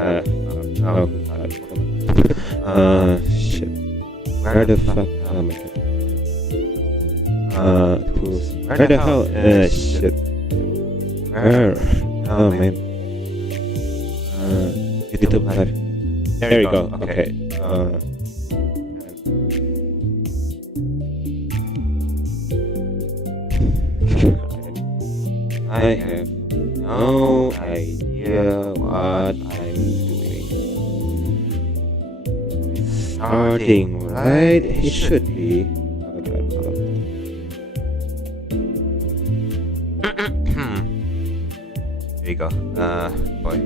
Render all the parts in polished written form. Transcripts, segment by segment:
Oh god, shit. Where the fuck am I? Tools. Where the hell? Shit. Where? Oh man. YouTube live. There you go. Okay. I have no idea what I'm doing. Starting right, it should be. Oh god, hold on. There you go. Boy.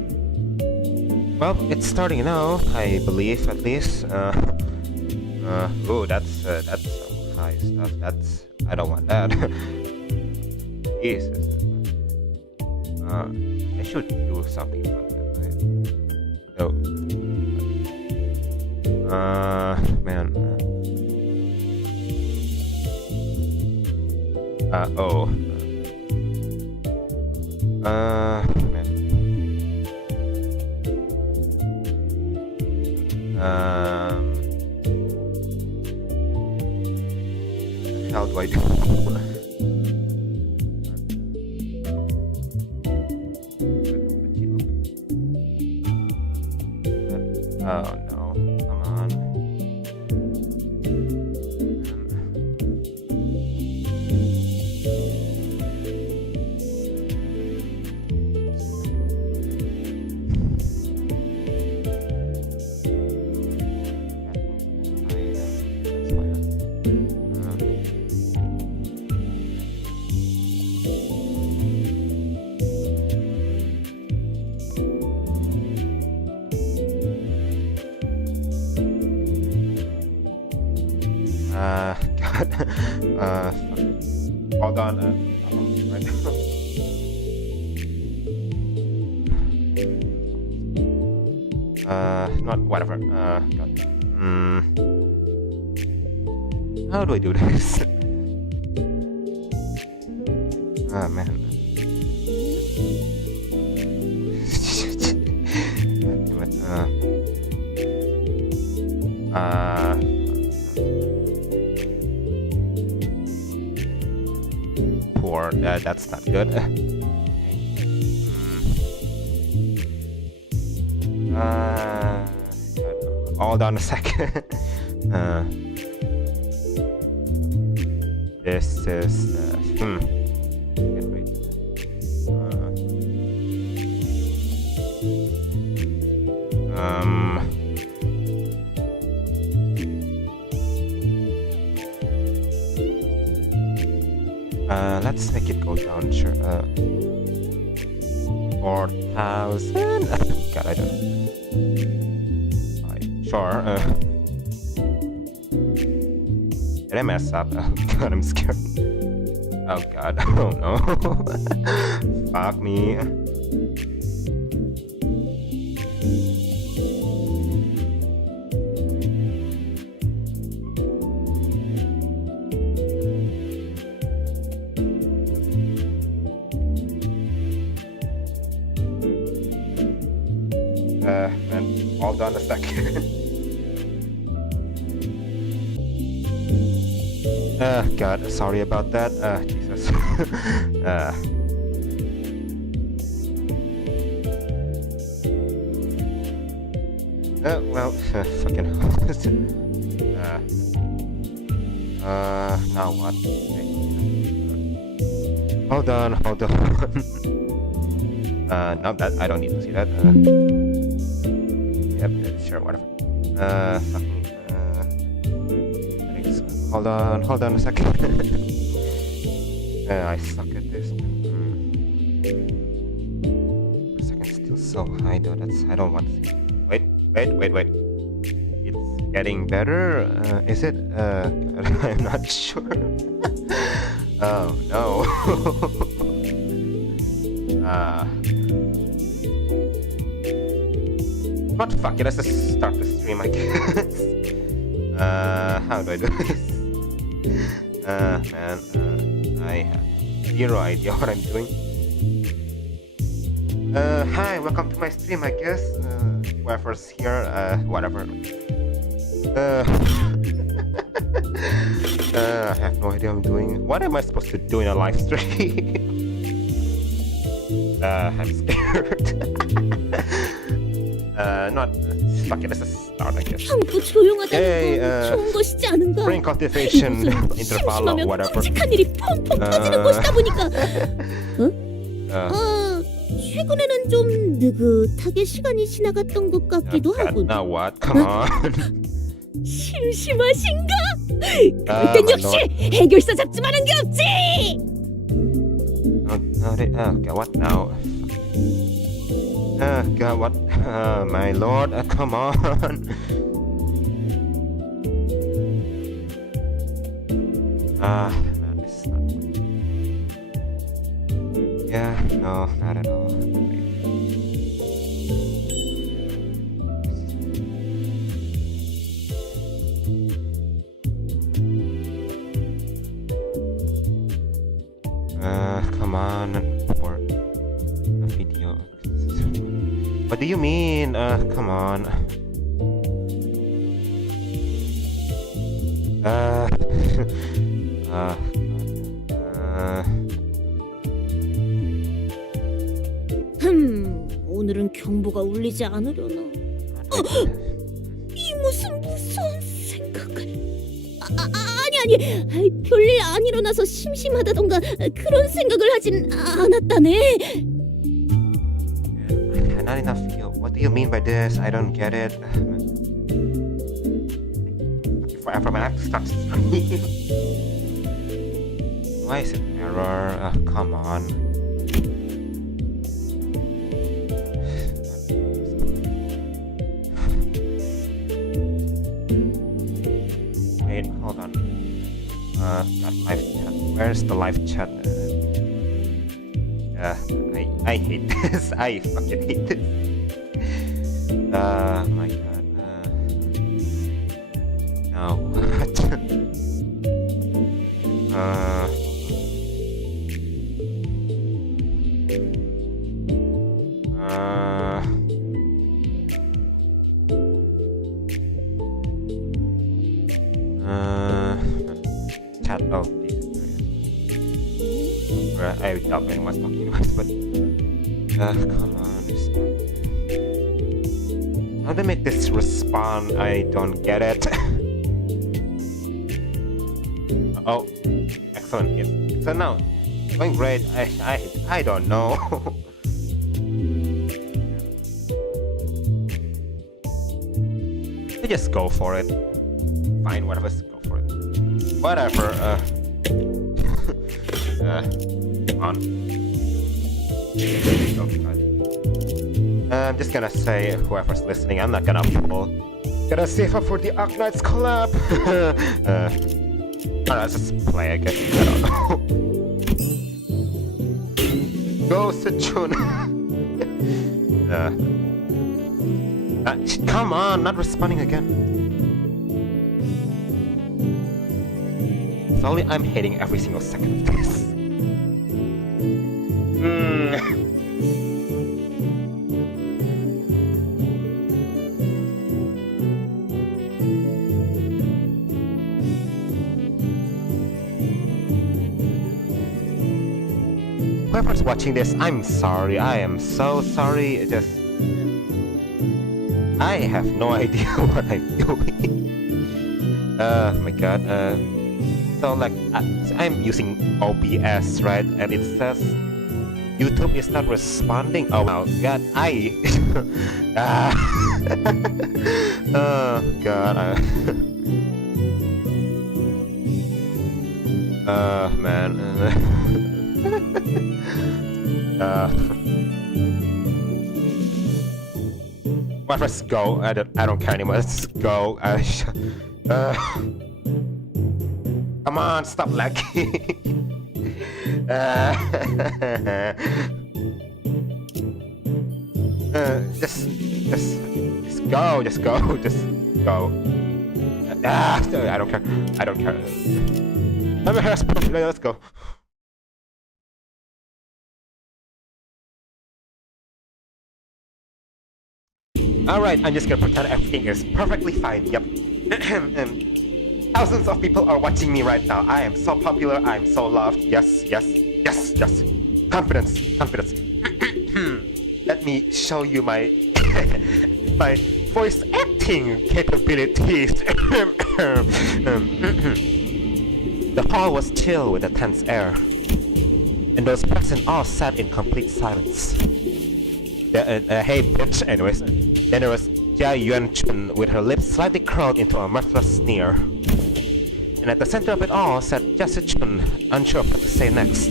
Well, it's starting now, I believe, at least. Oh, that's some high stuff. I don't want that. Jesus. I should do something about that, right? No. Man. Oh. Man. How do I do? Oh no, come on. God. Hold on. Right now. Not whatever. God. How do I do this? Ah, man. God damn it. Poor. That's not good. Hold on a second. This is wait. Let's make it go down. Sure. 4,000. God, I don't know. Sure. Did I mess up? Oh god, I'm scared. Oh god. Oh no. Fuck me. Man, hold on a second. God, sorry about that. Jesus. Well, fucking now what? Okay. Hold on. No, that I don't need to see that. Yep, sure, whatever. Fuck me. Hold on a second. I suck at this. Per second still so high though. I don't want to see. Wait. It's getting better. Is it? I'm not sure. Oh no. What the fuck? Let's just start the stream, I guess. How do I do this? Man, I have zero idea what I'm doing. Hi, welcome to my stream, I guess. whoever's here, whatever. Uh, I have no idea what I'm doing. What am I supposed to do in a live stream? I'm scared. Not. Fuck it, let's just start, I guess. 참고 조용하다는 Hey, 건 좋은 것이지 않은가? Brain cultivation 무슨 interval or 심심하면 whatever. 끔찍한 일이 펑펑 터지는 것이다 보니까. 최근에는 좀 느긋하게 시간이 지나갔던 것 같기도 하고. Now what? Come on. 심심하신가? 그럴 땐 역시 해결사 잡지만한 게 없지. Okay, what now? God, what? My lord, come on. Man, this is not. Yeah, no, not at all. Come on, for a video. What do you mean? Come on. 오늘은 경보가 울리지 않으려나? 이 무슨 무서운 생각을? 아니, 별일 안 일어나서 심심하다던가 그런 생각을 하진 않았다네. Not enough feel. What do you mean by this? I don't get it. Forever, man, I have to stop studying. Why is it error? Come on. Wait, hold on. That live chat. Where's the live chat? I hate this. I fucking hate this. My god. Now what? Chat of this. I doubt anyone's talking about it, but come on. How to make this respond? I don't get it. Oh, excellent. Yes. So now, going great. I don't know. I just go for it. Fine, whatever. Go for it. Whatever. On. Oh, God. I'm just gonna say, whoever's listening, I'm not gonna pull. Gonna save up for the Arknight's collab. Alright, let's just play, I guess. I don't know. Go, Xi Chun. Come on, not responding again. Slowly, I'm hating every single second of this. Whoever's watching this, I'm sorry. I am so sorry. It just... I have no idea what I'm doing. My god. So like, I'm using OBS, right? And it says YouTube is not responding. Oh my god, oh god. Man. Well, let's go. I don't care anymore. Let's go. Come on, stop lagging. Just go. Just go. I don't care. Let's go. Alright, I'm just gonna pretend everything is perfectly fine. Yep. Thousands of people are watching me right now. I am so popular. I am so loved. Yes, yes, yes, yes. Confidence, confidence. Let me show you my my voice acting capabilities. The hall was chill with a tense air, and those present all sat in complete silence. Hey bitch, anyways. Then there was Xi Chun with her lips slightly curled into a mirthless sneer. And at the center of it all sat Xi Chun, unsure of what to say next.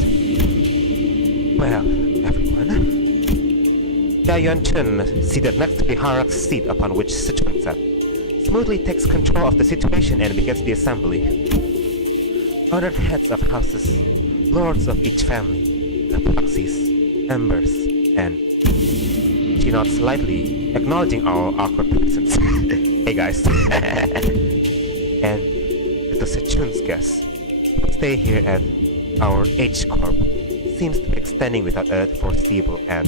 Well, everyone. Xi Chun, seated next to the hierarch's seat upon which Xi Chun sat, smoothly takes control of the situation and begins the assembly. Other heads of houses, lords of each family, the proxies, members, and... She nods slightly, acknowledging our awkward presence. Hey guys. And little Xi Chun's guess, stay here at our H Corp seems to be extending without a foreseeable end.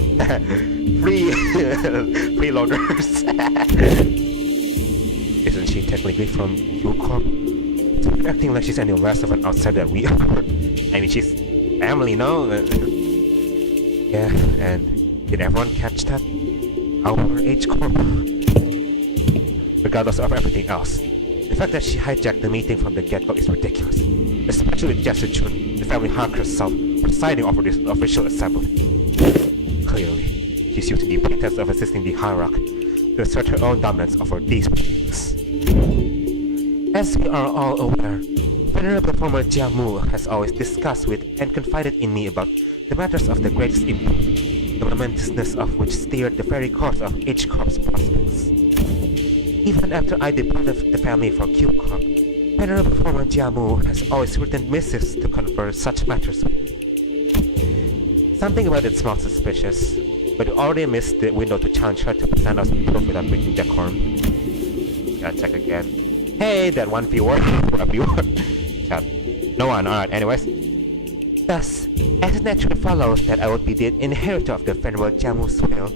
Freeloaders. Isn't she technically from U Corp? Acting like she's any less of an outsider than we are. I mean, she's family, no? Yeah, and did everyone catch that? Our H Corp. Regardless of everything else, the fact that she hijacked the meeting from the get-go is ridiculous. Especially with Xi Chun, the family hierarch herself, presiding over this official assembly. Clearly, she's using the pretense of assisting the hierarch to assert her own dominance over these proceedings. As we are all aware, Venerable former Jiamu has always discussed with and confided in me about the matters of the greatest import, the momentousness of which steered the very course of H Corp's prospects. Even after I departed the family for Q Corp, Venerable former Jiamu has always written missives to confer such matters with me. Something about it smells suspicious, but we already missed the window to challenge her to present us with proof without breaking decorum. Gotta check again. Hey, that one viewer. Chat. No one, alright, anyways. Thus, as it naturally follows that I would be the inheritor of the Venerable Jiamu's will,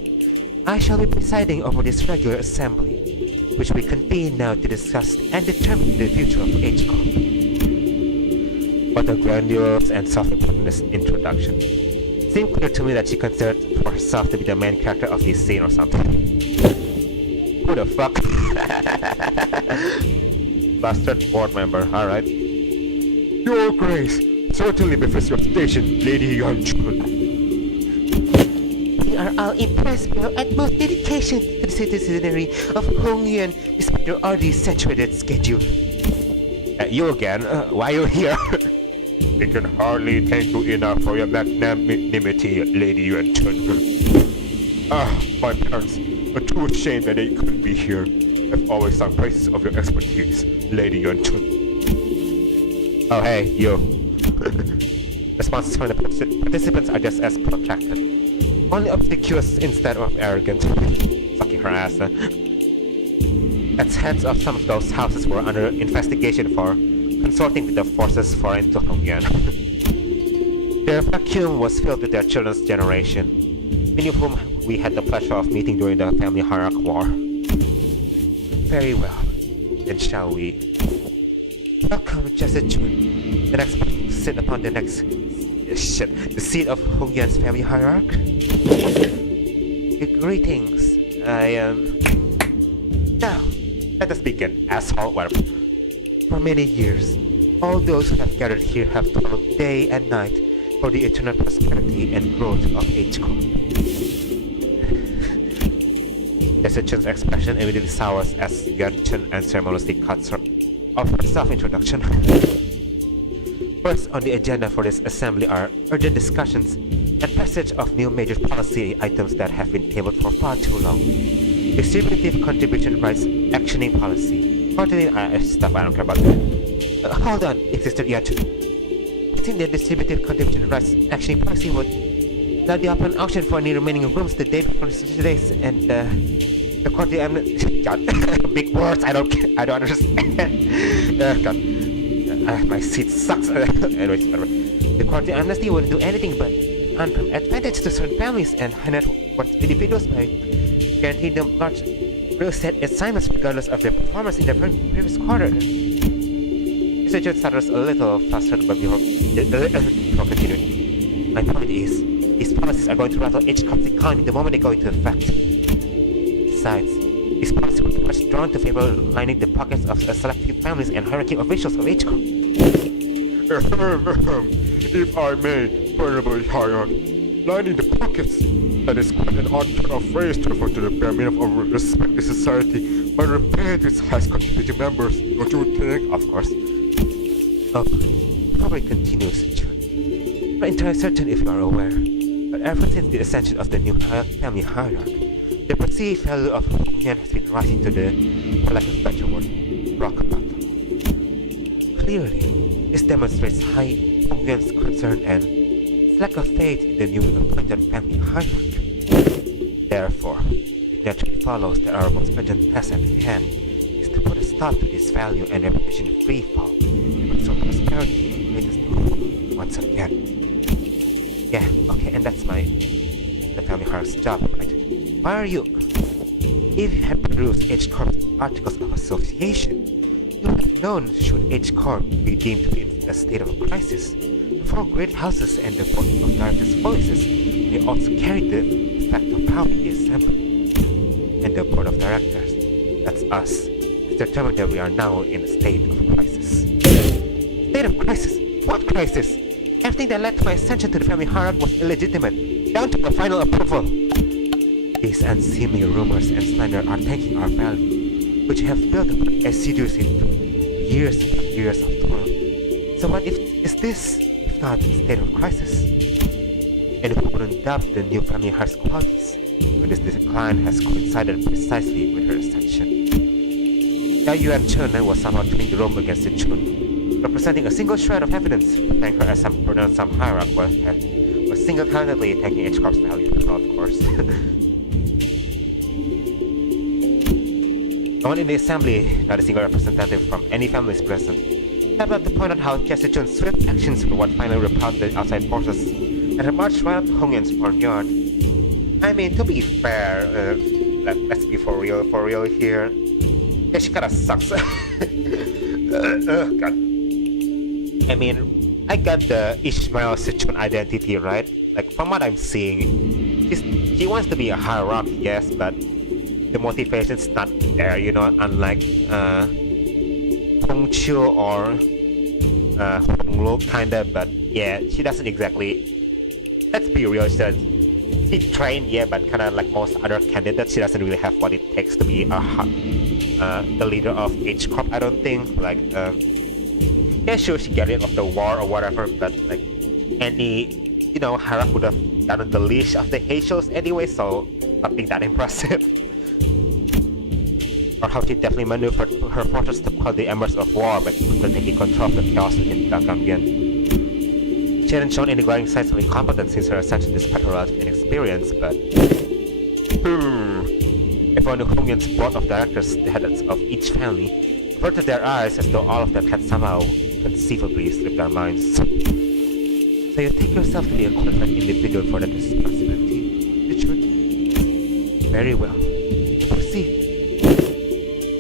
I shall be presiding over this regular assembly, which we convene now to discuss and determine the future of H Corp. What a grandiose and self-important introduction. Seemed clear to me that she considered for herself to be the main character of this scene or something. Who the fuck? Bastard board member, alright. Your Grace certainly befits your station, Lady Xi Chun. We are all impressed by your utmost dedication to the citizenry of Hongyuan despite your already saturated schedule. You again? Why are you here? We can hardly thank you enough for your magnanimity, Lady Xi Chun. My parents are too ashamed that they couldn't be here. I've always sung praises of your expertise, Lady Xi Chun. Oh hey, you. Responses from the participants are just as protracted. Only obsequious instead of arrogant. Fucking her ass. As heads of some of those houses were under investigation for consorting with the forces foreign to Hongyuan. Their vacuum was filled with their children's generation, many of whom we had the pleasure of meeting during the family hierarch war. Very well, then shall we? Welcome, Xi Chun, the next person to sit upon the seat of Hongyuan's family hierarch. Greetings, Now, let us begin, asshole, whatever. For many years, all those who have gathered here have toiled day and night for the eternal prosperity and growth of H Corp. Xi Chun's expression immediately sours as Xi Chun unceremoniously cuts her off her self-introduction. First on the agenda for this assembly are urgent discussions and passage of new major policy items that have been tabled for far too long. Distributive contribution rights actioning policy. Quarterly stuff I don't care about. Hold on, insisted Xi Chun. I think the distributive contribution rights actioning policy would let the open auction for any remaining rooms the day before today's and the quarterly God, big words. I don't understand. God, my seat sucks. Anyways, whatever. The quarterly amnesty wouldn't do anything but advantage to certain families and high net worth individuals by guaranteeing them large Real estate assignments regardless of their performance in the previous quarter. Mr. Chun stutters a little flustered but before continuing. My point is, these policies are going to rattle each company's economy the moment they go into effect. Besides, these policies will be much drawn to favor lining the pockets of select few families and high-ranking officials of each company. If I may, Honorable Hierarch, lining the pockets. That is quite an odd turn of phrase to refer to the bare minimum of respect in society when repaid to its highest contributing members, don't you think? Of course. Probably continues, Xi Chun. I'm not entirely certain if you are aware, but ever since the ascension of the new family hierarchy, the perceived value of Hong Yuan has been rising to the, for lack of a better word, rock bottom. Clearly, this demonstrates high Hong Yuan's concern and lack of faith in the new appointed family hierarchy. Therefore, it naturally follows that our most urgent task at hand is to put a stop to this value and reputation free fall and restore prosperity to the greatest hope once again. Yeah, okay, and that's the family hierarchy's job, right? Why are you? If you had perused H Corp's articles of association, you would have known should H Corp be deemed to be in a state of crisis, the four great houses and the board of directors' voices may also carry the effect of power in the assembly. And the board of directors, that's us, is determined that we are now in a state of crisis. State of crisis? What crisis? Everything that led to my ascension to the family hierarchy was illegitimate, down to my final approval. These unseemly rumors and slander are tanking our value, which have built up assiduously through years upon years of toil. So what is this, if not a state of crisis? And who wouldn't doubt the new family hierarchy's qualities, when this decline has coincided precisely with her ascension? Xi Chun was somehow turning the room against Xi Chun, representing a single shred of evidence, thank her as some pronounced some hierarch was single-handedly tanking H Corp's value, of course. No one in the assembly, not a single representative from any family is present, have but to point out how Xi Chun's swift actions were what finally repelled the outside forces that had marched right up to Hong Yuan's barnyard. I mean, to be fair, let's be for real here. Yeah, she kinda sucks. God. I mean, I got the Ishmael Xi Chun identity, right? Like, from what I'm seeing, she wants to be a hierarch, yes, but the motivation's not there, you know, unlike Hong Chu or Hong Lu, kinda, but yeah, she doesn't exactly. Let's be real, she trained, yeah, but kinda like most other candidates, she doesn't really have what it takes to be the leader of H Corp, I don't think. Like, yeah, sure, she got rid of the war or whatever, but like any, you know, hierarch would have done the leash of the Heishos anyway, so nothing that impressive. Or how she definitely maneuvered her forces to quell the embers of war by taking control of the chaos within Dagamyen. She hadn't shown any glaring signs of incompetence since her ascension despite her relative inexperience, but if only Hong Yuan's board of directors, the heads of each family, averted their eyes as though all of them had somehow conceivably slipped their minds. So you take yourself to be a qualified individual for that responsibility, Xi Chun? Very well. Proceed.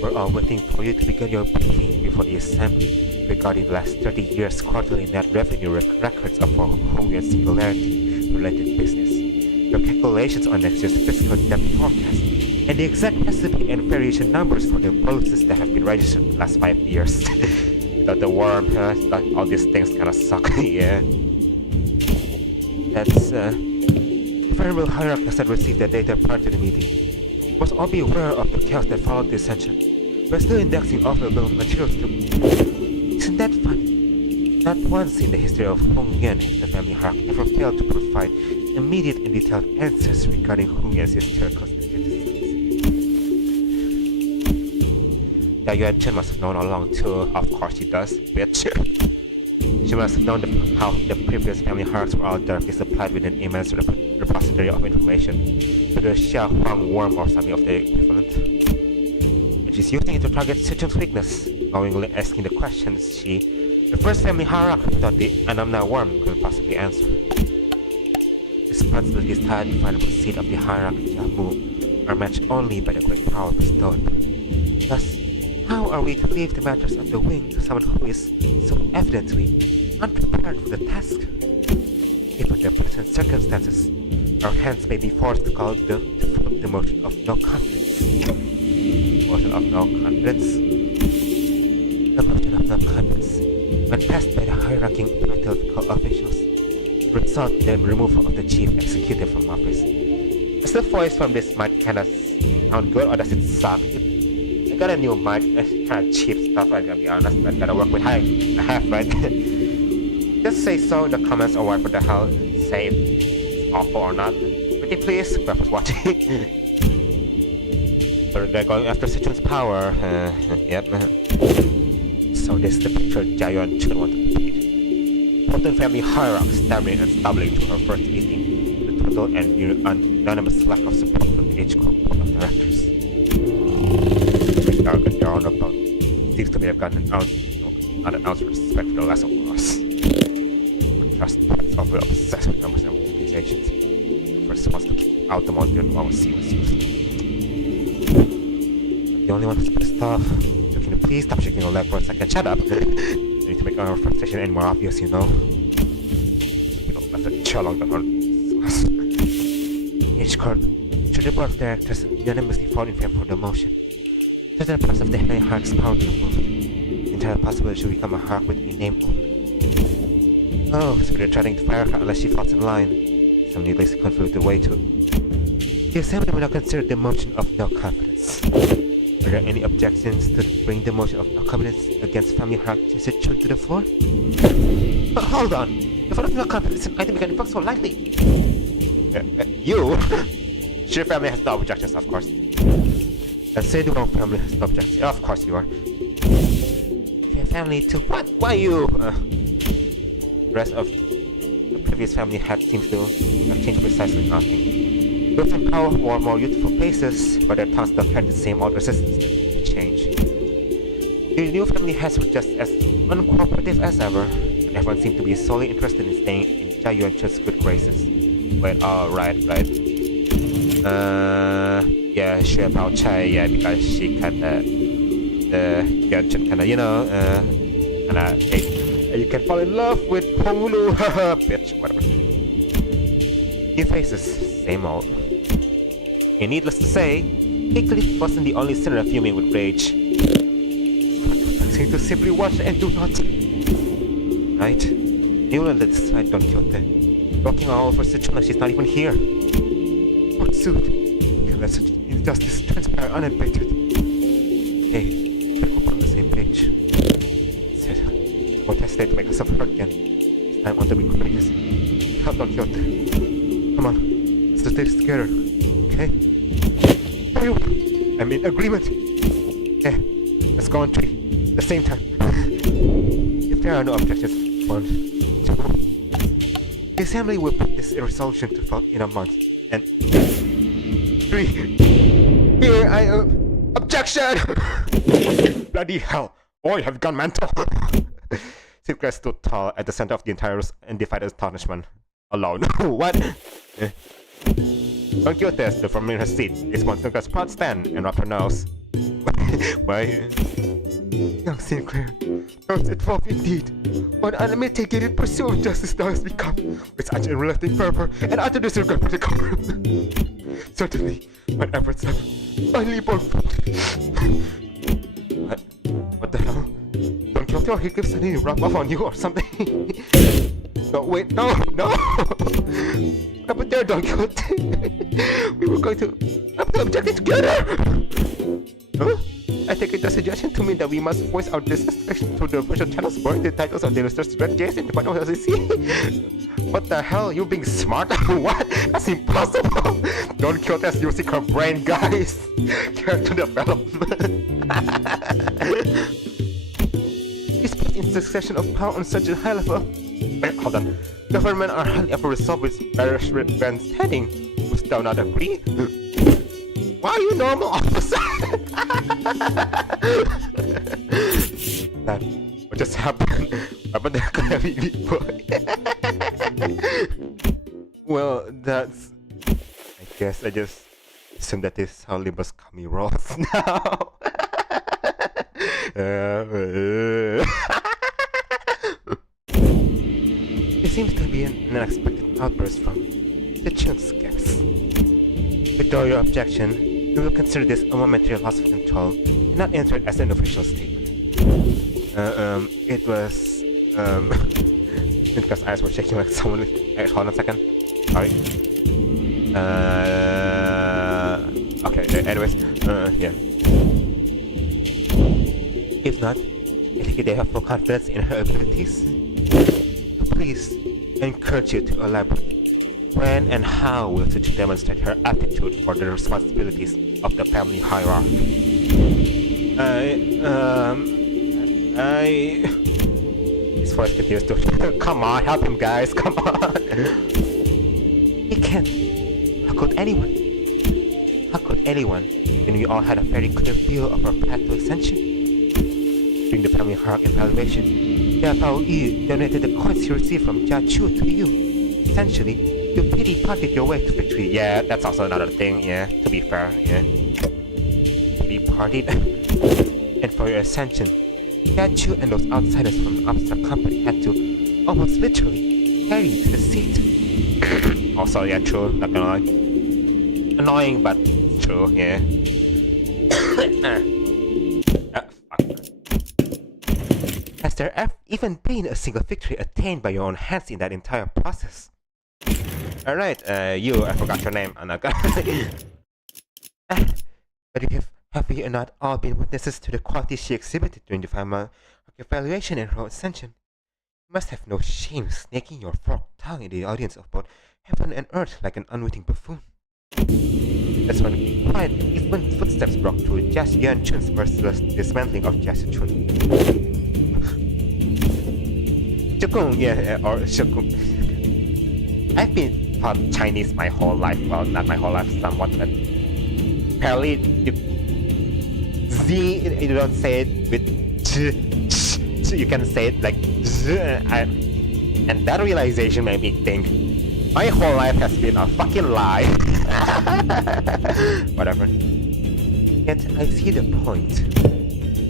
We're all waiting for you to begin your briefing before the assembly regarding the last 30 years' quarterly net revenue records of our Hong Yuan singularity-related business, your calculations on next year's fiscal debt forecast, and the exact recipe and variation numbers for the bonuses that have been registered in the last 5 years. Without the worm, all these things kinda suck, yeah. That's, the Venerable Hierarch has not received the data prior to the meeting. You must all be aware of the chaos that followed the ascension. We're still indexing all available materials to... Isn't that funny? Not once in the history of Hong Yuan has the family hierarch ever failed to provide immediate and detailed answers regarding Hong Yuan's historical statistics. Xi Chun must have known all along too. Of course she does, bitch. She must have known how the previous family hierarchs were all directly supplied with an immense repository of information, to the Xia Huang worm or something of the equivalent. And she's using it to target Xi Chun's weakness, knowingly asking the questions the first family hierarch thought the Anamna worm could possibly answer. This possibility is tied to the final seat of the hierarch Jiamu, are matched only by the great power bestowed. Thus, how are we to leave the matters of the wing to someone who is so evidently unprepared for the task? Given the present circumstances, our hands may be forced to follow the motion of no confidence. Motion of no confidence? The motion of no confidence, when passed by the high-ranking political officials, result in the removal of the chief executive from office. Does the voice from this mic kinda sound good or does it suck? I got a new mic, it's kinda cheap stuff, I'm gonna be honest, I gotta work with I have, right? Just say so in the comments or what the hell, say if it's awful or not. Pretty please, whoever's watching. So they're going after Xi Chun's power, yep. So this is the picture Xi Chun wanted to paint. Potent family hierarchy stabbing and stumbling to her first meeting, the total and unanimous lack of support from the H-Corp board of directors. Arrogant beyond about seems to me have gotten an ounce, not an ounce of respect for the lesser boss. Trust myself, we're obsessed with numbers and organizations. The first wants to keep out the monster and always see what's useless. The only one who's pissed off. So can you please stop shaking your leg for a second? Shut up! I need to make our frustration any more obvious, you know? You know, that's a chill on the front. H-Corp, should the board of directors unanimously vote in favor of the motion, certain parts of the Henry Hark's power be removed. The entire possibility should become a Hark with a name only. Oh, so they're trying to fire her unless she falls in line. Some needlessly convoluted way to... The assembly will now consider the motion of no confidence. Are there any objections to bring the motion of no confidence against family Hark Xi Chun to the floor? But hold on! The vote of no confidence is an item we can invoke so lightly! You? Your family has no objections, of course. And say the wrong family has no objections. Of course you are. Your family too. What? Why you? The rest of the previous family head seems to have changed precisely nothing. Those in power wore more youthful faces, but their tongues don't have the same old resistance to change. The new family heads were just as uncooperative as ever, and everyone seemed to be solely interested in staying in Xi Chun's good graces. Wait, oh, right. Yeah, sure about Chai, yeah, because she kinda, Xi Chun kinda, you know, kinda, you can fall in love with Honolulu, haha, bitch, whatever. New faces, same old. And needless to say, Hickliff wasn't the only sinner fuming with rage. I seem to simply watch and do not. Right? Newland decided Don Quixote, walking all over Xi Chun like she's not even here. What suit? Can let such injustice transpire unabated? Hey, we're both on the same page. Said, I won't hesitate to make myself hurt again. This time I want to be courageous. Help Don Quixote. Come on, let's do this together, okay? I'm in agreement. Yeah, let's go on 3 at the same time. If there are no objections, 1, 2. The assembly will put this resolution to vote in a month, and 3. Here I objection! Bloody hell! Oh, you have gone mental! Silvia stood tall at the center of the entire room and defied astonishment. Alone. What? Don Quixote stood from in her seat, this one took a proud stand and rubbed her nose. Why? Young Sinclair, those involved indeed. What unmitigated pursuit of justice thou hast become, with such unrelenting fervor and utter disregard for the common. Certainly, my efforts have finally borne fruit. What the hell? Don Quixote or Hickliff suddenly rub off on you or something? No, wait, no! But there, Don Quixote. We were going to have to object it together! Huh? I take it a suggestion to mean that we must voice our dissatisfaction through the official channels supporting the titles of the illustrated red gaze in the final LCC. What the hell? You being smart? What? That's impossible! Don Quixote's using her brain, guys! Character development. He's put in succession of power on such a high level. Wait, hold on. Government are highly ever resolved with various revenge heading. Would thou not agree? Why are you normal officer? That what just happened? Apa dah kena people? Well, that's. I guess I just assume that this is how Limbus Kami rolls now. It seems to be an unexpected outburst from the Chun's guest. Withdraw your objection. We will consider this a momentary loss of control and not enter it as an official statement. It was, Nitka's eyes were shaking like someone. Hold on a second. Sorry. Okay, anyways, yeah. If not, I think they have full confidence in her abilities. So please, I encourage you to elaborate. When and how will she demonstrate her aptitude for the responsibilities of the family hierarchy? His voice continues to. Come on, help him, guys, come on! He can't. How could anyone? How could anyone when we all had a very clear view of our path to ascension? During the family hierarchy evaluation, Pao Yu donated the coins he received from Xi Chun to you. Essentially, you pity-parted your way to victory. Yeah, that's also another thing, yeah, to be fair, yeah. Pity-parted. And for your ascension, Xi Chun and those outsiders from the abstract company had to, almost literally, carry you to the seat. Also, yeah, true, not gonna lie. Annoying, but true, yeah. Fuck. Has there even been a single victory attained by your own hands in that entire process? Alright, you, I forgot your name, Anaka. But have you not all been witnesses to the qualities she exhibited during the final evaluation and her ascension? You must have no shame snaking your forked tongue in the audience of both heaven and earth like an unwitting buffoon. That's when quiet, even footsteps broke through Xi Chun's merciless dismantling of Xi Chun. Shukung, yeah, or Shukung. I've been taught Chinese my whole life. Well, not my whole life, somewhat, but apparently, Z, you don't say it with ch, you can say it like z, and that realization made me think my whole life has been a fucking lie. Whatever. Yet I see the point.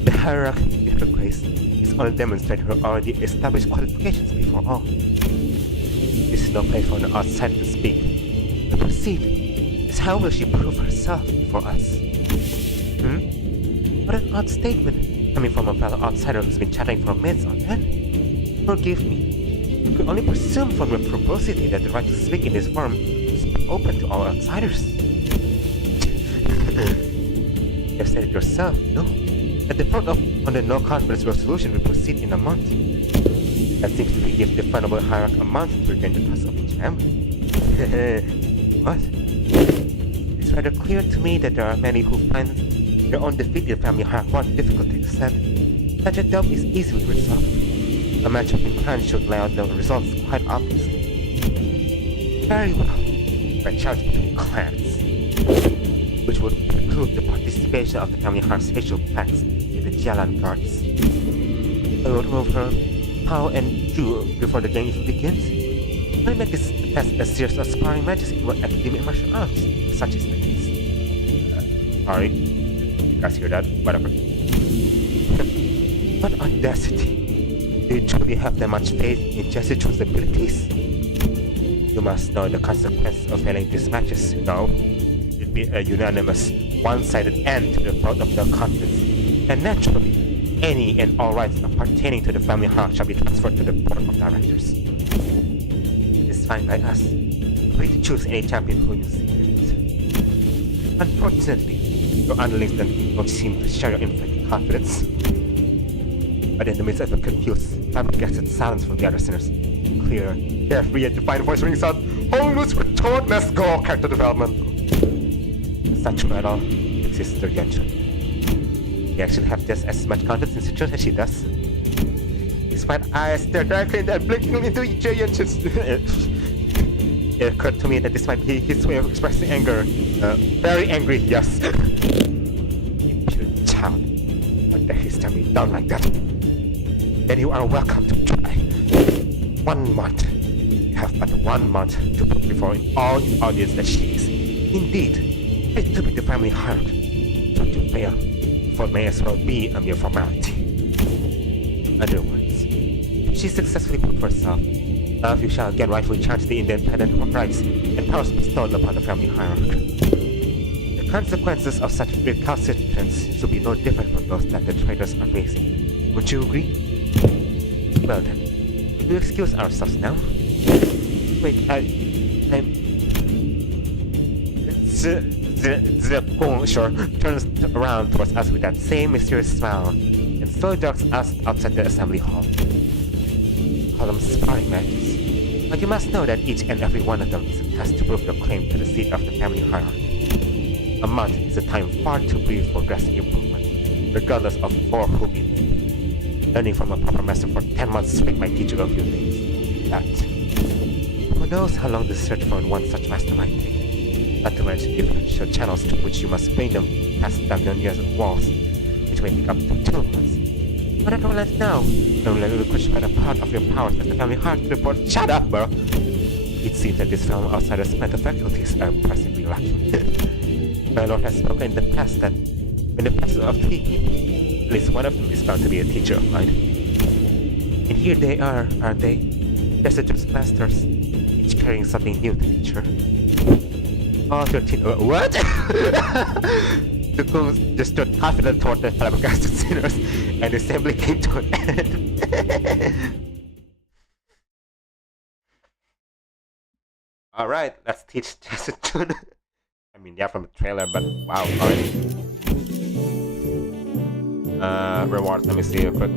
The hierarchy with her grace is only demonstrate her already established qualifications before all. This is no place for an outsider to speak. To proceed is how will she prove herself for us? What an odd statement coming from a fellow outsider who's been chatting for minutes on end. Forgive me. I could only presume from your verbosity that the right to speak in this forum is open to all outsiders. You have said it yourself, no? That the vote on the no-confidence resolution will proceed in a month. That seems to give the vulnerable hierarchy a month to regain the trust of each family. What? It's rather clear to me that there are many who find their own defeat in family hierarchy more difficult to accept. Such a doubt is easily resolved. A match between clans should lay out the results quite obviously. Very well. But challenge between clans, which would preclude the participation of the family hierarchy's facial packs in the Jialan Guards. I will remove her Pao and Ju before the game even begins. I'll make this test a series of sparring matches in what academic martial arts, such as the case. Sorry. You guys hear that? Whatever. What audacity! Do you truly have that much faith in Xi Chun's abilities? You must know the consequences of failing these matches, you know? It'd be a unanimous, one-sided end to the vote of the conference. And naturally, any and all rights appertaining to the family hierarchy shall be transferred to the board of directors. It is fine by us. Free to choose any champion who you see fit. Unfortunately, your underlings don't seem to share your infinite confidence. But in the midst of a confused, flabbergasted silence from the other sinners, clear, carefree, and defiant voice rings out, "Almost retort, let's go!" Character development. Such battle exists to Xi Chun. You actually have just as much confidence in Xi Chun as she does. His white eyes stare directly and blinking into Xi Chun's. It occurred to me that this might be his way of expressing anger. Very angry, yes. Impudent child. How dare he stare me down like that? Then you are welcome to try. 1 month. You have but 1 month to put before all the audience that she is, indeed, It to be the family heart. But to fail, for it may as well be a mere formality. In other words, if she successfully proved herself, now you shall again rightfully challenge the independent rights and powers bestowed upon the family hierarchy. The consequences of such recalcitrance should be no different from those that the traitors are facing. Would you agree? Well then, we'll excuse ourselves now. Wait, I'm... The sure turns around towards us with that same mysterious smile and slowly directs us outside the assembly hall. Call them sparring matches, but you must know that each and every one of them is a test to prove your claim to the seat of the family hierarchy. A month is a time far too brief for drastic improvement, regardless of for whom it is. Learning from a proper master for 10 months straight might teach you a few things. That. Who knows how long the search for one such master might take? Not to mention differential channels to which you must bring them past Dagonier's walls, which may take up to 2 months. But I don't let now. Don't let you question by the part of your powers as the family heart report. Shut up, bro! It seems that this fellow outsider's mental faculties are impressively lacking. My lord has spoken in the past that in the presence of 3 people, at least one of them is bound to be a teacher of mine. And here they are, aren't they? There's the just masters, each carrying something new to teach her. All 13. What? The goons just stood confident toward the flabbergasted sinners, and the assembly came to an end. Alright, let's teach Xi Chun. I mean, yeah, from the trailer, but wow, alright. Rewards, let me see real quick.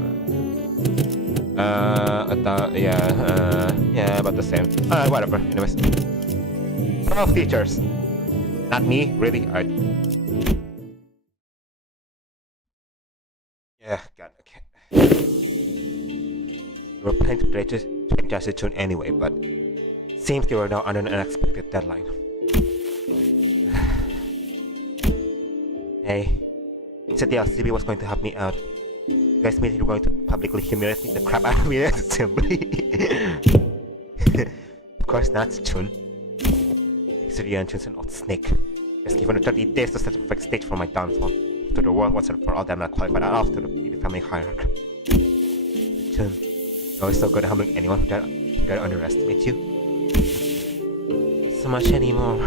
Yeah, about the same. Alright, whatever, anyways. 12 teachers. Not me, really? Alright. Yeah, God, okay. We were planning to train Xi Chun anyway, but seems they were now under an unexpected deadline. Hey, you said the LCB was going to help me out. You guys mean you're going to publicly humiliate the crap out of me at assembly? Of course not, Chun. The entrance and old snake. Just given 30 days to set a perfect stage for my downfall. To the world once and for all, I'm not qualified enough to be the family hierarchy. Chun, you're always so good at humbling anyone who dare underestimate you. Not so much anymore.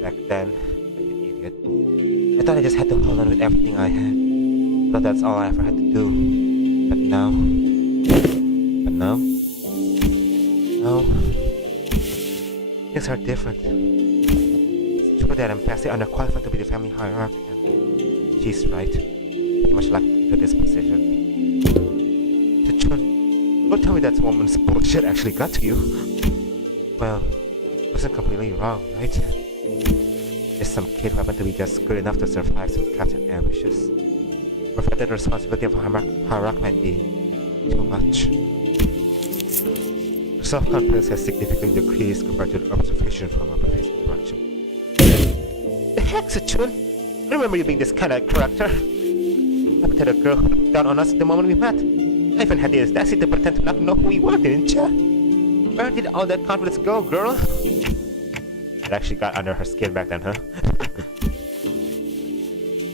Back then, like an idiot. I thought I just had to hold on with everything I had. I thought that's all I ever had to do. But now... Things are different. It's true that I'm vastly underqualified to be the family hierarchy, and she's right. Pretty much lucked into this position. Xi Chun, don't tell me that woman's bullshit actually got to you. Well, it wasn't completely wrong, right? Just some kid who happened to be just good enough to survive some traps and ambushes. Or that the responsibility of hierarchy might be too much. Self-confidence has significantly decreased compared to the observation from our previous interaction. The heck, Xi Chun? I remember you being this kind of character. I tell the girl who looked down on us the moment we met. I even had the audacity to pretend to not know who we were, didn't ya? Where did all that confidence go, girl? It actually got under her skin back then, huh?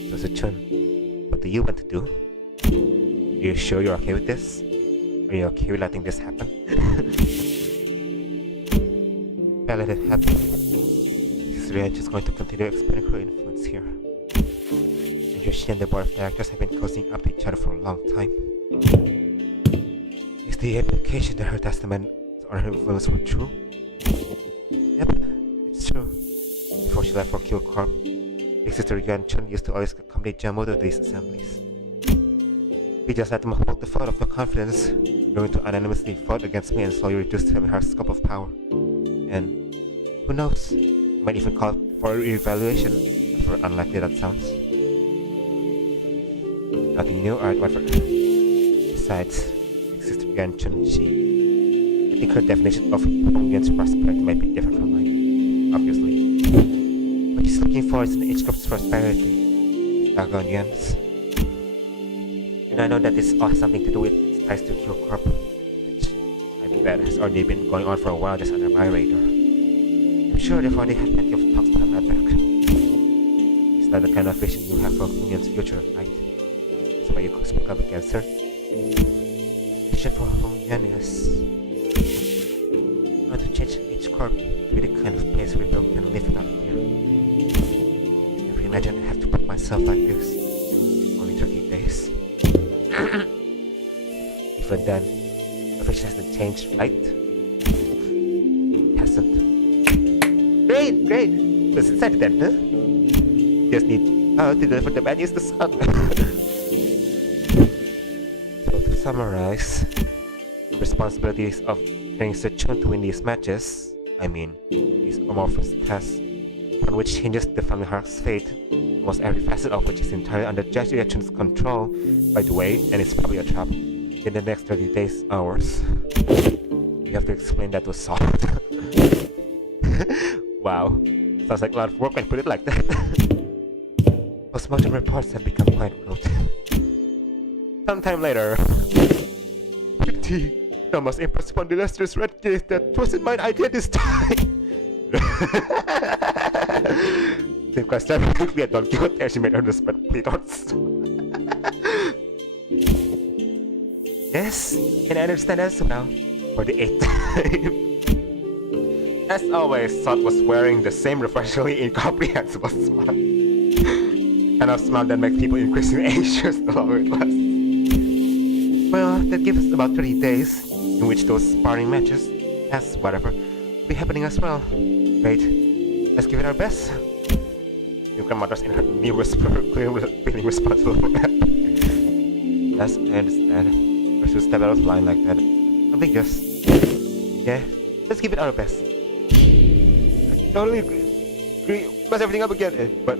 So Xi Chun, what do you want to do? Are you sure you're okay with this? Are you okay with letting this happen? I'll let it happen. History is just going to continue expanding her influence here. And here she and the board of directors have been cozying up to each other for a long time. Is the implication that her testament or her influence were true? Yep, it's true. Before she left for Kill Corp, big sister Yuan Chun used to always accompany Jamo to these assemblies. We just let them hold the fort of your confidence, going to unanimously vote against me and slowly reduce her scope of power. And who knows, might even call for a re-evaluation, for unlikely that sounds. Nothing new, alright, whatever. Besides, big sister Yuan Chun, I think her definition of Pyongyang's prosperity might be different from mine, obviously. What she's looking for is in each group's prosperity, Pyongyang's. And I know that this all has something to do with its ties to Q Corp, which I bet has already been going on for a while just under my radar. I'm sure they've already had plenty of talks behind my back. not the kind of vision you have for Hunyan's future, right? That's why you spoke up against her. Vision for Hunyan is how to change each corp to be the kind of place where people can live without fear. Never imagine I have to put myself like this. Only 30 days. Even then, the vision hasn't changed, right? It hasn't. Great! Let's decide then, huh? Just need to deliver the bad news to Sun. So to summarize, the responsibilities of training Xi Chun to win these matches, I mean, these amorphous tests, on which hinges the family hierarchy's fate, almost every facet of which is entirely under Xi Chun's control, by the way, and it's probably a trap, in the next 30 days, hours. You have to explain that to Saul. Wow, sounds like a lot of work when you put it like that. Postmortem reports have become quite rote. Sometime later, I must impress upon the lustrous red gaze that wasn't my idea this time. Same question we had Don Quixote as she made her the spot plutons. Yes, can I understand as well? For the 8th time. As always, Sot was wearing the same refreshingly incomprehensible smile. Kind of smile that makes people increasingly anxious the longer it lasts. Well, that gives us about 30 days, in which those sparring matches, as whatever, will be happening as well. Great, let's give it our best. Your grandmother's in her new whisper, clearly feeling responsible for that. Yes, I understand. We should step out of line like that. I think just... yeah, let's give it our best. I totally agree. Mess everything up again. But...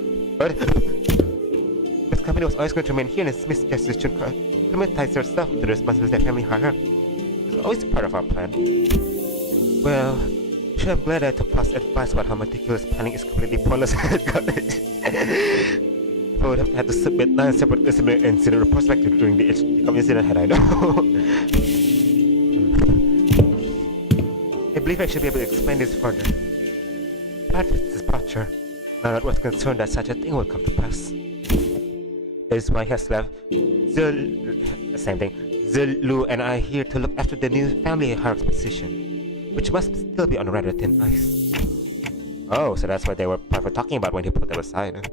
this company was always going to remain here and Miss Xi Chun committed herself to the responsibility of family hierarchy. It's always part of our plan. Well, sure, I'm glad I took past advice about how meticulous planning is completely pointless at college. I would have had to submit 9 separate incident reports back during the HDK incident had I known. I believe I should be able to explain this further. Part of this departure, I was concerned that such a thing would come to pass. That is why he has left Zulu and I here to look after the new family hierarchy position, which must still be on rather thin ice. Oh, so that's what they were probably talking about when he put them aside.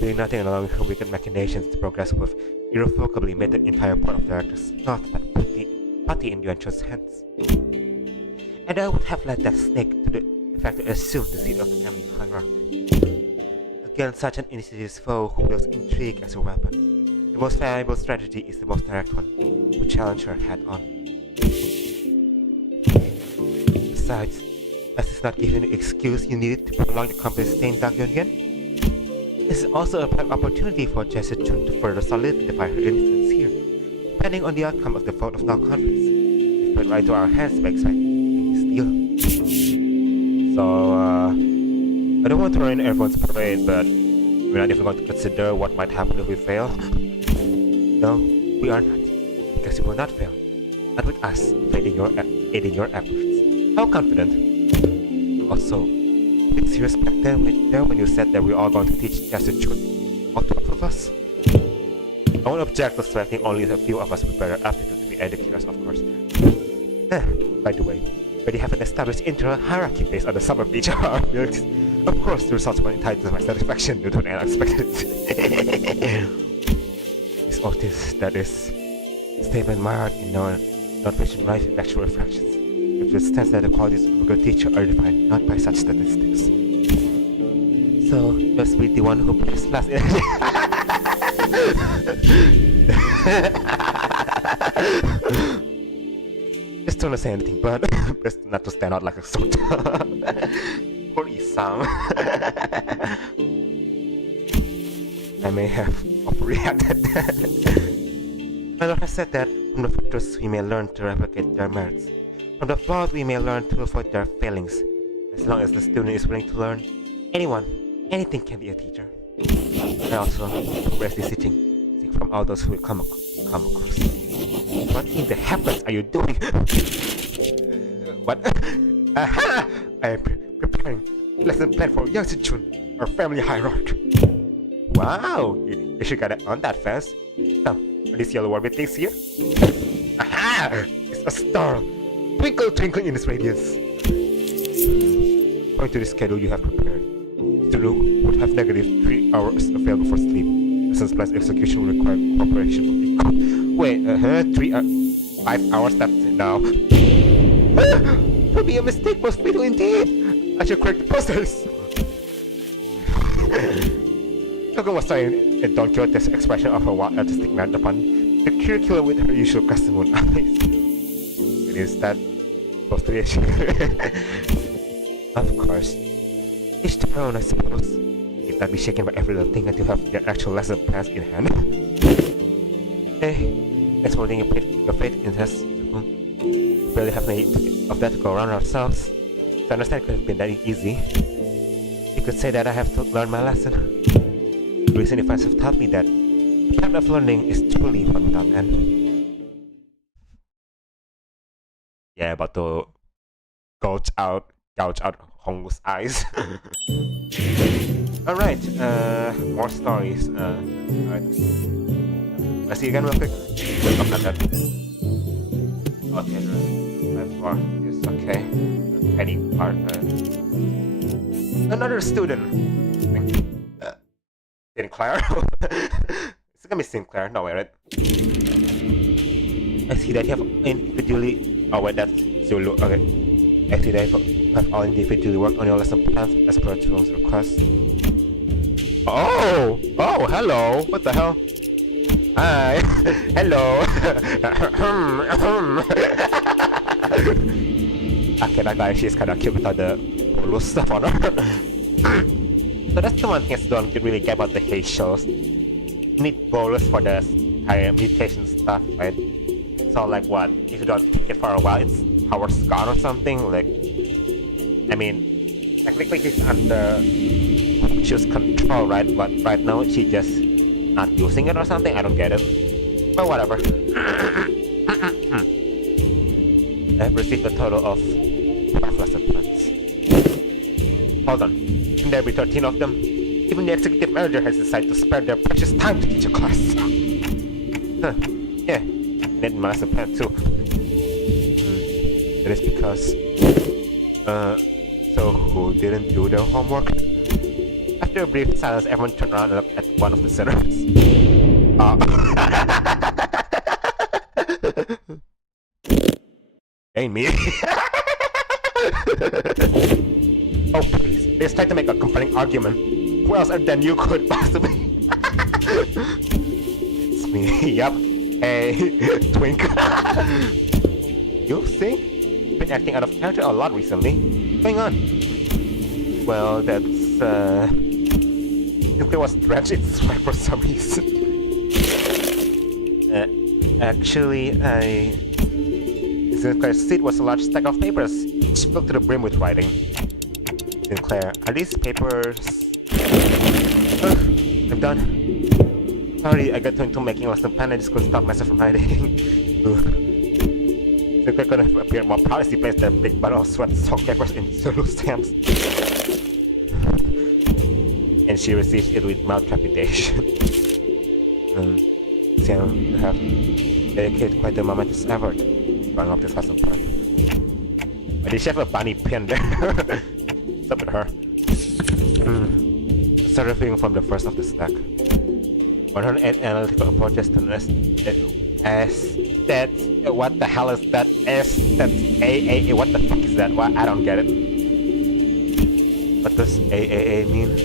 Doing nothing and allowing her wicked machinations to progress with irrevocably made the entire board of directors not but putty in Yuan-Chun's hands. And I would have let that snake to the effect to assume the seat of the family hierarchy. Against such an insidious foe who wields intrigue as a weapon, the most valuable strategy is the most direct one, to challenge her head-on. Besides, as it's not giving the excuse you needed to prolong the company's stay in Dagyongen, this is also a prime opportunity for Xi Chun to further solidify her influence here, depending on the outcome of the vote of non-conference. If put right to our hands by expecting this deal. So, I don't want to ruin everyone's parade, but we're not even going to consider what might happen if we fail. No, we are not, because we will not fail. Not with us aiding your efforts. How confident? Also, did you respect them when you said that we're all going to teach Xi Chun? All 12 of us? I won't object to selecting only a few of us with better aptitude to be educators, of course. By the way, we already have an established internal hierarchy based on the summer beach of our abilities. Of course, the results were entitled to my satisfaction due to an unexpected. This Otis, that is, statement marred in non-fiction life in actual reflections. It stands that the qualities of a good teacher are defined not by such statistics. So, just be the one who plays last in. Just don't say anything, but best not to stand out like a sword. Poor Isam. I may have overreacted. My lord has said that from the factors we may learn to replicate their merits. From the flaws we may learn to avoid their failings. As long as the student is willing to learn, anything can be a teacher. I also progressively seek from all those who will come across. What in the heavens are you doing? What? Aha! I am preparing lesson plan for Xi Chun, our family hierarchy. Wow, you should get on that fast. Come, are these yellow orbit things here? Aha! It's a star! Twinkle, twinkle in its radiance. According to the schedule you have prepared, the room would have negative 3 hours available for sleep. Lessons plus execution will require cooperation from the Wait, 5 hours that's now. Would be a mistake, most fatal indeed! I should correct the process! Togo was trying Don Quixote's expression of her wild artistic man upon the curriculum with her usual custom-moon eyes. And instead, supposed to be Of course. Each to their own, I suppose. If not be shaken by every little thing until you have your actual lesson plans in hand. Hey, thanks for putting your faith in us. We barely have any of that to go around ourselves. So I understand it could have been that easy. You could say that I have to learn my lesson. The recent events have taught me that the path of learning is truly one without end. Yeah, about to gouge out Hong's eyes. Alright, more stories. Alright. Let's see again real quick. Oh, not that. Okay, right. 4. Yes, okay. Any part. Another student. Sinclair? It's gonna be Sinclair. No way, right? I see that you have individually. Oh, wait, that's Zulu. Okay. I see that you have all individually worked on your lesson plans as per Chung's request. Oh! Oh, hello! What the hell? Hi! Hello! Okay, that guy, she's kinda cute without the loose stuff on her. So that's the one thing I don't really get about the hate shows. You need bolus for the higher mutation stuff, right? So like what? If you don't take it for a while, its power's gone or something? Like, I mean, technically she's under Chu's control, right? But right now she's just not using it or something? I don't get it. But whatever. I have received a total of 5 lesson plans. Hold on. Can there be 13 of them? Even the executive manager has decided to spare their precious time to teach a class. Huh. Yeah. And then my lesson plan too. That is because... so who didn't do their homework? After a brief silence, everyone turned around and looked at one of the sinners. Ain't me. Oh please, they tried to make a compelling argument. Who else other than you could possibly? It's me, yup. Hey, Twink. You think? You've been acting out of character a lot recently. What's going on? Well, that's, Nuclear was drenched in sweat for some reason. Actually, Sinclair's seat was a large stack of papers, each filled to the brim with writing. Sinclair, are these papers... I'm done. Sorry, I got into making a lesson plan. I just couldn't stop myself from hiding. Sinclair could have appeared more proud as he placed the big bundle of sweat-soaked papers in Zulu's hands. And she received it with mild trepidation. Sam, you have dedicated quite a momentous effort to bring up this lesson plan. Why did she have a bunny pin there? What's up with her? Start reviewing from the first of the stack. 108 analytical approaches to that. What the hell is that? That's AAA. What the fuck is that? Why? I don't get it. What does AAA mean?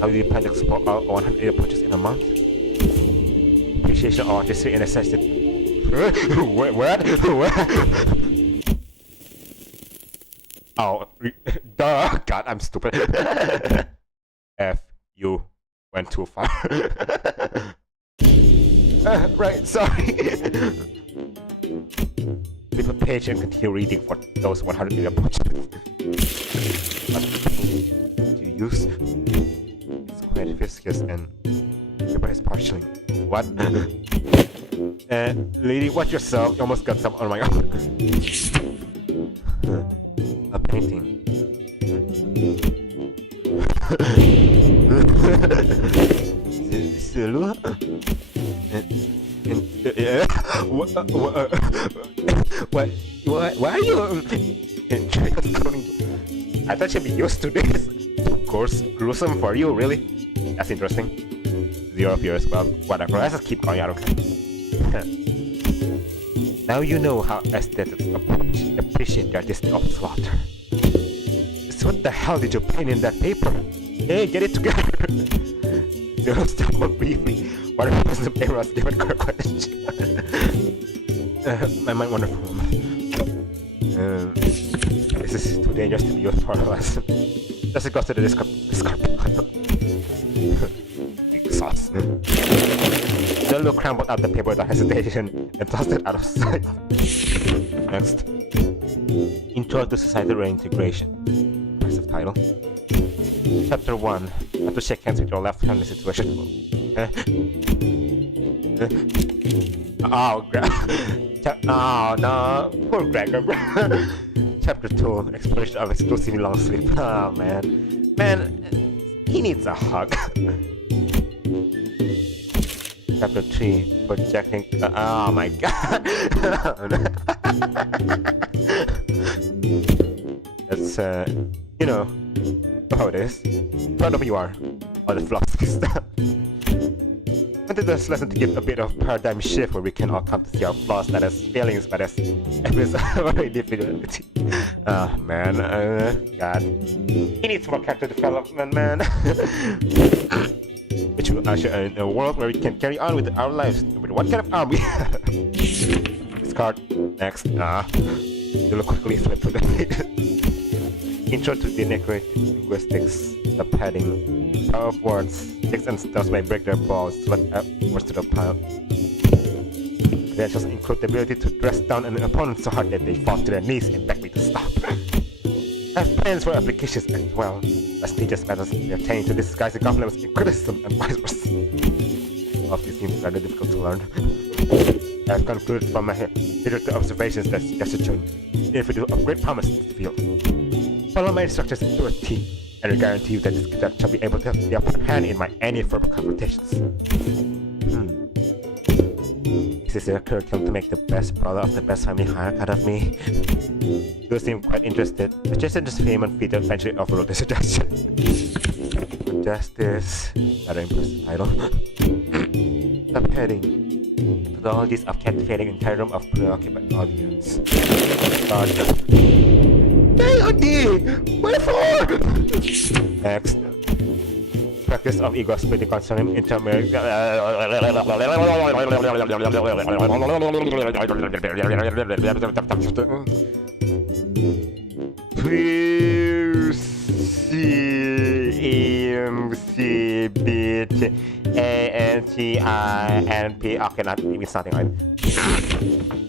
How do you plan to explore all 108 approaches in a month? Appreciation or artistry in a sense that... What? Oh, duh! God, I'm stupid. You went too far. Right, sorry. Flip a page and continue reading for those 100 approaches. What do you use? It's quite viscous and paper is partially. What? Lady, watch yourself. You almost got some on my own. A painting. Sulu? Why are you I thought you'd be used to this. Of course, gruesome for you, really? That's interesting. 0 viewers, well, whatever. Let's just keep going, I don't care. Now you know how aesthetics appreciate the artistry of slaughter. So what the hell did you paint in that paper? Hey, get it together! Zero stumbled briefly. What was the paper's given question? My wonderful woman. This is too dangerous to be used for a lesson. Just go to the discard pile. Big sauce. The look crumbled out the paper without hesitation and tossed it out of sight. Next. Intro to Societal Reintegration. Impressive title. Chapter 1. How to shake hands with your left hand in a situation. Oh, oh no. Poor Gregor. Chapter 2. Exploration of exclusively long sleep. Oh man. Man, he needs a hug. Chapter 3. Projecting. Oh my god. That's, you know how it is. Proud of you are. All the philosophy stuff. I wanted this lesson to give a bit of paradigm shift where we can all come to see our flaws not as failings but as evidence of our individuality. Oh man, God. He needs more character development, man. Which will usher in a world where we can carry on with our lives with what kind of arm we have. Discard. Next. You look quickly flip through the page. Intro to Denigrate Linguistics. The padding. Power of words. Sticks and stones may break their balls. Let words to the pile. Credentials include the ability to dress down an opponent so hard that they fall to their knees and beg me to stop. I have plans for applications as well. As teachers' methods they obtain to disguise the compliments in criticism and vice versa. All of this seems rather difficult to learn. I have concluded from my literature observations that Xi Chun is individual of great promise in this field. Follow my instructions to a T, and I guarantee you that this cadet shall be able to have the upper hand in my any further confrontations. Is this a curriculum to make the best brother of the best family hire out of me? You seem quite interested. Suggested this famous feat eventually overruled the suggestion. Justice. Rather impressive title. Subheading. Methodologies of captivating entire room of preoccupied audience. Wherefore? Next. Practice of ego splitting concerning intermarriage. C-M-C-B-T-A-N-T-I-N-P. Okay, not even something right.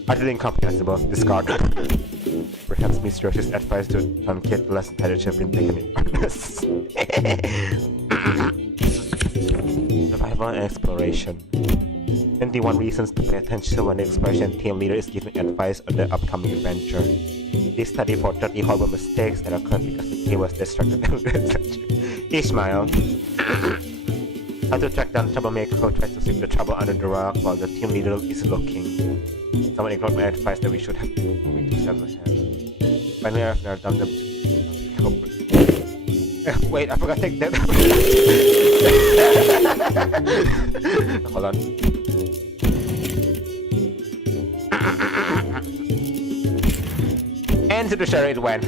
Utterly incomprehensible. Discard. Perhaps Miss Roche's advice to truncate the lesson title should have been taken in earnest. Survival and exploration. 21 reasons to pay attention when the exploration team leader is giving advice on the upcoming adventure. They study for 30 horrible mistakes that occurred because the team was distracted. Ishmael. How to track down troublemaker who tries to sweep the trouble under the rug while the team leader is looking. Someone ignored my advice that we should have been moving 2 steps ahead. Finally, I've narrowed down the culprit. Wait, I forgot to take that. Hold on. And to the shadow it went.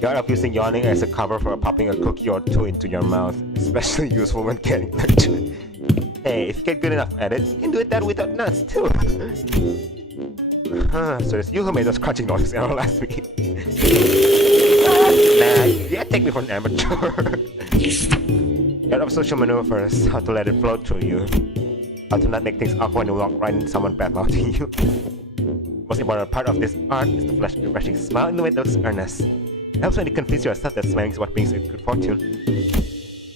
The art of using yawning as a cover for popping a cookie or 2 into your mouth, especially useful when getting lectured. Hey, if you get good enough at it, you can do it that without nuts too. So it's you who made those crunching noises last week. Nah, yeah, take me for an amateur. The art of social maneuvers, how to let it flow through you. How to not make things awkward when you walk right into someone bad-mouthing you. The most important part of this art is the flash refreshing smile in the way that looks earnest. It helps when you convince yourself that smiling is what brings you good fortune.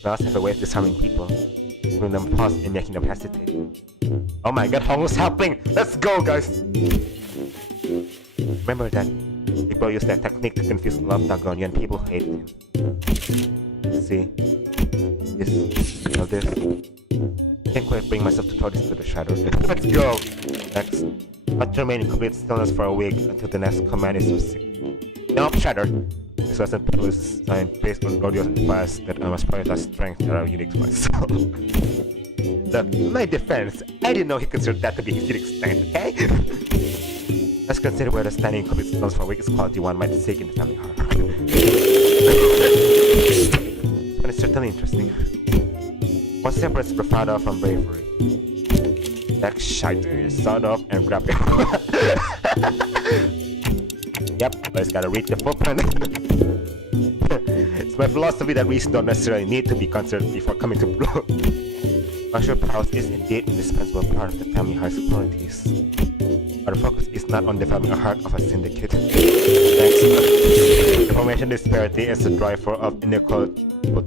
Smiles have a way of disarming people, giving them pause and making them hesitate. Oh my god, Hongo's helping! Let's go, guys! Remember that people use that technique to confuse love Dagonian people who hate him. See? This. Can't quite bring myself to throw this to the shadow. Let's go! Next. I'll remain in complete stillness for a week until the next command is received. Nope, shatter! This lesson is designed based on Rodio's advice that I must prioritize strengths that are unique to myself. Look, in my defense, I didn't know he considered that to be his unique strength, okay? Let's consider whether standing in complete stillness for a week is quality one might seek in the family heart. This one is certainly interesting. What separates bravado from bravery? That shite, sound off and grab it. Yep, but it's gotta read the footprint. It's my philosophy that reason don't necessarily need to be considered before coming to blow. Martial prowess is indeed an indispensable part of the family heart's qualities. But the focus is not on developing a heart of a syndicate. Next, information disparity is the driver of inequal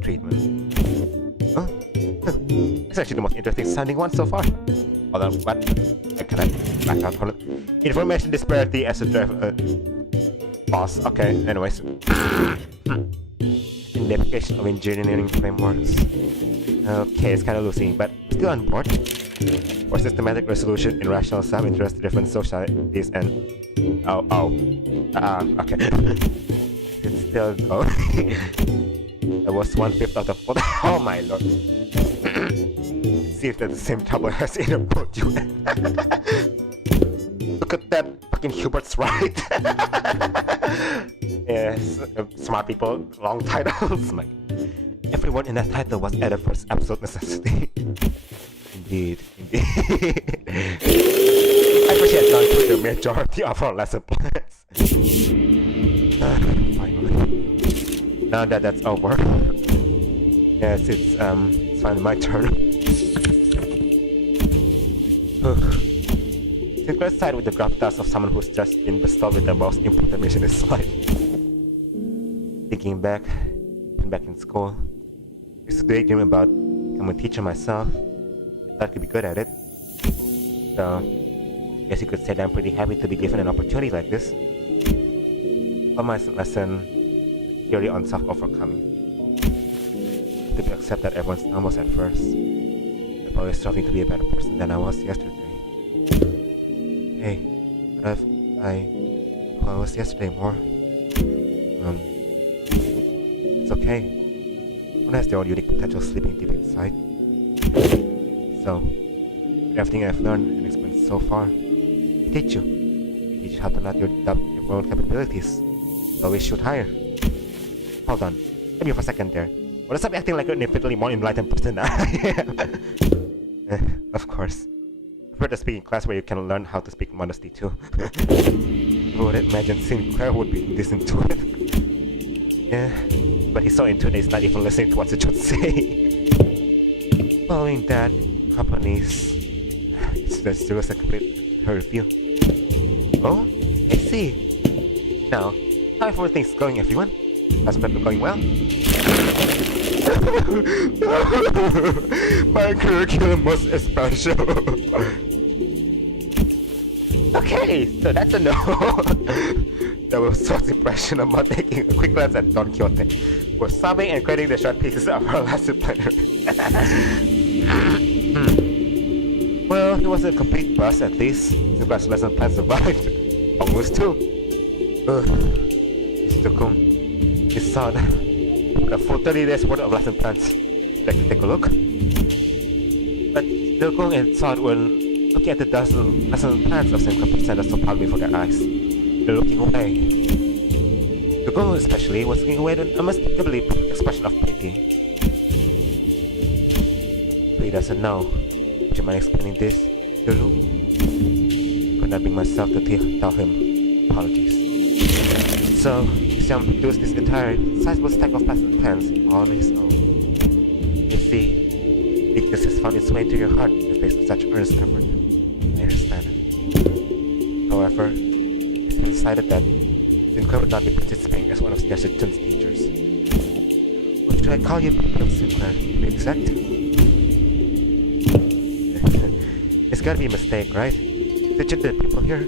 treatment. Huh? It's actually the most interesting sounding one so far. Hold on, what? I cannot back out. Hold on. Information disparity as a driver. Boss. Okay, anyways. In the application of engineering frameworks. Okay, it's kind of losing, but still on board. For systematic resolution in rational self-interest to different societies and... okay. It's still going. That was 1/5 of the 4. Oh my lord. See if that's the same trouble as in a boat you. Look at that fucking Hubert's right. Yes, smart people, long titles. Like, every word in that title was added for its absolute necessity. Indeed. I wish I had gone through the majority of our lesson plans. Finally. Now that that's over. Yes, it's finally my turn. Sinclair sighed with the gravitas of someone who's just been bestowed with the most important mission in his life. Thinking back in school, I used to daydream about becoming a teacher myself. I thought I could be good at it. So, I guess you could say that I'm pretty happy to be given an opportunity like this. For my lesson, theory on self-overcoming. To accept that everyone stumbles at first. I'm always striving to be a better person than I was yesterday. Hey, what if I was yesterday more? It's okay. Everyone has their own unique potential sleeping deep inside. So, everything I've learned and experienced so far, I teach you. I teach you how to not doubt your own capabilities. Always shoot higher. Hold on. Let me for a second there. Well, stop acting like an infinitely more enlightened person than I am. Of course. I prefer to speak in class where you can learn how to speak modesty too. Who would imagine Sinclair would be this into it? Yeah, but he's so into it that he's not even listening to what Xi Chun say. Following that, companies... It's the serious and complete her review. Oh, I see. Now, how are everything's going, everyone? How's prep going well? My curriculum was special. Okay, so that's a no. That was Sword's impression about taking a quick glance at Don Quixote. We're sobbing and creating the short pieces of our lesson planner. Well, it wasn't a complete bust at least. The last lesson plan survived. Almost too. Mr. Kung, his son. A full 30 days worth of lesson plans. Like to take a look? But Dilkung and Sod were looking at the dozen lesson plans of Sinclair presented so proudly before their eyes. They're looking away. Dilkung especially was looking away with an unmistakably expression of pity. But he doesn't know. Would you mind explaining this, Dilkung? Could not bring myself to tell him apologies. So, this young produced this entire sizable stack of lesson plans all on his own. You see, weakness has found its way into your heart in the face of such earnest effort. I understand. However, it's been decided that Sinclair would not be participating as one of Xi Chun's teachers. What should I call you, Sinclair, to be exact? It's gotta be a mistake, right? Did you the people here?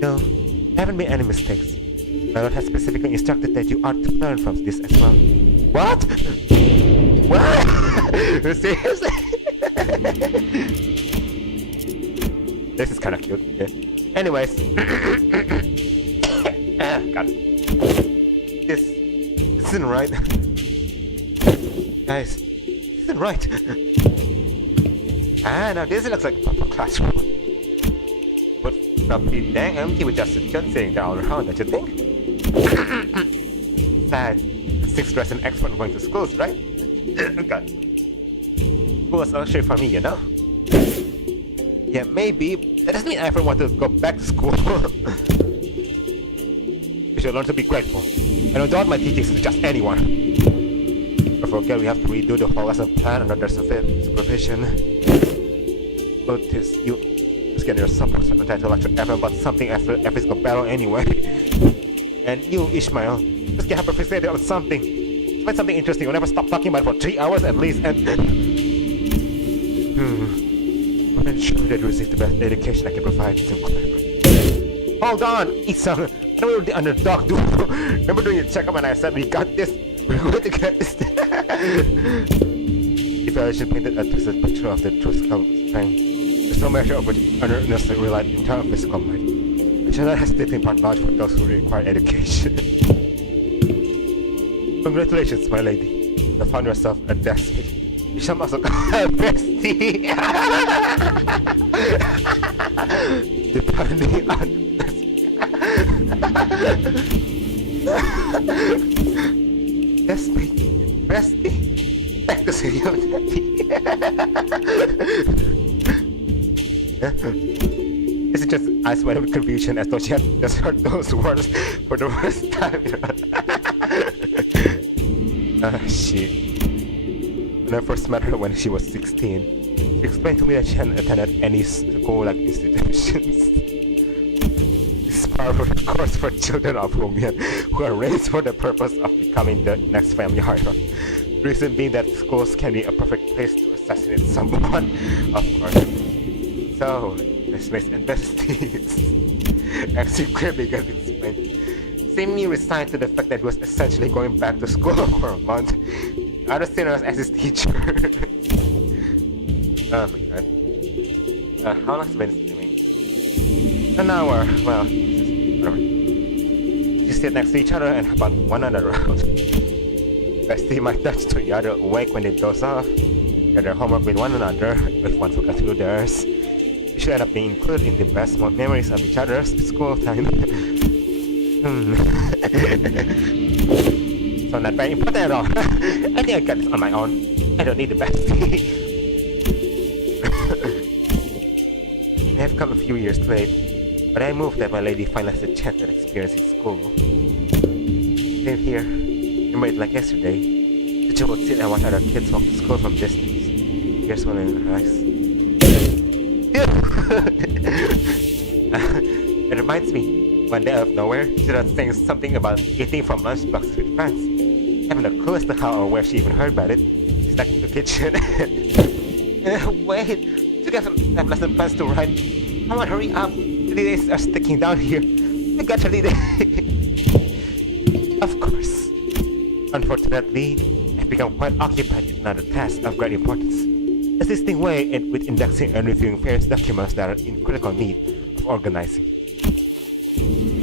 No, there haven't been any mistakes. My lord has specifically instructed that you are to learn from this as well. What? What? Seriously? This is kind of cute. Yeah. Anyways. God. This isn't right. Guys, this isn't right. Now this looks like a proper classroom. But probably dang empty with just a kid sitting there all around, don't you think? Sad. 6th dress an expert going to schools, right? God. School was actually for me, you know? Yeah, maybe. That doesn't mean I ever want to go back to school. We should learn to be grateful. I don't doubt my teachings to just anyone. But forget we have to redo the whole lesson plan under supervision. Notice you just getting your support secretary to lecture ever about something after every single battle anyway. And you, Ishmael, just get hyper-fixated on something. Find something interesting. You'll never stop talking about it for 3 hours at least. And I'm sure that you receive the best education I can provide. Hold on, Isang. I know we were the underdog, dude. Remember doing your checkup when I said we got this? We're going to get this. Evaluation painted a twisted picture of the true strength. There's no measure of which earnestly relied entirely on physical might. I shall not hesitate to impart knowledge for those who require education. Congratulations, my lady. You found yourself a despot. You shall also bestie. Depending on bestie. Back to seniority. This is just eyes wide with confusion as though she had just heard those words for the first time. Shit. When I first met her when she was 16, she explained to me that she hadn't attended any school-like institutions. This is powerful course for children of Hongyan who are raised for the purpose of becoming the next family hierarch. The reason being that schools can be a perfect place to assassinate someone, of course. So, this makes investigates. MC Kribbigan explained. Seemingly resigned to the fact that he was essentially going back to school for a month. Other sinners as his teacher. Oh my god. How long has it been streaming? An hour. Well, whatever. You sit next to each other and about one another out. Bestie might touch to the other awake when they doze off. Get their homework with one another if one forgot to do theirs. You should end up being included in the best memories of each other's school time. So not very important at all. I think I got this on my own. I don't need the bestie. I have come a few years late, but I moved that my lady finally has a chance at experiencing school. Came here, remember it like yesterday. The child would sit and watch other kids walk to school from distance. Here's one in her eyes. It reminds me. One day out of nowhere, she started saying something about eating from lunchbox with friends. I haven't a clue as to how or where she even heard about it. She's stuck in the kitchen. Wait, you guys have lesson plans to write. Come on, hurry up. The days are sticking down here. I got to lead it. Of course. Unfortunately, I've become quite occupied with another task of great importance. Assisting Wei with indexing and reviewing various documents that are in critical need of organizing.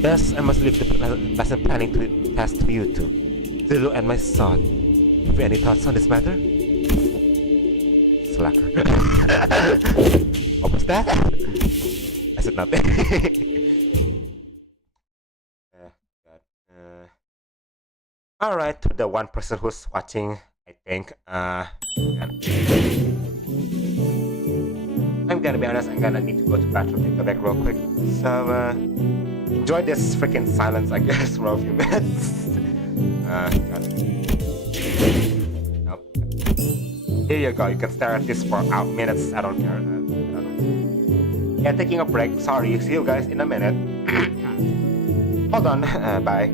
Thus, I must leave the lesson planning task to you two. Zulu and my son. Have you any thoughts on this matter? Slacker. What was that? I said nothing. Alright, to the one person who's watching, I think, I'm gonna be honest, I'm gonna need to go to the bathroom, take a break real quick. So, enjoy this freaking silence, I guess, for a few minutes. God. Nope. Here you go, you can stare at this for minutes, I don't care. Yeah, taking a break, sorry, see you guys in a minute. Hold on, bye.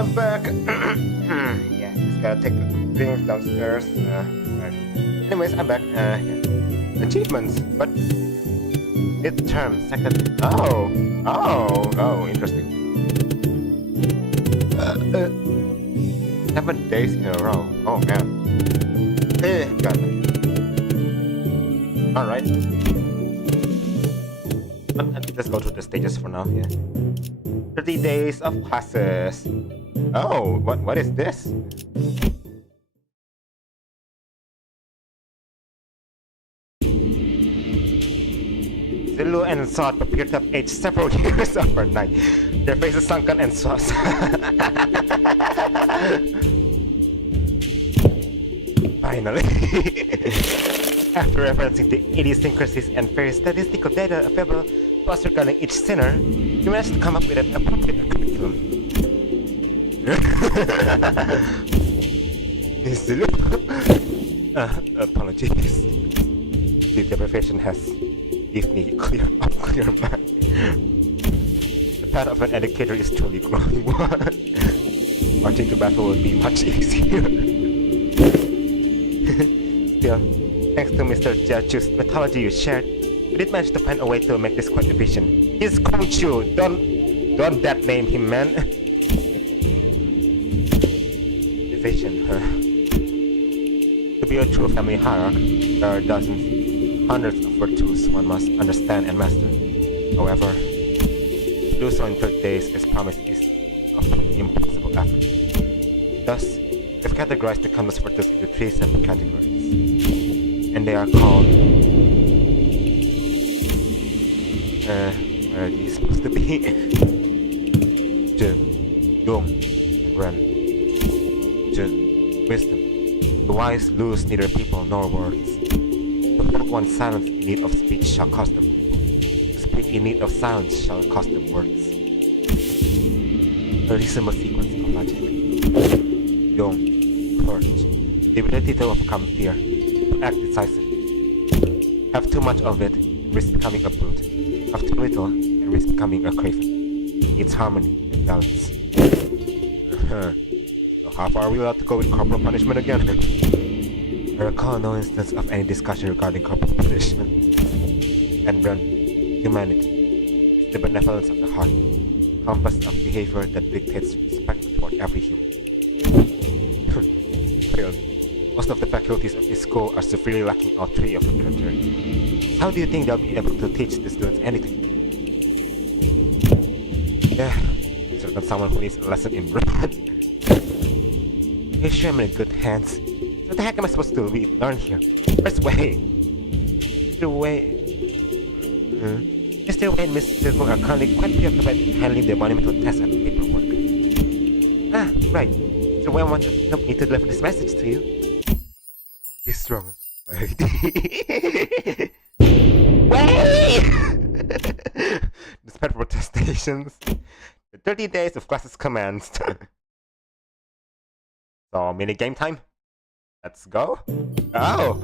I'm back. Yeah, just gotta take a drink downstairs. Right. Anyways, I'm back. Yeah. Achievements, but midterm second. Oh, interesting. 7 days in a row. Oh man. Got it. All right. Let's go through the stages for now. Yeah. 30 days of classes. Oh, what is this? Zulu and Sod appear to have aged several years overnight. Their faces sunken and sauce. Finally. After referencing the idiosyncrasies and various statistical data available to us regarding each sinner, we managed to come up with an appropriate curriculum. Zulu. Apologies. The deprivation has given me a clear mind. The path of an educator is truly growing one. Marching to battle would be much easier. Still, thanks to Mr. Jiachu's methodology you shared, we did manage to find a way to make this quite efficient. He's Kongchu. Don't that name him, man. Efficient, huh? To be a true family hierarch, there are dozens, hundreds of virtues one must understand and master. However, to do so in 30 days as promised is of impossible effort. Thus, we've categorized the countless virtues into 3 separate categories. And they are called... where are these supposed to be? Zhi, Yung, and Ren. Zhi, wisdom. The wise lose neither people nor words. To hold one's silence in need of speech shall cost them people. To speak in need of silence shall cost them words. A reasonable sequence of logic. Yung, courage. The ability to overcome fear. To act decisively. Have too much of it, and risk becoming a brute. Have too little, and risk becoming a craven. It's harmony and balance. So how far are we allowed to go with corporal punishment again? I recall no instance of any discussion regarding corporal punishment. And run, humanity, is the benevolence of the heart, compass of behavior that dictates respect toward every human. Clearly, most of the faculties of this school are severely lacking all 3 of the criteria. How do you think they'll be able to teach the students anything? Yeah, certain someone who needs a lesson in bread. You sure I'm in good hands. What the heck am I supposed to learn here? Where's Wei? Mr. Wei... Mr. Wei and Mr. Kung are currently quite preoccupied handling the monumental tests and paperwork. Ah, right. Mr. Wei wanted me to deliver this message to you. He's strong. Wei! Despite protestations, the 30 days of classes commenced. So, mini game time? Let's go. Oh,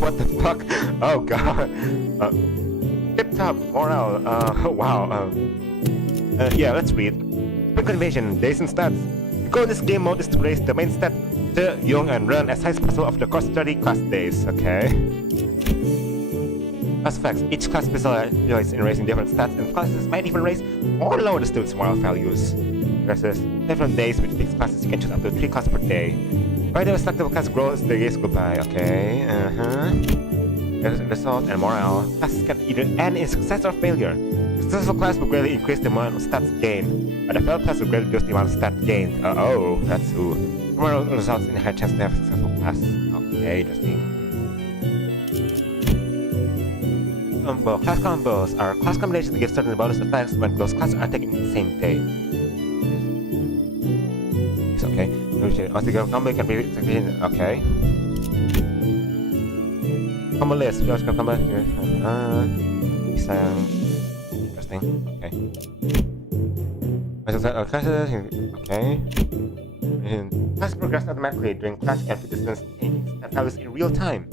what the fuck? Oh god. Tip top morale. Wow. Yeah, let's read. Cultivation, days and stats. The goal of this game mode is to raise the main stat, Zhi, Yung, and Ren as high as possible of the course 30 class days. Okay. As facts, each class specializes in raising different stats, and classes might even raise or lower the students' moral values. Versus different days with fixed classes, you can choose up to 3 classes per day. Right, the selectable class grows, the days go by. Okay, There's result and morale. Classes can either end in success or failure. The successful class will greatly increase the amount of stats gained, but the failed class will greatly reduce the amount of stats gained. Oh, that's ooh. Morale results in a high chance to have a successful class. Okay, interesting. Well, class combos are class combinations that give certain bonus effects when those classes are taken in the same day. It's okay. Once you go combo, you can be okay. Combo list. We also combo here. Interesting. Okay. Classes. Okay. Class progress automatically during class and distance that values in real time.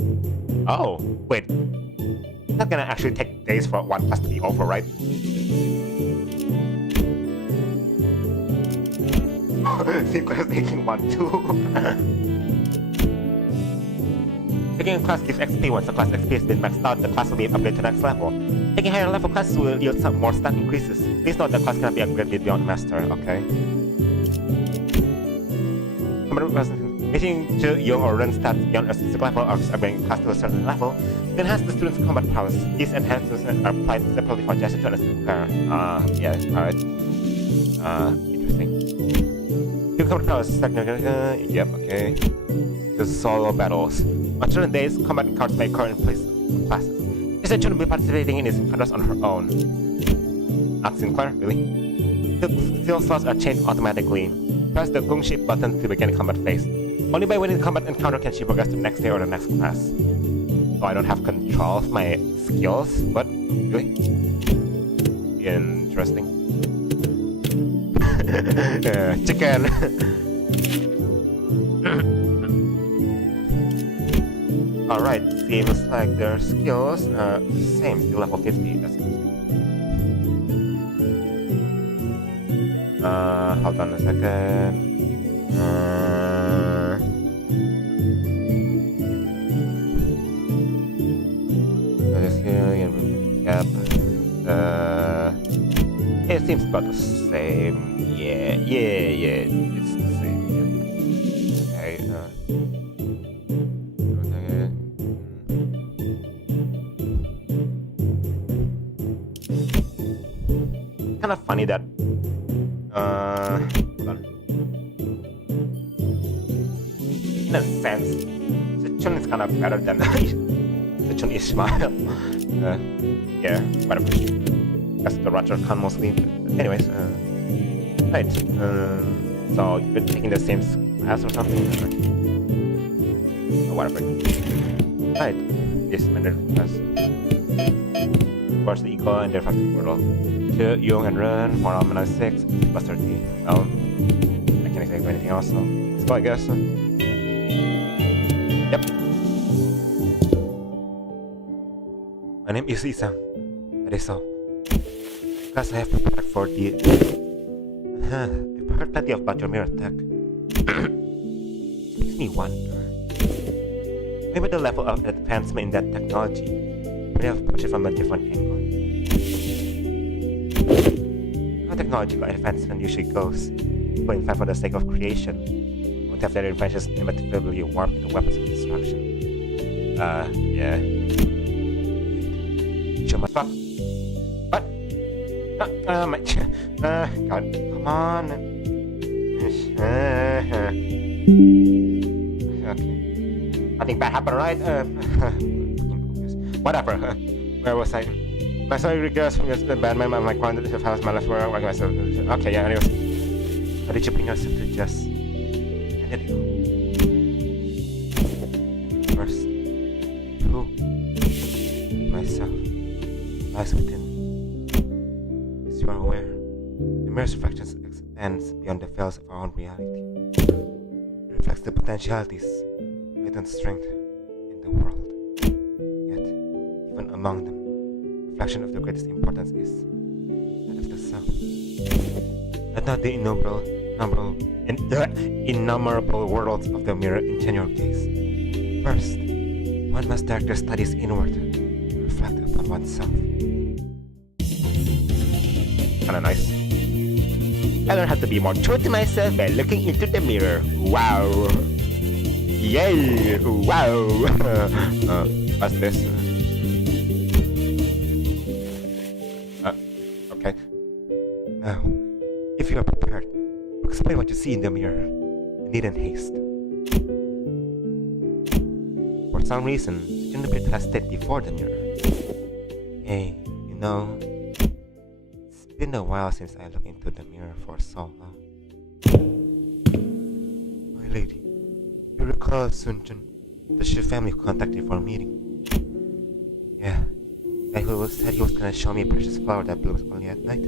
Oh, wait. It's not gonna actually take days for one class to be over, right? Sinclair's taking one too. Taking a class gives XP. Once the class XP has been maxed out, the class will be upgraded to the next level. Taking higher level classes will yield some more stat increases. Please note that class cannot be upgraded beyond Master, okay? Making to young or run stats beyond a specific level or upgrading class to a certain level to enhance the student's combat prowess. These enhancements are applied separately for Jesse and Sinclair. Yeah, alright. Interesting. New combat prowess, yep, okay. The solo battles. On certain days, combat encounters may occur in place of classes. Xi Chun will be participating in these encounters on her own. Not Sinclair, really? The skill slots are changed automatically. Press the Gung Ship button to begin a combat phase. Only by winning the combat encounter can she progress to the next day or the next class. So I don't have control of my skills, but really? Interesting. Chicken! Alright, seems like their skills are the same, to level 50, that's interesting. Hold on a second. Yep. It seems about the same. Yeah, it's the same. Yeah. Okay. Kind of funny that. Hold on. In a sense, Xi Chun is kind of better than Xi Chun Ishmael. Yeah, whatever. That's the Roger Khan mostly. But anyways, right. So you're taking the same class or something? Or whatever. Right. This mandatory class. Of course, the eco and the refractive portal. 2 Young and Run, 4 Almana 6, plus 30. Well, I can't exactly do anything else, so let's go, I guess. Yep. My name is Isa. That is so. Because I have prepared for the... I've heard plenty about your mirror tech. Makes me wonder. Maybe the level of advancement in that technology may have approached it from a different angle. How technological advancement usually goes, but in fact for the sake of creation, won't have their inventions inevitably warped into weapons of destruction. Yeah. Show my fuck. What? My... God, come on. Okay. Nothing bad happened, right? Whatever. Where was I? My sorry regrets from the bad man of my quantity of house, my left where I myself. Okay, yeah, anyways. How did you bring yourself to just... And there you go. First, who? Myself. Lies within. As you are aware, the mirror's reflection extends beyond the veils of our own reality. It reflects the potentialities, light and strength in the world. Yet, even among them, reflection of the greatest importance is that of the self. Let not the innumerable worlds of the mirror enchain your gaze. First, one must direct their studies inward to reflect upon oneself. Kinda nice. I learned how to be more true to myself by looking into the mirror. Wow! Yay! Wow! What's this? Okay. Now, if you are prepared, explain what you see in the mirror. Needn't haste. For some reason, you shouldn't be tested before the mirror. Hey, you know, it's been a while since I looked into the mirror for so long. My lady, you recall Xi Chun, the Shi family contacted for a meeting? Yeah, the guy who said he was gonna show me a precious flower that blooms only at night.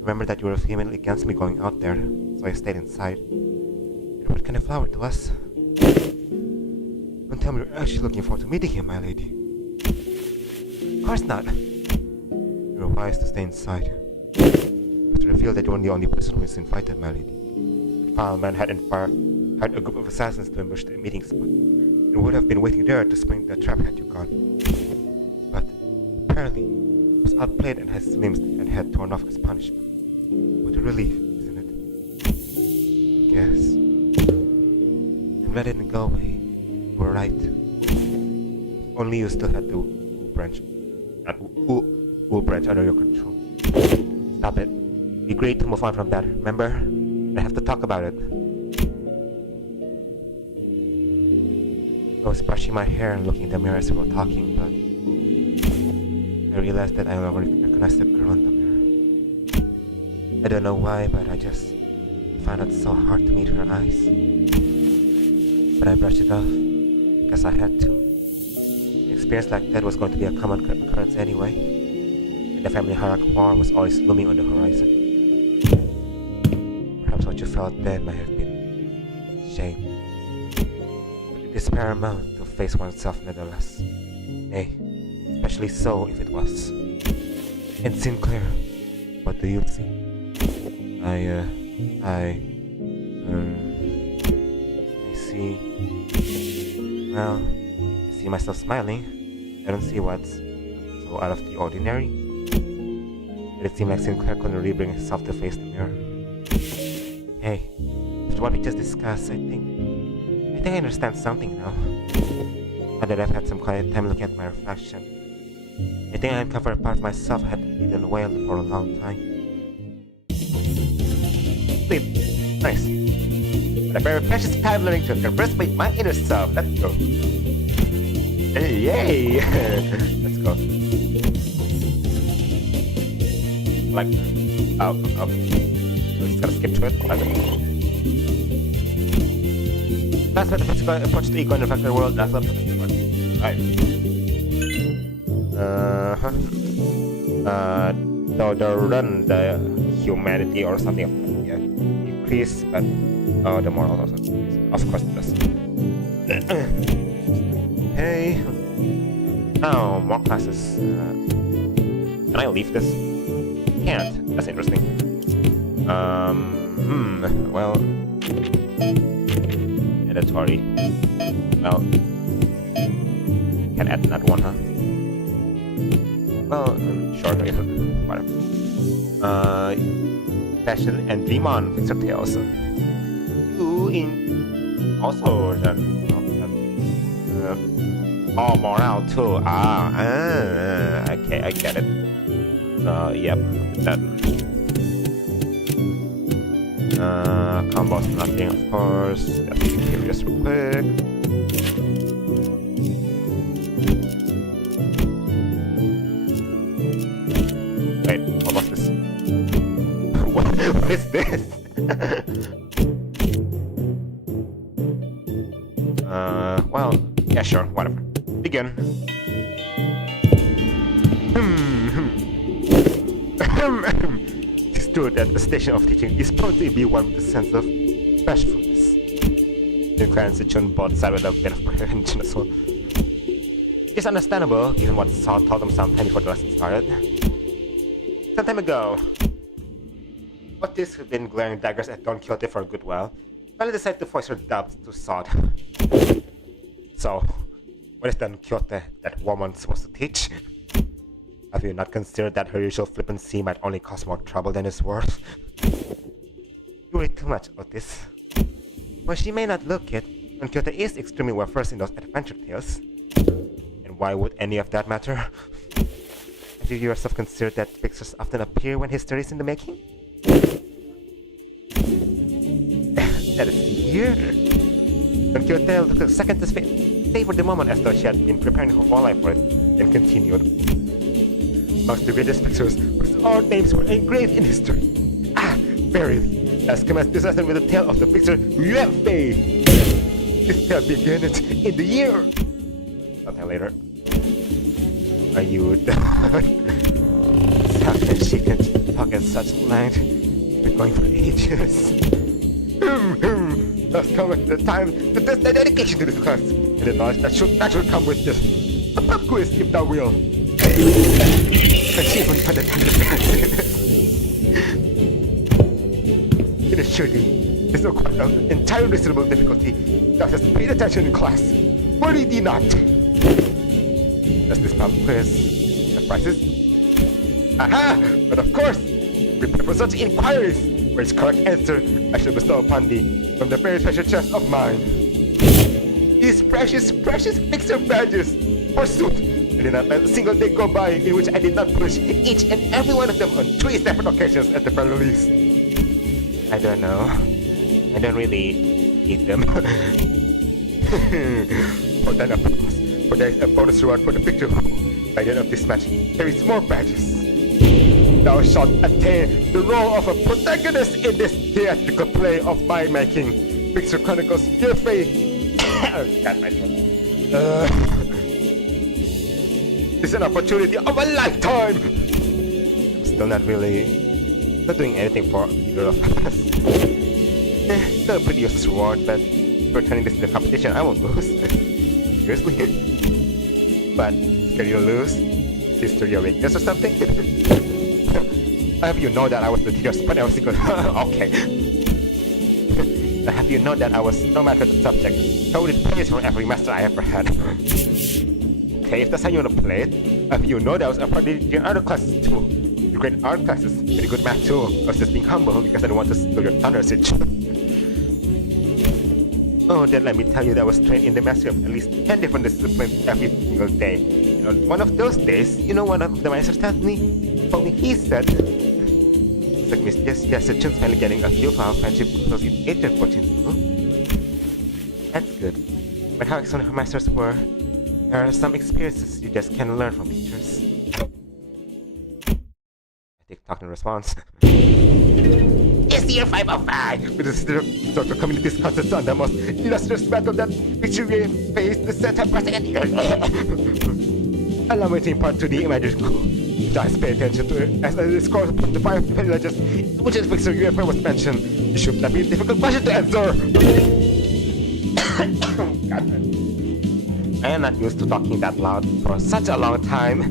Remember that you were vehemently against me going out there, so I stayed inside. What kind of flower to us? Don't tell me you're actually looking forward to meeting him, my lady. Of course not. You were wise to stay inside. But to reveal that you weren't the only person who is invited, my lady. fileman had hired a group of assassins to ambush the meeting spot, and would have been waiting there to spring the trap had you gone. But apparently, he was outplayed and has limbs and head torn off as punishment. What a relief, isn't it? I guess. And rather than go away, you were right. If only you still had the wool branch under your control. Stop it. We agreed to move on from that, remember? I have to talk about it. I was brushing my hair and looking in the mirror as we were talking, but I realized that I no longer recognized the girl in the mirror. I don't know why, but I just found it so hard to meet her eyes. But I brushed it off, because I had to. An experience like that was going to be a common occurrence anyway, and the family hierarchy war was always looming on the horizon. Perhaps what you felt then might have been shame. But it is paramount to face oneself nevertheless. Nay, especially so if it was. And Sinclair, what do you see? I see... Well, I see myself smiling. I don't see what's so out of the ordinary. But it seemed like Sinclair couldn't really bring himself to face the mirror. Hey, after what we just discussed, I think I understand something now. Now that I've had some quiet time looking at my reflection, I think I uncovered a part of myself I had hidden away for a long time. Sleep. Nice. But a very precious time learning to converse with my inner self. Let's go. Hey, yay! Let's go. Like, oh, just gotta skip to it. Last bit of physical approach to ego in the factory world. That's up to the one. Right. The run, the humanity or something of that, yeah. Increase, but the moral also increase. Of course it does. Hey. Oh, more classes. Can I leave this? Can't. That's interesting. Well, editory. Well, can add another one, huh? Well, sure, whatever. Passion and Demon Fixer Tales. You in also morale too. Okay, I get it. Yep, that. Combos nothing, of course. Just curious real quick. Wait, what was this? What is this? Well, yeah, sure, whatever. Begin. This dude at the station of teaching is prone to be one with a sense of bashfulness. The Xi Chun both side with a bit of prehension as well. It's understandable, given what Saw told them some time before the lesson started. Some time ago, Otis, who'd been glaring daggers at Don Quixote for a good while, finally decided to voice her doubts to Sod. So, what is Don Quixote, that woman, supposed to teach? Have you not considered that her usual flippancy might only cause more trouble than it's worth? You read too much, Otis. While she may not look it, Don Quixote is extremely well versed in those adventure tales. And why would any of that matter? Have you yourself considered that pictures often appear when history is in the making? That is here. Don Quixote took a second to savor the moment as though she had been preparing her whole life for it, and continued. Amongst the greatest pictures whose our names were engraved in history. Verily, as commenced this lesson with the tale of the picture Yue. This tale began in the year. Sometime later. Are you done? How can she talk at such length? We're going for ages. Thus cometh the time to test the dedication to this class, and the knowledge that should naturally come with this. A pub quiz, if thou will. Achievement for the time to pass. It is surely This requires an entirely reasonable difficulty. Thus has paid attention in class. Worry thee not. Does this pub quiz the prizes? Aha! But of course, prepare for such inquiries. For each correct answer, I shall bestow upon thee from the very treasure chest of mine. These precious, precious Pixar badges. Forsooth, I did not let a single day go by in which I did not push each and every one of them on 3 separate occasions at the very least. I don't know. I don't really need them. For then applause, for there is a bonus reward for the victor who, by the end of this match, carries more badges. Thou shalt attain the role of a protagonist in this theatrical play of my making. Pixar Chronicles Year Fate. Got my throat. This is an opportunity of a lifetime! I'm still not doing anything for either of us. Still a pretty useless reward, but for turning this into a competition, I won't lose. Seriously? But, can you lose? Sister, your weakness or something? Have you know that I was the teacher's but I was single? Okay. Have you know that I was, no matter the subject, totally praised from every master I ever had? Okay, if that's how you want to play it, have you know that I was a part of the other classes too? The great art classes, very good math too. I was just being humble because I don't want to steal your thunder, Xi Chun. Oh, then let me tell you that I was trained in the mastery of at least 10 different disciplines every single day. You know, one of those days, one of the masters told me, he said, it's like, yes, Xi Chun's finally getting a feel for how friendship close with 8 and 14 school. That's good. But how excellent her masters were, there are some experiences you just can't learn from teachers. I think talk in response. It's the year 505! With the sort of community's consensus on the most illustrious battle that Musume faced the center president. Allow me to impart to the imaginary crew. Just pay attention to it as it scores upon the 5 villages in which the Pixar UFO was mentioned. It should not be a difficult question to answer. I am not used to talking that loud for such a long time.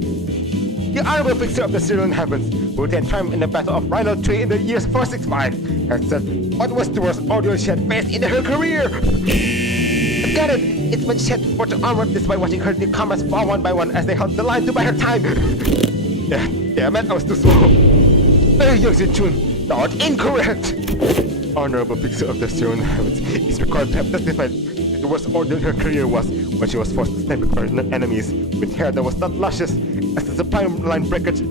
The honorable fixer of the Syrian heavens, who then triumphed in the battle of Rhino Tree in the years 465, has said what was the worst ordeal she had faced in her career. Get it! It's when she had to forge onward despite watching her comrades fall one by one as they held the line to buy her time. Yeah, damn it, I was too slow. Young Xi Chun, thou art incorrect! Honorable fixer of the Syrian heavens is required to have testified that the worst ordeal in her career was when she was forced to stand before her enemies with hair that was not luscious, as the supply line breakage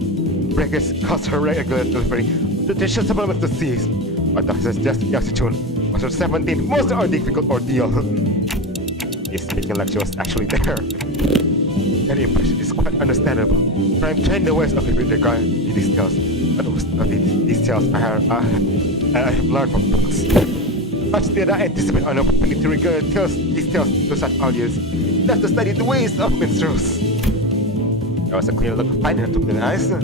caused her regular delivery of nutritious supplements to cease. But doctor suggested Xi Chun was her 17th most difficult ordeal. He's speaking like she was actually there. That impression is quite understandable, for I'm trained in the ways of it with regard to these tales, but most of these tales I have learned from books. Much did I anticipate an opportunity to regale these tales to such audience, left to study the ways of minstrels. There was a clear look of pride in her twinkling eyes. I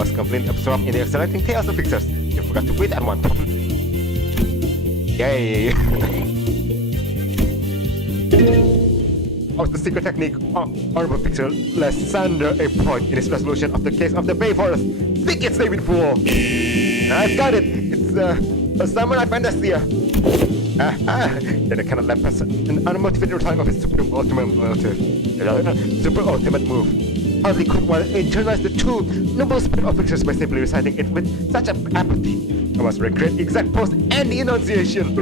was completely absorbed in the exciting tales of pictures. You forgot to breathe at one point. Yay! Of the secret technique, Honorable Picture Lysander a point in his resolution of the case of the Bay Forest. Speak its name in full! I've got it! It's a samurai fantasia! Aha! Then I cannot let pass an unmotivated retelling of his super ultimate move. Hardly could one internalize the true noble spirit of pictures by simply reciting it with such apathy. I must recreate the exact pose and the enunciation.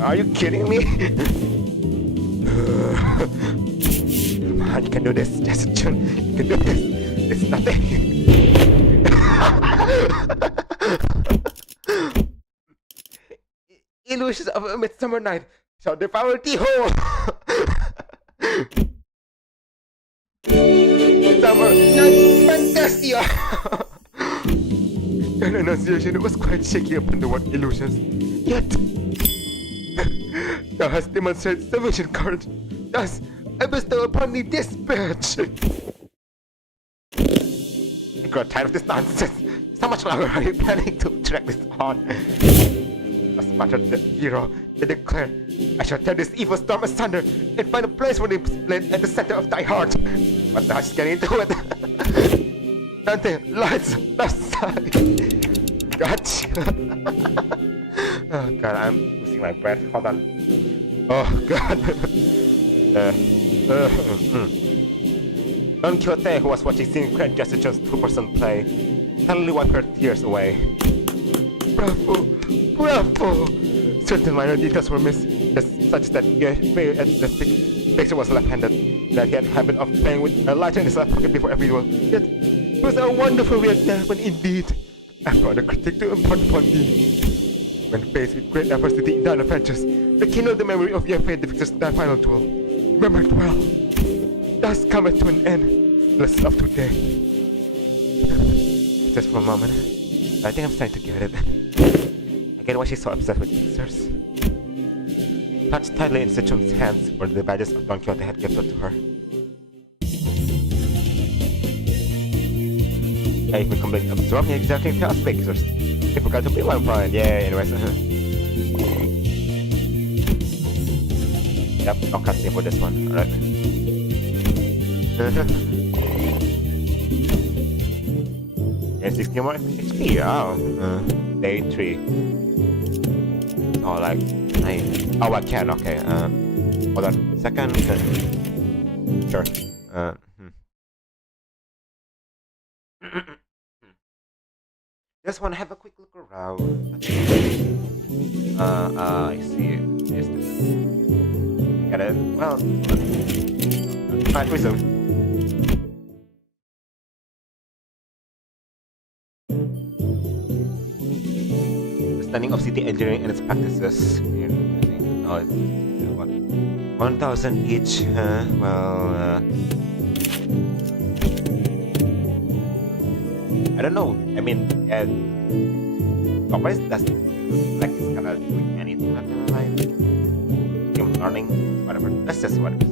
Are you kidding me? Come on, you can do this, Xi Chun. You can do this. It's nothing. Illusions of a midsummer night shall devour the whole. Summer night fantasia. An enunciation was quite shaky upon the word illusions. Yet, thou hast demonstrated sufficient courage. Thus, I bestow upon thee this badge. I got tired of this nonsense. How much longer are you planning to drag this on? Thus muttered the hero. They declared, I shall tear this evil storm asunder and find a place for the split at the center of thy heart. But thou hast getting into it. Nothing. Lights left side. Gotcha. Oh god, I'm losing my breath. Hold on. Oh god. Don Quixote, who was watching seeing Grand Gestures 2% play, suddenly wiped her tears away. Bravo! Bravo! Certain minor details were missed, such that the picture was left-handed, that he had a habit of playing with a lighter in his left pocket before every duel. Yet, it was a wonderful weapon indeed. After the critic to impart upon thee. When faced with great adversity in down adventures, rekindle the memory of your fate defeats that final duel. Remember it well. Thus cometh to an end, lesson of today. Just for a moment, I think I'm starting to get it. I get why she's so obsessed with fixers. Clutched tightly in Xi Chun's hands were the badges of Don Quixote had gifted to her. I even completely absorbed the exacting chaos fixers. I forgot to be 1 point, yay, anyways. Yep, no cutscene for this one, alright. And 60 more HP, oh. Day 3. Oh, like, oh, I can, okay, hold on, second, sure, Just wanna have a quick look around. I see, yes, got it, well, alright, resume. Understanding of city engineering and its practices. Oh, it's what? 1,000 each. Well, I don't know. I mean, Corporates does like it's kind of doing anything like that. I'm learning, whatever. That's just what it is.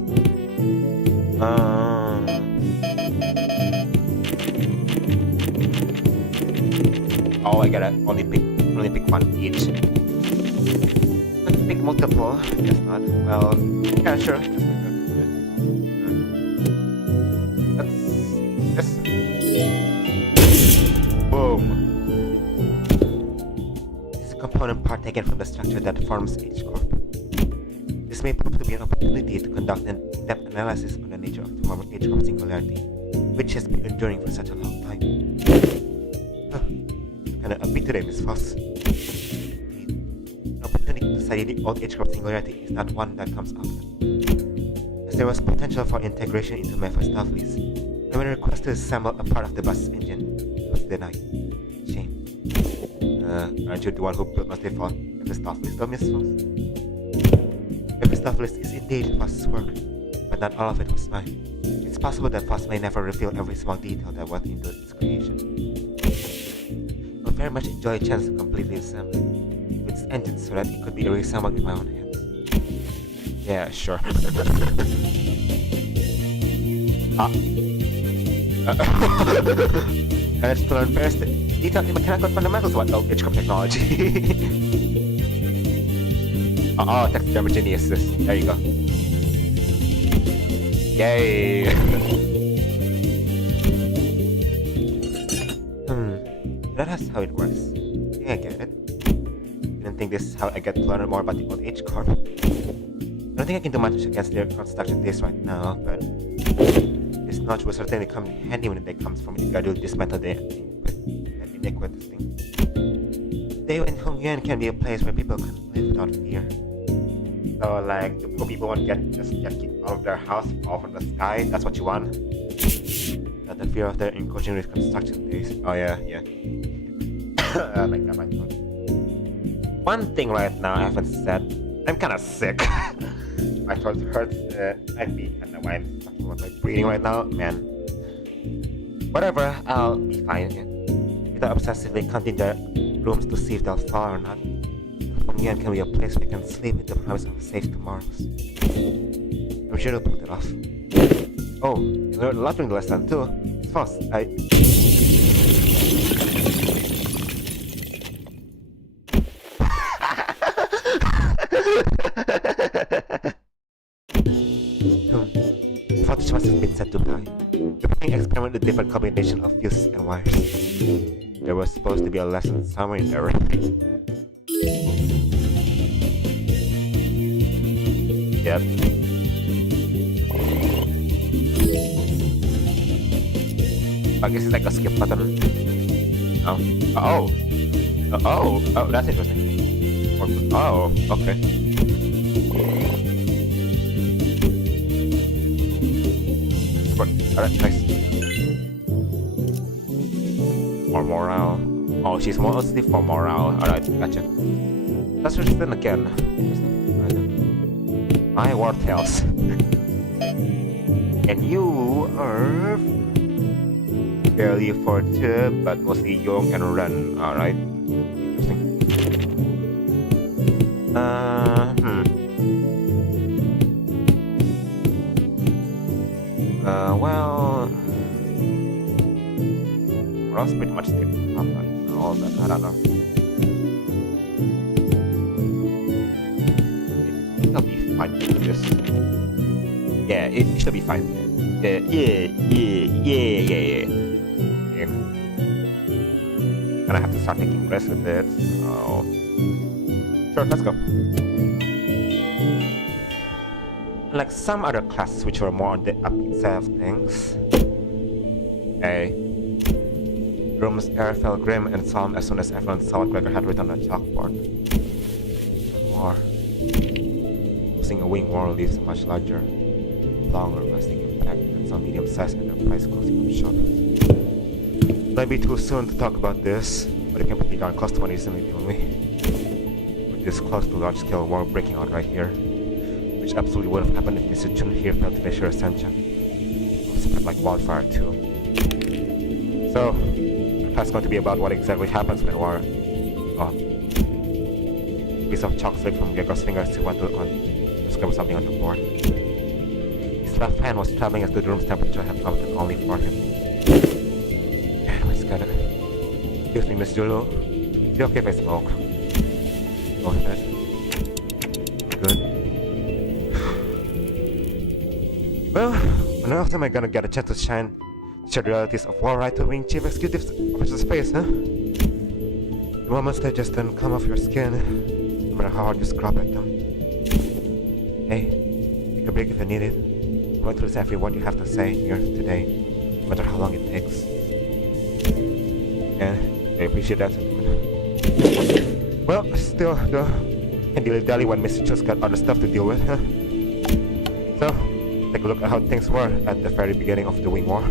Oh, I gotta only pick one each. Let's pick multiple. Guess not. Well, yeah, sure. Let's just boom. This is a component part taken from the structure that forms H Corp. This may prove to be an opportunity to conduct an in-depth analysis on the nature of the former H Corp singularity, which has been enduring for such a long time. Kinda upbeat today, Miss Foss. An opportunity to study the old H Corp singularity is not one that comes often. As there was potential for integration into my first staff list, and when a request to assemble a part of the bus's engine was denied. Shame. Aren't you the one who built my default every staff list, though, Miss Foss? Every staff list is indeed Foss's work, but not all of it was mine. It's possible that Foss may never reveal every small detail that went into its creation. I would very much enjoy a chance to completely assemble its engine so that it could be reassembled with my own hands. Yeah, sure. And let's learn first detailed mechanical fundamentals of H Corp technology. Oh, taxidermy geniuses. There you go. Yay! That's how it works. Yeah, I get it. Didn't think this is how I get to learn more about the old H Corp. I don't think I can do much against their construction taste right now, but this notch will certainly come in handy when the day comes for me to gradually dismantle the iniquitous thing. They in Hongyuan can be a place where people can live without fear. So, like, the poor people won't just get kicked out of their house, fall from the sky. That's what you want. Not the fear of their encroaching reconstruction days. Oh yeah. Like that, right? One thing right now I haven't said. I'm kind of sick. My throat hurts. I don't know why I'm talking about my breathing right now, man. Whatever, I'll be fine. Without obsessively counting the rooms to see if they'll fall or not. Hongyuan can be a place where you can sleep with the promise of safe tomorrows. I'm sure to put it off. Oh, you learned a lot during the lesson too. It's fast. Voltage must have been set too high. The playing experiment with a different combination of fuses and wires. There was supposed to be a lesson somewhere in there, right? Yep. I guess it's like a skip button. Oh, that's interesting. Oh, okay. Alright, nice. More morale. Oh, she's mostly for morale. Alright, gotcha. That's resistant again. Interesting. My war tales. And you are fairly fortunate, but mostly young and run. Alright. Interesting. Well, Ross pretty much did up like all that. I don't know. It'll be fine with this. Yeah, it should be fine. Yeah. And I have to start taking risks with it. So, sure, let's go. Like some other classes which were more on the upbeat side of things. Room's air felt grim and solemn as soon as everyone saw what Gregor had written on the chalkboard. War. Losing a wing war leaves a much larger, longer lasting impact than some medium-sized enterprise closing up shop. Might be too soon to talk about this, but it can be darn close to one easily, don't we? With this close to large-scale war breaking out right here, which absolutely would have happened if Mr. Chun here failed to finish her ascension. It was spread like wildfire too. So, the class is going to be about what exactly happens when war. Oh. A piece of chalk slipped from Gregor's fingers to went to scribble something on the board. His left hand was trembling as the room's temperature had plummeted only for him. Man, what's got it? Excuse me, Miss Julu. Is it okay if I smoke? Go ahead. Good. Well, when else am I gonna get a chance to share the realities of war right to wing chief executive officer's face, huh? The moments that just don't come off your skin, no matter how hard you scrub at them. Hey, take a break if you need it. I'm going to listen every word you have to say here today, no matter how long it takes. And I appreciate that. Well, still, though, can't dilly-dally when Mr. Chun's got other stuff to deal with, huh? So, take a look at how things were at the very beginning of the Wing War.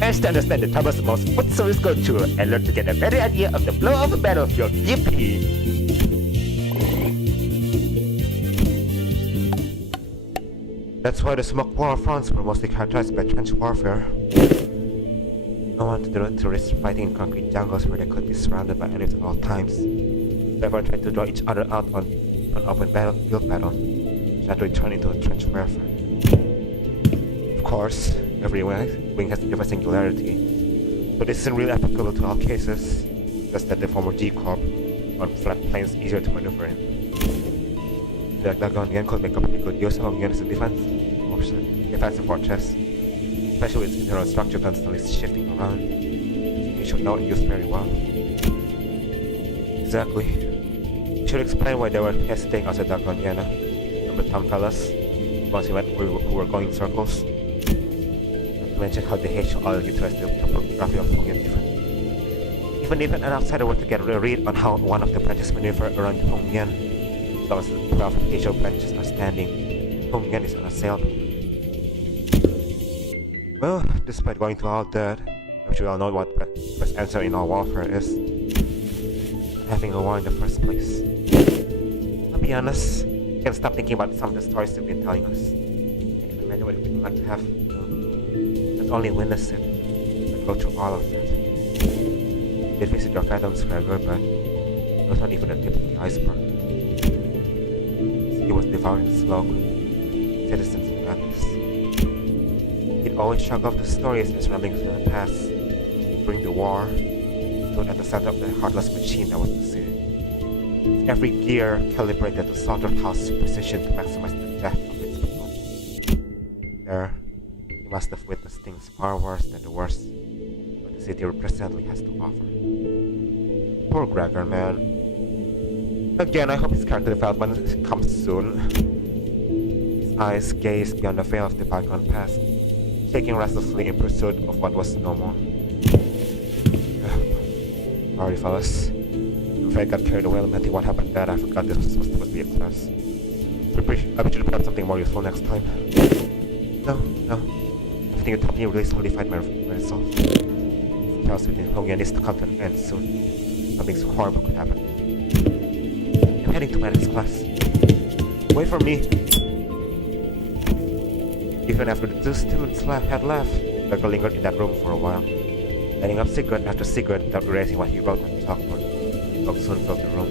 Manage to understand the troubles most foot soldiers go through and learn to get a better idea of the flow of a battlefield. Yippee! That's why the smoke war fronts were mostly characterized by trench warfare. No one to risk fighting in concrete jungles where they could be surrounded by enemies at all times. So everyone tried to draw each other out on an open field battle, trying to turn into a trench warfare. Of course, every wing has a different singularity, but this isn't really applicable to all cases, just that they form a G-Corp on flat plains easier to maneuver in. The Dagon Yen could make a pretty good use of Yen as a defensive fortress, especially its internal structure constantly shifting around. You should know it used very well. Exactly. You should explain why they were hesitating outside Dagon Yen. Remember Tom fellas? Once we went who were going in circles? Not to mention how the HO all utilized the topography of Hongyan different. Even an outsider were to get a read on how one of the branches maneuver around Hongyan. As long as the 12 HO branches are standing, Hongyan is unassailable. Well, despite going through all that, I'm sure we all know what the best answer in all warfare is. Having a war in the first place. I'll be honest, I can't stop thinking about some of the stories you've been telling us. I can imagine what it would be like to have, not only witness it, but go through all of that. You did visit your phantoms forever, but it was not even the tip of the iceberg. The city was devoured in smoke, citizens in madness. He'd always shrug off the stories as ramblings in the past. During the war, stood at the center of the heartless machine that was the city. Every gear calibrated to slaughterhouse precision to maximize the death of its people. there, he must have witnessed things far worse than the worst what the city presently has to offer. Poor Gregor, man. Again, I hope his character development comes soon. His eyes gazed beyond the veil of the bygone past, shaking restlessly in pursuit of what was no more. Sorry, fellas. If I got carried away lamenting what happened then, I forgot this was supposed to be a class. I should have done something more useful next time. No. Everything you told me really solidified my resolve. The chaos within Hongyan needs to come to an end soon. Something so horrible could happen. I'm heading to my next class. Wait for me. Even after the two students had left, Gregor lingered in that room for a while, lighting up cigarette after cigarette without erasing what he wrote on the chalkboard. Smoke soon filled the room,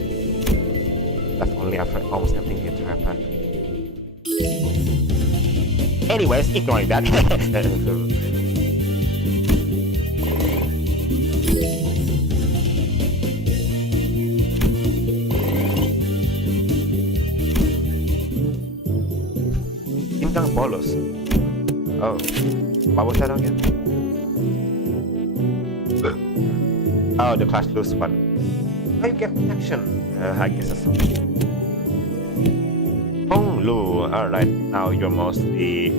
left only after almost emptying the entire pack. Anyways, ignoring that. Indang bolos. Oh, what was that again? Oh, the class loose one. Oh, you get protection. I guess that's something. Hong Lu, alright, now you're mostly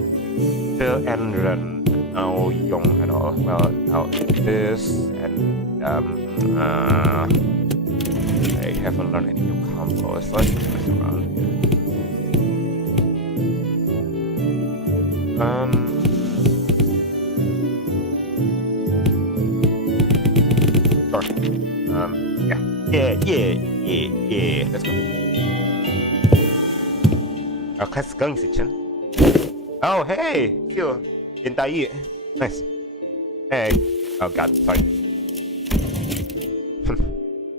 Phil and Ren. Now Yong and all. Well, now this and I haven't learned any new combos, so let's mess around here. Yeah. Let's go. Our class is going, Xi Chun. Oh, hey! Phil. Nice. Hey. Oh god, sorry.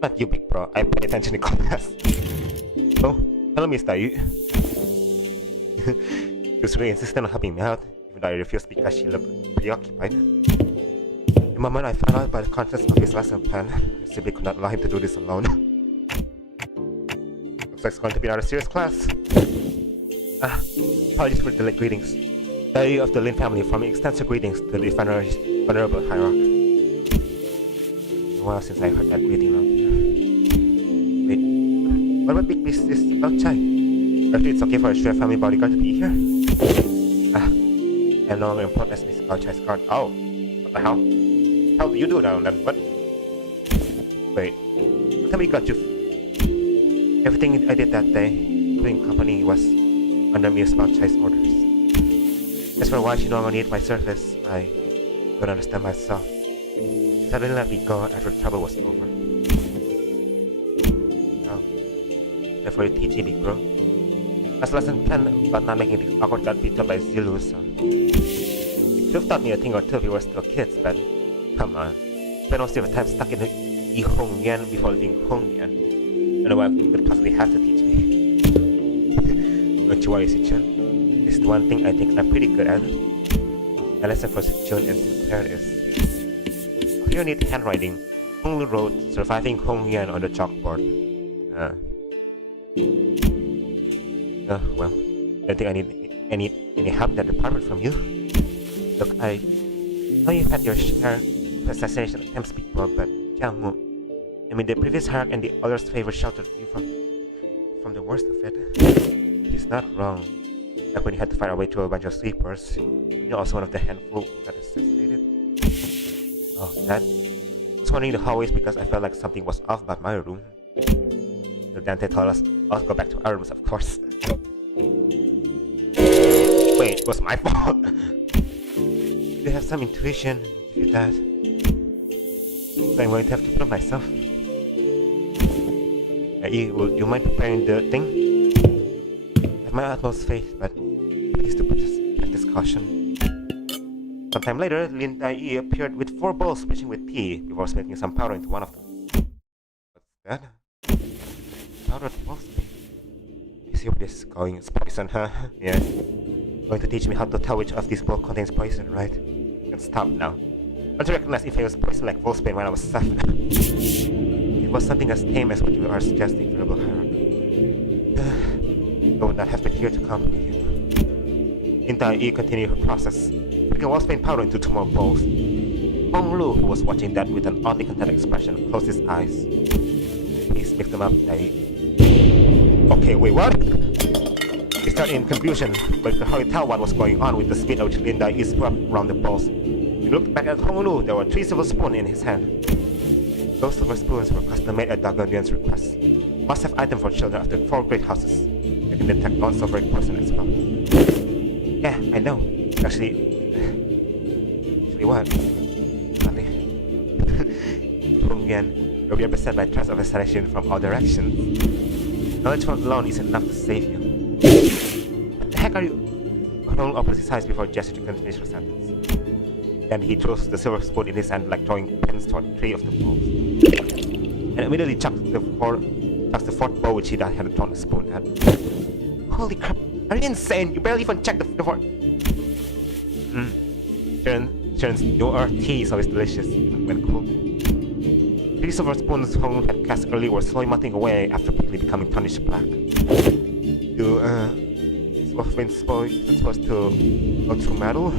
Not you, big bro. I pay attention in class. Oh, hello, Miss Dai. She was really insistent on helping me out, even though I refused because she looked preoccupied. The moment I found out about the contents of his lesson plan, I simply could not allow him to do this alone. Looks like it's going to be another serious class. Apologies for the late greetings. Diary of the Lin family forming extensive greetings to the venerable hierarch. A while since I heard that greeting around here. Wait, what about big business about Chai? Actually, it's okay for a Xue family bodyguard to be here? I'm no longer important as Miss Bao Chai's guard. Oh, what the hell? How do you do now then? What? Wait, tell me you got you. Everything I did that day, including company, was under Miss Bao Chai's orders. As for why she no longer needed my service, I don't understand myself. She suddenly let me go after the trouble was over. Oh, therefore you teach me, big bro. As lesson plan about not making the awkward got beat up by Zilu, so you should have taught me a thing or two if we were still kids, but come on. Spent most of the time stuck in the Hongyan before leaving Hongyan. I know what you could possibly have to teach me. Don't you worry, Xi Chun. This is the one thing I think I'm pretty good at. The lesson for Xi Chun and Sinclair is clear neat handwriting. Hong Lu wrote surviving Hongyan on the chalkboard. Well, I don't think I need any help in that department from you. Look, I know you've had your share of assassination attempts before, but Jiangmu, I mean the previous hierarch and the others favor sheltered you from the worst of it. He's not wrong. Like when you had to fight our way through a bunch of sleepers, you're also one of the handful who got assassinated. Oh, that? I was wandering the hallways because I felt like something was off about my room. So Dante told us all to go back to our rooms, of course. Wait, it was my fault. You have some intuition, if you that. So I'm going to have to prove myself. Would you mind preparing the thing? I have my utmost faith, but please do practice caution. Sometime later, Lin Dai appeared with 4 bowls splashing with tea before splitting some powder into one of them. What's that? Powdered wolf's tea. I see where this is going. It's poison, huh? Yeah. Going to teach me how to tell which of these bowls contains poison, right? You can stop now. Don't you recognize if I was poison like wolfsbane when I was 7? It was something as tame as what you are suggesting, Venerable Hierarch. I would not have been here to complicate it. Lin continued her process, putting wall paint powder into 2 more bowls. Hong Lu, who was watching that with an oddly contented expression, closed his eyes. Please mix them up, Dai. Okay, wait, what? He started in confusion, but could hardly tell what was going on with the speed at which Lin Dai swept around the bowls. He looked back at Hong Lu. There were 3 silver spoons in his hand. Those silver spoons were custom made at Dagondian's request. Must have items for children of the 4 great houses. They can detect non-silveric poison as well. Yeah, I know. Actually what? Nothing. Hong Yan, you'll be beset by threats of assassination from all directions. Knowledge alone isn't enough to save you. What the heck are you? Hong opened his eyes before gesturing to finish her sentence. Then he throws the silver spoon in his hand like throwing pins toward 3 of the bowls. And immediately chucks the 4th bowl which he had thrown a spoon at. Holy crap, are you insane? You barely even checked the 4th. Sharon's New Earth tea is always delicious, even when cold. 3 silver spoons Hong had cast earlier were slowly melting away after quickly becoming tarnished black. Supposed to go through metal?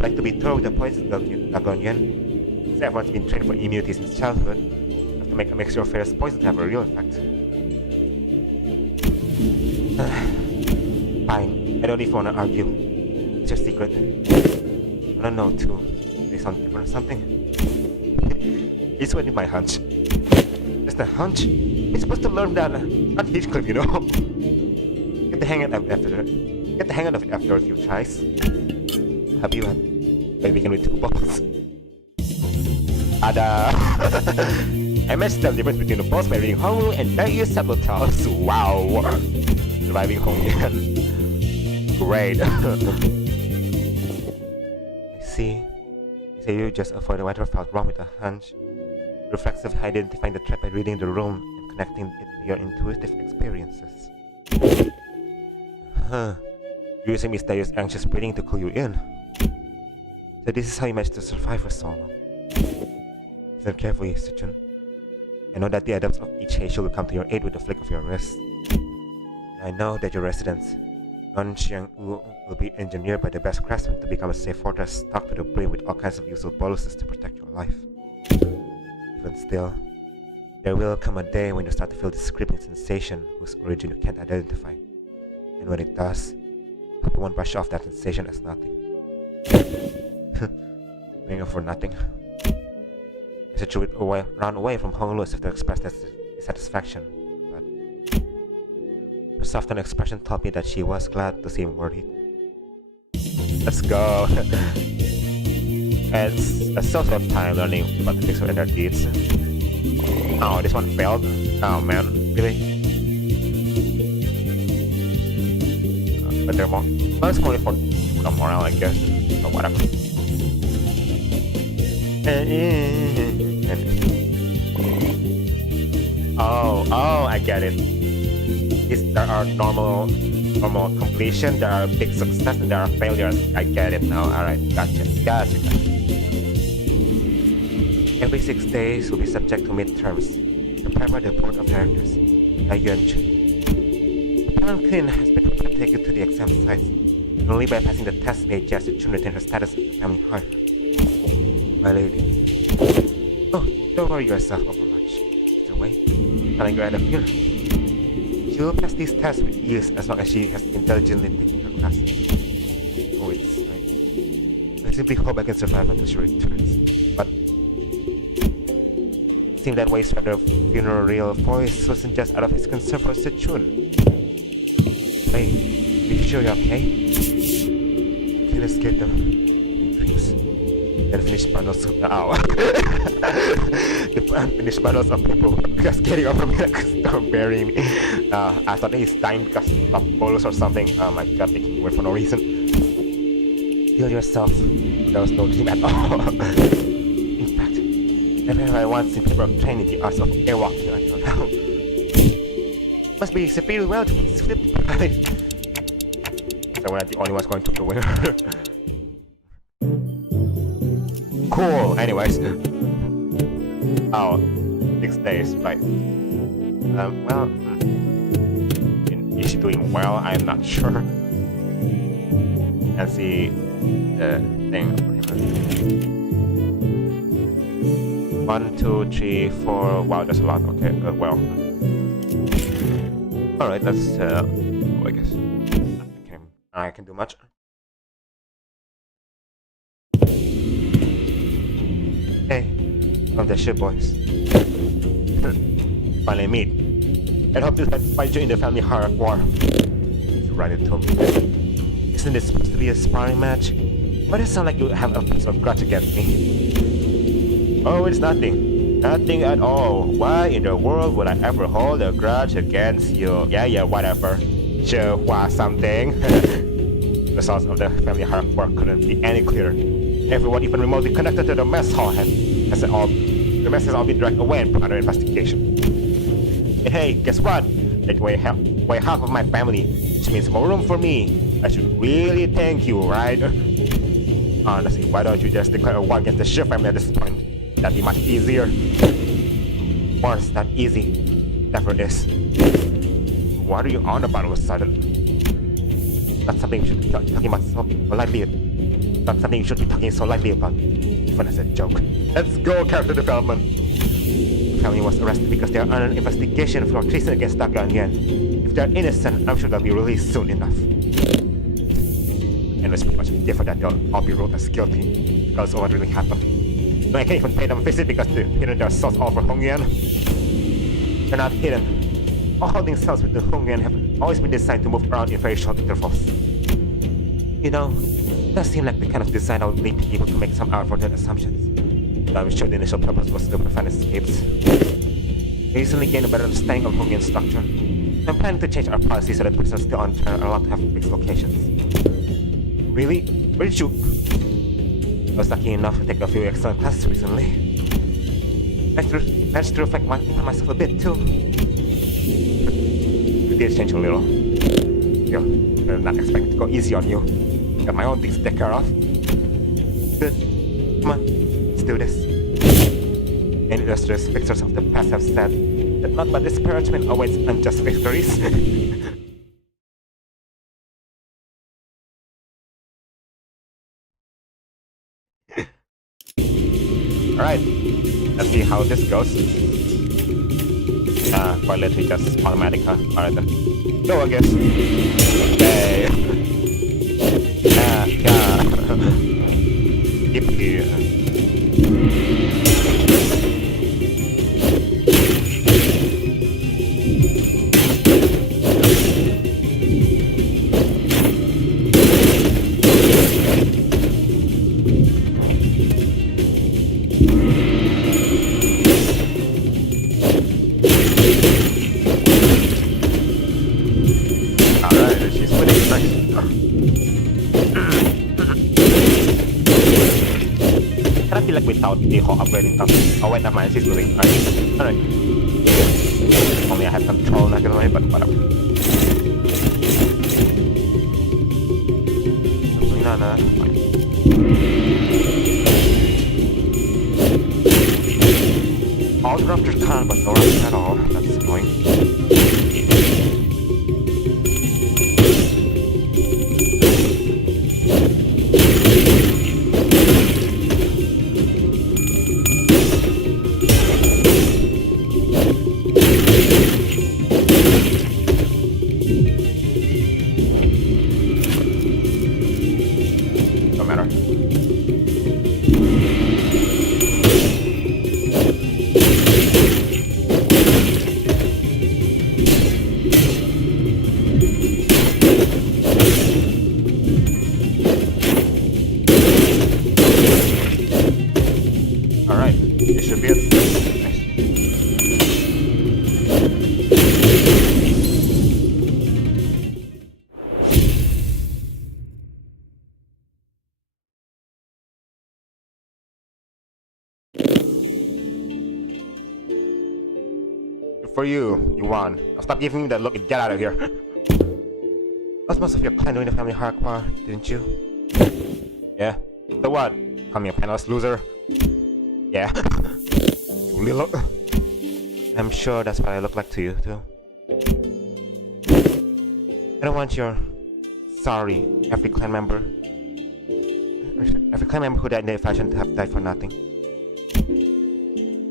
Like to be thrown with the poison Dagonian. Since everyone's been trained for immunity since childhood, you have to make a mixture of various poison to have a real effect. Fine, I don't even want to argue. It's your secret. I don't know too. They sound different or something. It's only my hunch. Just a hunch? You're supposed to learn that. Not Heathcliff, you know. Get the hang of it after a few tries. Have you had? Maybe we can read 2 balls. Ada. I mentioned the difference between the balls by reading Hong Lu and Daiyu several times. Wow. Surviving Hong Yan. Great. I see. You say you just avoided whatever felt wrong with the hunch. Reflexively identifying the threat by reading the room and connecting it to your intuitive experiences. Using Miss Daiu's anxious breathing to clue you in. So this is how you managed to survive for so long. Listen carefully, Xi Chun. I know that the adepts of each Heishu will come to your aid with a flick of your wrist. And I know that your residence, Nonxiang-wu, will be engineered by the best craftsmen to become a safe fortress stocked to the brim with all kinds of useful bonuses to protect your life. Even still, there will come a day when you start to feel this creeping sensation whose origin you can't identify. And when it does, you won't brush off that sensation as nothing. Doing it for nothing. As you would run away from Hong Lu as if to express dissatisfaction, but her softened expression told me that she was glad to see him worried. Let's go! And it's a sort of time learning about the pixel and their deeds. Oh, this one failed? Oh man, really? But there are more. Well, it's only for morale, I guess. Or whatever. Oh, I get it. There are normal completion, there are big success, and there are failures. I get it now. Alright, gotcha. Every 6 days will be subject to midterms, prepared by the board of directors, Parent Clean has been prepared to take you to the exam sites, and only by passing the test may Xi Chun retain her status as the family heart. My lady. Oh, don't worry yourself over much. Mr. Wei, telling her out of here. She will pass these tests with ease as long as she has intelligently taken her classes. Oh, it's right. I simply hope I can survive until she returns. But it seemed that Wei's rather funereal voice wasn't just out of his concern for Xi Chun. Wei, are you sure you're okay? Can't escape them. Dreams. The unfinished bundles of the unfinished bundles of people cascading over me like a storm burying me. I thought he's dying because of bolus or something. My god, making me wait for no reason. Heal yourself. There was no dream at all. In fact, never have I once seen people training the arts of airwalking until now. Must be severely well to be flipped by. So we're not the only ones going to the winner. Cool, anyways. Oh, 6 days, right. Well, is she doing well? I'm not sure. and see the thing. 1, 2, 3, 4. Wow, that's a lot. Okay, well. Alright, let's I guess I can do much. Hey, of the ship boys. Finally meet. I'd hope to fight you in the family hierarchy war. You right into me. Isn't this supposed to be a sparring match? Why does it sound like you have a piece of grudge against me? Oh, it's nothing. Nothing at all. Why in the world would I ever hold a grudge against you? Yeah, whatever. Sure, why something? The source of the family hierarchy war couldn't be any clearer. Everyone even remotely connected to the mess hall the mess has all been dragged away and put under investigation. And hey, guess what? They weigh half of my family, which means more room for me. I should really thank you, right? Honestly, why don't you just declare a war against the Shi family at this point? That'd be much easier. War's not easy. Never is. What are you on about all of a sudden? That's something you should be talking about so lightly. That's something you should be talking so lightly about, even as a joke. Let's go, character development. The family was arrested because they are under an investigation for treason against Daga and Yen. If they are innocent, I'm sure they'll be released soon enough. And it's pretty much clear that they'll all be ruled as guilty, because of what really happened. No, I can't even pay them a visit because they're hidden their souls all for Hong Yuan. They're not hidden. All holding cells with the Hong Yuan have always been designed to move around in very short intervals. You know, it does seem like the kind of design that would lead people to make some out-of-order assumptions. But I'm sure the initial purpose was to prevent escapes. I recently gained a better understanding of Hong Yuan's structure. I'm planning to change our policy so that prisoners still on trial are allowed to have fixed locations. Really? Where did you... I was lucky enough to take a few extra classes recently. Managed to reflect myself a bit too. You did change a little. Still, I'm not expecting to go easy on you. Got my own things to take care of. Good. Come on, let's do this. Many illustrious victors of the past have said that not but disparagement awaits unjust victories. Alright, let's see how this goes. Quite literally just automatic, huh? Alright then. Go, I guess. Hey. Yeah. Yippee. Without the whole upgrading stuff. Oh wait, never mind, she's moving. Alright. Only I have control, not gonna lie, but whatever. Fine. All the raptors can, but no raptors at all. That's annoying. For you, you won. Now stop giving me that look and get out of here. Lost most of your clan during the family hardcore, didn't you? Yeah. So what? Call me a panelist loser? Yeah. You little... I'm sure that's what I look like to you, too. I don't want your sorry, every clan member who died in the fashion to have died for nothing.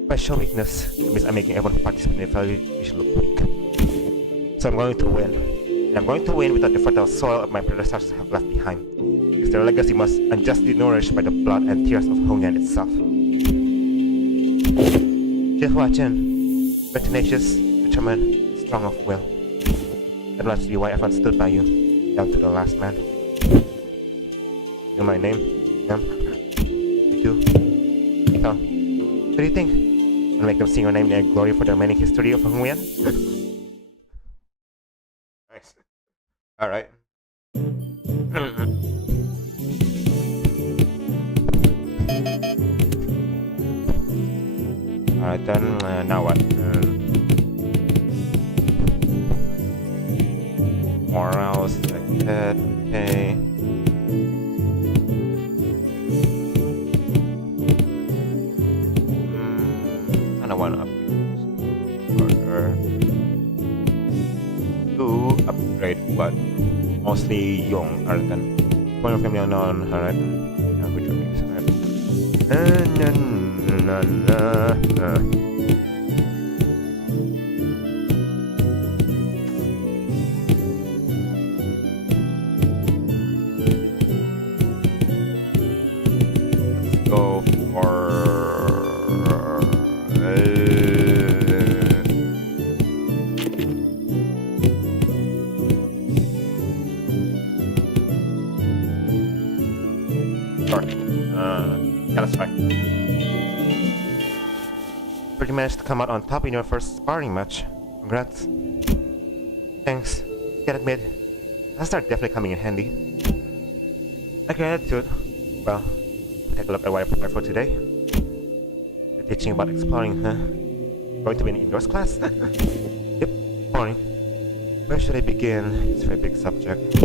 If I show weakness, it means I'm making everyone who participates in the evaluation look weak. So I'm going to win. And I'm going to win without the fertile soil of my predecessors have left behind. Because their legacy was unjustly nourished by the blood and tears of Hongyan itself. Just Hua Chen, very tenacious, determined, strong of will. That must be why everyone stood by you, down to the last man. You know my name? Yeah? I do. So, what do you think? Wanna make them sing your name in glory for the remaining history of Hongyan? Nice. Alright. Alright then, now what? Morale selected, okay. Kinda wanna upgrade order. To upgrade what? Mostly young, alright. Point of family unknown, alright. Which one is Let's go for yeah, that's fine. You managed to come out on top in your first sparring match. Congrats. Thanks. Gotta admit, that start definitely coming in handy. Like your attitude. Well, take a look at what I prepared for today. You're teaching about exploring, huh? Going to be an indoors class? Yep, exploring. Where should I begin? It's a very big subject.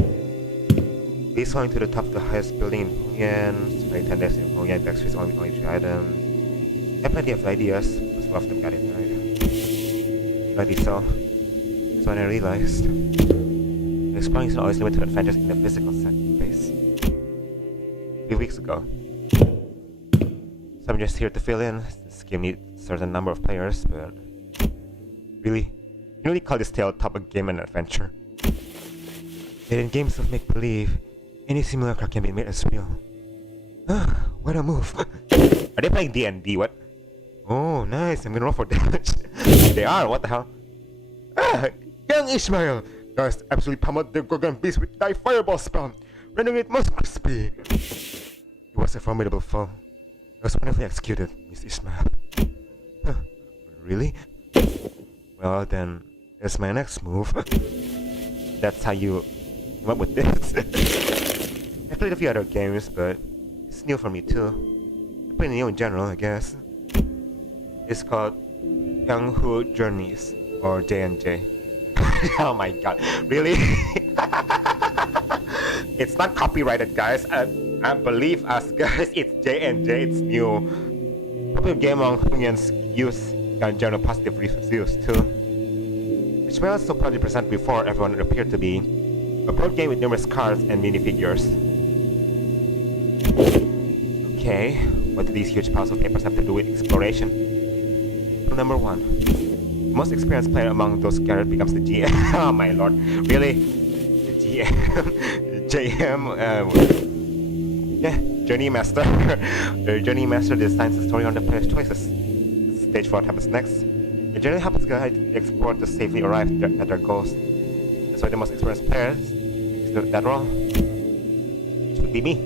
Please going to the top of the highest building in Hongyan. Spray 10 days in Hongyan, backstreets only 3 items. I have plenty of ideas. Most of them got it right. Bloody so. That's when I realized. Exploring is not always limited to adventures in the physical space. A few weeks ago. So I'm just here to fill in. This game needs a certain number of players, but... Really? You really call this tabletop a game and adventure? Yet in games of make-believe, any simulacra can be made as real. What a move! Are they playing D&D? What? Oh, nice. I'm gonna roll for damage. They are. What the hell? Young Ishmael! Guys, absolutely pummeled the Gorgon beast with thy fireball spell, rendering it most crispy. He was a formidable foe. He was wonderfully executed, Miss Ishmael. Really? Well then, here's my next move. That's how you came up with this. I played a few other games, but it's new for me too. Pretty new in general, I guess. It's called Yanghu Journeys, or J&J. Oh my god, really? It's not copyrighted, guys. I believe us, guys. It's J&J, it's new. Popular game among Hongyan's youth got general positive reviews too. Which we also proudly present before everyone it appeared to be. A board game with numerous cards and minifigures. Okay, what do these huge piles of papers have to do with exploration? Rule number 1. The most experienced player among those gathered becomes the GM. Oh my lord, really? The GM? JM? Yeah, Journey Master. The Journey Master designs the story on the player's choices. Stage 4 happens next. The journey helps guide the explorer to safely arrive at their goals. That's why the most experienced players do that role. It would be me.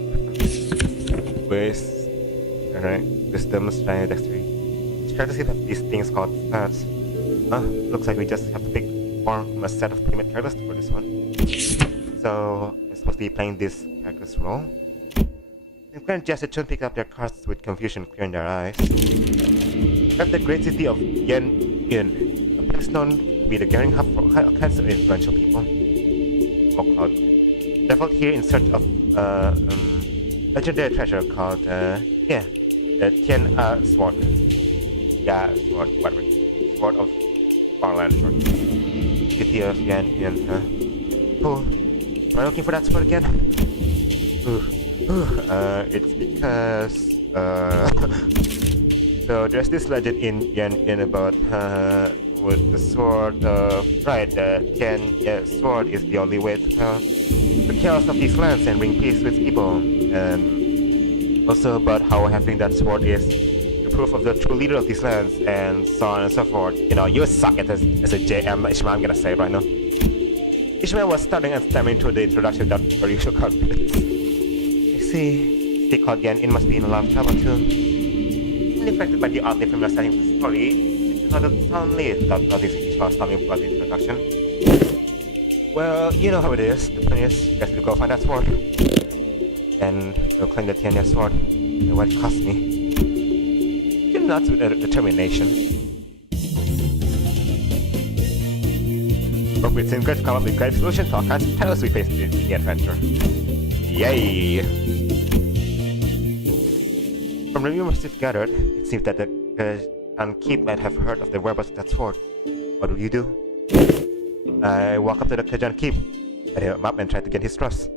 With wisdom, strength, dexterity. Strategies have these things called stats. Looks like we just have to pick from a set of primitive characters for this one. So I'm supposed to be playing this character's role. And Grand Xi Chun picked up their cards with confusion clear in their eyes. Left the great city of Yen, a place known to be the gathering hub for all kinds of influential people. Traveled here in search of legendary treasure called the Tian Sword. Yeah, sword, whatever. Sword of Farland. City of Yan. Cool. Am I looking for that sword again? It's because so there's this legend in Yen about with the sword. Right, the Tian sword is the only way to the chaos of these lands and bring peace with people. And also about how having that sword is the proof of the true leader of these lands, and so on and so forth. You know, you suck at as a JM, Ishmael, I'm gonna say it right now. Ishmael was starting and stammering through the introduction without her usual confidence. I see. They called Yen, it must be in a lot of trouble too. Unaffected by the oddly familiar setting of the story, it's another town lead without noticing Ishmael's stomach about the introduction. Well, you know how it is. The plan is, you guys will go find that sword. Then they'll claim the Tianya sword, and what it cost me. You're nuts with determination. Hope it's in great to come up with great solutions to all kinds of perils we face in the adventure. Yay! From the rumors we've gathered, it seems that the Keep might have heard of the whereabouts of that sword. What will you do? I walk up to the Kajan Keep, I hit him up and try to get his trust.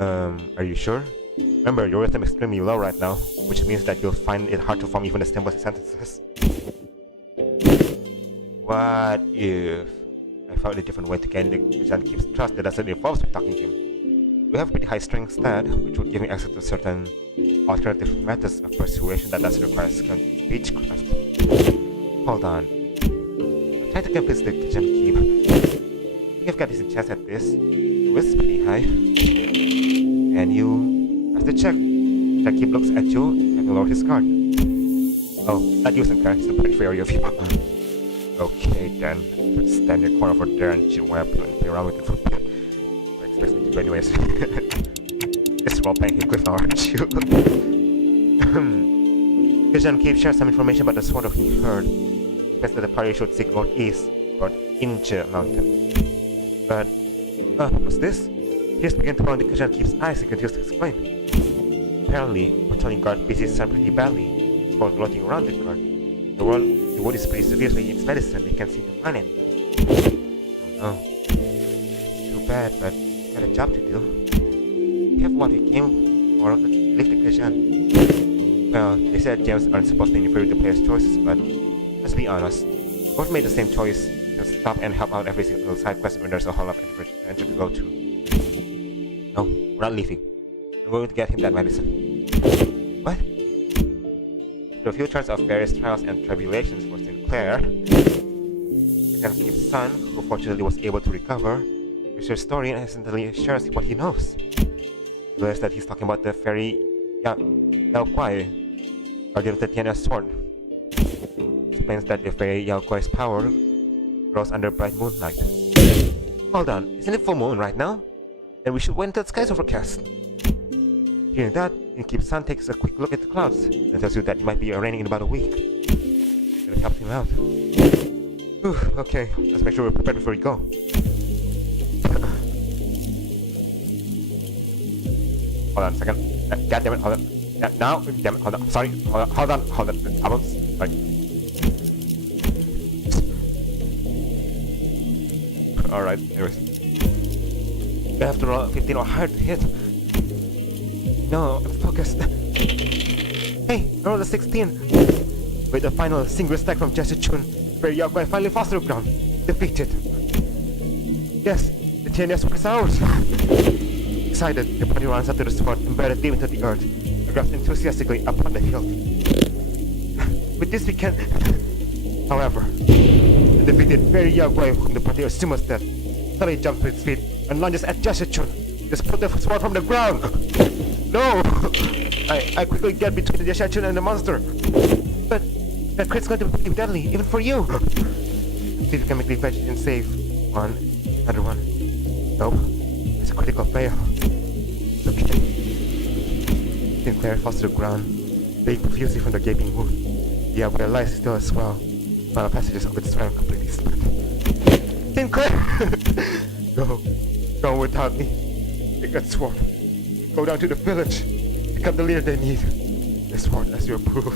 Are you sure? Remember, your rhythm is extremely low right now, which means that you'll find it hard to form even the simplest sentences. What if I found a different way to gain the Kajan Keep's trust that doesn't involve talking to him? We have a pretty high strength stat, which would give me access to certain alternative methods of persuasion that doesn't require speechcraft. Hold on. Try to convince the Kitchen Keep. I think I've got a decent chance at this. The risk is pretty high. And you have to check. The Keep looks at you and lower his guard. Oh, not using guard, he's a pretty fairy of you. Okay then, let's stand in the corner over there and chill while I play around with it for a bit. I expect me to go anyways. This role playing Heathcliff now, aren't you? Kitchen Keep shares some information about the sword of he heard. That the party should seek northeast or Inche Mountain. But, what's this? Tears began to roll the Kajan Keep's eyes and continues to explain. Apparently, patrolling guard busy his son pretty badly. His sword floating around the guard. The wound is pretty severely in its medicine, they can't seem to find anything. Oh no. Too bad, but got a job to do. We have what we came for, let's leave the Kajan. Well, they said gems aren't supposed to interfere with the player's choices, but let's be honest, both made the same choice to stop and help out every single side quest when there's a whole lot of adventure to go to. No, we're not leaving. I'm going to get him that medicine. What? Through a few turns of various trials and tribulations for Sinclair, Kajan Keep's son, who fortunately was able to recover, hears her story and instantly shares what he knows. He realizes that he's talking about the fairy Yao Kuai, guardian of the Tiana sword. Explains that the fairy Yao Kuai's power grows under bright moonlight. Hold on, isn't it full moon right now? Then we should wait until the sky's overcast. Hearing that, Keep's son takes a quick look at the clouds and tells you that it might be raining in about a week. It'll help him out. Whew, okay, let's make sure we're prepared before we go. Hold on a second. God damn it, hold on. Now, damn it, hold on. Sorry, hold on. I was, sorry. Alright, anyways. We have to roll 15 or higher to hit. No, I'm focused. Hey, I rolled a 16. With the final single stack from Xi Chun, where Yao Kuai finally falls to the ground. Defeated. Yes, the Tianya sword is ours. Excited, the party runs up to the sword and embedded deep into the earth, and grabs enthusiastically upon the hilt. With this we can... However, the defeated fairy Yao Kuai, whom the party assumes was dead, suddenly jumps to its feet and lunges at Xi Chun. Just pulled the sword from the ground! No! I quickly get between the Xi Chun and the monster. But that crit's going to be pretty deadly, even for you! See if you can make the fetch and save. One, another one. Nope. It's a critical fail. Okay. Sinclair falls to the ground, bleeding profusely from the gaping wound. The other lies still as well, while the passages of its strength completely split. Sinclair! Go without me. Take that sword. Go down to the village. Become the leader they need. This sword as your proof.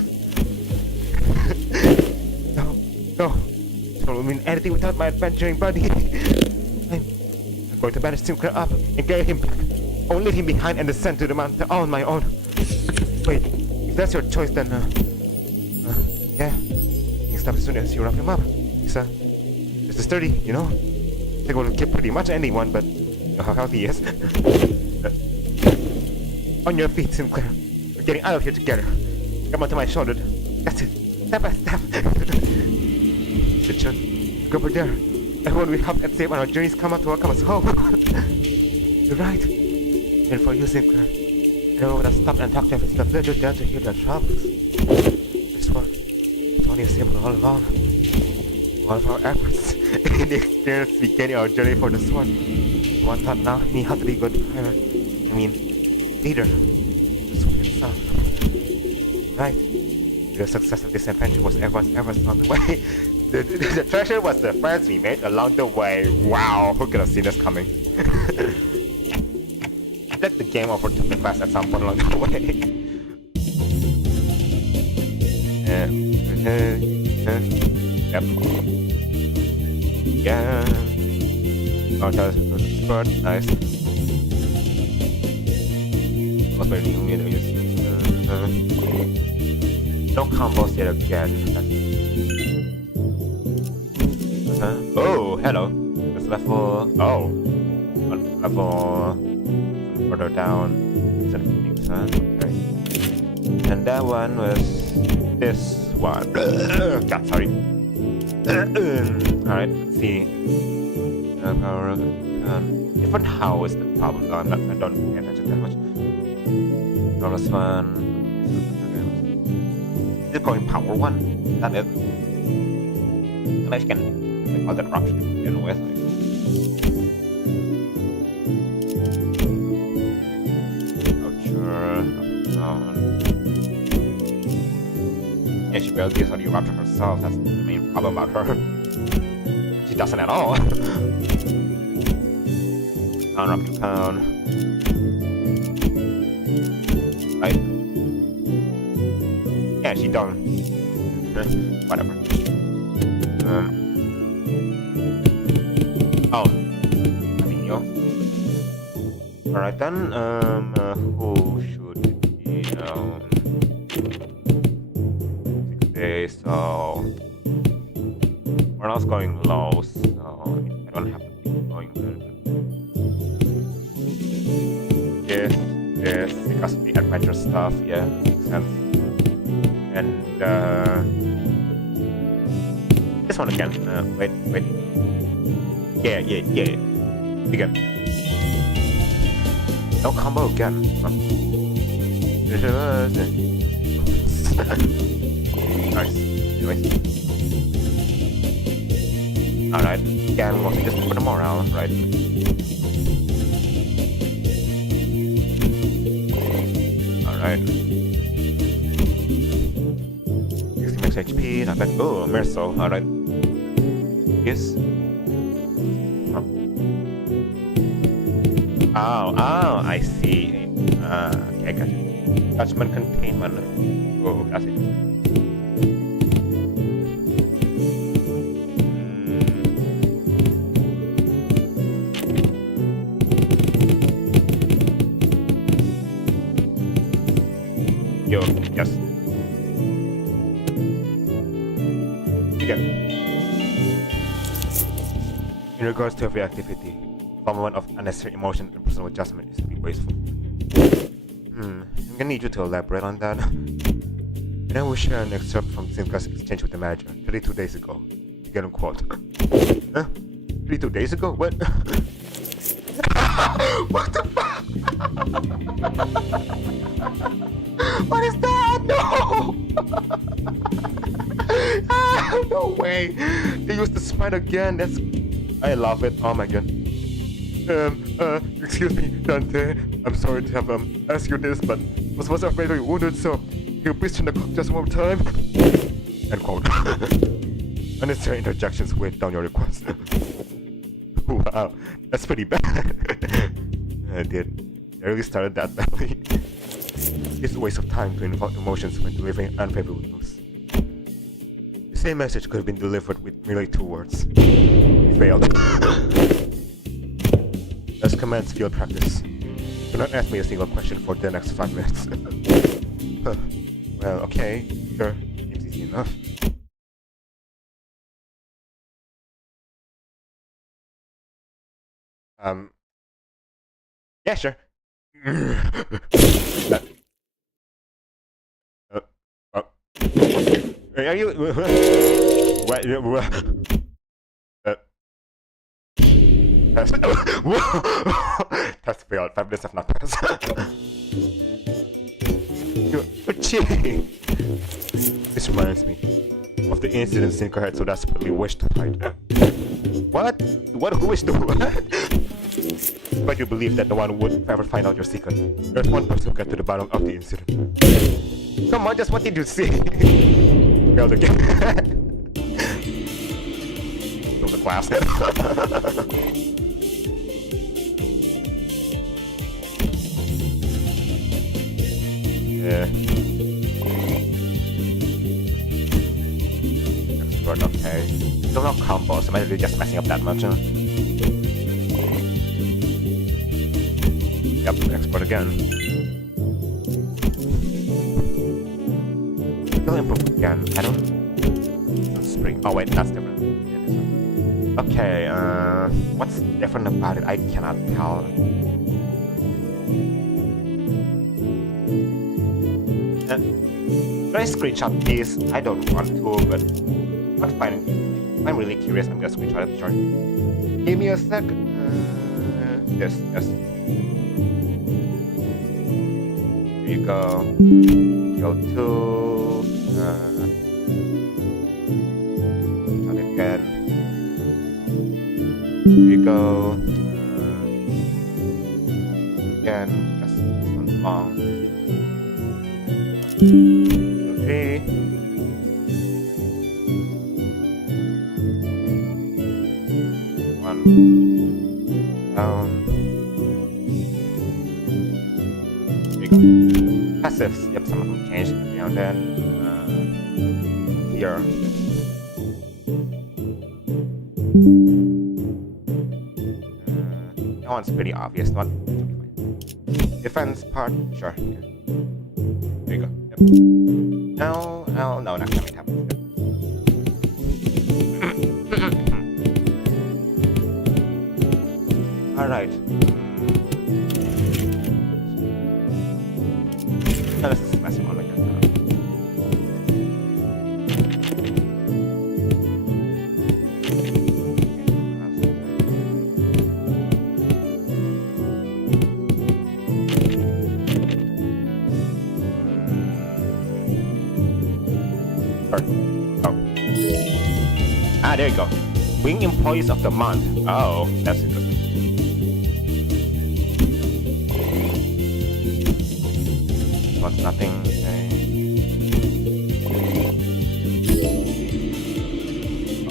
No. It won't mean anything without my adventuring buddy. I'm I'm going to banish Sinclair up and get him back. I will leave him behind and descend to the mountain all on my own. Wait, if that's your choice, then, yeah. You can stop as soon as you wrap him up. It's sturdy, you know? I think we'll kill pretty much anyone, but how healthy he is. On your feet, Sinclair. We're getting out of here together. Come onto my shoulder. That's it. Step by step. Xi Chun, go over there. Everyone we helped and saved on our journeys come out to welcome us home. You're right. And for you, Sinclair. Everyone would have stopped and talked to us. It's a pleasure there to hear their troubles. This work was only a symbol all along. All of our efforts in the experience beginning our journey for the sword. One thought now me how to be good pirate. Leader. The sword itself. Right. The success of this adventure was everyone's efforts along the way. The treasure was the friends we made along the way. Wow, who could have seen this coming? Let the game over to the class at some point along the way. Yep. Yeah. Oh, that was spurt. Nice. What's my new no combos yet again. Oh, hello. It's level. Oh. Level. Further down. Things, huh? Okay. And that one was this one. God, sorry. Alright, let's see. Power. Different how is the problem though. I don't pay attention that much. Bonus one. Is it going power one? That is. Unless you can make all that corruption to begin with. Yeah, she barely gives out the eruption herself. That's the main problem about her. She doesn't at all. Pound up to pound. Right? Yeah, she don't. Whatever. Oh. Camino. Alright then, who should it be? So we're not going low, so I don't have to keep going there. Yes, because of the adventure stuff, yeah, makes sense. And this one again. Wait. Yeah. Again. No combo again. Nice. Anyways. Alright. Again, mostly just for the morale, right? Alright. 60 max HP, not bad. Oh, Merso, alright. Yes. Oh, I see. Okay, gotcha. Judgment containment. Oh, that's it. Yes. Again. In regards to every activity, involvement of unnecessary emotion and personal adjustment is to be wasteful. I'm gonna need you to elaborate on that. And then we'll share an excerpt from Sinclair's exchange with the manager 32 days ago. Begin a quote. Huh? 32 days ago? What? What the fuck? What is that? No! No way! They used the spine again. I love it. Oh my god. Excuse me, Dante. I'm sorry to have asked you this, but I was afraid you wounded, so can you please turn the clock just one more time? End quote. Unnecessary interjections weighed down your request. Wow, that's pretty bad. I did. I really started that badly. It's a waste of time to involve emotions when delivering unfavorable news. The same message could have been delivered with merely 2 words. It failed. commence field practice. Do not ask me a single question for the next 5 minutes. Well, okay, sure. Seems easy enough. Yeah, sure. Uh, are you? What? Test failed. 5 minutes have not passed. You're cheating. This reminds me of the incident Cinco had so desperately wished to hide. What? What? Who wished to what? But you believe that no one would ever find out your secret. There's one person who got to the bottom of the incident. Come on, just what did you see? Failed again. Build the class. Yeah. Expert, okay. Still not combos, am I really just messing up that much? Yep, export again. Still improve again. I don't. Spring. Oh wait, that's different. Yeah, this one. Okay, what's different about it? I cannot tell. Should I screenshot these? I don't want to, but I'm really curious. I'm gonna screenshot it. Sure. Give me a sec. Yes. Here you go. Go to. Try it again. Here you go. Again. Just this one's long. Okay. One down. There you go. Passives. Yep, some of them changed every now and then. Here. That one's pretty obvious. One. Defense part. Sure. Yeah. There you go. Yep. No, not coming up. Alright. Now let's just mess around again now. There you go. Wing Employees of the Month. Oh, that's interesting. Wants nothing. Okay.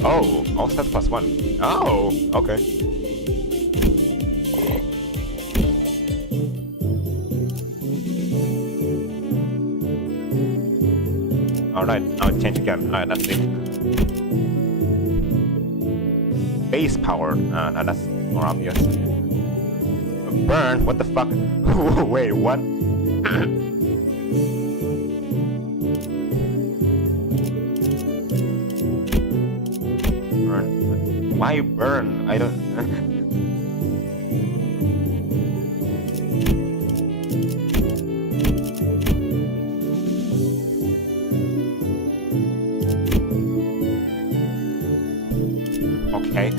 Oh, all stats +1. Oh, okay. Alright, now it changed again. Alright, that's it. Base power. No, that's more obvious. Burn? What the fuck? Wait, what? Burn? Why burn? I don't. Okay.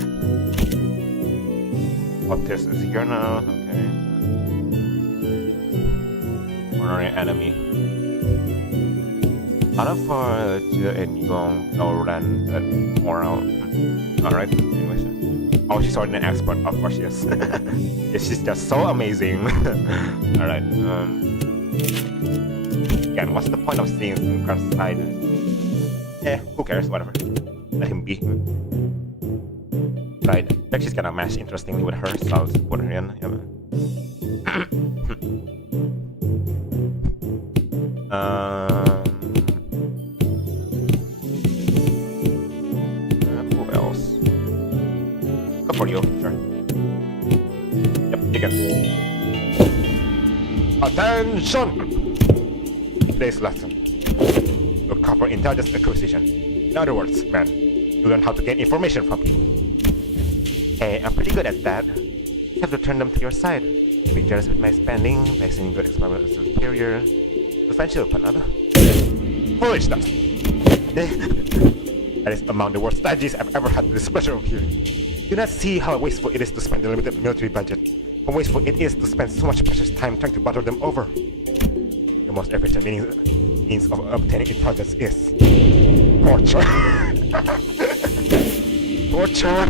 What this is here now? Okay. Honorary enemy. Out of and Yong Noran Moral. Alright, anyways. Oh, she's already an expert. Of course she is. Yeah, she's just so amazing. Alright, again, what's the point of seeing Sinkar's side? Eh, who cares? Whatever. Let him be. Right, I think she's gonna match interestingly with her, so I'll put her in. Yeah. Who else? Go for you, sure. Yep. Begin. Attention! Today's lesson will cover intelligence acquisition. In other words, man, you learn how to gain information from people. Hey, I'm pretty good at that. Just have to turn them to your side. Be generous with my spending, by sending good experiment as a superior. Eventually open up. Foolishness! That is among the worst strategies I've ever had the displeasure of hearing. Do not see how wasteful it is to spend the limited military budget. How wasteful it is to spend so much precious time trying to battle them over. The most efficient means of obtaining intelligence is torture. Torture.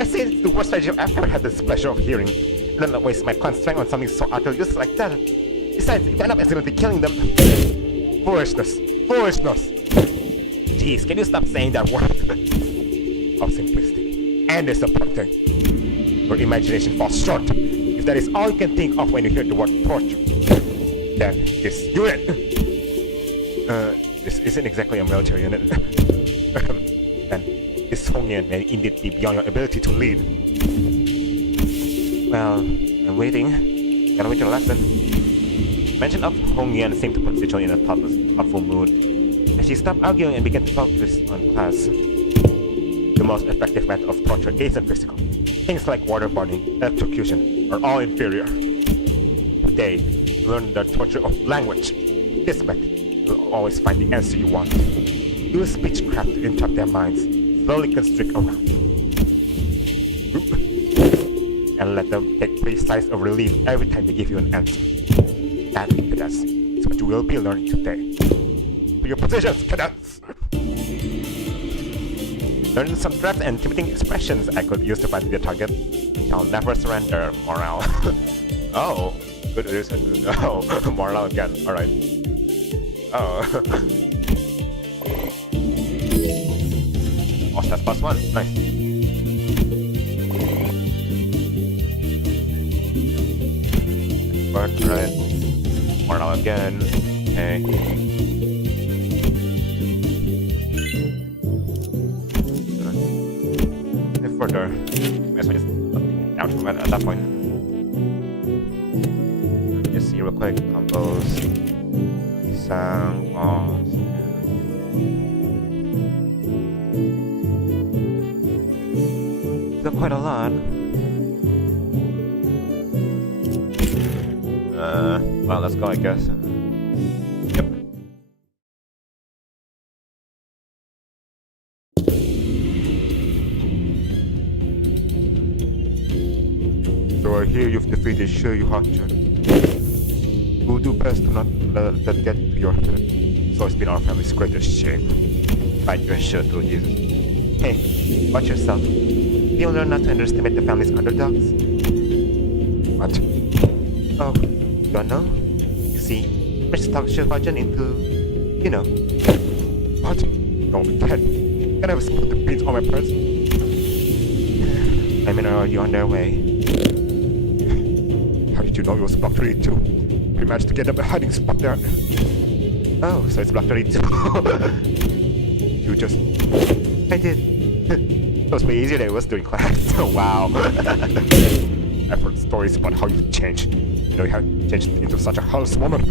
I say it's the worst strategy I've ever had the displeasure of hearing. I don't waste my con strength on something so utterly useless like that. Besides, if I end up accidentally killing them... Foolishness. Foolishness. Jeez, can you stop saying that word? How simplistic and disappointing. Your imagination falls short. If that is all you can think of when you hear the word torture, then this unit... this isn't exactly a military unit. Then this Hongyan may indeed be beyond your ability to lead. Well, I'm waiting. Gotta wait your lesson. Mention of Hongyan seemed to put Xi Chun in a thoughtful mood, and she stopped arguing and began to focus on class. The most effective method of torture isn't physical. Things like waterboarding, electrocution are all inferior. Today, learn the torture of language. This method, you'll always find the answer you want. Use speechcraft to interrupt their minds, slowly constrict around. And let them take precise of relief every time they give you an answer. That, cadets, is what you will be learning today. To your positions, cadets! Learn some threats and intimidating expressions I could use to find the target. I'll never surrender, morale. Oh, good reason. Oh, morale again. Alright. Oh. Oh, that's +1. Nice. Right. Morale again. Okay. Further. Might as well just update it out at that point. Just see real quick combos. Isang bombs. Still quite a lot. Well, let's go, I guess. Yep. So I hear you've defeated Xi Chun. We'll do best to not let that get to your head. So it's been our family's greatest shame. Fight your shit too, Jesus. Hey, watch yourself. You'll learn not to underestimate the family's underdogs. What? Oh, you don't know? You see, Mr. talked Xi Chun into, you know. What? No, we can't. Can I have spilled the beans on my purse? I mean, are you on their way? How did you know it was Block 32? We managed to get them a hiding spot there. Oh, so it's Block 32. You just... I did. It was way easier than it was during class. Wow. I've heard stories about how you've changed. You know you have changed into such a hellish woman.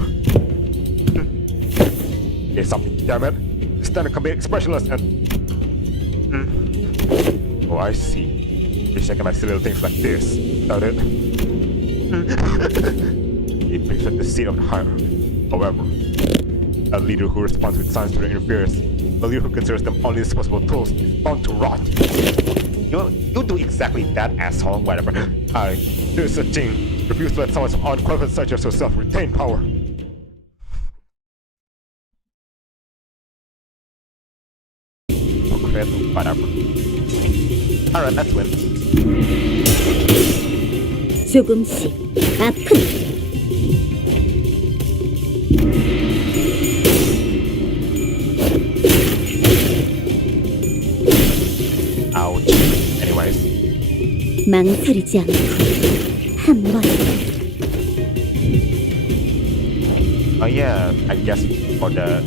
Here's something, damn it. You stand and can be expressionless and... Oh, I see. You're shaking my silly little things like this. Is that it? It brings at the seat of the hierarchy. However, a leader who responds with science to their inferiors, a leader who considers them only disposable tools, is bound to rot. You do exactly that, asshole. Whatever. There's a thing. Refuse to let someone so unqualified such as yourself retain power. Whatever. Alright, let's win. 조금씩 아픈 Ouch. Anyways. 망설이지 않고 한 번. Oh yeah, I guess for the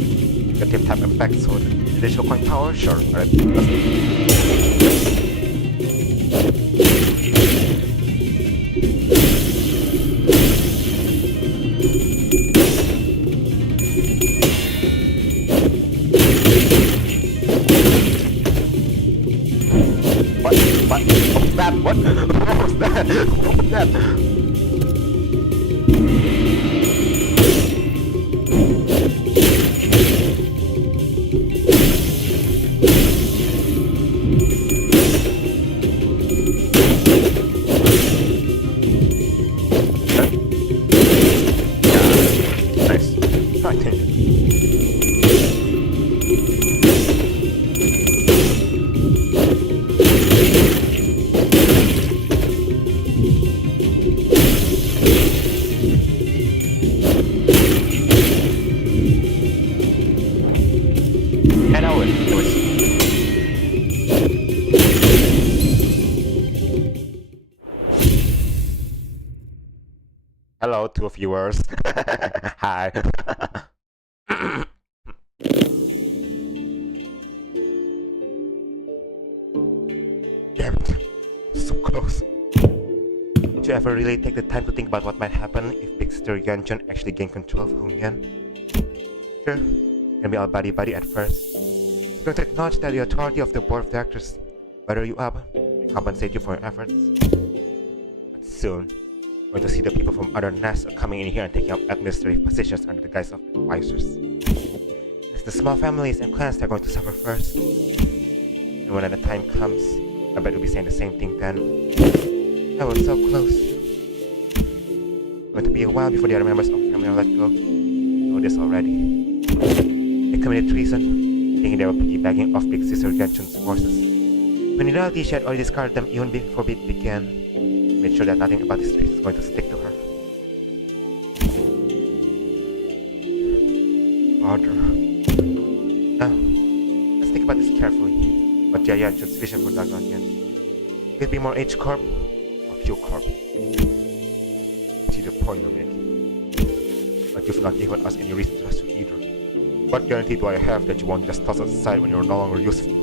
negative type effects with additional coin power, sure. Alright. What? What was that? What was that? Nice. I think. And I would. Hello to viewers. Hi. Damn it. So close. Did you ever really take the time to think about what might happen if Big Sister Xi Chun actually gained control of Hongyan? Sure, can be all buddy-buddy at first. It's going to acknowledge that the authority of the board of directors butter you up and compensate you for your efforts. But soon, we're going to see the people from other nests coming in here and taking up administrative positions under the guise of advisors. It's the small families and clans that are going to suffer first. And when the time comes, I bet we'll be saying the same thing then. I was so close. It's going to be a while before the other members of the family are let go. I know this already. They committed treason, thinking they were piggybacking off Big Sister Xi Chun's forces. When in reality she had already discarded them even before it began. Made sure that nothing about this treason is going to stick to her. Order. Now, let's think about this carefully. What Xi Chun's vision for Dagon. Will it be more H Corp or Q Corp? See the point you're making. But you've not given us any reason to trust you either. What guarantee do I have that you won't just toss us aside when you're no longer useful?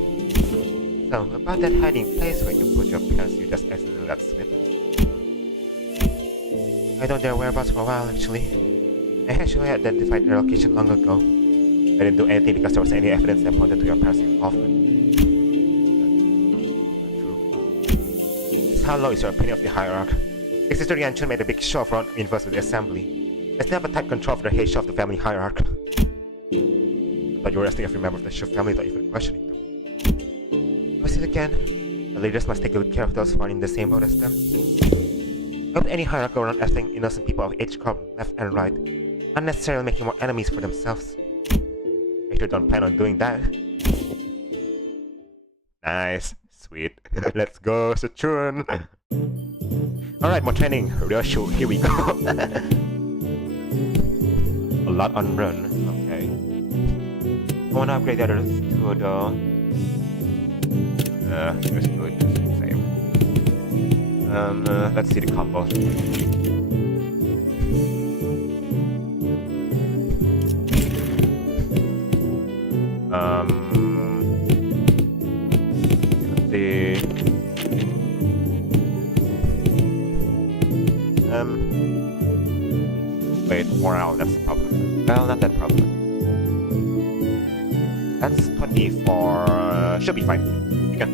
So, about that hiding place where you put your parents you just accidentally let slip. I don't know their whereabouts for a while actually. I actually identified their location long ago. I didn't do anything because there was any evidence that pointed to your parents' involvement. Not true. How low is your opinion of the hierarchy? Big Sister Xi Chun made a big show of her own influence with the assembly. Let's never tight control for the hate show of the family hierarchy. I thought you were arresting every member of the Shu family without even questioning them. Was it again? The leaders must take good care of those who are in the same boat as them. Why would any hierarchy go around arresting innocent people of H Corp left and right, unnecessarily making more enemies for themselves? I sure don't plan on doing that. Nice. Sweet. Let's go, Xi Chun. Alright, more training. Real shoot. Here we go. A lot on run. Okay. I want to upgrade the others too, though. Just do it the same. Let's see the combos. Let's see. Wait, morale, that's the problem. Well, not that problem. That's 24. Should be fine. Okay.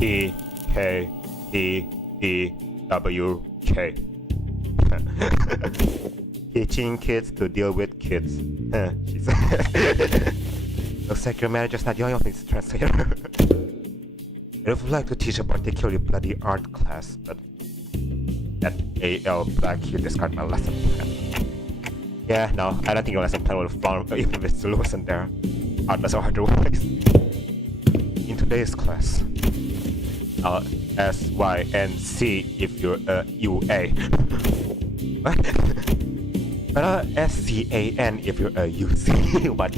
E K D D W K. Teaching kids to deal with kids. She said. Looks like your manager's not the only one who's translator. I would like to teach a particularly bloody art class, but that AL Black here discarded my lesson plan. Yeah, no, I don't think your lesson plan will fall even if it's wasn't there. Artless or otherwise. In today's class, SYNC if you're a UA. What? But SCAN if you're a UC. What?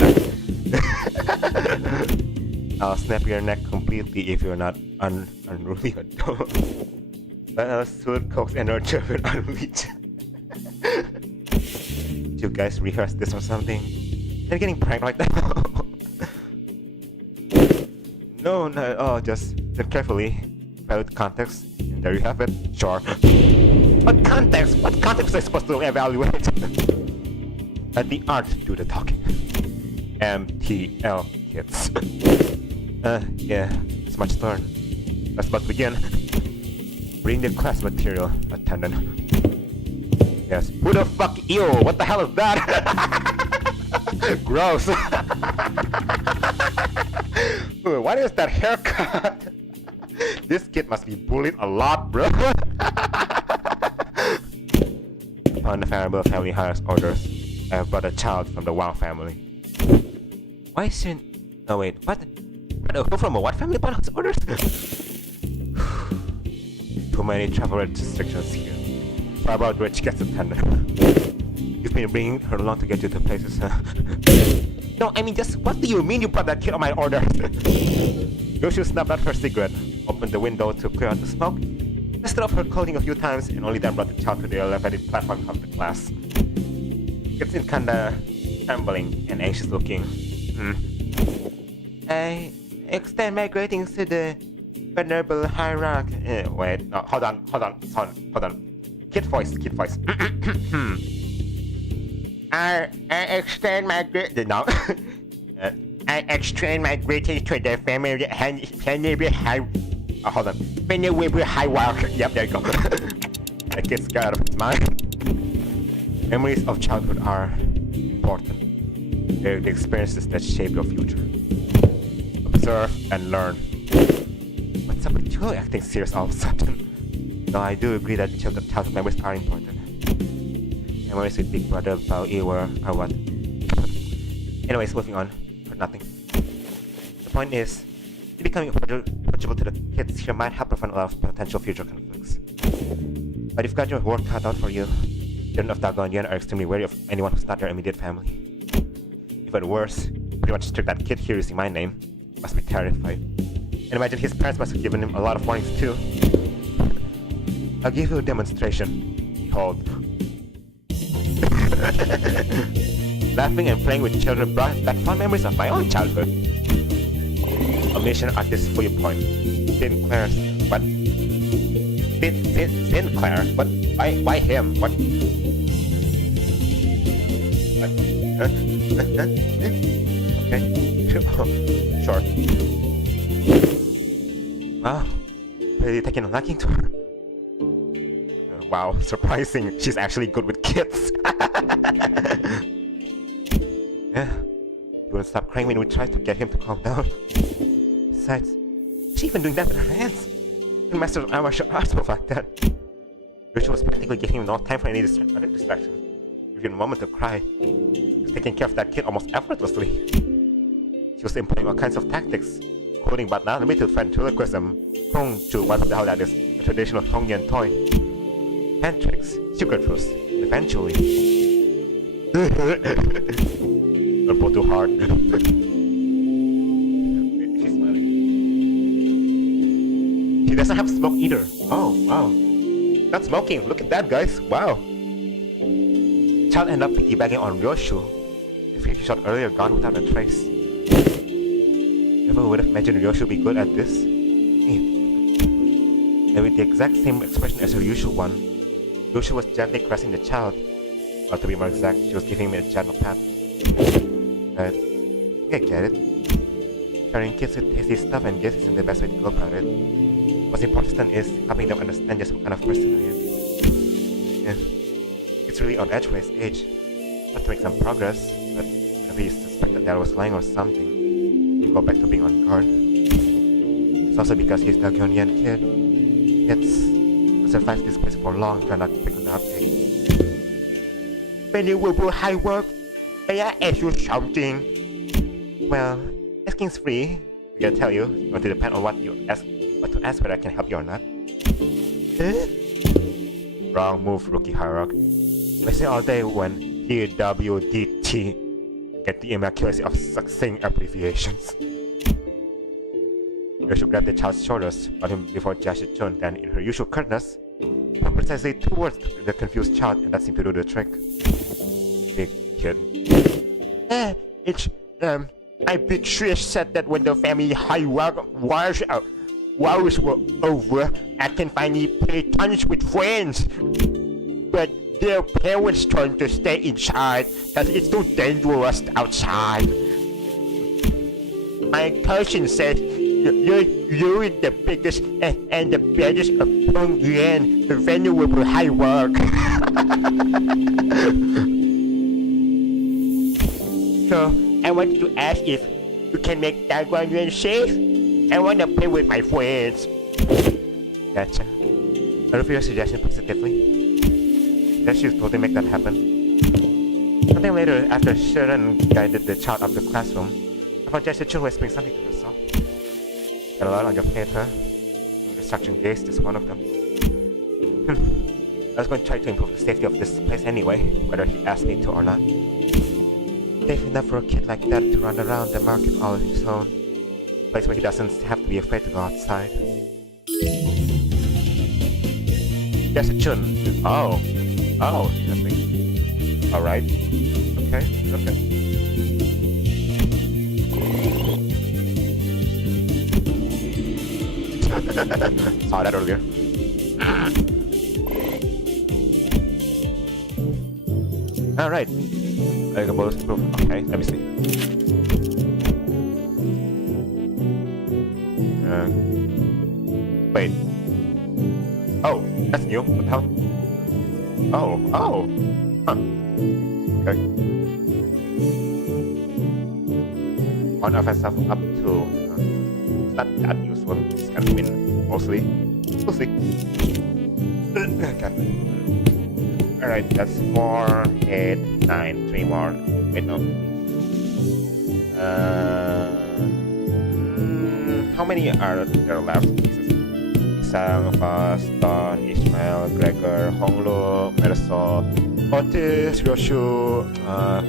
I'll snap your neck completely if you're not unruly adult. But I'll soon coax and nurture with unleash. Did you guys rehearse this or something? They're getting pranked right now. No, not at all. Just listen carefully. Valid context, and there you have it. Sure. What context? What context am I supposed to evaluate? Let the art do the talking. MTL kids. Yeah, it's much to learn. Let's but begin. Bring the class material, attendant. Yes. Who the fuck? Ew, what the hell is that? Gross. Ooh, what is that haircut? This kid must be bullied a lot, bro. Upon the favorable family hires orders, I have brought a child from the Wow family. Why shouldn't... Oh wait, what? Who from a what family upon his orders? Too many travel restrictions here. Far about rich gets attended. You've been bringing her along to get you to places, huh? No, I mean just what do you mean you brought that kid on my order? Yoshu snapped at her cigarette, opened the window to clear out the smoke, dusted off her clothing a few times, and only then brought the child to the elevated platform of the class. It's in kinda trembling and anxious looking. I extend my greetings to the venerable hierarch. Wait, no, hold on. Kid voice. I extend my greetings. No. I extend my greetings to the family. Hold on. Venerable hierarch. Yep, there you go. The kid's got out of his mind. Memories of childhood are important. They're the experiences that shape your future. Observe and learn. What's up with you acting serious all of a sudden? Though I do agree that childhood memories are important. Memories with Big Brother, Bao Ewer, or what? Anyways, moving on. For nothing. The point is, becoming approachable to the kids here might help prevent a lot of potential future conflicts. But you've got your work cut out for you. Children of Dagon Yen are extremely wary of anyone who's not their immediate family. Even worse, pretty much strict that kid here using my name. Must be terrified. And imagine his parents must have given him a lot of warnings too. I'll give you a demonstration. Behold. Laughing and playing with children brought back fond memories of my own childhood. Omniscient artist for your point. Sinclair, what? Sinclair? What? Why him? What? Okay. Sure. Wow. Really taking a liking to her. Wow, surprising. She's actually good with kids. Yeah. He wouldn't stop crying when we tried to get him to calm down. Besides, she's even doing that with her hands. And master our martial arts move like that. Rachel was practically giving him no time for any other distractions. Even a moment to cry. She was taking care of that kid almost effortlessly. She was employing all kinds of tactics, including but not limited to ventriloquism, Hong Chu, whatever the hell that is, a traditional Hongyan toy, hand tricks, secret truths, and eventually... Don't pull too hard. She's smiling. She doesn't have smoke either. Oh, wow. Not smoking. Look at that, guys. Wow. Child ended up piggybacking on Ryoshu. The face shot earlier gone without a trace. Never would have imagined Ryoshu would be good at this. And with the exact same expression as her usual one, Ryoshu was gently caressing the child. Or to be more exact, she was giving him a gentle pat. But I get it. Sharing kids with tasty stuff and gifts isn't the best way to go about it. What's important is helping them understand just what kind of person I am. Yeah. It's really on edge for his age. Not to make some progress, but whenever he suspected that I was lying or something, he'd go back to being on guard. It's also because he's the Gyeongyan kid. It's survived this place for long, trying not to pick on the update. When you will do high work, may I ask you something? Well, asking's free. I gotta tell you, it's going to depend on what you ask, but to ask whether I can help you or not. Wrong move, rookie hierarch. Wasting all day when DWDT get the immaculacy of succinct abbreviations. Yoshu grabbed the child's shoulders, brought him before Xi Chun, then in her usual curtness, put precisely 2 words to the confused child, and that seemed to do the trick. Big kid. I Big Trish said that when the family high wars were over, I can finally play tennis with friends. But their parents told to stay inside, because it's too dangerous outside. My cousin said You're the biggest and the baddest of Peng Yuan, the venerable high work. So, I wanted to ask if you can make that one Yuan safe? I want to play with my friends. Gotcha. I review your suggestion positively. Then she'll totally make that happen. Sometime later, after Sharon guided the child up the classroom, I found Xi Chun whispering something to herself. Got a lot on your plate, huh? Restructuring days is one of them. I was going to try to improve the safety of this place anyway, whether he asked me to or not. Safe enough for a kid like that to run around the market all on his own. A place where he doesn't have to be afraid to go outside. Xi Chun. Oh, interesting. Alright. Okay. Saw that earlier. Alright. I can both proof. Okay, let me see. Wait. Oh, that's new. What the hell? Oh. Huh. Okay. On offensive up to. It's not that useful. It's kind of win mostly. We'll see. Alright, that's 4, 8, 9, 3 more. Wait, no. How many are there left? Sang, Faston, Ishmael, Gregor, Honglu, Mersol, Otis, Roshu,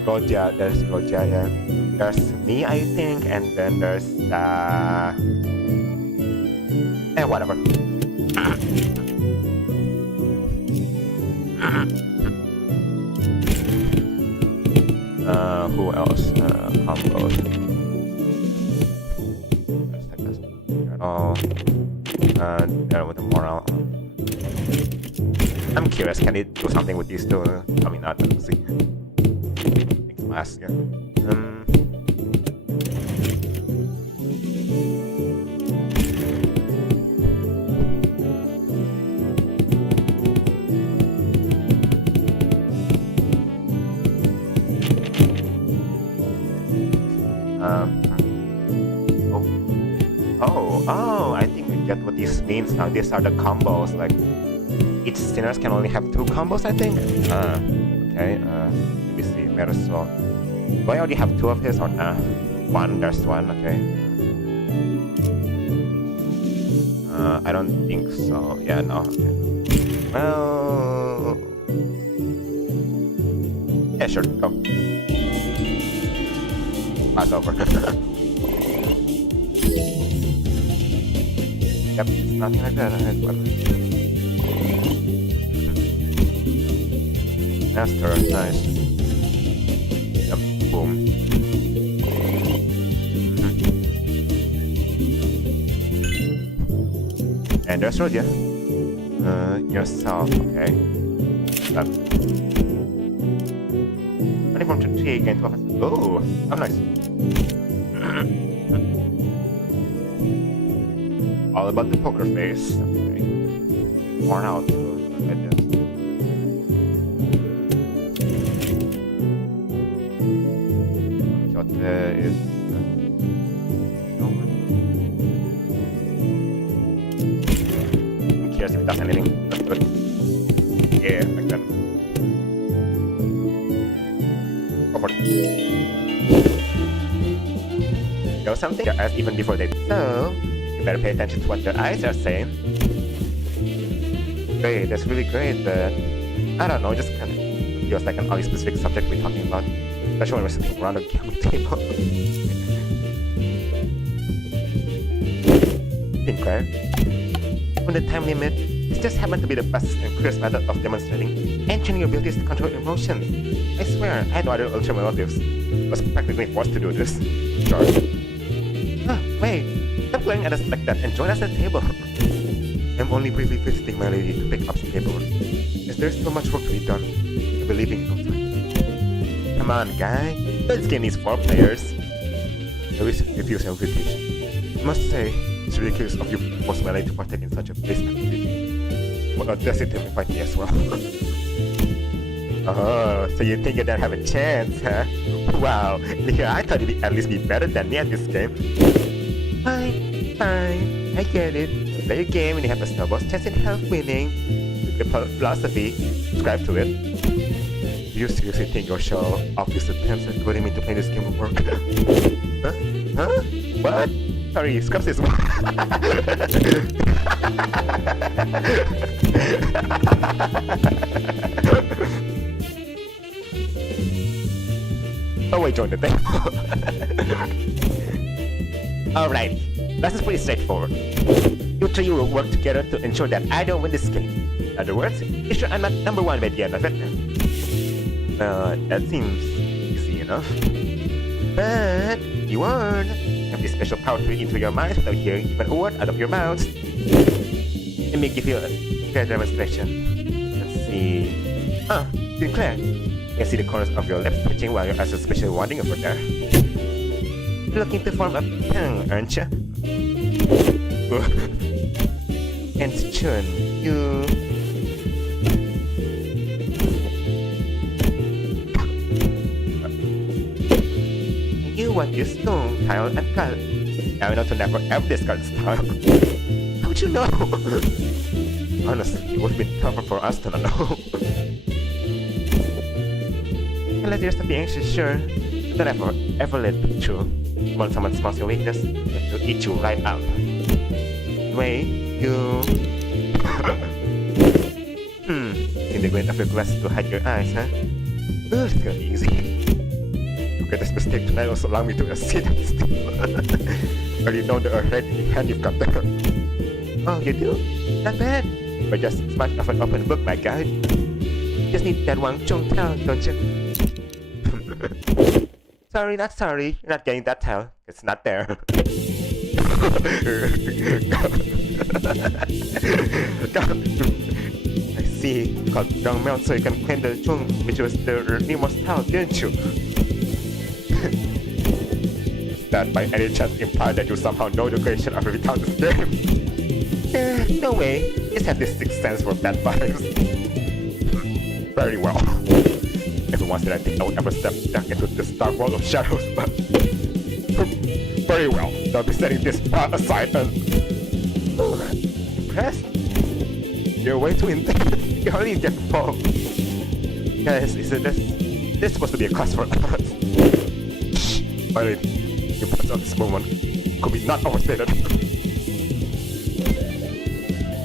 Roja, there's Roja, yeah. There's me, I think, and then there's, whatever. Who else? Combos. Let's take this. Oh. With the moral. I'm curious, can it do something with these two? I mean, not let's see. Next class, yeah. Oh, I think we get what this means now. These are the combos, like each sinners can only have 2 combos, I think. Okay, let me see, Mersol. Do I already have 2 of his or nah? 1, there's 1, okay. I don't think so. Yeah, no, okay. Well... yeah, sure, go. Pass over. Yep, it's nothing like that. Master, nice. Yep, boom. And there's Rodia. Yourself, okay. Done. 20 from 3 again, 12. Oh, nice. All about the poker face. Okay. Worn out. Kyoto is. I'm curious if it does anything. That's good. Yeah, like that. Go for it. You know something? Your eyes even before they. So. Better pay attention to what their eyes are saying. Great, that's really great, but I don't know, it just kind of feels like an oddly specific subject we're talking about, especially when we're sitting around a gaming table. Inquire. On the time limit, this just happened to be the fastest and clearest method of demonstrating and training your abilities to control emotions. I swear, I had no other ultimate motives. I was practically forced to do this. Sure. Wait. Stop glaring at us like that and join us at the table. I'm only briefly visiting my lady to pick up some paperwork, as there's so much work to be done. I'll be leaving in no time. Come on, guy. This game needs 4 players. I refuse your invitation. Must say, it's ridiculous of you most likely to partake in such a base activity. What audacity to invite me as well. Oh, so you think you don't have a chance, huh? Wow, yeah, I thought you'd at least be better than me at this game. Fine, I get it. Play a game and you have a snowball's chance in health winning. With the philosophy, subscribe to it. Do you seriously think your show of these attempts at goading me to play this game will work? Huh? What? Sorry, scrap this one. Oh wait, join the thing. Alright, this is pretty straightforward. You three will work together to ensure that I don't win this game. In other words, be sure I'm not number one by the end of it. That seems easy enough. But you won't have this special power to read into your mind without hearing even a word out of your mouth. Let me give you a fair demonstration. Let's see. Sinclair. You can see the corners of your lips twitching while your eyes are especially wandering over there. You're looking to form a tongue, aren't you? And Xi Chun, you... You want your stone, tile, and cut. I know to never ever discard style. How'd you know? Honestly, it would have been tougher for us to not know. And let yourself be anxious, sure. Don't ever let it be true. When someone smells your weakness, it will eat you right out. Anyway, you... In the grain of your glass to hide your eyes, huh? It's gonna be easy. Your greatest mistake tonight also allow me to see that still. Or you know the red hand you've got there. Oh, you do? Not bad. But just smart of an open book, my guy. You just need that one chung tell, don't you? Sorry, not sorry. You're not getting that tell. It's not there. I see. You got young melt so you can claim the chung, which was the Limbus tell, didn't you? Does that by any chance imply that you somehow know the creation of every town in this game? No way. You just have this sixth sense for bad vibes. Very well. Every once in I think I would ever step back into this dark world of shadows, but... Very well, I'll be setting this part aside and... Impressed? You're way too intense. You hardly get involved. Guys, is this supposed to be a class for us? Shh! Finally, the importance of this moment could be not overstated.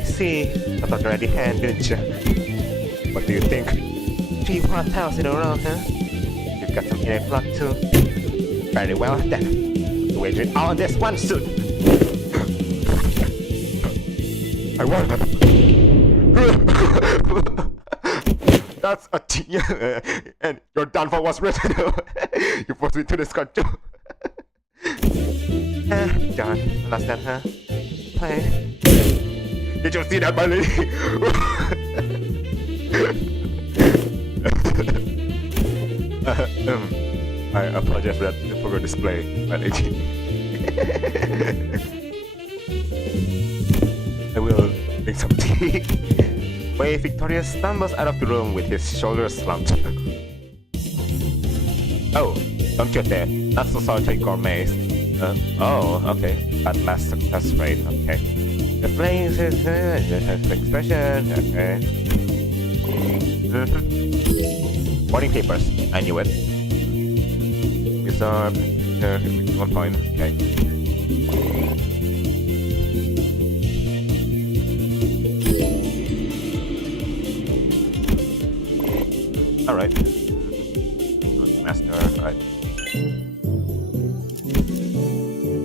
See, I thought you already had, didn't you? What do you think? 3 hot tiles in a row, huh? You've got some innate luck too. Very well then. You wager it all on this one suit. I won. That's a T. And your downfall was written. You forced me to discard too. John, lost that, huh? Play. Did you see that, my lady? I apologize for that for your display, my lady. I will drink some tea. Wei Victorious stumbles out of the room with his shoulders slumped. Oh, don't you dare. Not so solitary gourmets. Oh, okay. At last success rate, okay. The flames is expression, okay. Morning papers, I knew it. Reserve, 1 point, okay. Alright. Master, alright.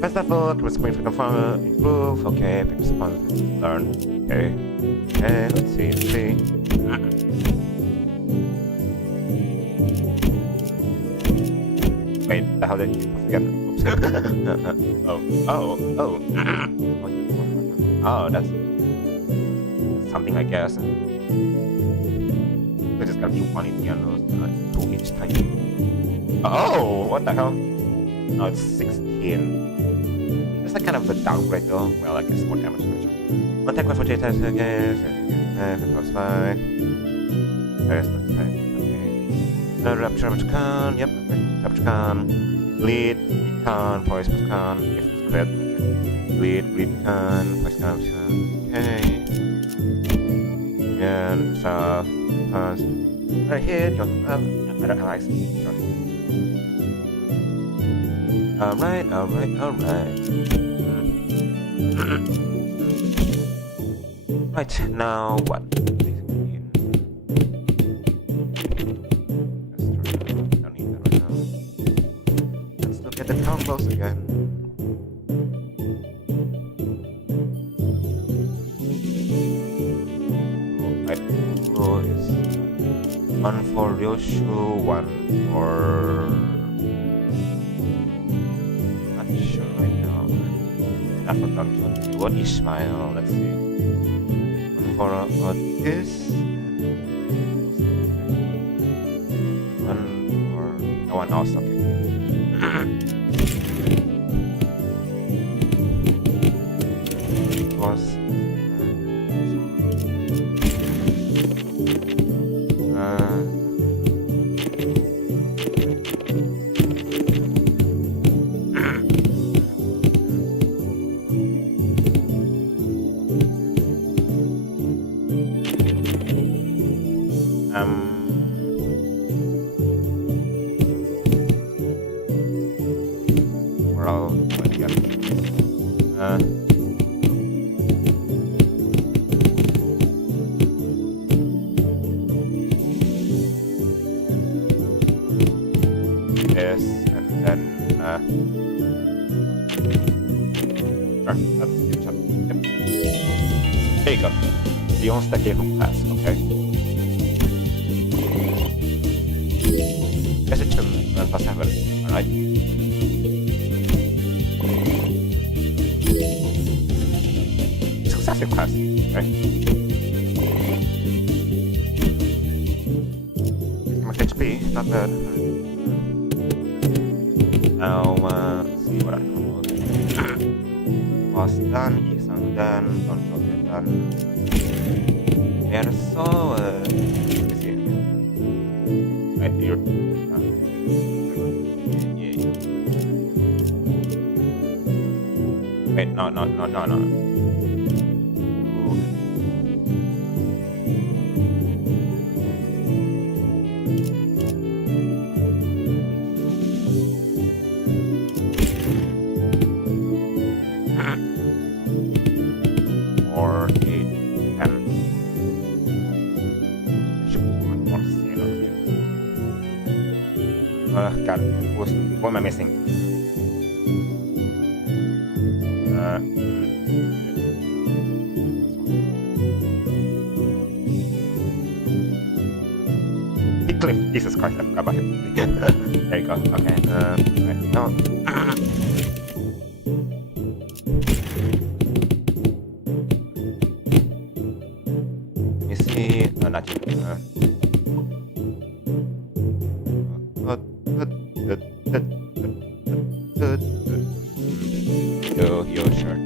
First level, was point for confirm, improve, okay, respond, learn, okay. And let's see. Wait, how did you forget? Oh, that's something, I guess. We just gotta be one in the unknown, 2 each time. Oh, what the hell? No, it's 16. There's like kind of a downgrade though. Well, I guess more damage. One attack with 48 times, okay. Plus 5. There's the type. Okay. Rapture damage con. Yep. Rapture con. Bleed con. Poison con. If it's crit. Bleed con. Poison con. Okay. And so. Right here. I don't know. Sure. Alright. Right, now what? Don't need that right now. Let's look at the combos again. Right, combo is one for Ryoshu, one for... Not for Dungeon. What Ishmael? Let's see. One for this. One for no one else. Okay. Was this, and then sure, that's your shot. Yep. There you go. Beyond stack from class, okay. Xi Chun and plus 7, alright. Successive class, okay. Much HP, not bad. Now, see what I can do. Was done, is undone, don't forget done. Verso, let's see. Right here. Yeah. Wait, no. God, what am I missing? Cliff, Jesus Christ, I forgot about him. There you go, okay, right, no. Let me see, not you, Yo, sure.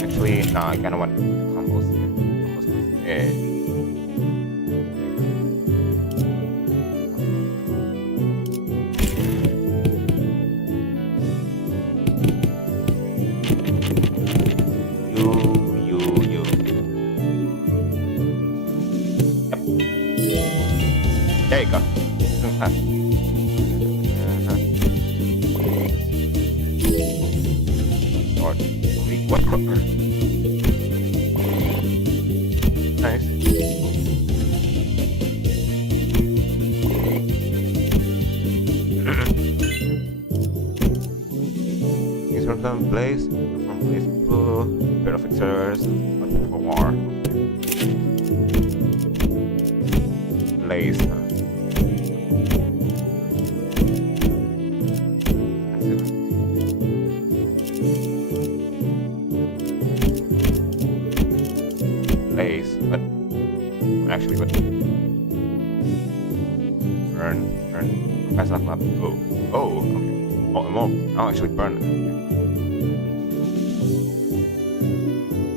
Actually, no, I kinda want combos. Yeah. There you go. Sword. Nice. These are from Blaze, from Blaze Blue, pair of fixers, but for war. Blaze. Blaze, but Burn myself up. Oh, okay. Oh, more. I'll actually burn.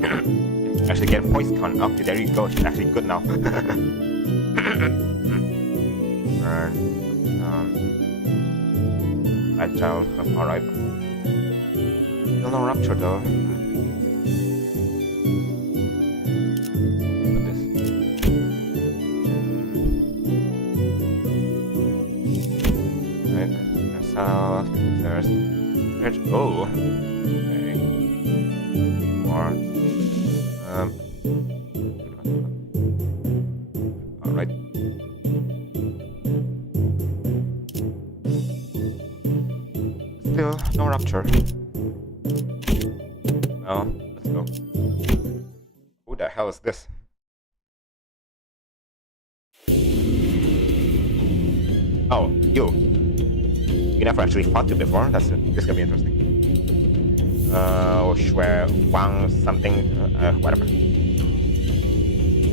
Okay. Actually get points count up. There you go. It's actually good now. Burn. Right child. Alright. Still no rupture though. Put this. Right. There's south. There's. Oh. Okay. More. Alright. Still no rupture. Oh, let's go. Who the hell is this? Oh, you. You never actually fought you before. This gonna be interesting. Shui Wang something, whatever.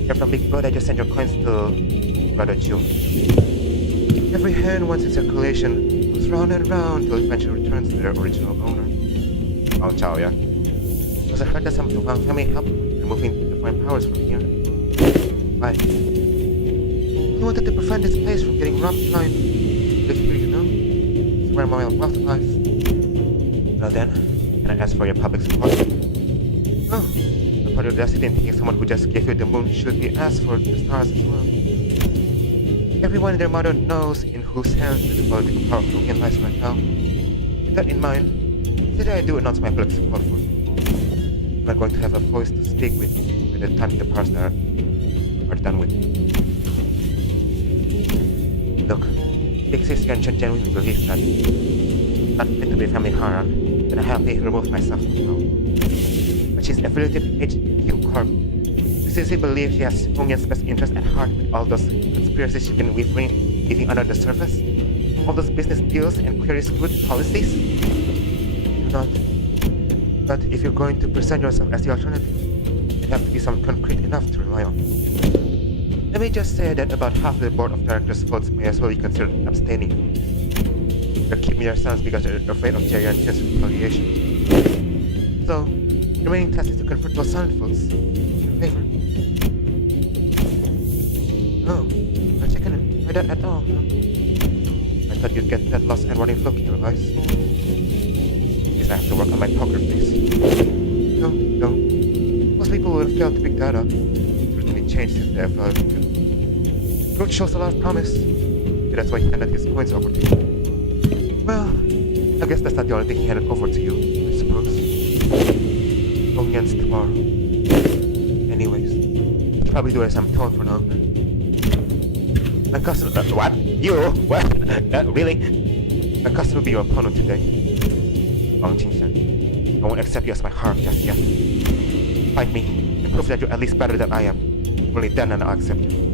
You're from Big Bird. I just sent your coins to Brother Chu. Every hand once in circulation goes round and round till it eventually returns to their original owner. Oh, Chao, yeah. Was I heard that some of the Wang family helped removing the foreign powers from here? Why? We wanted to prevent this place from getting robbed blind. Live here, you know? It's where my wealth lies. Well then, can I ask for your public support? No. The part of your destiny in taking someone who just gave you the moon should be asked for the stars as well. Everyone and their mother knows in whose hands the political power of Fujian lies right now. With that in mind, today I do announce my public support for you. You are going to have a voice to speak with by the time the powers are done with. Look, Big Sis Yuan Chun genuinely believes that it's not fit to be a family hierarch, then I happily remove myself from power. But she's affiliated with HQ Corp. You sincerely believe she has Hongyan's best interest at heart with all those conspiracies she's been weaving under the surface? All those business deals and queries good policies? Do not. But if you're going to present yourself as the alternative, it have to be something concrete enough to rely on. Let me just say that about half the board of directors' votes may as well be considered abstaining. They're keeping their silence because they're afraid of Jian Chen's retaliation. So, the remaining task is to convert those silent votes in your favor. Oh, not taken by that at all, huh? I thought you'd get that lost and running look in your eyes. Guess I have to work on my poker face. No. Most people would have failed to pick that up. It's really changed since they have Root shows a lot of promise. Maybe that's why he handed his coins over to you. Well, I guess that's not the only thing he handed over to you, I suppose. Hongyan's tomorrow. Anyways, probably do as I'm told for now. My cousin... what? You? What? Really? My cousin will be your opponent today. Wang Qingshan. I won't accept you as my heart just yet. Fight me, and prove that you're at least better than I am. Only then I'll accept you.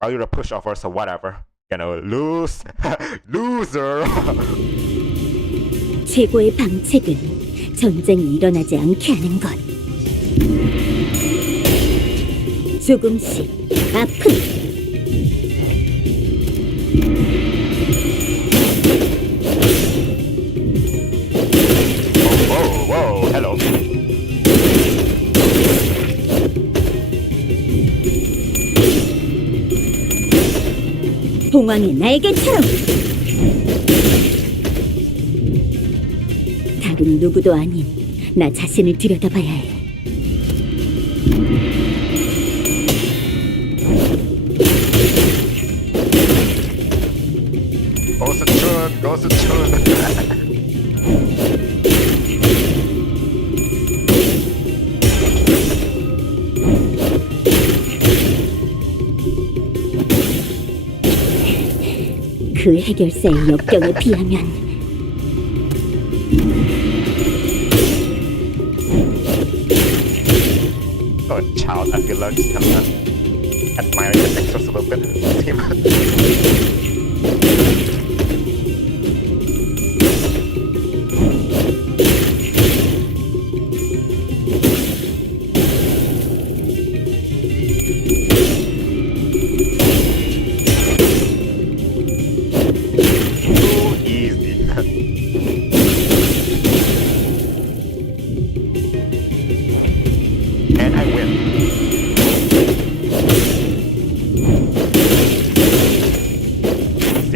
Are you a pushover, so whatever. Gonna lose. Loser. 최고의 방책은 전쟁이 일어나지 않게 하는 것. 조금씩 아픈. Whoa, hello. 봉황의 날개처럼. 다른 누구도 아닌 나 자신을 들여다봐야 해. Gossip Chun. 그 해결사의 역경에 비하면 Oh, child, I feel like just kind of admiring the textures a little bit in team.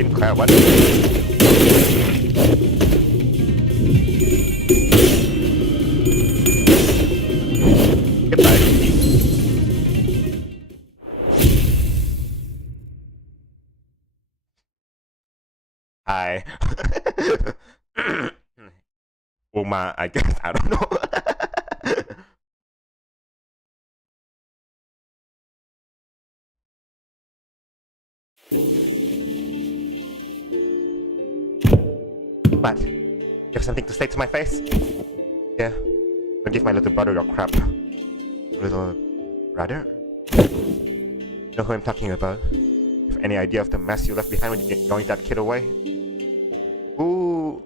Sinclair, what? Goodbye. Hi. Uma, I guess. I don't know. What? You have something to say to my face? Yeah. Don't give my little brother your crap. Little brother? You know who I'm talking about? You have any idea of the mess you left behind when you yoinked that kid away? Who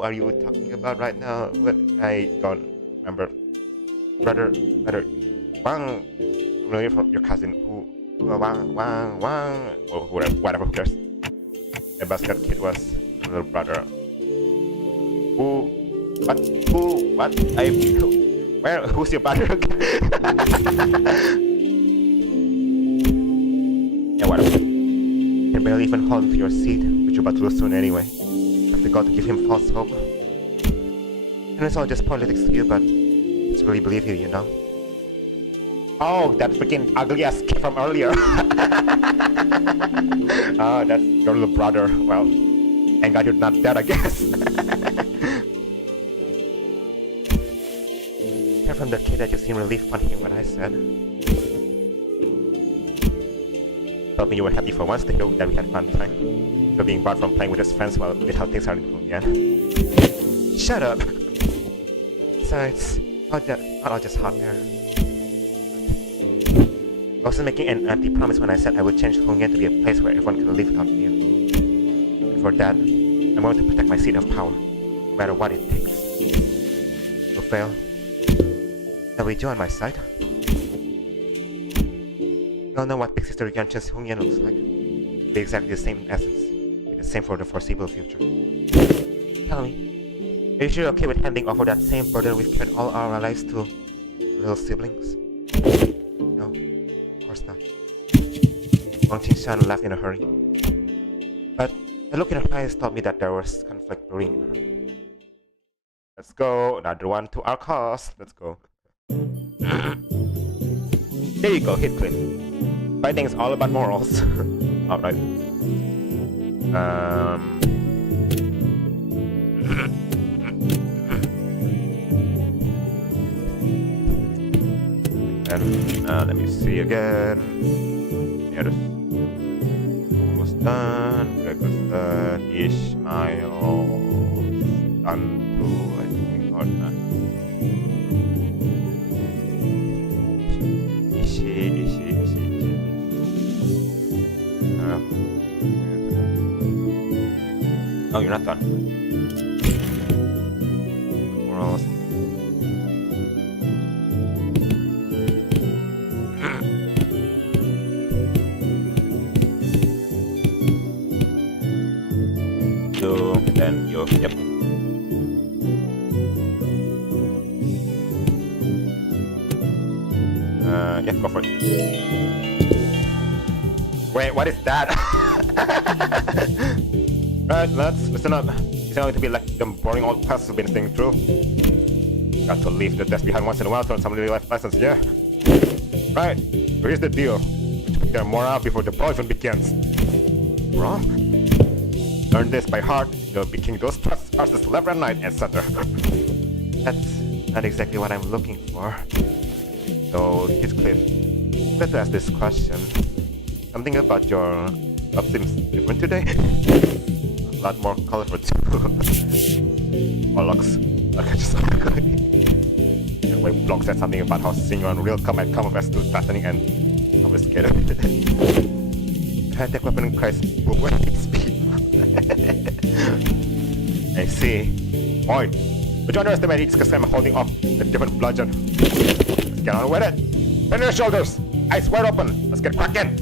are you talking about right now? What? I don't remember. Brother, Wang, really from your cousin, Wang, or whatever, who cares? The basket kid was little brother. What? Who's your brother? Yeah, whatever. You can barely even hold him to your seat, which you're about to lose soon anyway. You have to go to give him false hope. And it's all just politics to you, but I just really believe you, you know? Oh, that freaking ugly ass kid from earlier. Oh, that's your little brother. Well, thank God you're not dead, I guess. Hear from the kid that you seem relieved upon hearing what I said. Told me you were happy for once to hear that we had fun time. So being barred from playing with his friends while with how things are in Pyongyang. Shut up! Besides, not all just hot air. I wasn't making an empty promise when I said I would change Pyongyang to be a place where everyone can live without fear. And for that, I'm going to protect my seat of power, no matter what it takes. You'll fail. I'll be you on my side. You all know what big sister Yunshin's Pyongyang looks like. It'll be exactly the same in essence. Be the same for the foreseeable future. Tell me, are you sure you're okay with handing over that same burden we've carried all our lives to little siblings? No, of course not. Wang Qingshan left in a hurry. But the look in her eyes told me that there was conflict brewing in her. Let's go, another one to our cause. Let's go. There you go, Heathcliff. Fighting is all about morals. Alright. And let me see again. Yeah, this almost done. Gregor's done. Ishmael done too, I think, or not. Oh, you're not done. Morals. You, then you, yep. Yeah, go for it. Wait, what is that? Right, lads, listen up. It's not going to be like them boring old puzzles we've been thinking through. Got to leave the desk behind once in a while to learn some real life lessons, yeah? Right, so here's the deal. To pick their morale before the ball even begins. Wrong? Learn this by heart, you'll be king those trusts, arses left and right, etc. That's not exactly what I'm looking for. So, Heathcliff, let's ask this question. Something about your love seems different today? A lot more colorful too. Bollocks. Like I just yeah, when Block said something about how seeing you on real come might come off as too fascinating and I was scared of it. High-tech weapon in Christ will wait speed. I see. Oi, would you underestimate each because I'm holding off a different bludgeon? Let's get on with it. Bend your shoulders. Eyes wide open. Let's get cracking.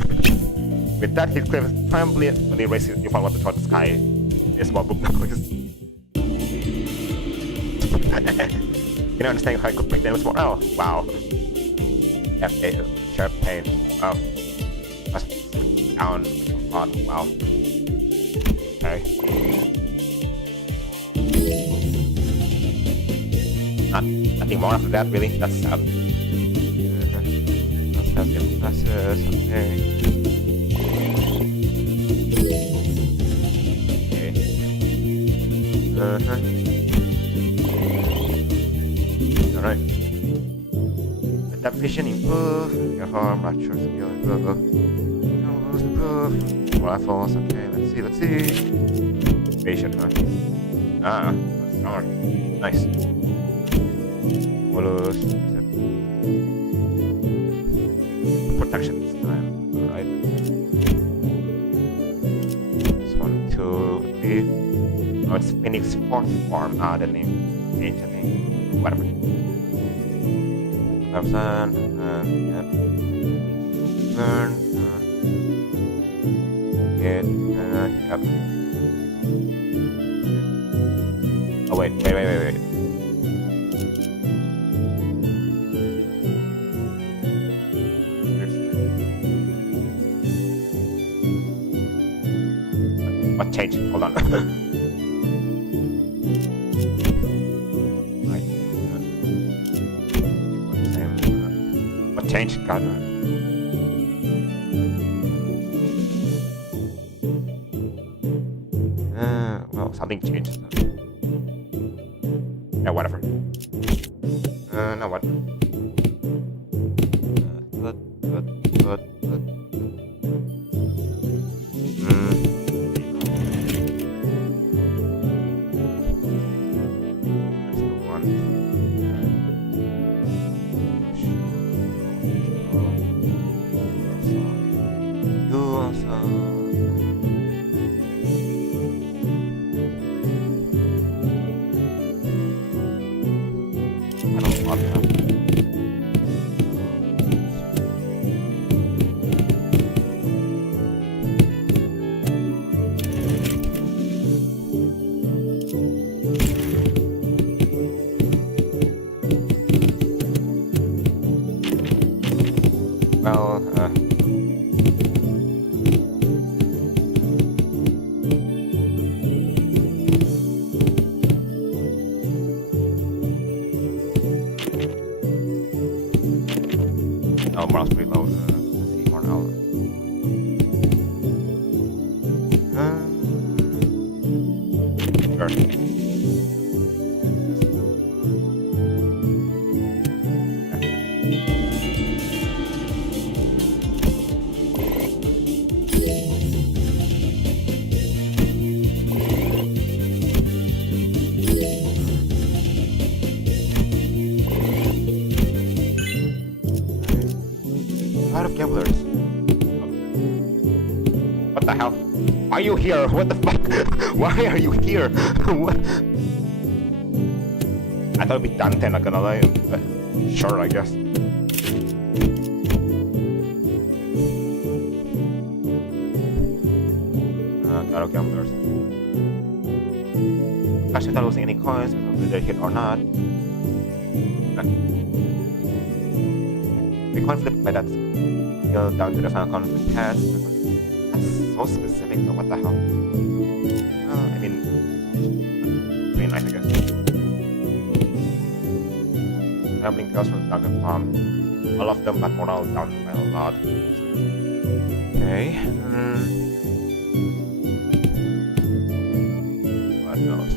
With that, Heathcliff triumphantly when he raised his newfound weapon toward the sky. A small book noise. You don't understand how I could break the enemy's morale. Wow. F.A. Sharp pain. Wow. Down. On. Wow. Okay. Nothing more after that, really. That's sad. Let's get classes. Okay. Okay. Alright. Let that vision improve. Your harm, rapture, skill improve. Improve. Rifles. Okay, let's see. Patient, huh? Ah, stronger. Nice. Bonus. Protection this time. Alright. This 1, 2, 3. Oh, it's Phoenix 4th form. Ah, the name changed, I think. Whatever. 1000. Yep. Burn. Yep. Oh, wait. What changed? Hold on. Right. What changed? God. Well, something changed. Yeah, whatever. Now what? Good. Well, oh, morale's pretty low. Let's see, morale. Sure. Out of gamblers. What the hell? Are you here? What the fuck? Why are you here? What? I thought it'd be Dante, not gonna lie. But sure, I guess. Out of gamblers. Actually, not losing any coins, whether they hit or not. The coin flip by that skill down to the final coin with pets. That's so specific though, what the hell? I mean, pretty nice, I guess. Gambling kills from Dragon Palm. All of them, but morale down by a lot. Okay. What else?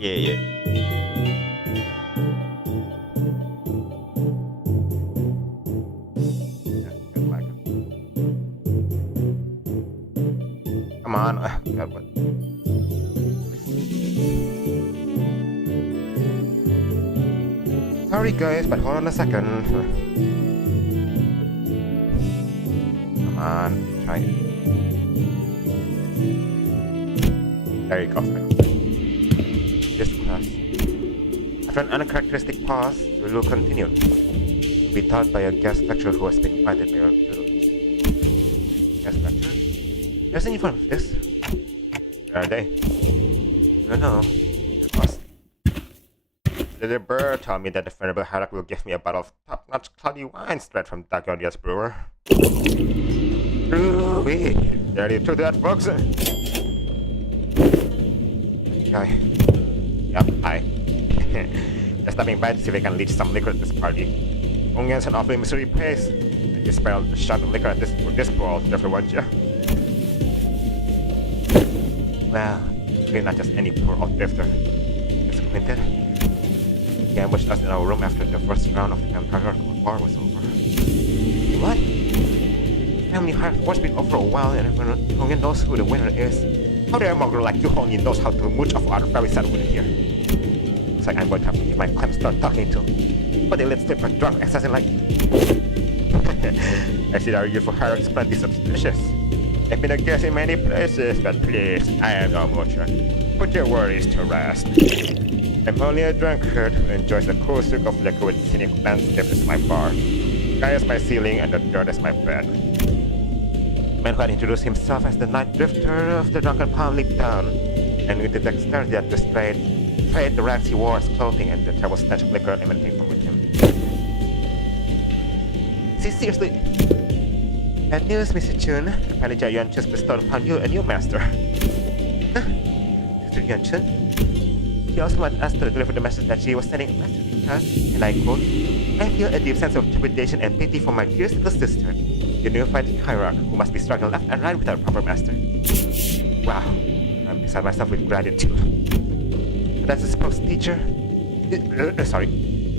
Yeah. Come on. God, what? Sorry guys, but hold on a second. Come on, try. There you go. This class. After an uncharacteristic pause, we will continue. To be taught by a guest lecturer who has been invited by our students. Guest lecturer? There's any fun with this? Where are they? I don't know. The bird told me that the venerable hierarch will give me a bottle of top-notch cloudy wine straight from Dagyodia's brewer. Ooh-wee. Ready to that, folks? Okay. Yep, hi. Just stopping by to see if we can leech some liquor at this party. Only an awfully misery pace. And you spell a shot of liquor at this for this poor old drifter, won't you? Well, we're not just any poor old drifter. Disappointed. He ambushed us in our room after the first round of the Empire War was over. What? Family Hierarch War's been over a while and everyone only knows who the winner is. How dare a mongrel like you only knows how to mooch off our very sad winner here? Looks like I'm going to have to give my clamp start talking to. But they let slip a drunk assassin like... I see our youthful hierarchs plenty suspicious. I've been a guest in many places, but please, I am no moocher. Put your worries to rest. I'm only a drunkard who enjoys the cool streak of liquor with scenic landscape as my bar. Sky is my ceiling and the dirt is my bed. The man who had introduced himself as the night drifter of the drunken palm leaped down, and with the dexterity that displayed, trade the rags he wore as clothing and the terrible stench of liquor emanating from within him. See, seriously, bad news, Mr. Chun. Apparently Xi Chun just bestowed upon you a new master. Mr. Xi Chun? He also wanted us to deliver the message that she was sending a master because, and I quote, I feel a deep sense of trepidation and pity for my dearest little sister, the neophyte hierarch who must be struggling left and right without a proper master. Wow, I'm beside myself with gratitude. But that's a supposed teacher. Sorry,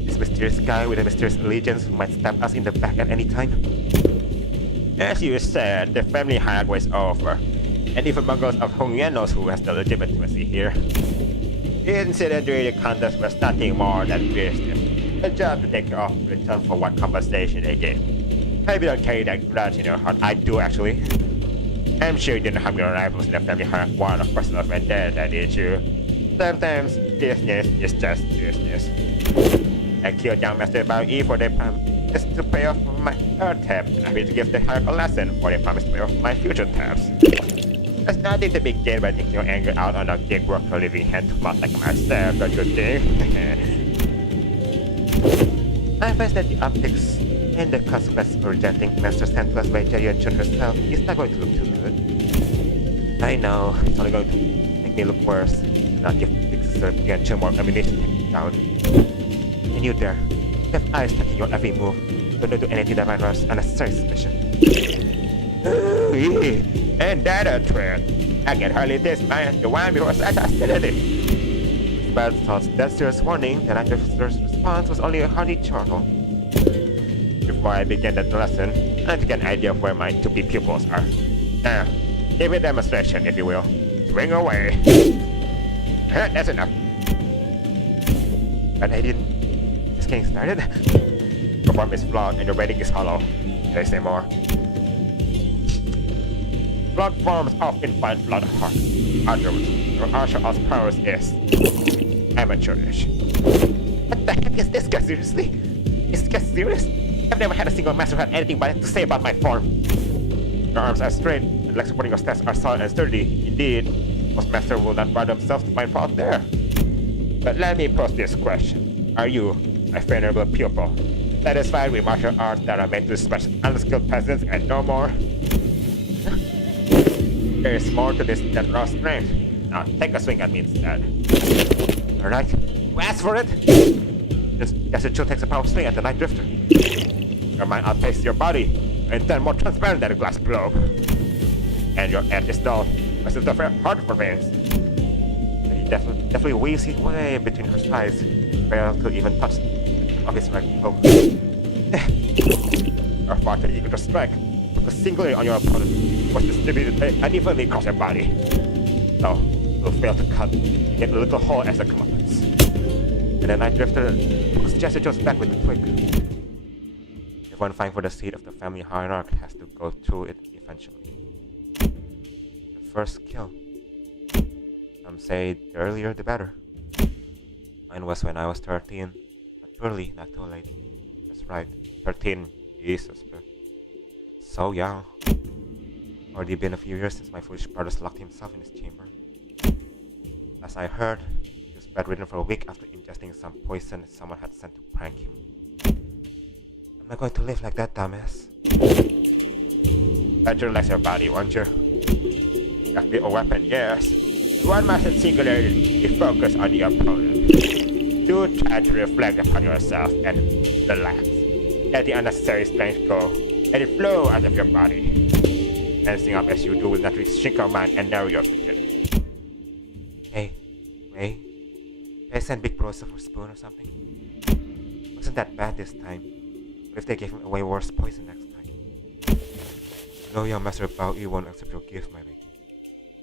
this mysterious guy with a mysterious allegiance who might stab us in the back at any time. As you said, the family hierarch was over, and even mongrels of Hongyuan knows who has the legitimacy here. The incident during the contest was nothing more than business. A job to take care of in return for what compensation they gave. I don't carry that grudge in your heart. I do, actually. I'm sure you didn't have your rivals in the family hierarch war of personal vendetta, did you? Sometimes business is just business. I killed young Master Bao Yi for their promise to pay off my third tab, and I'm going to give the hierarch a lesson for their promise to pay off my future tabs. There's nothing to be gained by taking your anger out on a gig worker living hand to mouth like myself, don't you think? I find that the optics and the consequences for rejecting Master sent to us by Xi Chun herself is not going to look too good. I know, it's only going to make me look worse, and not give Big Sister Xi Chun more ammunition to take me down. And you there, you have eyes tracking your every move, don't do anything that might arouse unnecessary suspicion. And that a threat. I can hardly taste the wine before such hostility. But thought that serious warning, the night officer's response was only a hearty chortle. Before I began that lesson, I had to get an idea of where my to-be pupils are. Now, give me a demonstration, if you will. Swing away. That's enough. But I didn't... Just getting started. Your form is flawed and your rating is hollow. Can I say more? Blood forms often find blood heart. Afterwards, your martial arts powers is amateurish. What the heck is this guy, seriously? Is this guy serious? I've never had a single master who had anything bad to say about my form. Your arms are straight, and legs supporting your stats are solid and sturdy. Indeed, most masters will not bother themselves to find fault there. But let me pose this question. Are you, my venerable pupil, satisfied with martial arts that are made to smash unskilled peasants and no more? There is more to this than raw strength. Now take a swing at me instead. Alright, ask for it! Just Xi Chun takes a power swing at the Night Drifter. Your mind outpaces your body, and then more transparent than a glass globe. And your edge is dull, as if the heart for veins. And he definitely weaves his way between her thighs, fail to even touch of his right cloak. You're far too eager to strike. Focus singularly on your opponent, was distributed unevenly across your body. So, you'll fail to cut, get a little hole as a comeuppance. And the Night Drifter hooks Xi Chun's back with the twig. Everyone vying for the seat of the family hierarch has to go through it eventually. The first kill. Some say the earlier the better. Mine was when I was 13. Not too early, not too late. That's right, 13. Jesus, so young. Already been a few years since my foolish brother locked himself in his chamber. As I heard, he was bedridden for a week after ingesting some poison someone had sent to prank him. I'm not going to live like that, dumbass. Better relax your body, won't you? A bit of weapon, yes. One mustn't singularly focus on the opponent. Do try to reflect upon yourself and relax. Let the unnecessary strength go. Let it flow out of your body. Tensing up as you do will naturally shrink your mind and narrow your vision. Hey, Ray, can I send Big Bro for a spoon or something? Wasn't that bad this time. What if they gave him a way worse poison next time? No young master Bao Yi won't accept your gift, my lady.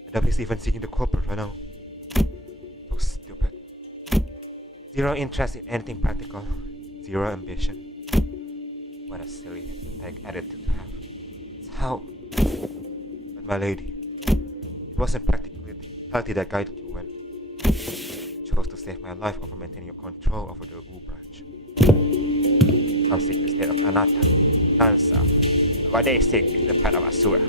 I doubt he's even seeking the culprit right now. So stupid. Zero interest in anything practical. Zero ambition. What a silly, pathetic attitude to have. It's how... But my lady, it wasn't practicality that guided you when you chose to save my life over maintaining your control over the Wu branch. Some seek the state of anatta, non-self. What they seek is the path of Asura,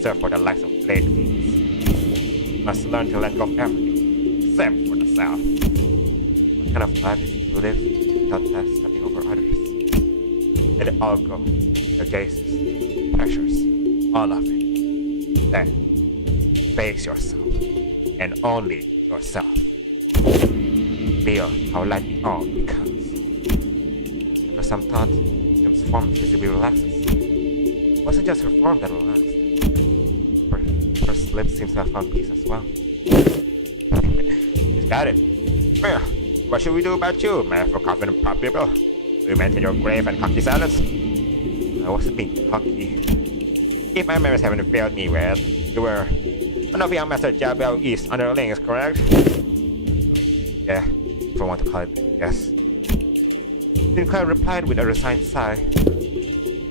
serve for the likes of blade fiends. Must learn to let go of everything, except for the self. What kind of life is it to live without stepping over others? Let it all go. The gazes, the pressures, all of it. Then, face yourself, and only yourself. Feel how light it all becomes. After some thought, Jim's form visibly relaxes. It wasn't just her form that relaxed. Her lips seems to have found peace as well. He's got it. Well, what should we do about you, man, for confident pop people? We maintain your grave and cocky silence. I wasn't being cocky. If my memories haven't failed me, well, you were one of young Master Jiabao Yi's underlings, correct? Yeah, for one to call it, yes. Sinclair replied with a resigned sigh.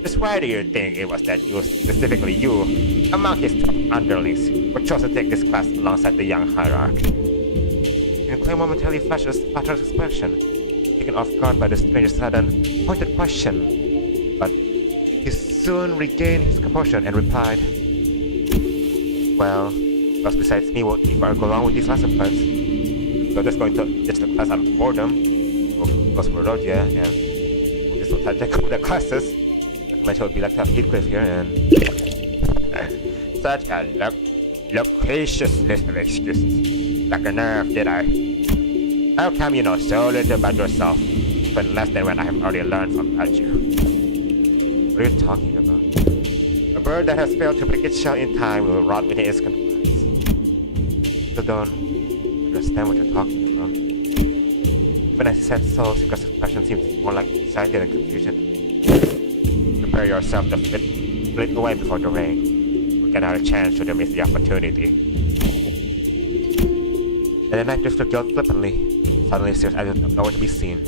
Just why do you think it was that you, specifically you, among his top underlings, were chosen to take this class alongside the young hierarch? Sinclair momentarily flashed a sputtered expression, taken off guard by the stranger's sudden, pointed question. But he soon regained his composure and replied, well, because besides me, what if I go along with these lesson plans? We're just going to ditch the class out of boredom, because we're out here, and we'll just will take over the classes. My show would be like to have Heathcliff here, and such a loquacious list of excuses. Like a nerve, did I? How come you know so little about yourself, even less than when I have already learned from about you? What are you talking about? A bird that has failed to break its shell in time will rot within its confines. Still don't understand what you're talking about. Even as he said so, Sika's expression seems more like anxiety than confusion to me. Prepare yourself to flit away before the rain. We can have a chance should you miss the opportunity. And the night drifter yelled flippantly, suddenly serious out of nowhere to be seen.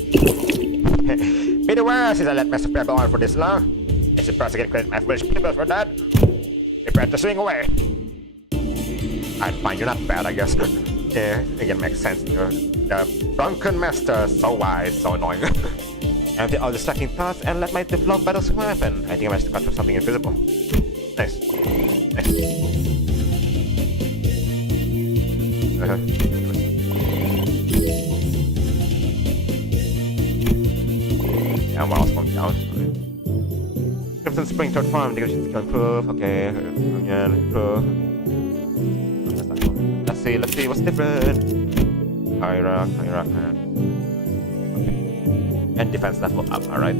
Be the worst since I let myself go on for this long. I suppose I can credit my foolish people for that. Prepare to swing away. I find you're not bad, I guess. Yeah, it can make sense. The drunken master, so wise, so annoying. Empty all distracting thoughts and let my develop battle swing weapon. I think I managed to cut through something invisible. Nice. Nice. Yeah, mouse going down. Crimson Spring third form, negation skill improve. Okay, onion improve. Let's see what's different. Hierarch. Okay. And defense level up, alright.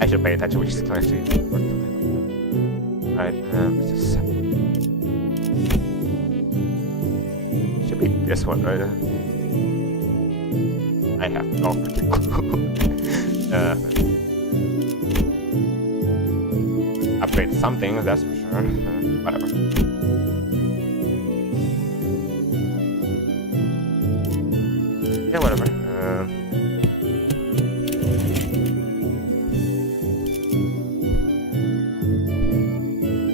I should pay attention which skill actually work. Alright, let's just... Should be this one, right? I have no freaking clue. Upgrade something, that's for sure. Whatever. Yeah, whatever.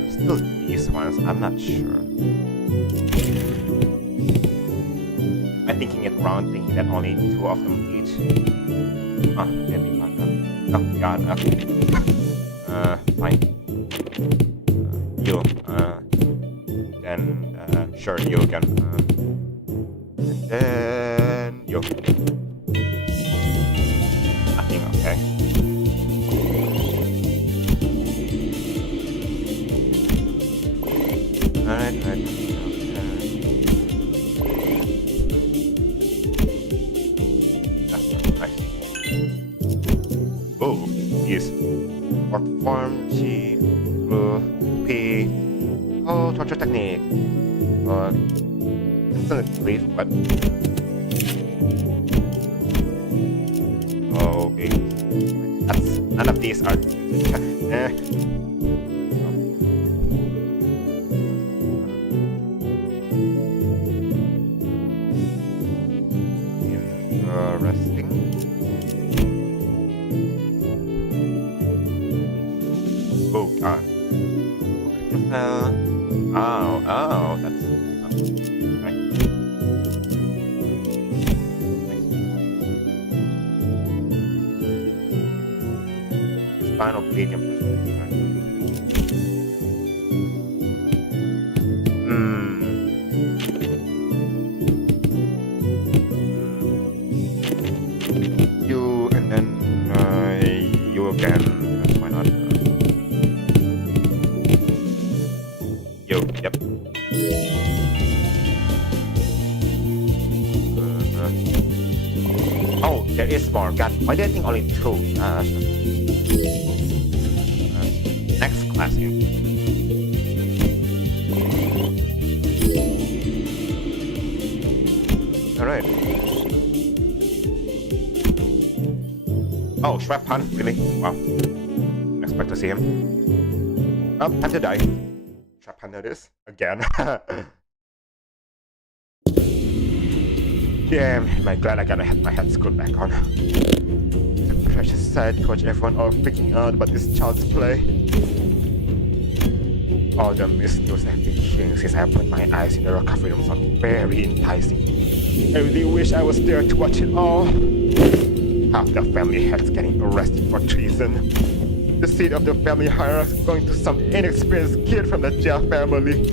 There's still these ones, I'm not sure. I'm thinking it wrong, thinking that only 2 of them each. Oh, getting back up. Oh, god, okay. Fine. You, and sure, you can. And then you. Nothing, okay. Alright, right. Nice. Oh, yes. Perform G, P. Oh, torture technique. Instant grief, what? Oh, okay. That's none of these are. eh. Interesting. Oh god. Oh, that's right. Spinal medium. You and then you again. Why not? You, yep. Oh, there is more. God, why do I think only two? Next class in. Alright. Oh, Shrap Pun, really? Wow. Didn't expect to see him. Oh, time to die. Shrap Pun it is. Again. Damn, am I glad I gotta have my head screwed back on. The precious sad to watch everyone all freaking out about this child's play. All the missed news I've been hearing since I put my eyes in the recovery room sound very enticing. I really wish I was there to watch it all. Half the family heads getting arrested for treason. The seat of the family hierarchy going to some inexperienced kid from the jail family.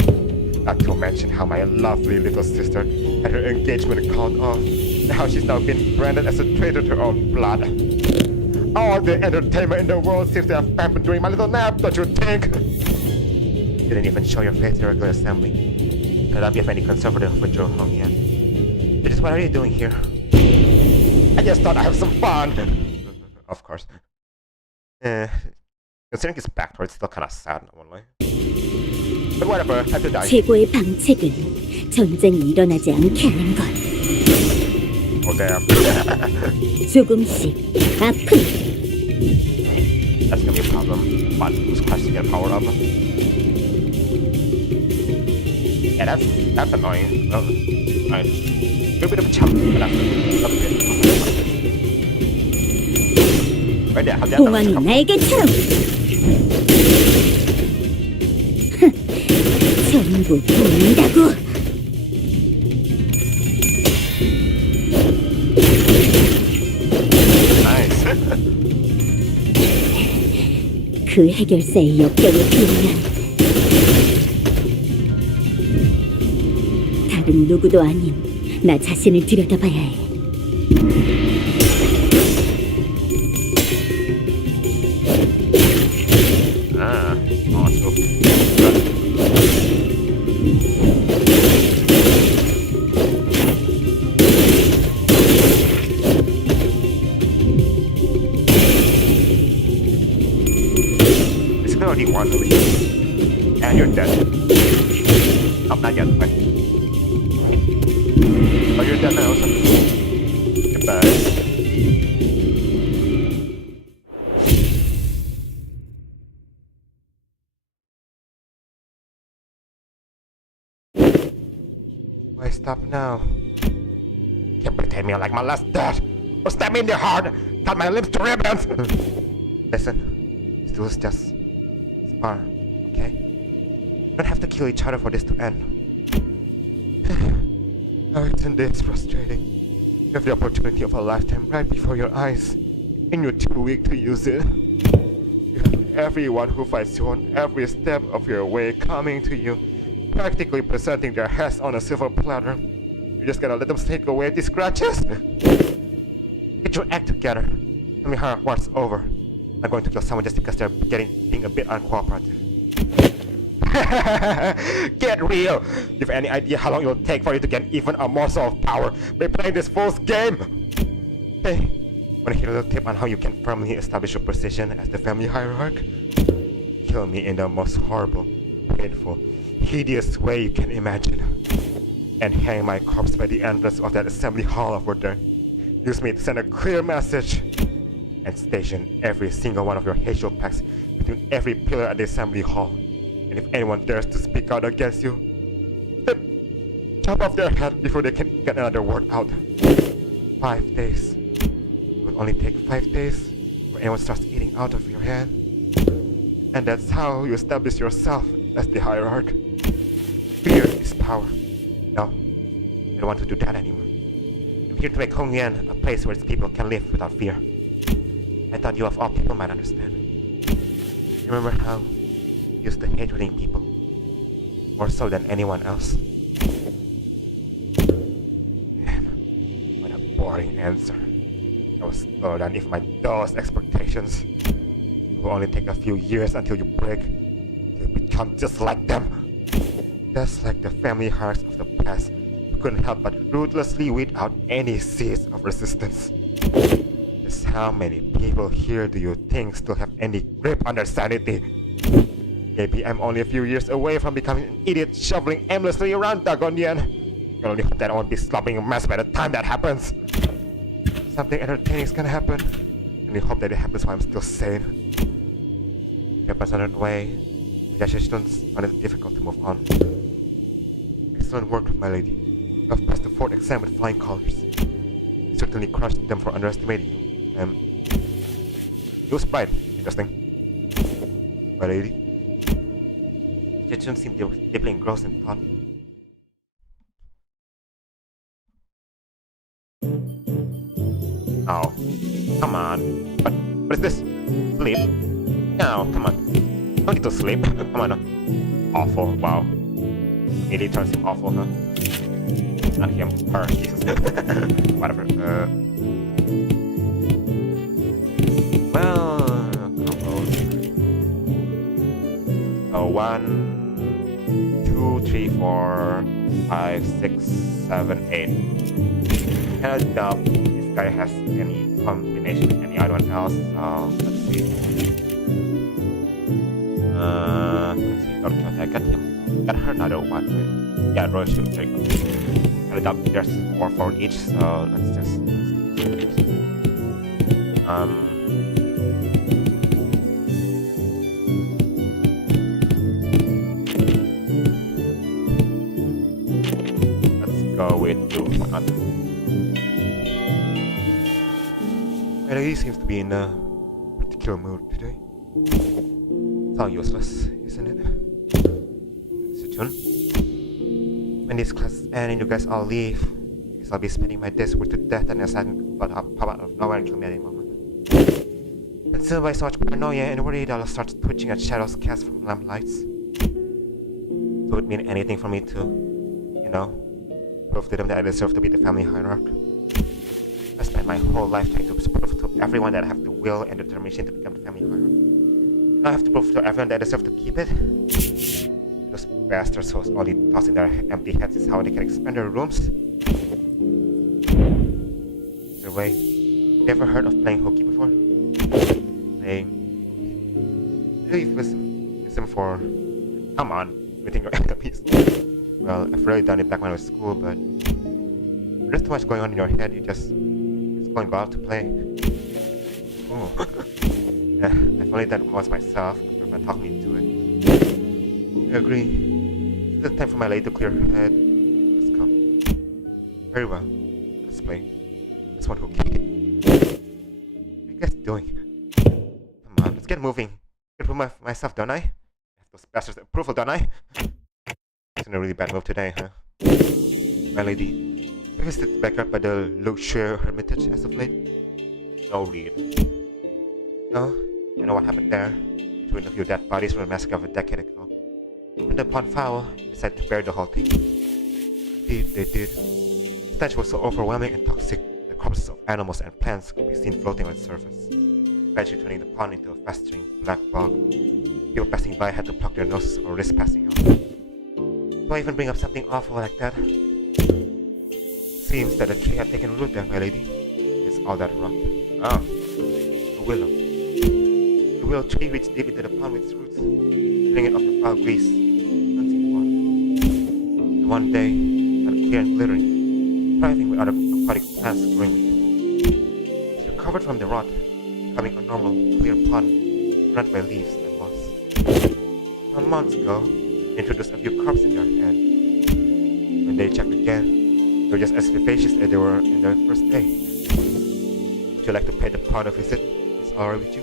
Not to mention how my lovely little sister had her engagement called off, and how she's now been branded as a traitor to her own blood. All the entertainment in the world seems to have happened during my little nap, don't you think? You didn't even show your face at the regular assembly. I don't have any conservative with Joe Hong yet. Just what are you doing here? I just thought I'd have some fun! Of course. Considering his backstory, it's still kinda sad, I won't lie. But whatever, time to die. 최고의 방책은 전쟁이 일어나지 않게 하는 것. Oh damn. 조금씩 아픈. That's gonna be a problem. But who's class to get powered up? Yeah, that's annoying. Oh, nice. A bit of a chump, but that's a bit. Right there, how that 공황이 날개처럼. 전부 보인다고. Nice. 그 해결사의 역경에 비하면 다른 누구도 아닌 나 자신을 들여다봐야 해. Already won the league. And you're dead. Oh, not yet. Wait. Oh, you're dead now. So. Goodbye. Why stop now? Can't pretend me like my last dad. Or stab me in the heart. Cut my lips to ribbons. Listen, this was just okay? You don't have to kill each other for this to end. Oh, isn't this frustrating? You have the opportunity of a lifetime right before your eyes, and you're too weak to use it. You have everyone who fights you on every step of your way coming to you, practically presenting their heads on a silver platter. You're just gonna let them take away these scratches? Get your act together. Tell me how what's over. I'm going to kill someone just because they're being a bit uncooperative. Get real! You have any idea how long it will take for you to get even a morsel of power by playing this fool's game? Hey, wanna hear a little tip on how you can firmly establish your position as the family hierarch? Kill me in the most horrible, painful, hideous way you can imagine. And hang my corpse by the entrance of that assembly hall over there. Use me to send a clear message. And station every single one of your hateful packs between every pillar at the assembly hall. And if anyone dares to speak out against you, chop off their head before they can get another word out. 5 days. It will only take 5 days before anyone starts eating out of your hand. And that's how you establish yourself as the hierarch. Fear is power. No, I don't want to do that anymore. I'm here to make Hongyan a place where its people can live without fear. I thought you of all people might understand. Remember how you used to hate hurting people, more so than anyone else? Man, what a boring answer. I was slower than if my dullest expectations. It will only take a few years until you break. You'll become just like them. Just like the family hearts of the past, who couldn't help but ruthlessly weed out any seeds of resistance. Just how many people here do you think still have any grip on their sanity? Maybe I'm only a few years away from becoming an idiot shoveling aimlessly around Dagonian. I can only hope that I won't be slobbering a mess by the time that happens. Something entertaining is gonna happen, and I hope that it happens while I'm still sane. If it happens another way, I just don't find it difficult to move on. Excellent work, my lady. You have passed the 4th exam with flying colors. You certainly crushed them for underestimating you. You was right. Interesting. My lady. Xi Chun seemed deeply engrossed in thought. Oh, come on. What is this? Sleep? No, come on. Don't need to sleep. Come on. Awful. Wow. Immediately turns him awful, huh? Not him. Her. Jesus. Whatever. Well, compose. So 1, 2, 3, 4, 5, 6, 7, 8. Kind of doubt this guy has any combination with any other one else. Let's see. Don't count. I got him. Got her another one. Right? Yeah, Roy shoot. There you go. I doubt there's 4 for each. So let's just. Go with 2 for not. And he seems to be in a particular mood today. It's all useless, isn't it? Xi Chun? When this class ends and you guys all leave, I guess I'll be spending my days worked to death and deciding about how pop out of nowhere and kill me at any moment. Until by so much paranoia and worried, I'll start twitching at shadows cast from lamplights. So it would mean anything for me to, you know, prove to them that I deserve to be the family hierarch. I spent my whole life trying to prove to everyone that I have the will and determination to become the family hierarch. Now I have to prove to everyone that I deserve to keep it. Those bastards who are only tossing their empty heads is how they can expand their rooms. Either way, you ever heard of playing hooky before? Playing hooky. Really for... Come on, meeting your enemies. Well, I've really done it back when I was in school, but there's too much going on in your head, you just go and go out to play. Ooh. I've only done it once myself, after my talked me into it. I agree. It's time for my lady to clear her head. Let's go. Very well. Let's play. This one hooky. What are you guys doing? Come on, let's get moving. I prove myself, don't I? I have those bastards' approval, don't I? It's in a really bad mood today, huh? My lady, have you visited back up by the Luxure Hermitage as of late? No, really. No? You know what happened there? Between a few dead bodies from a massacre of a decade ago. When the pond foul, decided to bury the whole thing. Indeed, they did. The stench was so overwhelming and toxic, the corpses of animals and plants could be seen floating on its surface, gradually turning the pond into a festering black bog. People passing by had to pluck their noses or risk passing out. Do I even bring up something awful like that? Seems that a tree had taken root there, my lady. It's all that rot. Oh, a willow. The willow tree reached deep into the pond with its roots, turning it off the foul grease, cleansing the water. And one day, clear and glittering, thriving with other aquatic plants growing with it. It recovered from the rot, becoming a normal, clear pond, surrounded by leaves and moss. Some months ago, they introduced a few crops in there, and when they checked again, they were just as vivacious as they were in their first day. Would you like to pay the pond a visit? It's alright with you?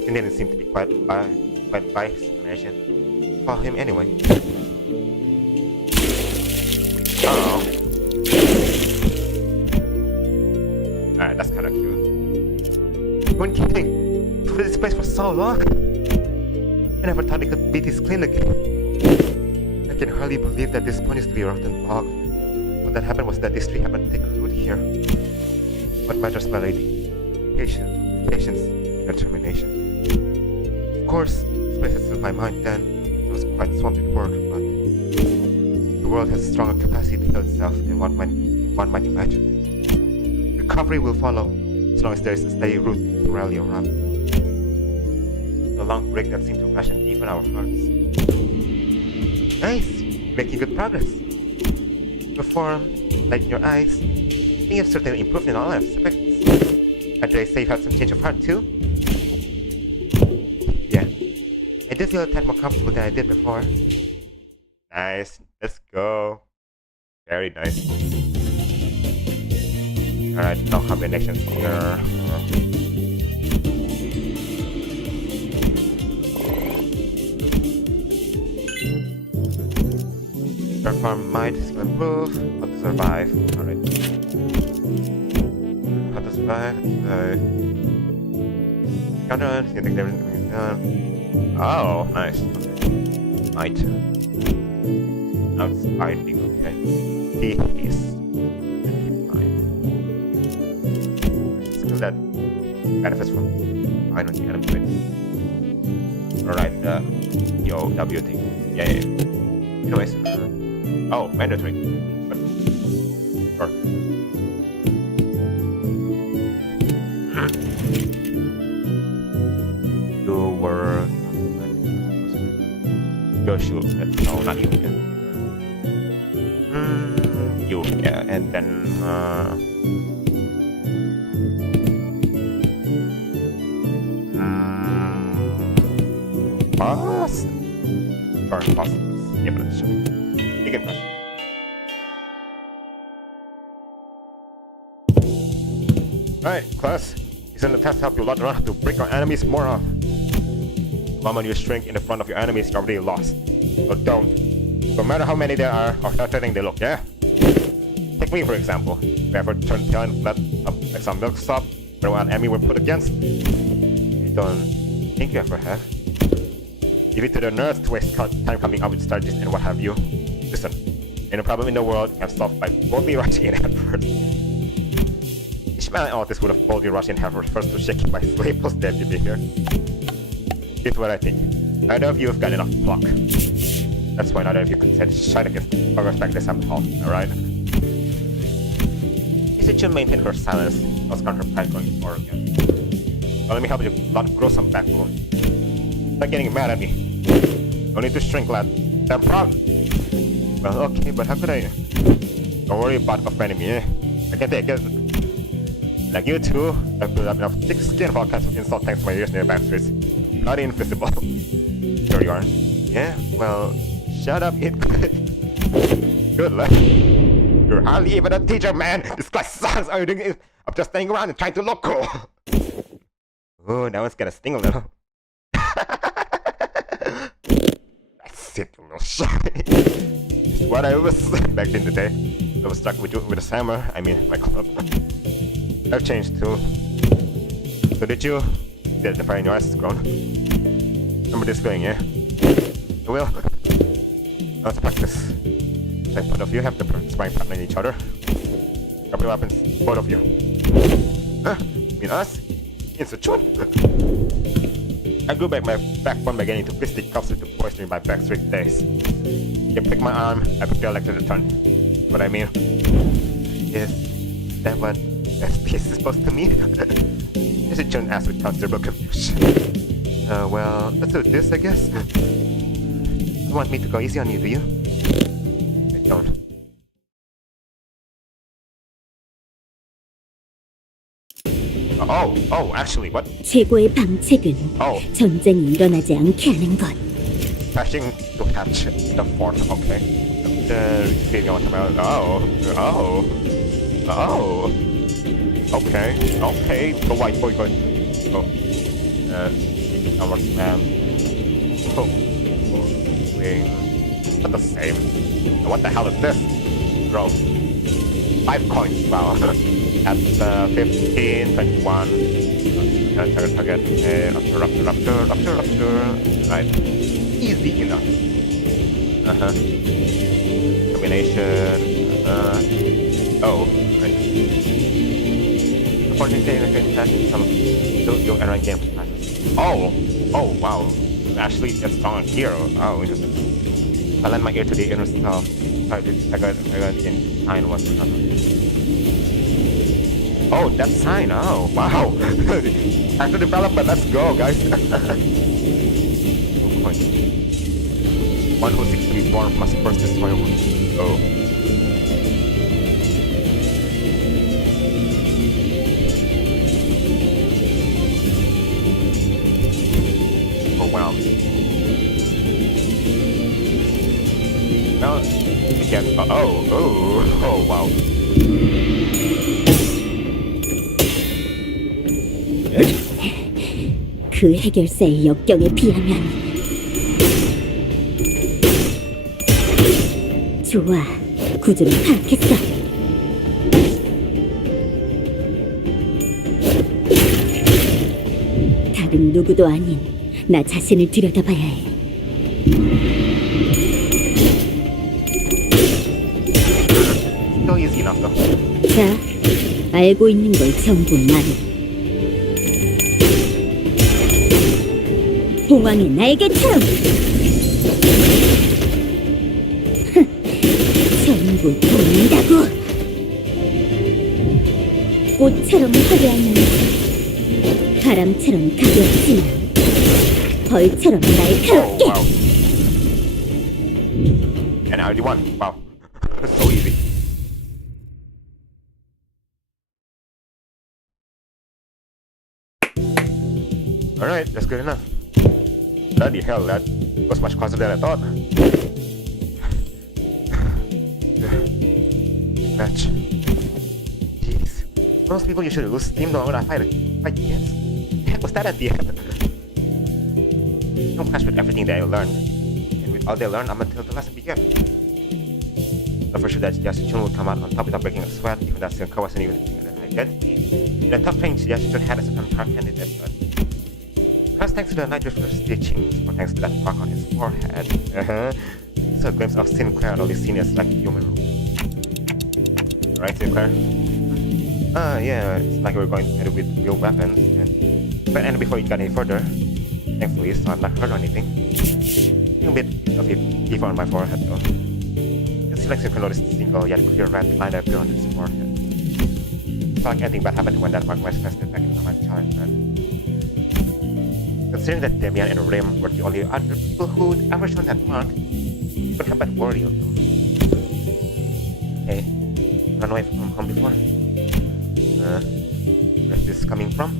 He didn't seem to be quite by his explanation. Follow him anyway. Uh-oh. Alright, that's kinda cute. You weren't kidding! For this place for so long! I never thought it could be this clean again. I can hardly believe that this pond used to be a rotten bog. What that happened was that this tree happened to take root here. What matters, my lady? Patience, and determination. Of course, this place is in my mind then. I was quite swamped with work, but the world has a stronger capacity to heal itself than one might imagine. Recovery will follow, as long as there is a steady root to rally around. The long break that seemed to freshen even our hearts. Nice! Making good progress. Perform, light in your eyes. I think you've certainly improved in all aspects. And did I say you had some change of heart too? Yeah. I do feel a tad more comfortable than I did before. Nice. Let's go. Very nice. Alright, no combinations here. Perform might, skill improve, how to survive. Alright. How to survive, counter, you think everything done. Oh, nice. Okay. Might. Now it's fighting, okay. Peace. Keep mind. Skill that benefits from fine on the enemy traits. Alright, yo, W thing. Yeah. Anyways, oh, mandatory. But, sure. You were... Your shoe. No, not you. Yeah. You, yeah, and then... Boss? Sure, boss. Yeah, but sure. You can press. Alright, class. Isn't the test help you learn how to break our enemies more off? The moment you shrink in the front of your enemies, you're already lost. So don't. No matter how many there are, or how threatening they look, yeah? Take me for example. If I ever turned tail and fled up like some milk stop where one enemy were put against? I don't think you ever have. Give it to the nerds to waste time coming up with strategies and what have you. Listen, any problem in the world can solve by boldly rushing in effort. Each man artist would have boldly rushed in effort first to shake my sleepless deputy here. Here's what I think. Neither of you have got enough pluck. That's why neither of you can shine against or respect this alcohol, alright? Xi Chun maintained her silence, else her pride going forward again. Now let me help you grow some backbone. Stop getting mad at me. No need to shrink, lad. I'm proud. Well, okay, but how could I... Don't worry about offending me, eh? I can take it. Like you two, I've built up enough thick skin for all kinds of insult thanks to my years near the back streets. Bloody invisible. Sure you are. Yeah, well, shut up, it. Good luck. You're hardly even a teacher, man! This class sucks! All you're doing is... I'm just staying around and trying to look cool! Oh, now it's gonna sting a little. That's it, you little shit. It's what I was back in the day. I was stuck with a hammer, I mean, my club. I've changed too. So did you? The fire in your eyes has grown. Remember this feeling, yeah? Well, let's practice. Like both of you have to sparring partner in each other. Drop your weapons, both of you. Huh? You mean us? In Xi Chun? I grew back my backbone by getting into fisticuffs with the boys during my backstreet days. You pick my arm, I pick your leg to the turn. What I mean? Is that what SP is supposed to mean? Xi Chun asked with considerable confusion. Well, let's do this, I guess. You want me to go easy on you, do you? I don't. Oh, actually, what? 최고의 방책은 Oh, 전쟁이 일어나지 않게 하는 것. crashing to catch the fort, okay. Okay, go white boy, go. Oh, our man. Oh, wing. Not the same. What the hell is this? Bro. 5 coins, wow. At 15, 21. Target. Rupture. Right. Easy enough. Combination. Oh, right. Unfortunately, I can catch in some young and run game classes. Oh, wow. Actually, that's strong here. Oh, interesting. I lend my ear to the inner self. I got in sign was another. Oh, that sign. Oh, wow. After development, let's go, guys. One who seeks to be born must first destroy one. Oh. Oh, wow. Now, again. Oh, wow. 그 해결사의 역경에 비하면 좋아, 구조를 파악했어. 다른 누구도 아닌 나 자신을 들여다봐야 해. Still easy enough though. 자, 알고 있는 걸 전부 말해. 봉황의 날개처럼 전부 보인다고. 꽃처럼 화려하면 바람처럼 가볍지만 벌처럼 날카롭게. Oh, wow. And I already won. Wow. That's so easy. Alright, that's good enough. Bloody hell, that was much closer than I thought. Match. Jeez. Most people usually lose steam the moment I fight yes. Heck was that at the end? Don't clash with everything that I learned. And with all they learned, I'm until the lesson began. The for sure that Xi Chun would come out on top without breaking a sweat, even that Silco wasn't even an identity. In a tough training, Xi Chun had as a confirmed candidate, but perhaps thanks to the nitrous stitching, or thanks to that mark on his forehead. So a glimpse of Sinclair and all these seniors like human. Right, Sinclair? Yeah, it's like we're going at it with real weapons, and before it got any further, thankfully, so I'm not hurt or anything. A bit of a fever on my forehead though. You see like Sinclair noticed a single yet clear red line appear on his forehead. It's like anything bad happened when that mark was tested back in my childhood. Considering that Damian and Rim were the only other people who'd ever shown that mark, it would have been worry of them. Hey, run away from home before? Where's this coming from?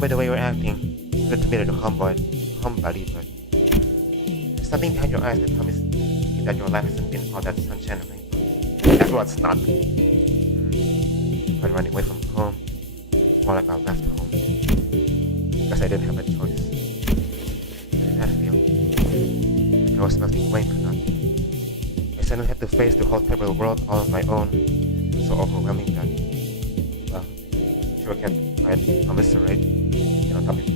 By the way you're acting, you're committed to homebody, but there's something behind your eyes that tells me that your life hasn't been all that sunshine and rainbows. That's what's not. When running away from home, it's more like I left home. Because I didn't have a choice. Didn't have to feel. There was nothing waiting for nothing. I suddenly had to face the whole terrible world all on my own. It was so overwhelming that, well, sure can't quite commiserate. You know, top of the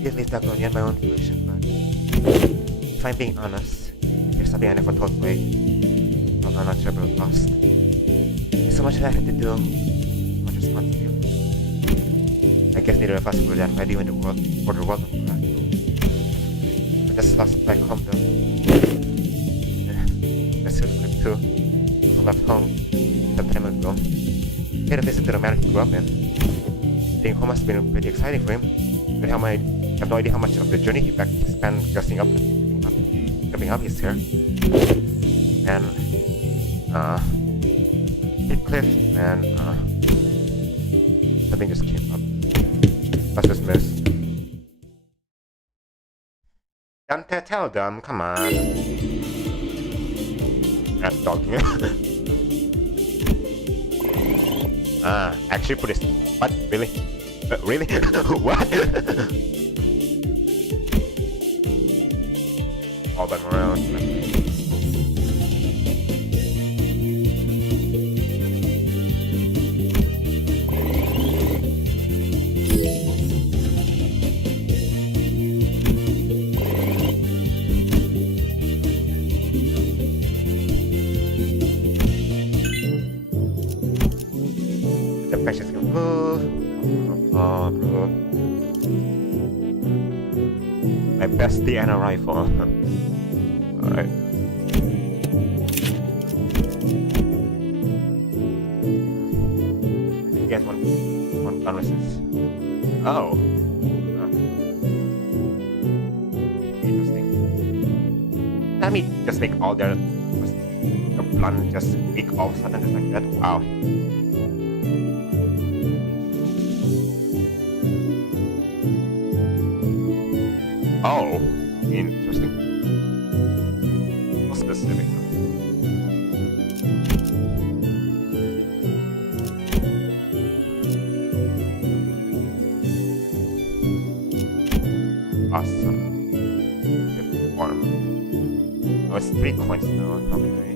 immediately stuck on my own fruition, but if I'm being honest, there's something I never told Wei about unanswerable cost. There's so much that I had to do, so much responsibility. I guess neither of us were that ready when the world was cracked. But just lost back home though. That's so quick too. Also left home some time ago. He had a visit to the man he grew up in. Being home must have been pretty exciting for him. But I have no idea how much of the journey he spent dusting up and giving up his hair. And hit cliff and something just came up. Let's just miss. Don't tell them, come on. Not talking. Actually put this. What? Really? Really? What? All them around. The precious can move. Oh, bro. My best Diana rifle. Alright. I can get one gun resist. Oh. Interesting. Let me just make all the blunt just weak all of a sudden just like that. Wow. Oh, interesting. So specific. Awesome. Fifth form. Oh, it's 3 coins now. Okay.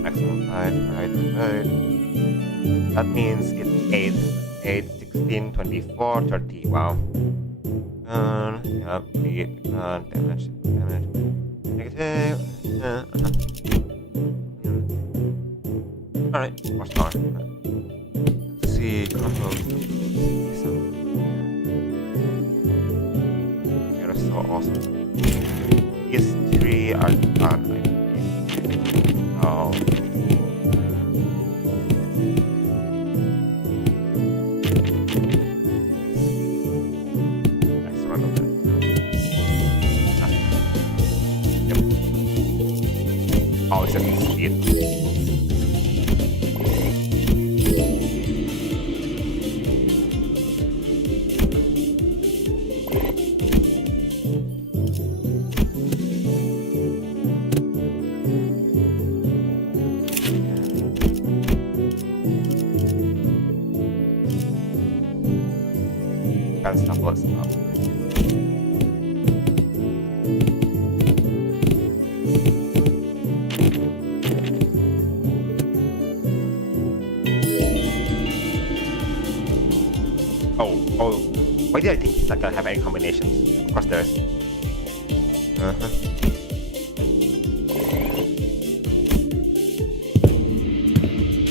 Maximum 5. Right. That means it's 8. 8, 16, 24, 30. Wow. Yeah, damage. Negative. Alright, more star. Let's see, combo. They're so awesome. These 3 are done, I think. Oh. Oh, it's a speed. Can't stop, let's stop. Oh, why did I think he's not gonna have any combinations? Of course there is.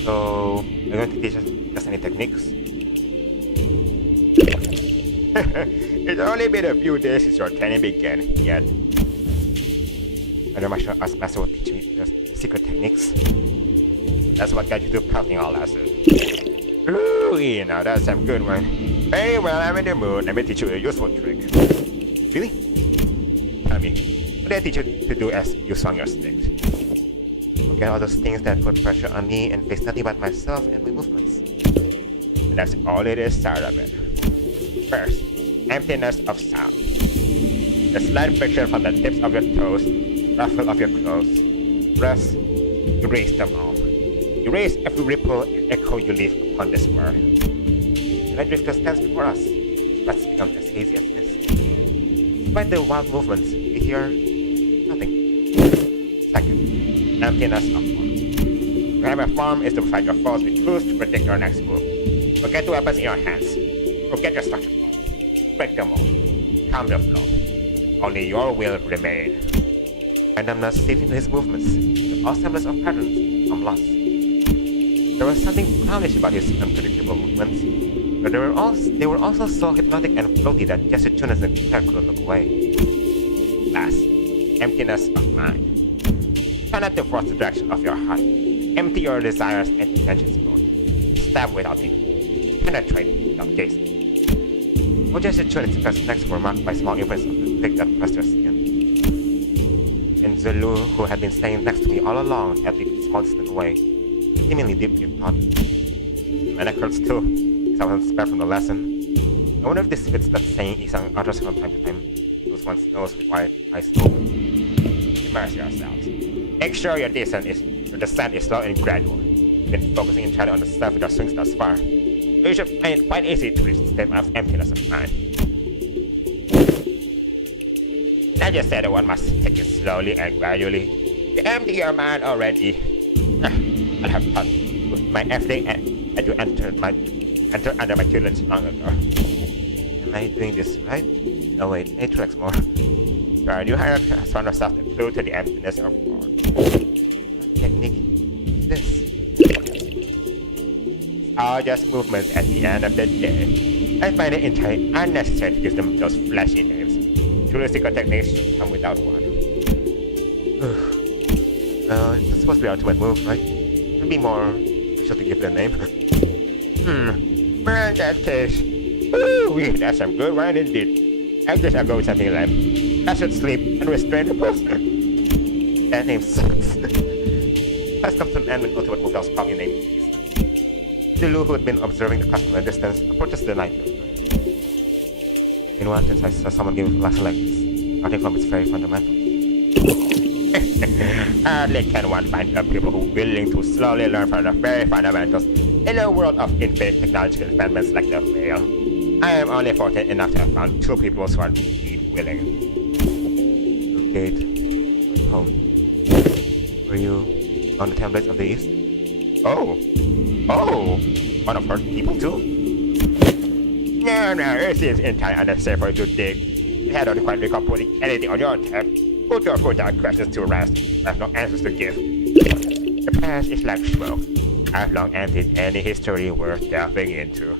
So, you're going to teach us just any techniques? It's only been a few days since your training began, yet I'm not sure us master will teach me just secret techniques. That's what got you to pelting all lessons. Ooh, now that's some good one. Very well, I'm in the mood. Let me teach you a useful trick. Really? Tell me, what did I teach you to do as you swung your sticks? Forget all those things that put pressure on me and face nothing but myself and my movements. And that's all it is, out of it. First, emptiness of sound. The slight friction from the tips of your toes, ruffle of your clothes. Rest, erase them all. Erase every ripple and echo you leave upon this world. The red drifter stands before us. Let's become as hazy as mist. Despite the wild movements, we hear nothing. Second, emptiness of form. To have a form is to provide your foes with tools to protect your next move. Forget the weapons in your hands. Forget your structure. Break them all. Calm the flow. Only your will remain. Randomness seeped into his movements. The all semblance of patterns become lost. There was something clownish about his unpredictable movements, but they were also so hypnotic and floaty that Xi Chun as a character couldn't look away. Last, emptiness of mind. Try not to force the direction of your heart. Empty your desires and intentions both. Stab without aim. Penetrate without gazing. What Xi Chun and his necks were marked by small imprints of the twig that pressed their skin. And Zulu, who had been staying next to me all along, had leaped a small distance away, seemingly deep in thought. My neck hurts too, because I wasn't spared from the lesson. I wonder if this fits that saying Isang utters from time to time. Lose one's nose with wide eyes open. Immerse yourselves. Make sure your descent is slow and gradual. You've been focusing entirely on the stuff with your swings thus far. You should find it quite easy to reach the state of emptiness of mind. I just said that one must take it slowly and gradually. You empty your mind already. I'd have thought with my everything and you entered under my tutelage long ago. Am I doing this right? Oh wait, 8 tracks more. Sure, you have found yourself the clue to the emptiness of form. What technique is this? It's all just movements at the end of the day. I find it entirely unnecessary to give them those flashy names. Truly secret techniques should come without one. Well, it's supposed to be our ultimate move, right? It'd be more special to give it a name. Well, in that case, that's some good wine indeed. I guess I'll go with something like I should sleep and restrain the person. That name sucks. Let's come to an end with ultimate move. I'll spell your name, please. Zulu, who had been observing the customer at a distance, approaches the night. In one sense, I saw someone give a lesson like this, starting from its very fundamentals. Hardly can one find people who are willing to slowly learn from the very fundamentals in a world of infinite technological advancements like the male. I am only fortunate enough to have found 2 people who are indeed willing. Gate, home. Were you on the templates of the East? Oh, one of her people too? No, it seems entirely unnecessary for you to dig. You had only quite recall putting anything on your tab. Put your foot down questions to rest. I have no answers to give. The past is like smoke. I've long emptied any history worth delving into.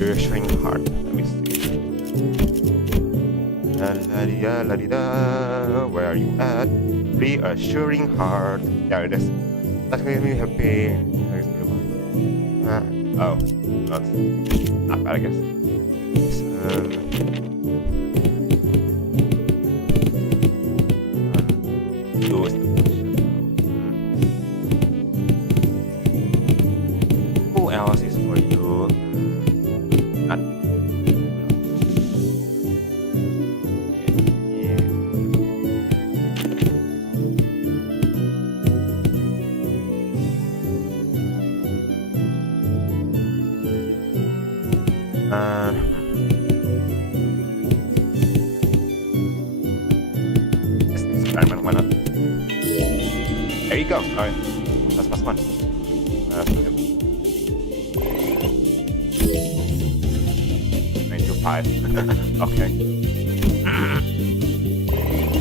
Reassuring heart. Let me see. La di da. Where are you at? Reassuring heart. There it is. That makes me happy. Oh, that's not bad, I guess. Who else is for you? Experiment, why not? There you go. Alright. That's +1. Okay. 925. Okay.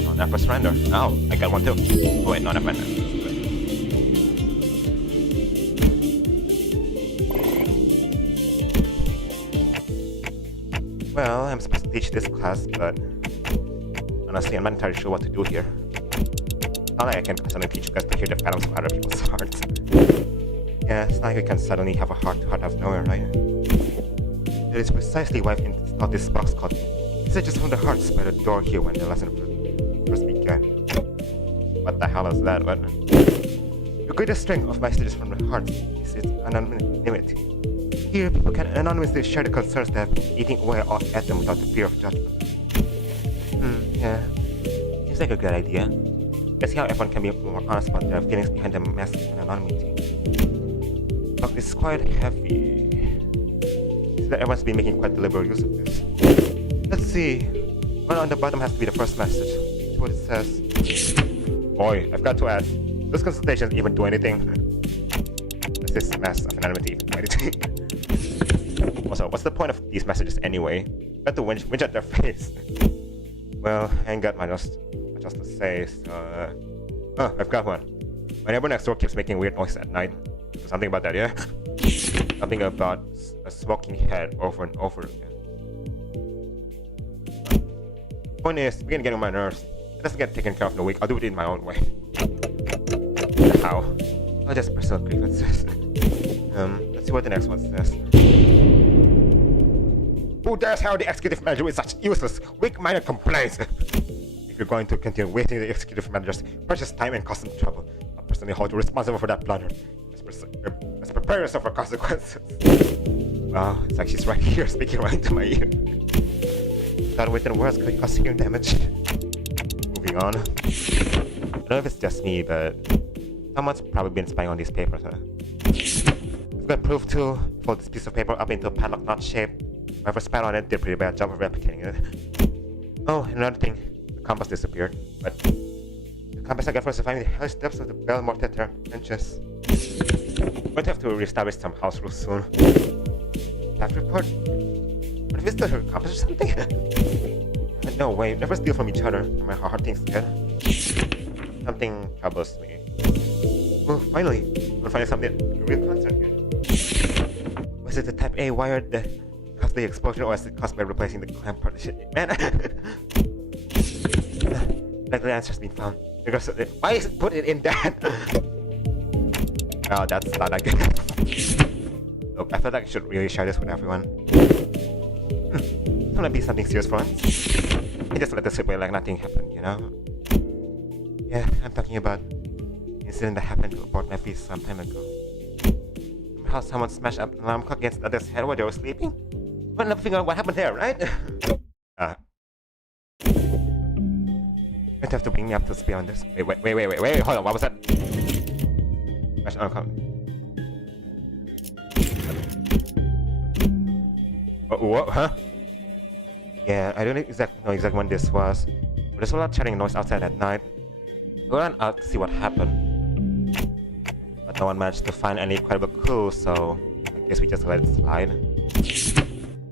Oh, never surrender. Oh, I got one too. Oh wait, no, never mind. Well, I'm supposed to teach this class, but honestly, I'm not entirely sure what to do here. Not like I can suddenly teach you guys to hear the phantoms of other people's hearts. Yeah, it's not like I can suddenly have a heart-to-heart out of nowhere, right? That is precisely why I've installed this box called Messages from the Hearts by the door here when the lesson first began. What the hell is that? What? The greatest strength of Messages from the Hearts is its anonymity. Here, people can anonymously share the concerns they have been eating away at them without the fear of judgment. Yeah. Seems like a good idea. Let's see how everyone can be more honest about their feelings behind the mask of anonymity. it's quite heavy. See that everyone's been making quite deliberate use of this. Let's see. One on the bottom has to be the first message. That's what it says. Boy, I've got to ask. Those consultations even do anything? Does this mess of anonymity even do anything? Also, what's the point of these messages anyway? Got to winch at their face. Well, I ain't got much else to say, so... Oh, I've got one. My neighbor next door keeps making weird noises at night. Something about that, yeah? Something about a smoking head over and over again. Point is, it's beginning to get on my nerves. It doesn't get taken care of in a week. I'll do it in my own way. How? I'll just personal grievances. Let's see what the next one says. Who dares hire the executive manager with such useless, weak-minded complaints? If you're going to continue wasting the executive manager's precious time and cause them trouble, I'll personally hold you responsible for that blunder. Let's prepare yourself for consequences. Wow, it's like she's right here, speaking right into my ear. That written words could cause hearing damage. Moving on. I don't know if it's just me, but someone's probably been spying on these papers, huh? I've got proof too. Fold this piece of paper up into a padlock knot shape. Whoever spied on it did a pretty bad job of replicating it. Oh, and another thing. The compass disappeared, but the compass I got first to find the hellish depths of the Belmore trenches. I'm going to have to reestablish some house rules soon. That report? What if it's the compass or something? No way, never steal from each other, no matter how hard things get. Something troubles me. Oh, finally! I'm finding something real concern here. Was it the Type A wire that caused the explosion, or is it caused by replacing the clamp partition? Man! Like the answer's been found. Why is it put it in that? Oh, that's not like it. Look, I feel like I should really share this with everyone. Don't let it be something serious for once. I just let this slip away like nothing happened, you know? Yeah, I'm talking about the incident that happened to abort my feast some time ago. Remember how someone smashed up an alarm clock against the other's head while they were sleeping? Well, never figure out what happened there, right? You have to bring me up to speed on this. Wait, hold on, what was that? Smash alarm clock. What? Huh? Yeah, I don't know exactly when this was, but there's a lot of chatting noise outside at night. We ran out to see what happened, but no one managed to find any credible clues, so I guess we just let it slide.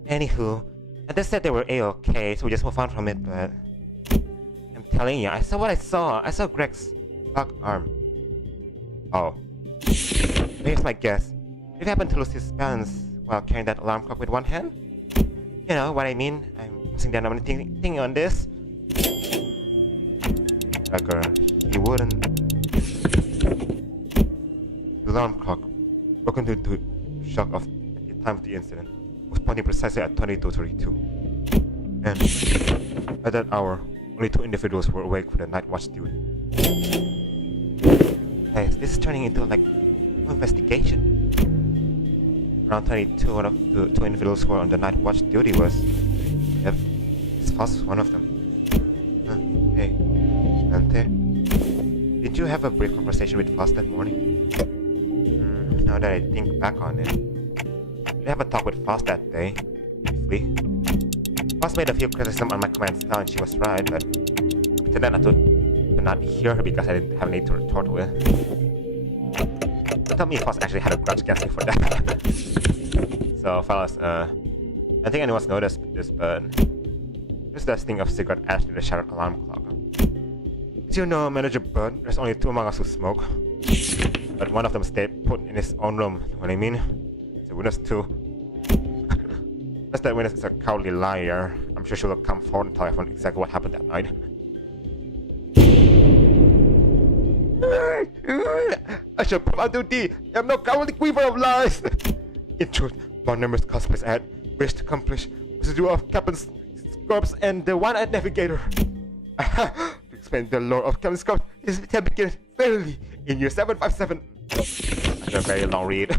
Anywho, and they said they were A-okay, so we just moved on from it, but I'm telling you, I saw what I saw. I saw Greg's lock arm. Oh. Here's my guess. If he happened to lose his balance while carrying that alarm clock with one hand? You know what I mean? I'm using the anomaly thing on this. He wouldn't. The alarm clock, broken into shock at the time of the incident, was pointing precisely at 22:32. And at that hour, only 2 individuals were awake for the night watch duty. Hey, this is turning into like an investigation. Around 22, one of the 2 individuals who were on the night watch duty was... Yep, this Foss was one of them. Hey, Ante, did you have a brief conversation with Foss that morning? Now that I think back on it, I have a talk with Foss that day, briefly. Foss made a few criticisms on my command style and she was right, but I pretended to not hear her because I didn't have anything to retort with. Tell me Foss actually had a grudge against me for that. So, fellas, I think anyone's noticed this, but there's this thing of cigarette ash in the shattered alarm clock. As you know, Manager Bud, there's only 2 among us who smoke. But one of them stayed put in his own room, you know what I mean? It's a witness too. Unless that witness is a cowardly liar, I'm sure she will come forward and tell everyone exactly what happened that night. I shall prove our duty. I am no cowardly weaver of lies. In truth, Lord Nimbus cosplays I had wished to accomplish was to do of Captain's corpse and the one-eyed navigator. To explain the lore of Captain's corpse is to begin fairly in year 757. After a very long read.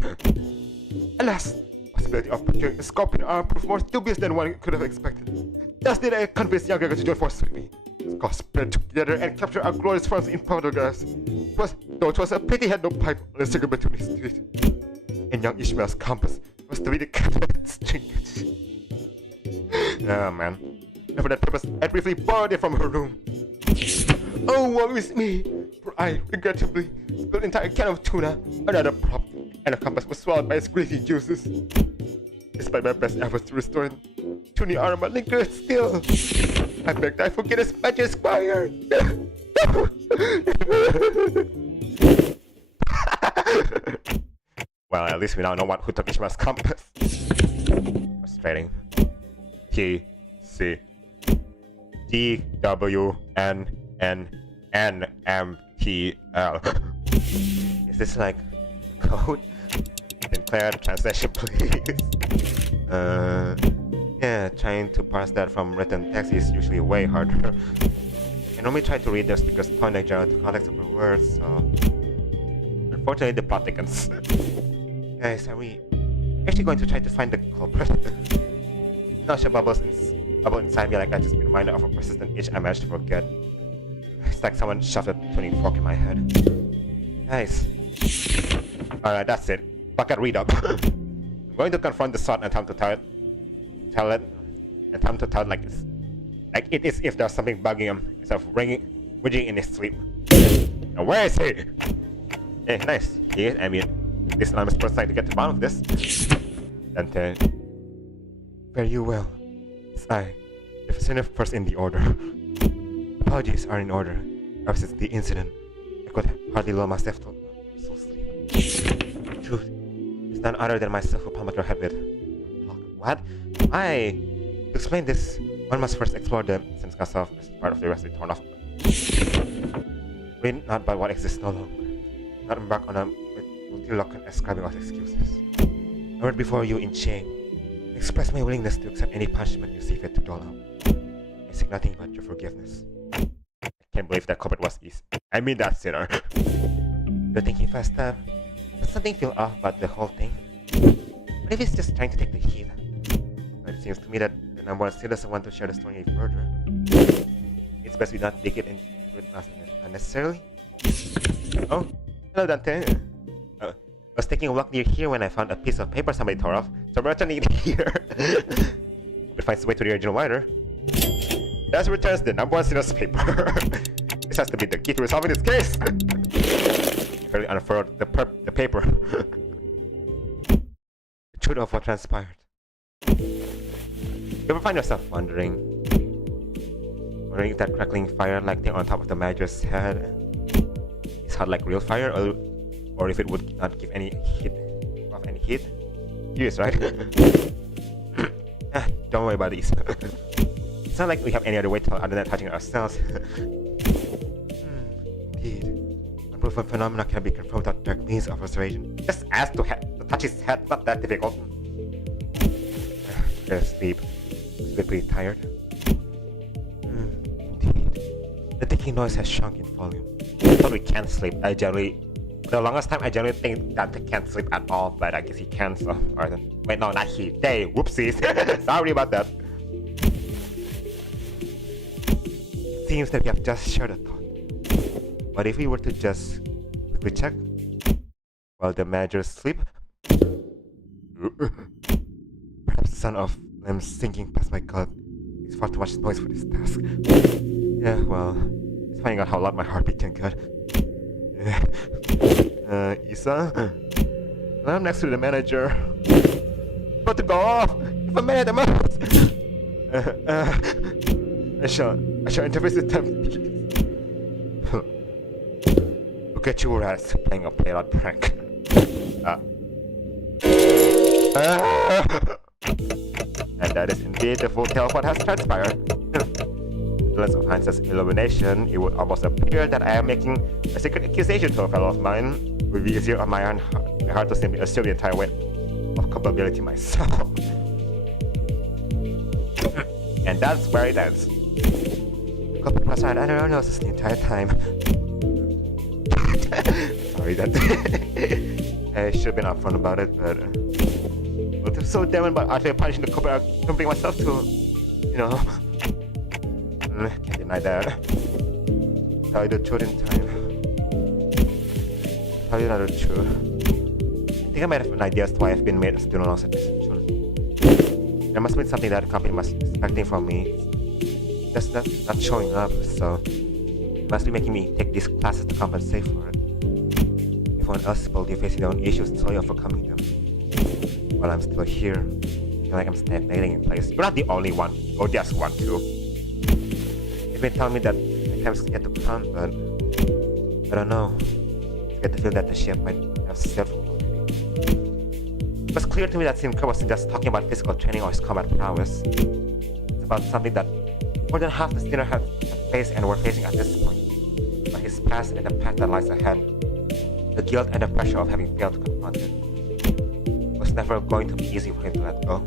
Alas, the possibility of procuring a scorpion arm proved more dubious than one could have expected. Thus did I convince young Gregor to join forces with me. Scott spread together and capture our glorious friends in Powder Glass. Though it was a pity he had no pipe on the cigarette between his teeth. and young Ishmael's compass was to be the catalyst string. Oh man. And for that purpose, I briefly borrowed it from her room. Oh, woe is me! For I, regrettably, spilled an entire can of tuna, another prop, and a compass was swallowed by its greasy juices. Despite my best efforts to restore it, tuny armor lingered still. I begged I forget his magic expired. Well, at least we now know who took Ishmael's compass. Frustrating. T C D W N N N M T L. Is this like a code? Declare the translation, please. Yeah, trying to parse that from written text is usually way harder. I normally try to read the speaker's tone and general context of the words, so unfortunately the plot thickens. Guys, are we actually going to try to find the culprit? Not sure bubble inside me like I just been reminded of a persistent itch I managed to forget. It's like someone shoved a tuning fork in my head. Guys. Alright, that's it. Bucket read up. I'm going to confront the sword and attempt to tell it like it is if there's something bugging him instead of ringing in his sleep. Now where is he? Hey, nice. He is ambient. This alarm is trying to get to the bottom of this. And fare you well. It's I, the Physician first in the order. Apologies are in order. Ever since the incident, I could hardly lull myself to sleep. Truth is none other than myself who pummeled your head with. What? To explain this, one must first explore the sense of as part of the rest torn off. Read not by what exists no longer. Not embark on a multi-lock ascribing of excuses. I word before you in shame. Express my willingness to accept any punishment you see fit to dole out. I seek nothing but your forgiveness. I can't believe that culprit was easy. I mean that sinner. You're thinking fast, does something feel off about the whole thing? What if he's just trying to take the heat? But it seems to me that the number one still doesn't want to share the story any further. It's best we not dig it into it unnecessarily. Oh, hello Dante. I was taking a walk near here when I found a piece of paper somebody tore off, so I'm returning it here. It finds its way to the original writer. Thus returns the number one sinner's paper. This has to be the key to resolving this case. Fairly unfurled the paper. The truth of what transpired. You ever find yourself wondering if that crackling fire like thing on top of the manager's head is hot like real fire, or if it would not give any heat? Curious, right? Don't worry about these. It's not like we have any other way to other than touching ourselves. Indeed. Unproven phenomena can be confirmed without direct means of observation. Just ask to touch his head, not that difficult. Sleep. Feel pretty tired. Indeed. The ticking noise has shrunk in volume. But we can't sleep. For the longest time, I generally think that they can't sleep at all, but I guess he can, so. Alright then. Wait, no, not he. They. Whoopsies. Sorry about that. Seems that we have just shared a thought. What if we were to just quickly check while the managers sleep? Perhaps the sound of them sinking past my gut is far too much noise for this task. Yeah, well, it's finding out how loud my heartbeat can get. Isa? I'm next to the manager. About to go off! If a minute, I shall interface with them. Look at you rats playing a played-out prank. And that is indeed the full tale of what has transpired. In the lens of hindsight's illumination, it would almost appear that I am making a secret accusation to a fellow of mine. It would be easier on my own heart to simply assume the entire weight of culpability myself. And that's where it ends. The culprit was right under our noses the entire time. Sorry that I should have been upfront about it, but I'm so damned by actually punishing the culprit I couldn't bring myself to, can't deny that. Tell you the truth in time. Tell you not the truth. I think think I might have an idea as to why I've been made a student loan at Xi Chun. There must be something that the company must be expecting from me. Just not showing up, so it must be making me take these classes to compensate for it. Everyone else will be facing their own issues and slowly overcoming them. While I'm still here, I feel like I'm stagnating in place. You're not the only one, or just one too. You've been telling me that my time's yet to come, but I don't know. I get the feel that the ship might have sailed from me already. It was clear to me that Sinker wasn't just talking about physical training or his combat prowess. It's about something that more than half the students have faced and were facing at this point. But his past and the path that lies ahead, the guilt and the pressure of having failed to confront it, was never going to be easy for him to let go.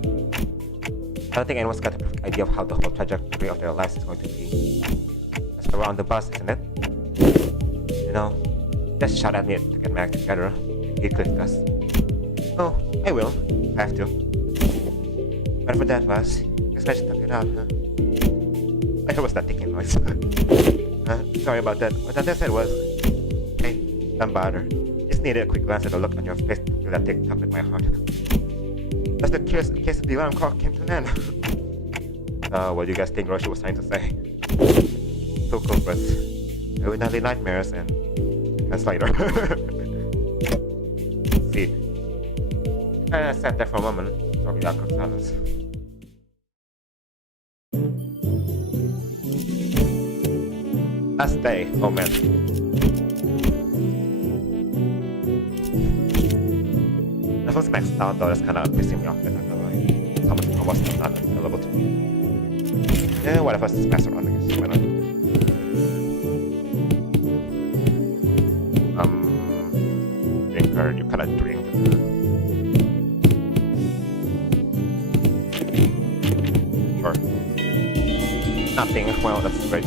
I don't think anyone's got a perfect idea of how the whole trajectory of their lives is going to be. That's why we're on the bus, isn't it? You know, just shout at me to get back together. He'd click us. Oh, I will. I have to. Whatever that was, guess I should talk it out, huh? I was not taking noise. Sorry about that. What I said was, hey, don't bother. Just needed a quick glance at the look on your face to feel that tick tug at my heart. That's the curious case of the alarm clock came to an end. What do you guys think Roshi was trying to say? Two culprits. With nightly nightmares and translator. See. I sat there for a moment, probably the awkward silence. Last day, oh man. That was maxed out though, that's kinda pissing me off, I'm not gonna lie. How much was not available to me. Yeah, whatever, just mess around, I guess, why not? Drinker, you kinda drink. Sure. Nothing, well, that's great.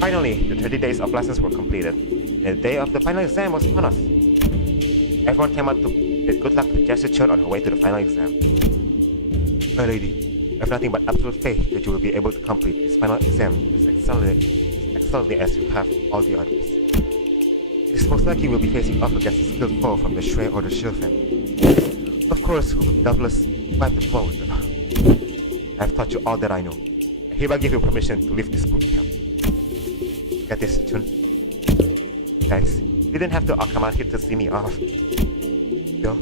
Finally, the 30 days of lessons were completed, and the day of the final exam was upon us. Everyone came out to bid good luck to Xi Chun on her way to the final exam. My lady, I have nothing but absolute faith that you will be able to complete this final exam as excellently as you have all the others. It is most likely you will be facing off against a skilled foe from the Shui or the Shield family. Of course, we will doubtless wipe the floor with them. I have taught you all that I know. I hereby give you permission to leave this boot camp. Get this, Chun. Guys, you didn't have to come out here to see me off. Still,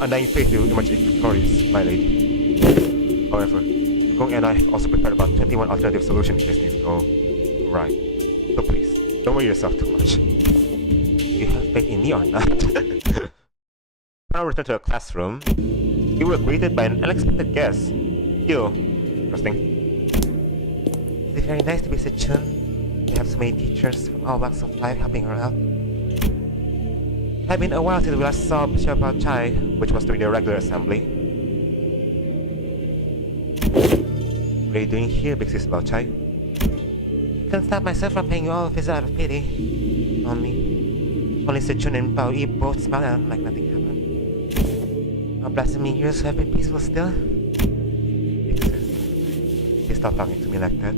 undying faith you will emerge victorious, my lady. However, Gong and I have also prepared about 21 alternative solutions in case things go right. So please, don't worry yourself too much. Do you have faith in me or not? When I returned to the classroom, we were greeted by an unexpected guest. You. Interesting. It's very nice to be Xi Chun. We have so many teachers from all walks of life helping her out. It had been a while since we last saw Bishop Bao Chai, which was during the regular assembly. What are you doing here, Big Sis Bao Chai? I can't stop myself from paying you all a visit out of pity. Only Xi Chun and Bao Yi both smiled at him like nothing happened. Our blasphemy years have been peaceful still. Big Sis, please stop talking to me like that.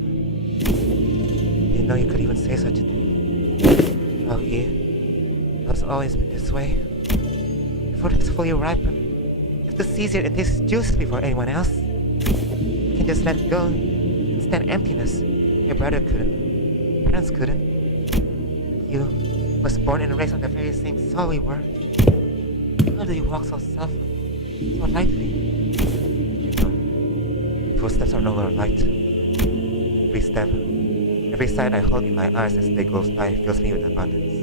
Didn't know you could even say such a thing. Oh yeah, it has always been this way. The fruit is fully ripened. If the seeds it tastes juice before anyone else. You can just let it go and stand emptiness. Your brother couldn't. Parents couldn't. You was born and raised on the very same soil we were. How do you walk so softly, so lightly? You know, footsteps are no longer light. Every step, every sight I hold in my eyes as day goes by fills me with abundance.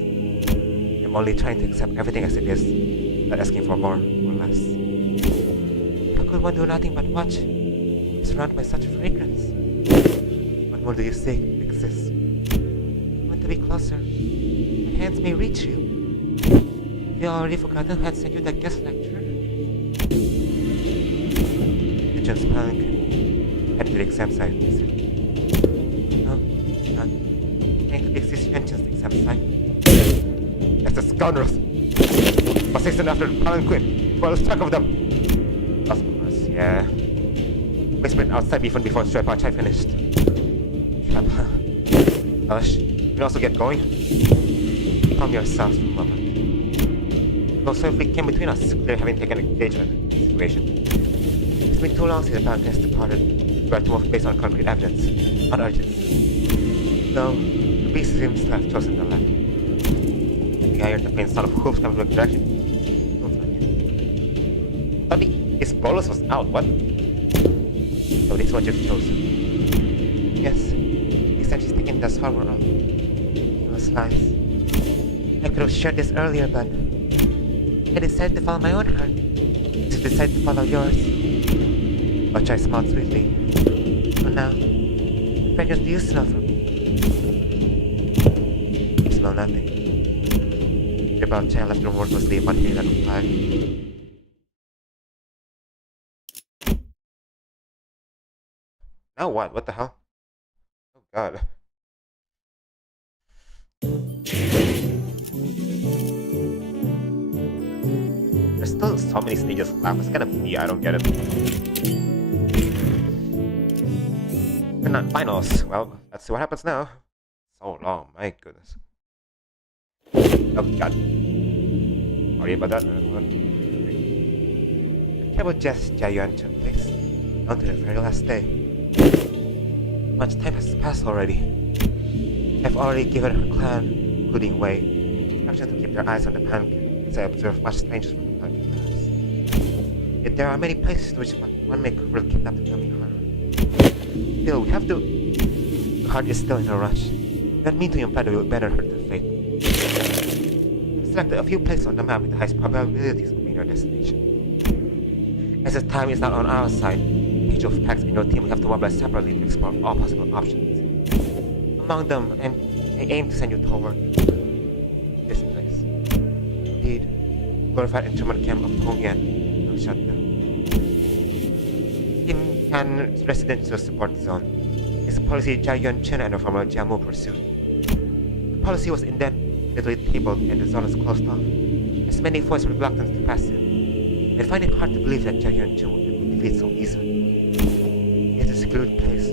I'm only trying to accept everything as it is, not asking for more or less. How could one do nothing but watch? I'm surrounded by such fragrance. What more do you seek, Big Sis? I want to be closer. My hands may reach you. Have you already forgotten who had sent you that guest lecture? The Chun smiling head to the exam site. No, not. Trying to Big Sis mentions the exam site. That's the scoundrels! Must hasten after the Palanquin, before I lose track of them! Yeah. Whisper it outside even before Stray Parchai finished. Hush. You can also get going. Calm yourselves for a moment. Go swiftly came between us, clearly having taken a gauge of the situation. It's been too long since the Baron has departed. We are to move based on concrete evidence, not urgency. Though, the beast seems to have chosen the left. I heard the faint sound of hooves coming from the direction. Thought his bolus was out, what? So this is what you've chosen. Yes, the extent she's taken thus far were all. It was lies. I could have shared this earlier, but I decided to follow my own heart. So decided to follow yours. But I smiled sweetly. For now, what fragrance do you smell from me? I smell nothing. About Chai left the room wordlessly upon hearing that reply. Now what? What the hell? Oh god. There's still so many stages left. It's gonna be, I don't get it. And not finals. Well, let's see what happens now. So long, my goodness. Oh god. Sorry about that. The cable just Jia Yuan took place. Down to the very last day. Much time has passed already. I've already given her clan, including Wei, instructions to keep their eyes on the pancake, as I observe much strangeness from the pancake matters. Yet there are many places to which one may really kidnap the coming heart. Still, we have to. The heart is still in a rush. I don't mean to imply that we will better her to fate. I've selected a few places on the map with the highest probabilities of being our destination. As the time is not on our side, each of Pax in your team will have to mobilize separately to explore all possible options. Among them, I aim to send you toward this place. Indeed, glorified instrument camp of Hongyan will shut down. In Kan residential support zone is a policy Xi Chun and her former Jiamu pursued. The policy was indefinitely tabled and the zone is closed off, as many voiced reluctance to pass it. I find it hard to believe that Xi Chun would be defeated so easily. It's a secluded place,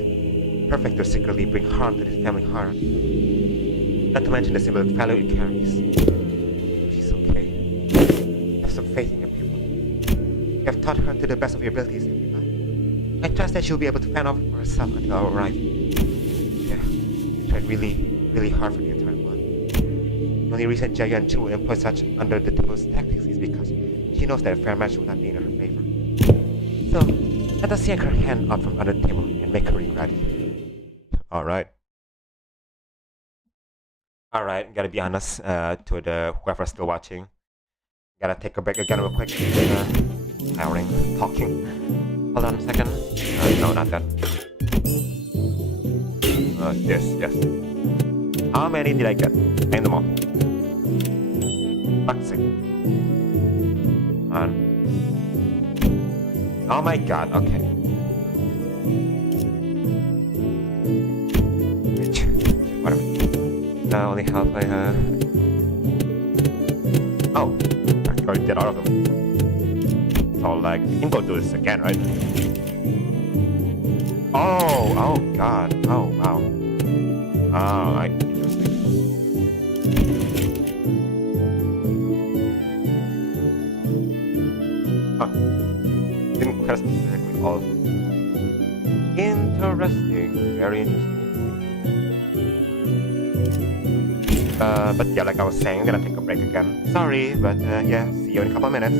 perfect to secretly bring harm to the family heart. Not to mention the symbolic value it carries. She's okay. Have some faith in your pupil. You have taught her to the best of your abilities, have you not? I trust that she'll be able to fend off for herself until our arrival. Yeah, I tried really hard for the entire month. The only reason Xi Chun will employ such under-the-table tactics is because she knows that a fair match will not be in her favor. So, let us yank her hand out from under the table and make her regret it. Alright. Alright, gotta be honest to the whoever's still watching. Gotta take a break again real quick. Tiring, talking. Hold on a second. No, not that. Yes. How many did I get? Name them all. Let's see. Oh my god, okay. Whatever. Only half I have. Oh, I already did all of them. So, like, we can go do this again, right? Oh god. Oh, wow. Oh, interesting. Huh. Didn't quite specifically all of them. Interesting. Very interesting. But yeah, like I was saying, I'm gonna take a break again. Sorry, but yeah, see you in a couple of minutes.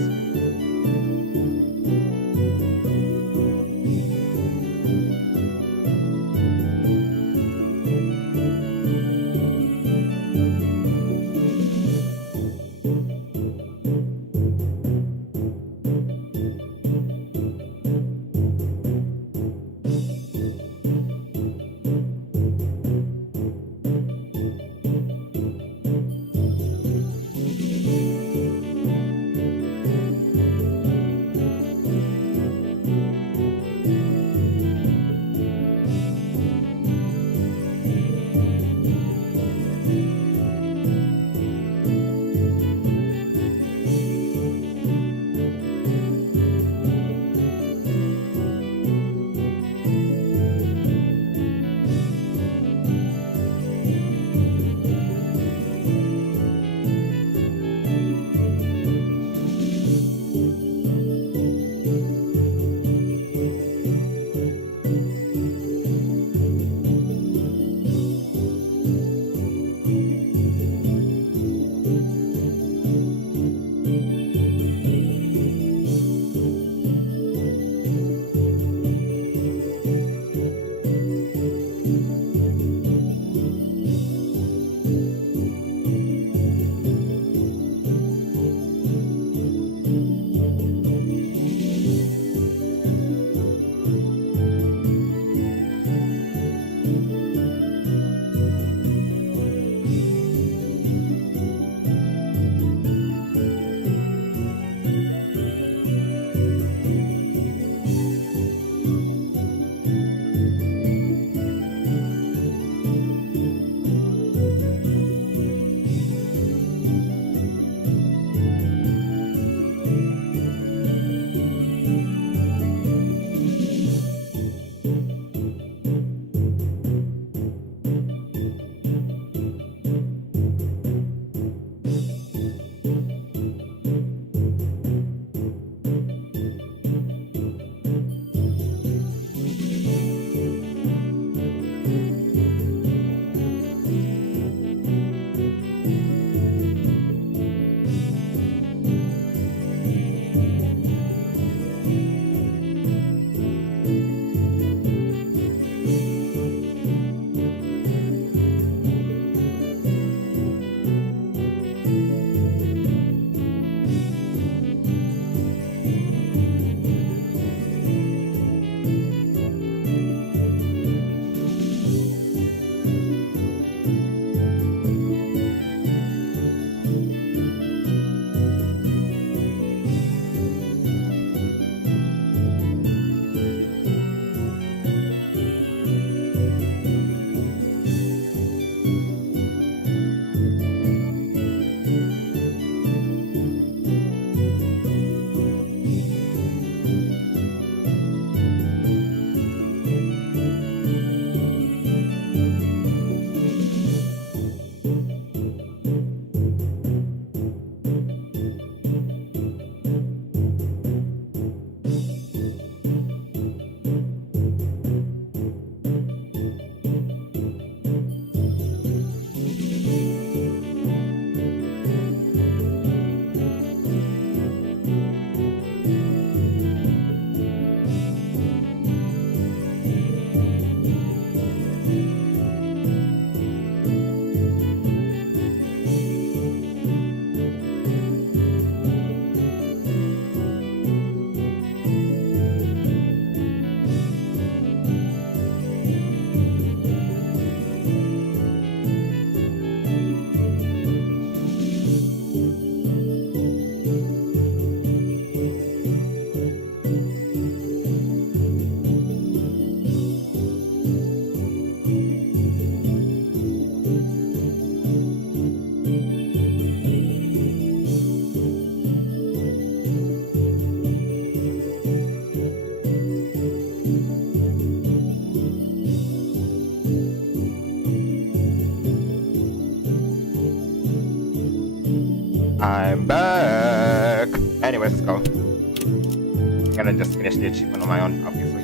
I'm back. Anyways, let's go. I'm gonna just finish the achievement on my own, obviously.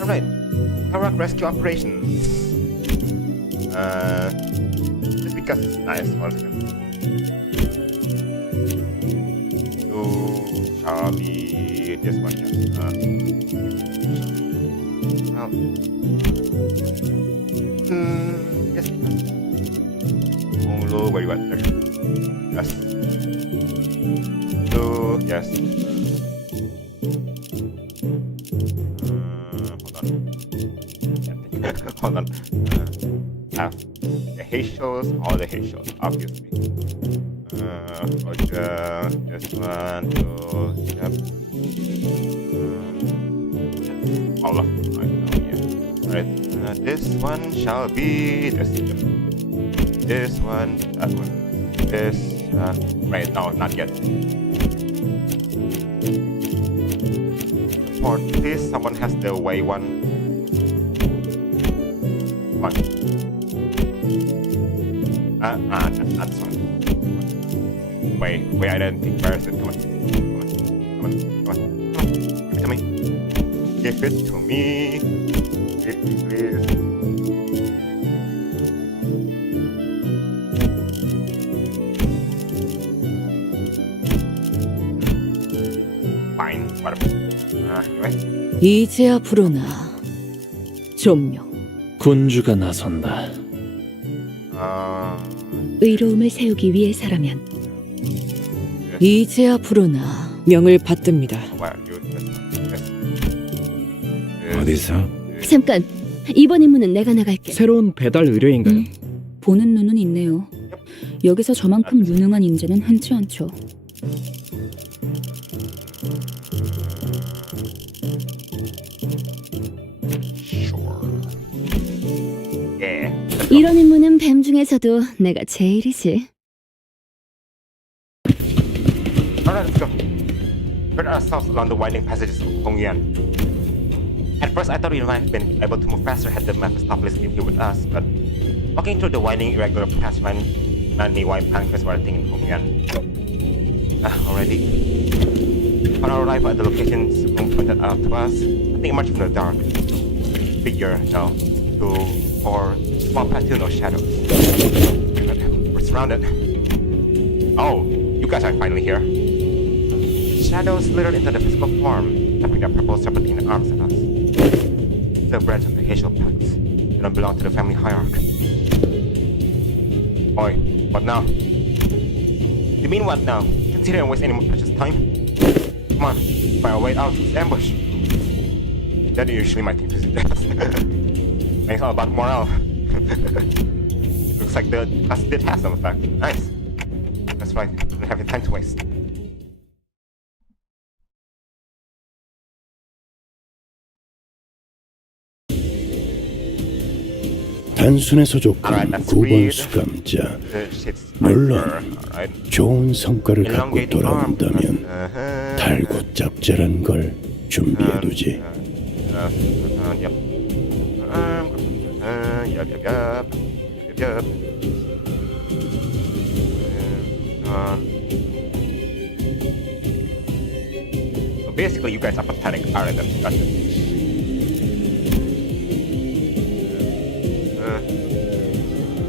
Alright. Karak Rescue Operations. Just because it's nice. 1 second. You shall be this one, yes. Well. Yes. Olo, where you at? There. Yes. So, yes. Hold on. Have the Haitians, all the Haitians, obviously. This one, so, yep. All of them, I know, yeah. Alright, this one shall be this. This one, that one. This, wait, no, not yet. Or please, someone has the way one. That's one. Wait, I didn't think. Where is it? Come on. Give it to me. Please. Fine, whatever. Anyway. 이제야 불어나. 존명. 군주가 나선다. 의로움을 세우기 위해서라면. 이제야 불어나. 명을 받듭니다. 어디서? 잠깐. 이번 임무는 내가 나갈게. 새로운 배달 의뢰인가요? 보는 눈은 있네요. 여기서 저만큼 유능한 인재는 흔치 않죠. 이런 임무는 뱀 중에서도 내가 제일이지. Alright, let's go. Put ourselves along the winding passages of Hongyuan. At first, I thought we might have been able to move faster had the Mephistopheles been here with us, but walking through the winding, irregular paths reminded me why Pancras were a thing in Hongyuan. Already. On our arrival at the location Sukung pointed out to us, I think emerged from the dark. Figure, no. 2, 4, small platoon of shadows. We're surrounded. Oh, you guys are finally here. Shadows slithered into the physical form, tapping their purple serpentine arms at us. It's a branch of the Haitial Pax. They don't belong to the family hierarchy. Oi, what now? You mean what now? Consider and waste any more precious time? Come on, find our way out of this ambush. That is usually my thing to suggest. It's all about morale. Looks like the class did have some effect. Nice. That's right, we don't have any time to waste. 단순해서 좋군 9번 수감자. 물론 좋은 성과를 갖고 돌아온다면 달고 짭짤한 걸 준비해두지. So basically, you guys are pathetic. Alright, then, gotcha.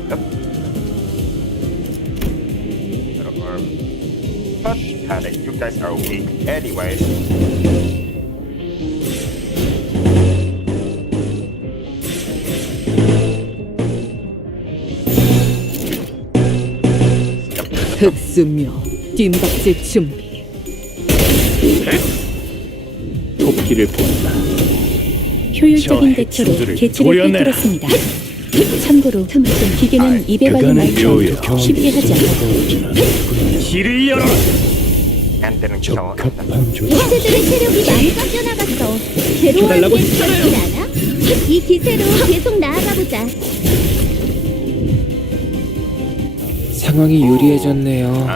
Yep. Pathetic. You guys are weak. Anyways. 흑수묘, 뒷박질 준비. 토끼를 본다. 효율적인 대처로 개체를 꿰뚫었습니다. 참고로 기계는 입에 발린 말처럼 쉽게 하지 않아요. 길을 열어라. 적합한 조치. 개체들의 체력이 많이 깎여나갔어. 괴로워하는 게 좋지 않아? 이 기세로 계속 나아가보자. 상황이 유리해졌네요.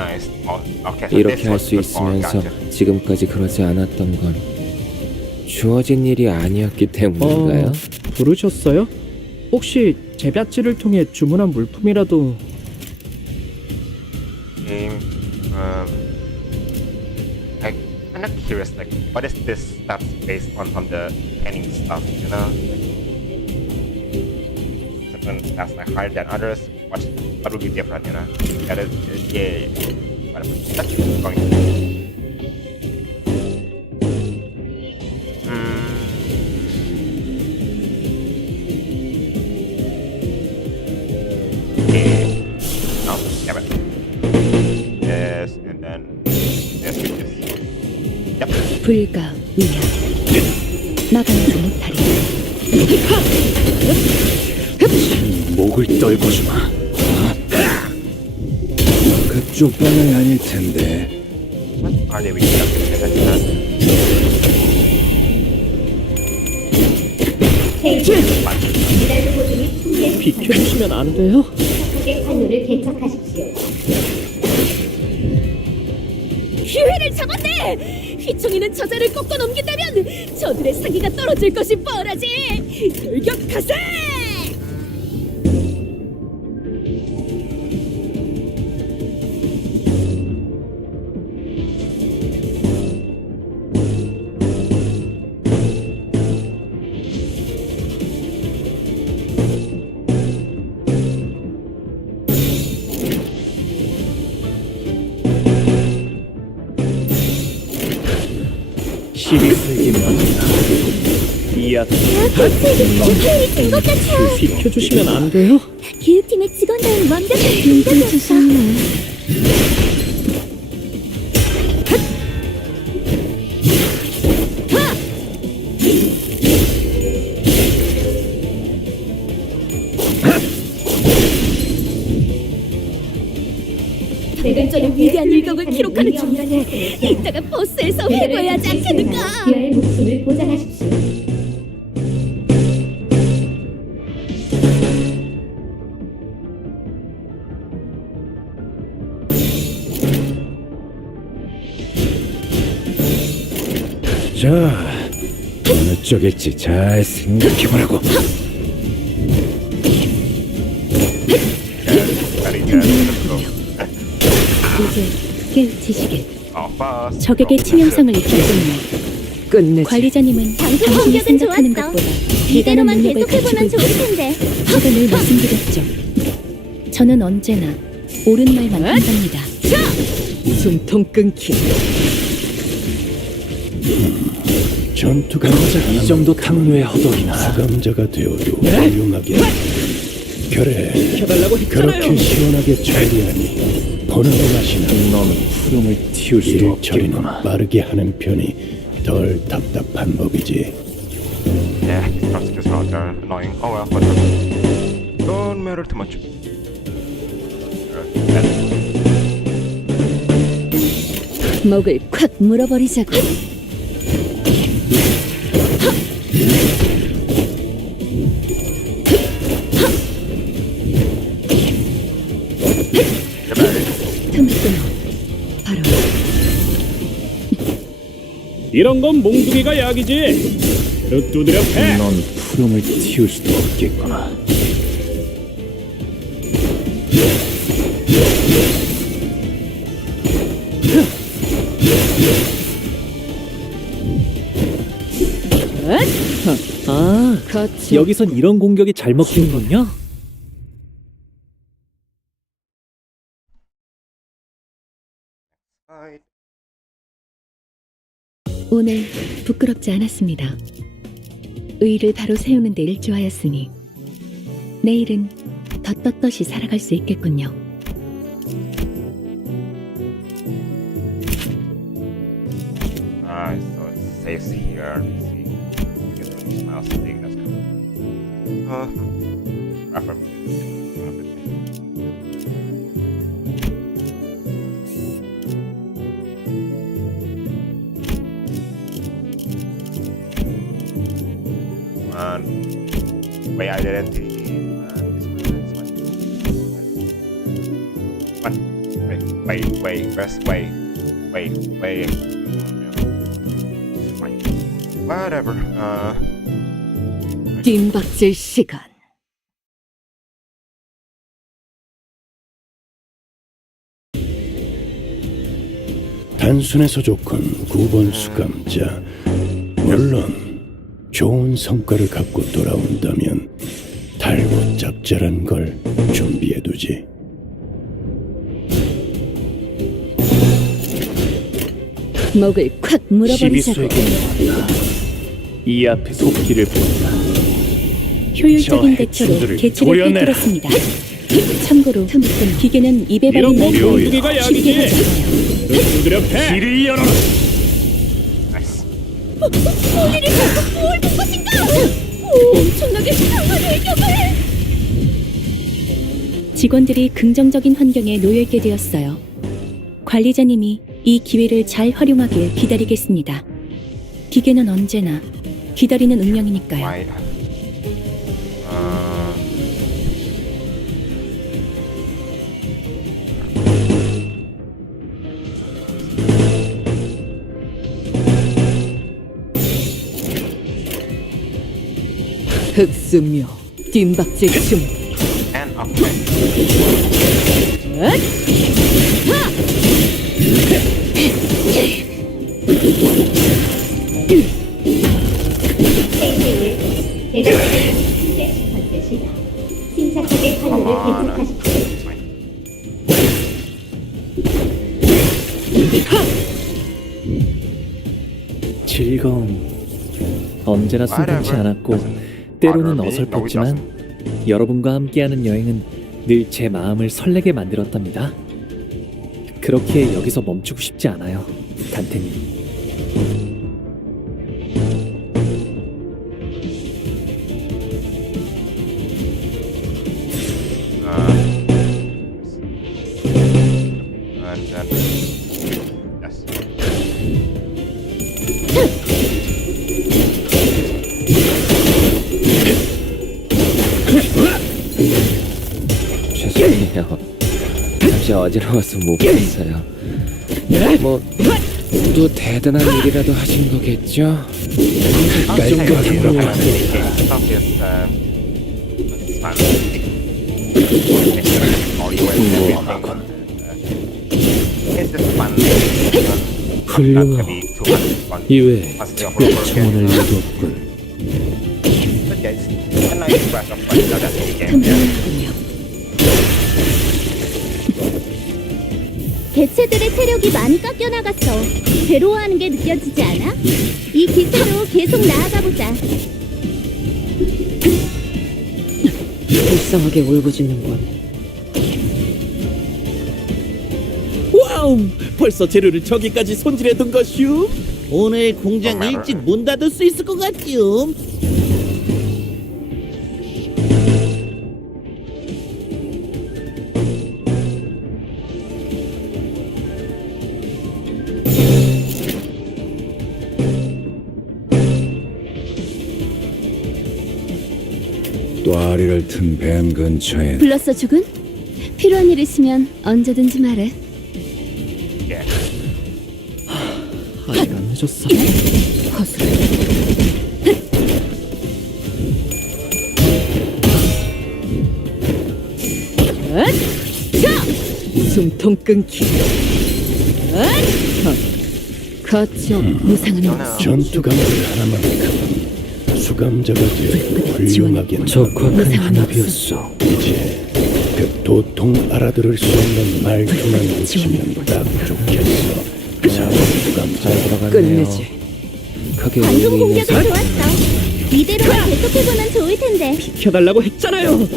이렇게 할 수 있으면서 지금까지 그러지 않았던 건 주어진 일이 아니었기 때문인가요? 부르셨어요? 혹시 재배치를 통해 주문한 물품이라도... curious, like, what is this stuff based on from the painting stuff, you know? Certain stats like higher than others, what would be different, you know? That is, yeah, whatever. Let's keep going. Okay. No, damn it. Yes, and then yes, with this. Yep. 불가 위야 막아내지 못하리. 목을 떨고 주마. 그쪽 방향이 아닐 텐데. Are they reaching up to 비켜주시면 안 돼요? 판로를 개척하십시오. 기회를 잡았네! 휘청이는 저자를 꺾어 넘긴다면 저들의 사기가 떨어질 것이 뻔하지! 돌격하세! 시리스에게 맞다. 이야, 기회를 준것 같아! 비켜주시면 안 돼요? 기획팀의 직원들은 완벽한 능력이었어. 대근전의 위대한 일격을 기록하는 중간에 이따가 버스에서 회고해야 하지 않겠는가? 기아의 목숨을 보장하십시오. 자, 어느 쪽일지 잘 생각해보라고. Very good. Let's go. 이제 깨우치시길. Oh, fast. 적에게 치명성을 입혔군요. 끝내지. 관리자님은 당신이 생각하는 것보다 대단한 능력을 가지고 있다. 제가 늘 말씀드렸죠. 저는 언제나 옳은 말만 한답니다. 숨통 끊기. 전투 감자가 이 정도 탕로의 허덕이나 감자가 되어도 훌륭하게. 그래, 비켜달라고 했잖아요. 그렇게 시원하게 처리하니 보는 맛이나. 너는 푸름을 틔울 수도 없겠구나. 빠르게 하는 편이 덜 답답한 법이지. Yeah, these prostitutes are out there annoying. Oh well, whatever. Don't matter too much. 목을 콱 물어버리자고. 틈끊어 바로 이런 건 몽둥이가 약이지. 그릇 두드려 패. 넌 푸름을 틔울 수도 없겠구나. 아, 여기선 이런 공격이 잘 먹히는군요. 오늘 부끄럽지 않았습니다. 의의를 바로 세우는 데 일조하였으니 내일은 더 떳떳이 살아갈 수 있겠군요. So it says here. Let's see. Get to this mouse thing. That's cool. Way identity. This one. Wait. Rest. Wait. Fine. Whatever. 뜀박질 시간. 단순해서 좋군 9번 수감자. 물론 좋은 성과를 갖고 돌아온다면 달고 짭짤한 걸 준비해두지. 목을 콱 물어버리자고. 이 앞에 도끼를 본다. 효율적인 저 대처로 해충들을 개체를 도려내라. 꿰뚫었습니다. 참고로 기계는 입에 이런 발린 말을 몽둥이가 쉽게 약이지. 하지 않아요. 두드려 패. 길을 열어라. 나이스. 뭘 본 것인가? 엄청나게 강한 일격을! 직원들이 긍정적인 환경에 놓여있게 되었어요. 관리자님이 이 기회를 잘 활용하길 기다리겠습니다. 기계는 언제나 기다리는 운명이니까요. Why? 흑수묘 뒷박질 춤 And okay. Come on. 즐거움 언제나 순탄치 않았고 때로는 어설펐지만 여러분과 함께하는 여행은 늘 제 마음을 설레게 만들었답니다. 그렇게 여기서 멈추고 싶지 않아요, 단테님. And then, yes. 죄송해요. 잠시 어지러워서 못 봤어요. 뭐 또 대단한 일이라도 하신 거겠죠? 훌륭하고 이외에 특별 청원할 일도 없군. 감사하군요. 개체들의 체력이 많이 깎여 나갔어. 괴로워하는 게 느껴지지 않아? 이 기세로 계속 나아가보자. 불쌍하게 울부짖는군. 와우! 벌써 재료를 저기까지 손질해둔 것이오? 오늘 공장 일찍 문 닫을 수 있을 것 같지요? 또아리를 튼 뱀 근처에 불렀어 죽은? 필요한 일 있으면 언제든지 말해. 아직 안 늦었어. 허술해. 숨통 끊기. 거점 무상은 없어. 전투감을 하나만큼 수감자가 되어 훌륭하게 적확한 무상한 한압이었어. 이제 그 도통 알아들을 수 없는 말투만 붙이면 딱 좋겠어. 자, 수감자 잘 들어갔네요. 끝내지. 크게 방금 울리는 공격이 소리. 좋았어. 이대로만 계속해보면 좋을 텐데. 비켜달라고 했잖아요!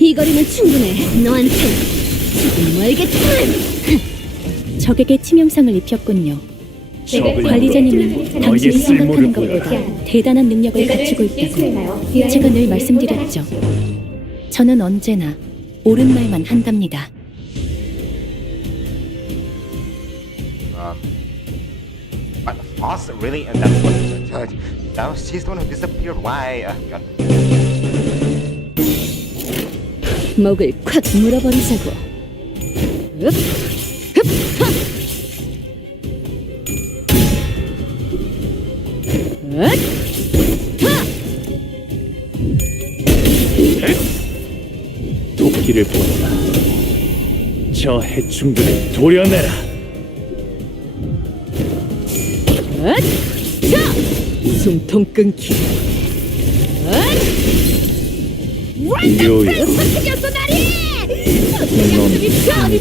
이 거리는 충분해. 너한테 조금 멀겠지만. 적에게 치명상을 입혔군요. 관리자님은 당신이 생각하는 것보다 대단한 능력을 갖추고 있다고 제가 늘 말씀드렸죠. 저는 언제나 옳은 말만 한답니다. But Foss, really? And that's what the judge. Now she's the one who disappeared. Why? God. 목을 콱 물어버리자고. 흡, 흡, 하. 도끼를 본다. 저 해충들을 도려내라. 숨통 끊기. 묘야.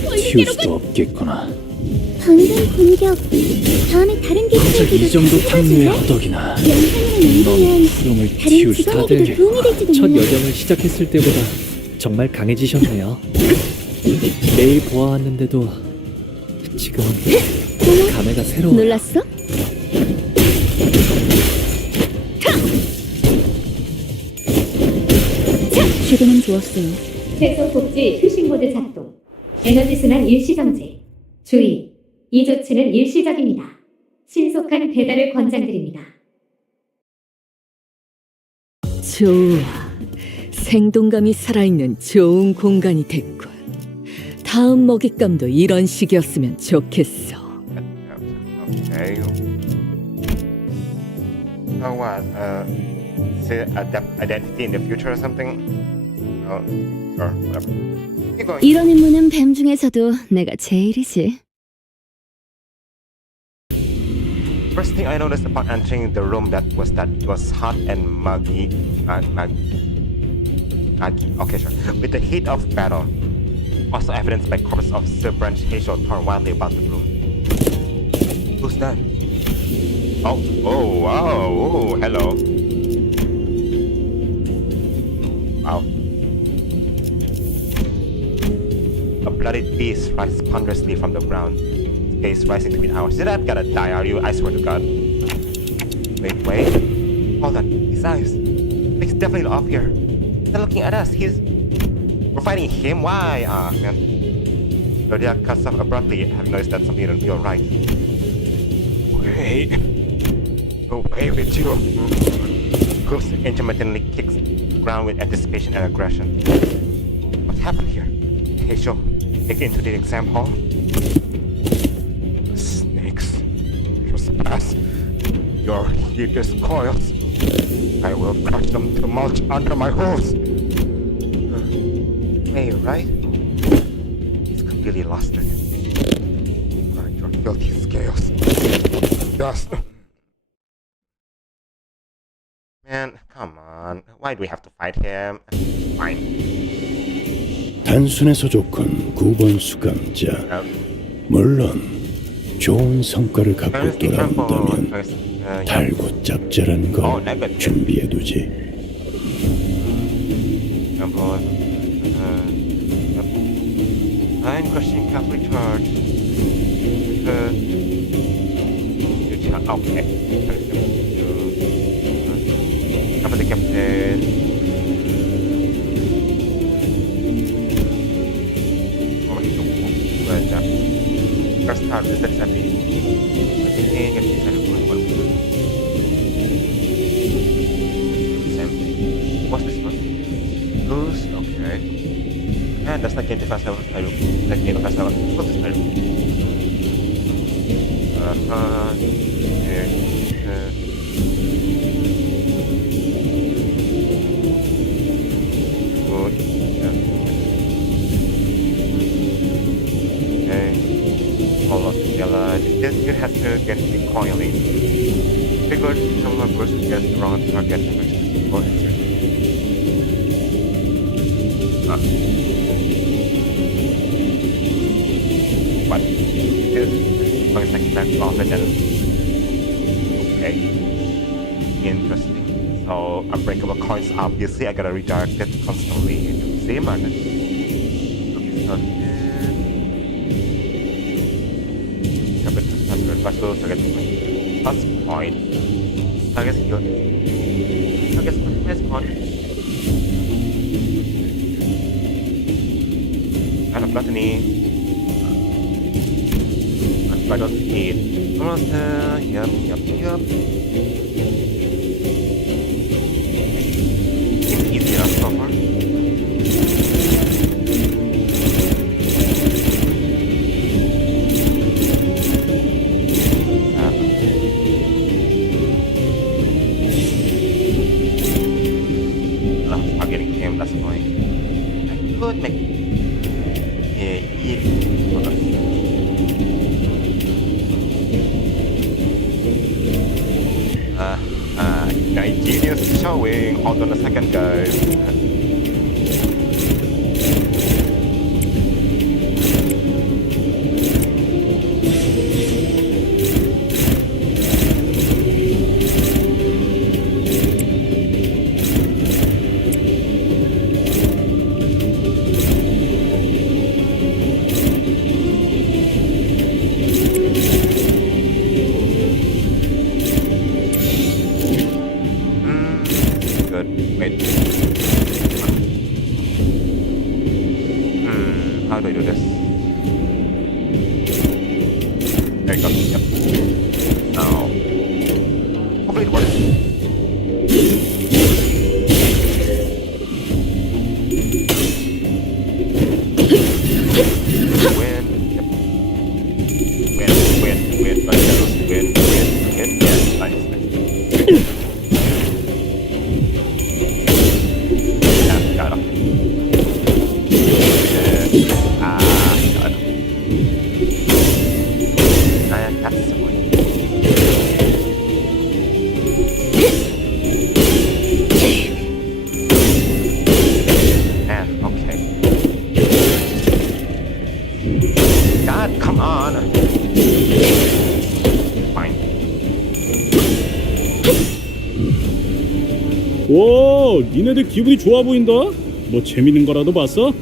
넌 튀울 수도 없겠구나. 방금 공격. 다음에 다른 고작 이 정도 기술들도 탕류의 같이 허덕이나. 영상으로 남기면 푸름을 다른 튀울 수. 직원에게도 다들 도움이 될지도 첫 몰라. 여정을 시작했을 때보다 정말 강해지셨네요. 매일 보아왔는데도 지금은 감회가 새로워요. 놀랐어? 최근은 좋았어요. 해소 복지 휴식 모드 작동. 에너지 순환 일시 정지. 주의. 이 조치는 일시적입니다. 신속한 배달을 권장드립니다. 좋아. 생동감이 살아있는 좋은 공간이 됐군. 다음 먹잇감도 이런 식이었으면 좋겠어. Okay. So what? Say identity in the future or something? Oh, sure, whatever. Keep going. 이런 임무는 뱀 중에서도 내가 제일이지. First thing I noticed upon entering the room that it was hot and muggy. Okay, sure. With the heat of battle, also evidenced by corpses of Branch Hazel torn wildly about the room. Who's that? Oh, wow, oh, hello. Wow. A bloodied beast rises ponderously from the ground, its face rising to meet ours. Did that gotta die, are you? I swear to God. Wait. Hold on, his eyes. He's definitely off here. They're looking at us. We're fighting him? Why? Ah, man. Zodiac cuts off abruptly, having noticed that something didn't feel right. Wait. Away with you. Goose intermittently kicks the ground with anticipation and aggression. What happened here? Hey, Joe, take it into the exam hall. Snakes. Trespass. Your hideous coils. I will crush them to mulch under my hooves. Hey, right? He's completely lost it. Right, your filthy scales. Yes. Man, come on. Why do we have to fight him? Fine. 단순해서 좋군 9번 수감자. 물론 좋은 성과를 갖고 돌아온다면 달고 짭짤한 거 준비해두지. I'm crushing cavalry charge. Okay. Cover the captain. First time is that Sunday. I think I get this one. Same thing. What's this one? Goose, okay. And that's not game fast level. That game fast level. What's this level? This kid has to get recoiling. Figured someone burst against the wrong target and go ahead. What? This is like back longer than. Okay. Interesting. So unbreakable coins, obviously I gotta redirect it constantly into the same market. Okay, so Paso target plus point. Target skill. Target squad. And a gluttony. I got speed. Almost yup. It's easy enough so far. That's annoying. I could make Genius showing. Hold on a second, guys. Good. Wait. How do I do this? There you go. Yep. Now. Hopefully it works. Win. Yep. Win. Win. Yes, nice. Got him. Got him. That's the point. Man, okay. God, come on. Fine. 오, 니네들 기분이 좋아 보인다. 뭐 재밌는 거라도 봤어?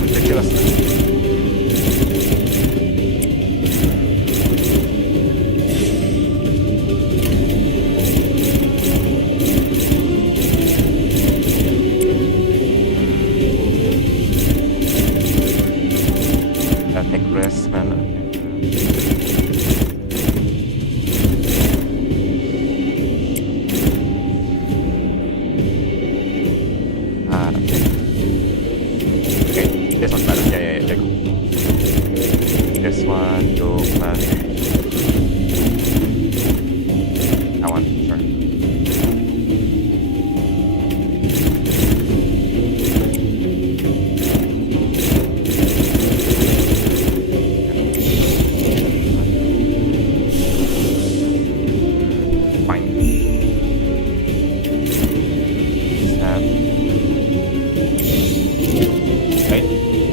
Ridiculous. Take risks, man. Okay, this one's better. Yeah, there you go. This one, you plan. That one, sure. Fine.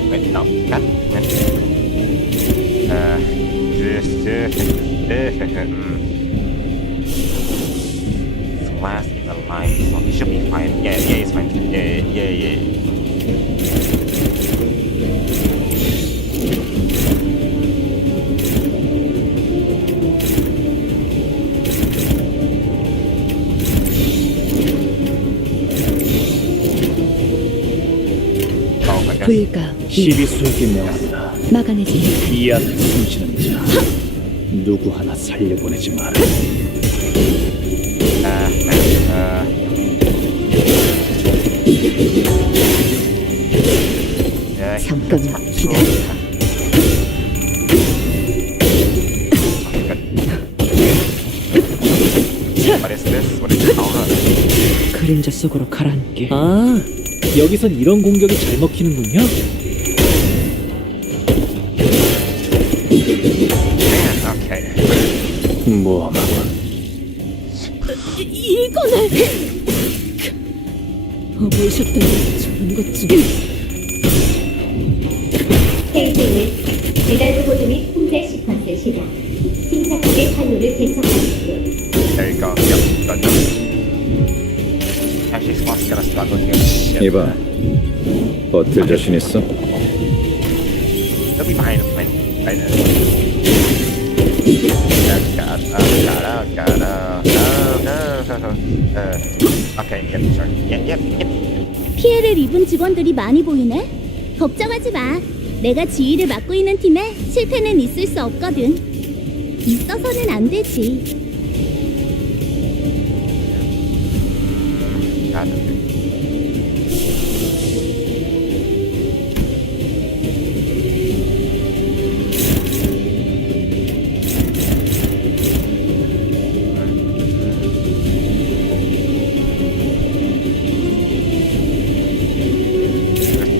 Wait, no, cut. Glass in the line, so it should be fine. Yeah, it's fine. Yeah. Oh my god. 불가 시비수에게 명한다. 막아내지 못한 이 앞에 숨지는 자 누구 하나 살려보내지 마라. 잠깐만 기다려. What is this? What is this? 그림자 속으로 가라앉게. 아, 여기선 이런 공격이 잘 먹히는군요. Okay. 모험하고 이거는 어머셨던 저런 것 중에 페이지는 메달 보조 및 품질 시퀀스 시작. 심사국의 판로를 개척하십시오. There you go. Yep, got it. Actually, Squat's gonna struggle here. Shit. 이봐, 버틸 자신 있어? They'll be fine. Right there. Oh god. No. Okay, yep, sure. Yep. 피해를 입은 직원들이 많이 보이네. 걱정하지 마. 내가 지휘를 맡고 있는 팀에 실패는 있을 수 없거든. 있어서는 안 되지. Got it.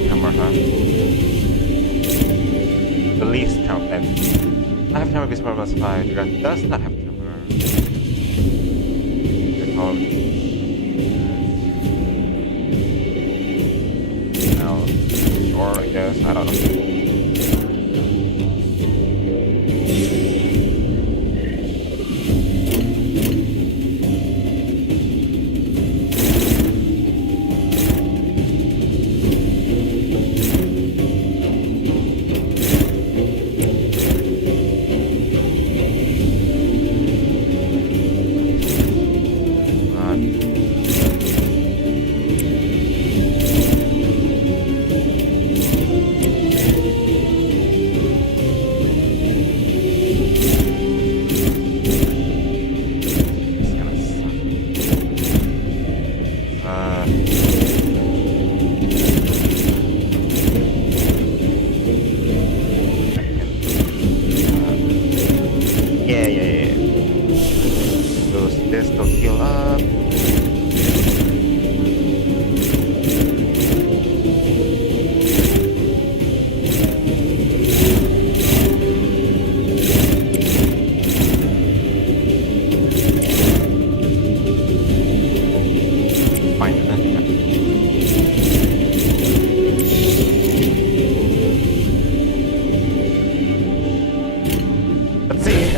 Camera, huh? And I have timer before plus 5. That does not have timer. Now, sure, I guess. I don't know.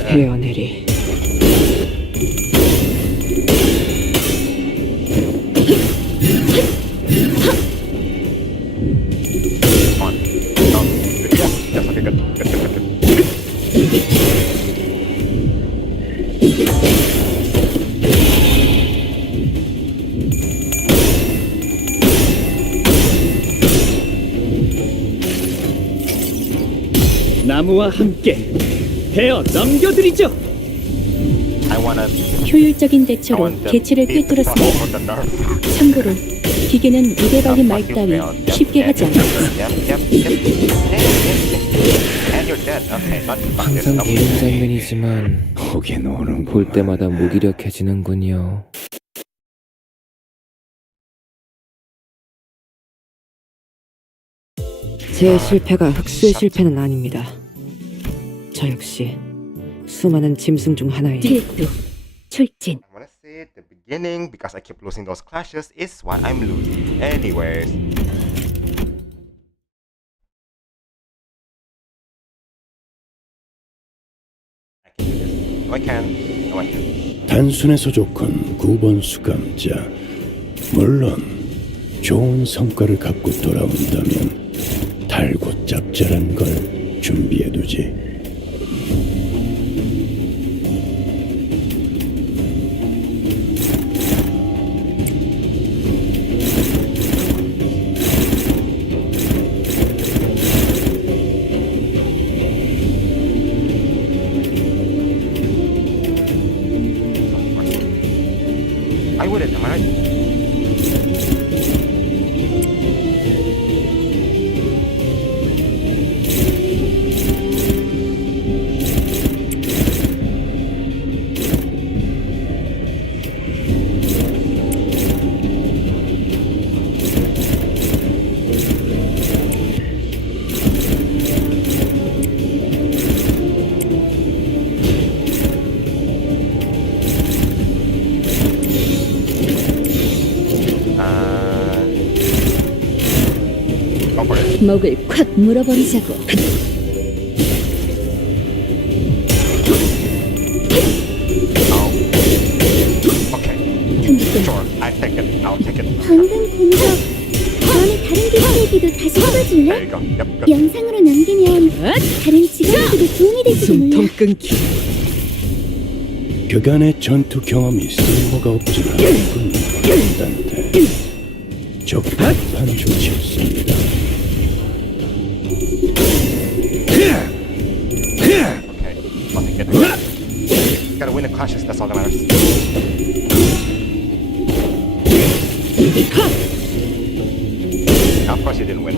헤어내리. 나무와 함께 베어 넘겨드리죠. 효율적인 대처로 개체를 꿰뚫었습니다. 참고로 기계는 입에 발린 말 따위 쉽게 하지 않습니다. 항상 개인 장면이지만 거긴 오는 볼 때마다 무기력해지는군요. 제 실패가 흑수의 실패는 아닙니다. 저 역시 수많은 짐승 중 하나의 딜도 출진. I wanna say the beginning because I keep losing those clashes is what I'm losing. Anyways. I can do this. No, I can. No, I can. 단순해서 좋군 9번 수감자. 물론 좋은 성과를 갖고 돌아온다면 달고 짭짤한 걸 준비해두지. I wouldn't, am I right? 목을 콱 물어버리자고. 방금 공격 다음에 다른 기술 얘기도 다시 해봐줄래? 영상으로 남기면 다른 직원들도 도움이 될지도 몰라. 숨통 끊기. 그간의 전투 경험이 쓸모가 없진 않군. 단테 적합한 조치였습니다. Gotta win the clashes, that's all that matters. Now, of course, you didn't win.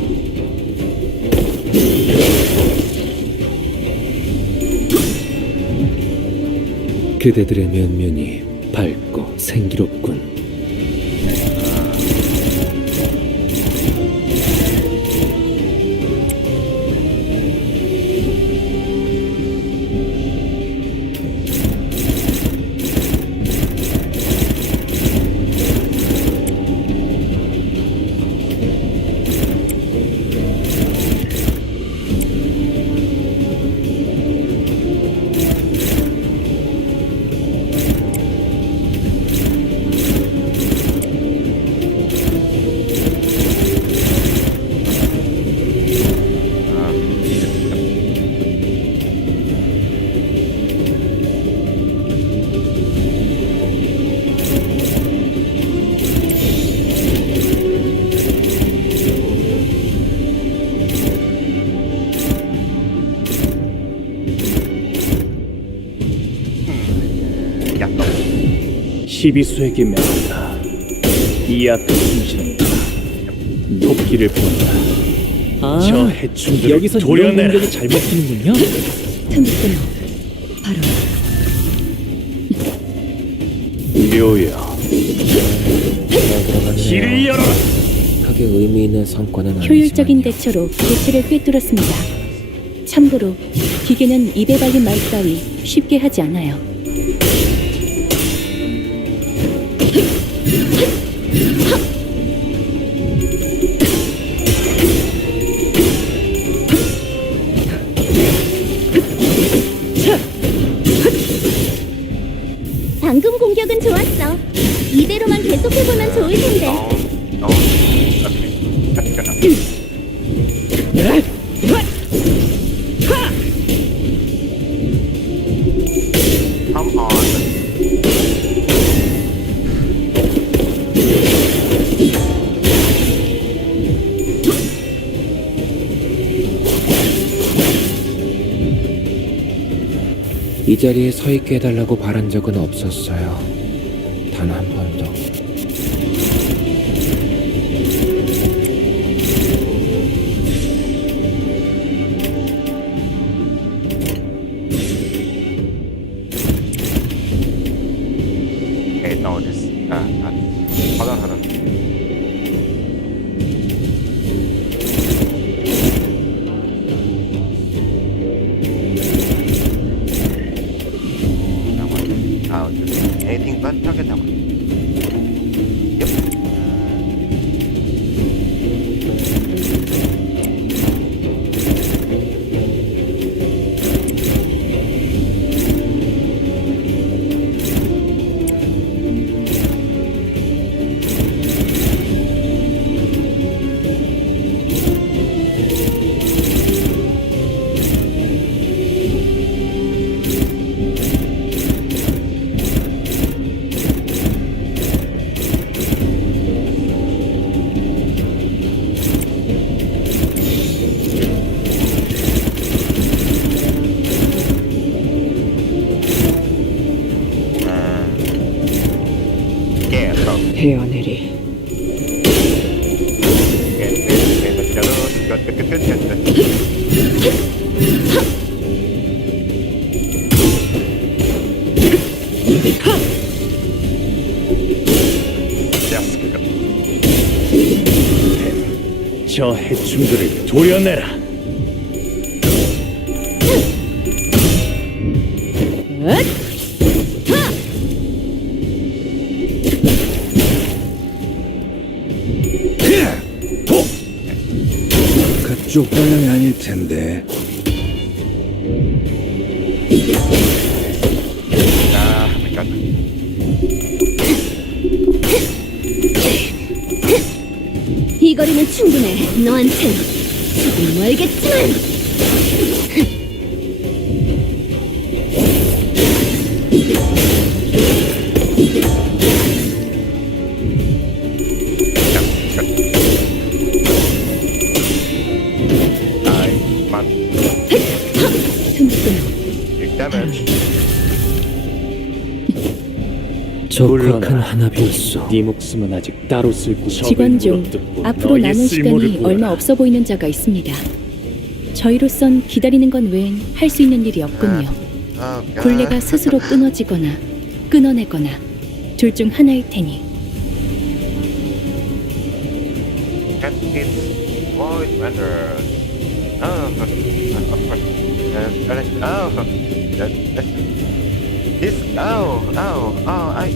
그대들의 면면이 밝고 생기롭군. 시비수에게 명한다. 이 앞에 숨쉬는 토끼를 본다. 저 아, 해충들을 여기서 이런 도려내라. 공격이 잘 먹히는군요. 틈을 끊어 바로 묘여, 길을 열어라. 크게 의미 있는 성과는 효율적인 아니지만요. 대처로 개체를 꿰뚫었습니다. 참고로 기계는 입에 발린 말 따위 쉽게 하지 않아요. 방금 공격은 좋았어. 이대로만 계속해보면 좋을 텐데. No. Okay. That's enough. Come on. 이 자리에 서 있게 해달라고 바란 적은 없었어요. 단 한 번도. Okay, no, this. Hold on. That one. I'll just anything but target that one. Yep. Yeah, so. 헤어내리. Good. 저 해충들을 도려내라. 그쪽 방향이 아닐 텐데. My God. 이 거리는 충분해. 너한텐 조금 멀겠지만. Big damage. 저 물러나. 극한 하나비였어. 네 목숨은 아직 따로 쓸 곳이. 직원 중 앞으로 남은 시간이 얼마 없어 보이는 자가 있습니다. 저희로선 기다리는 건 외엔 할 수 있는 일이 없군요. Oh, God. 굴레가 스스로 끊어지거나 끊어내거나 둘 중 하나일 테니. Can't hit void render. Oh, of course. This.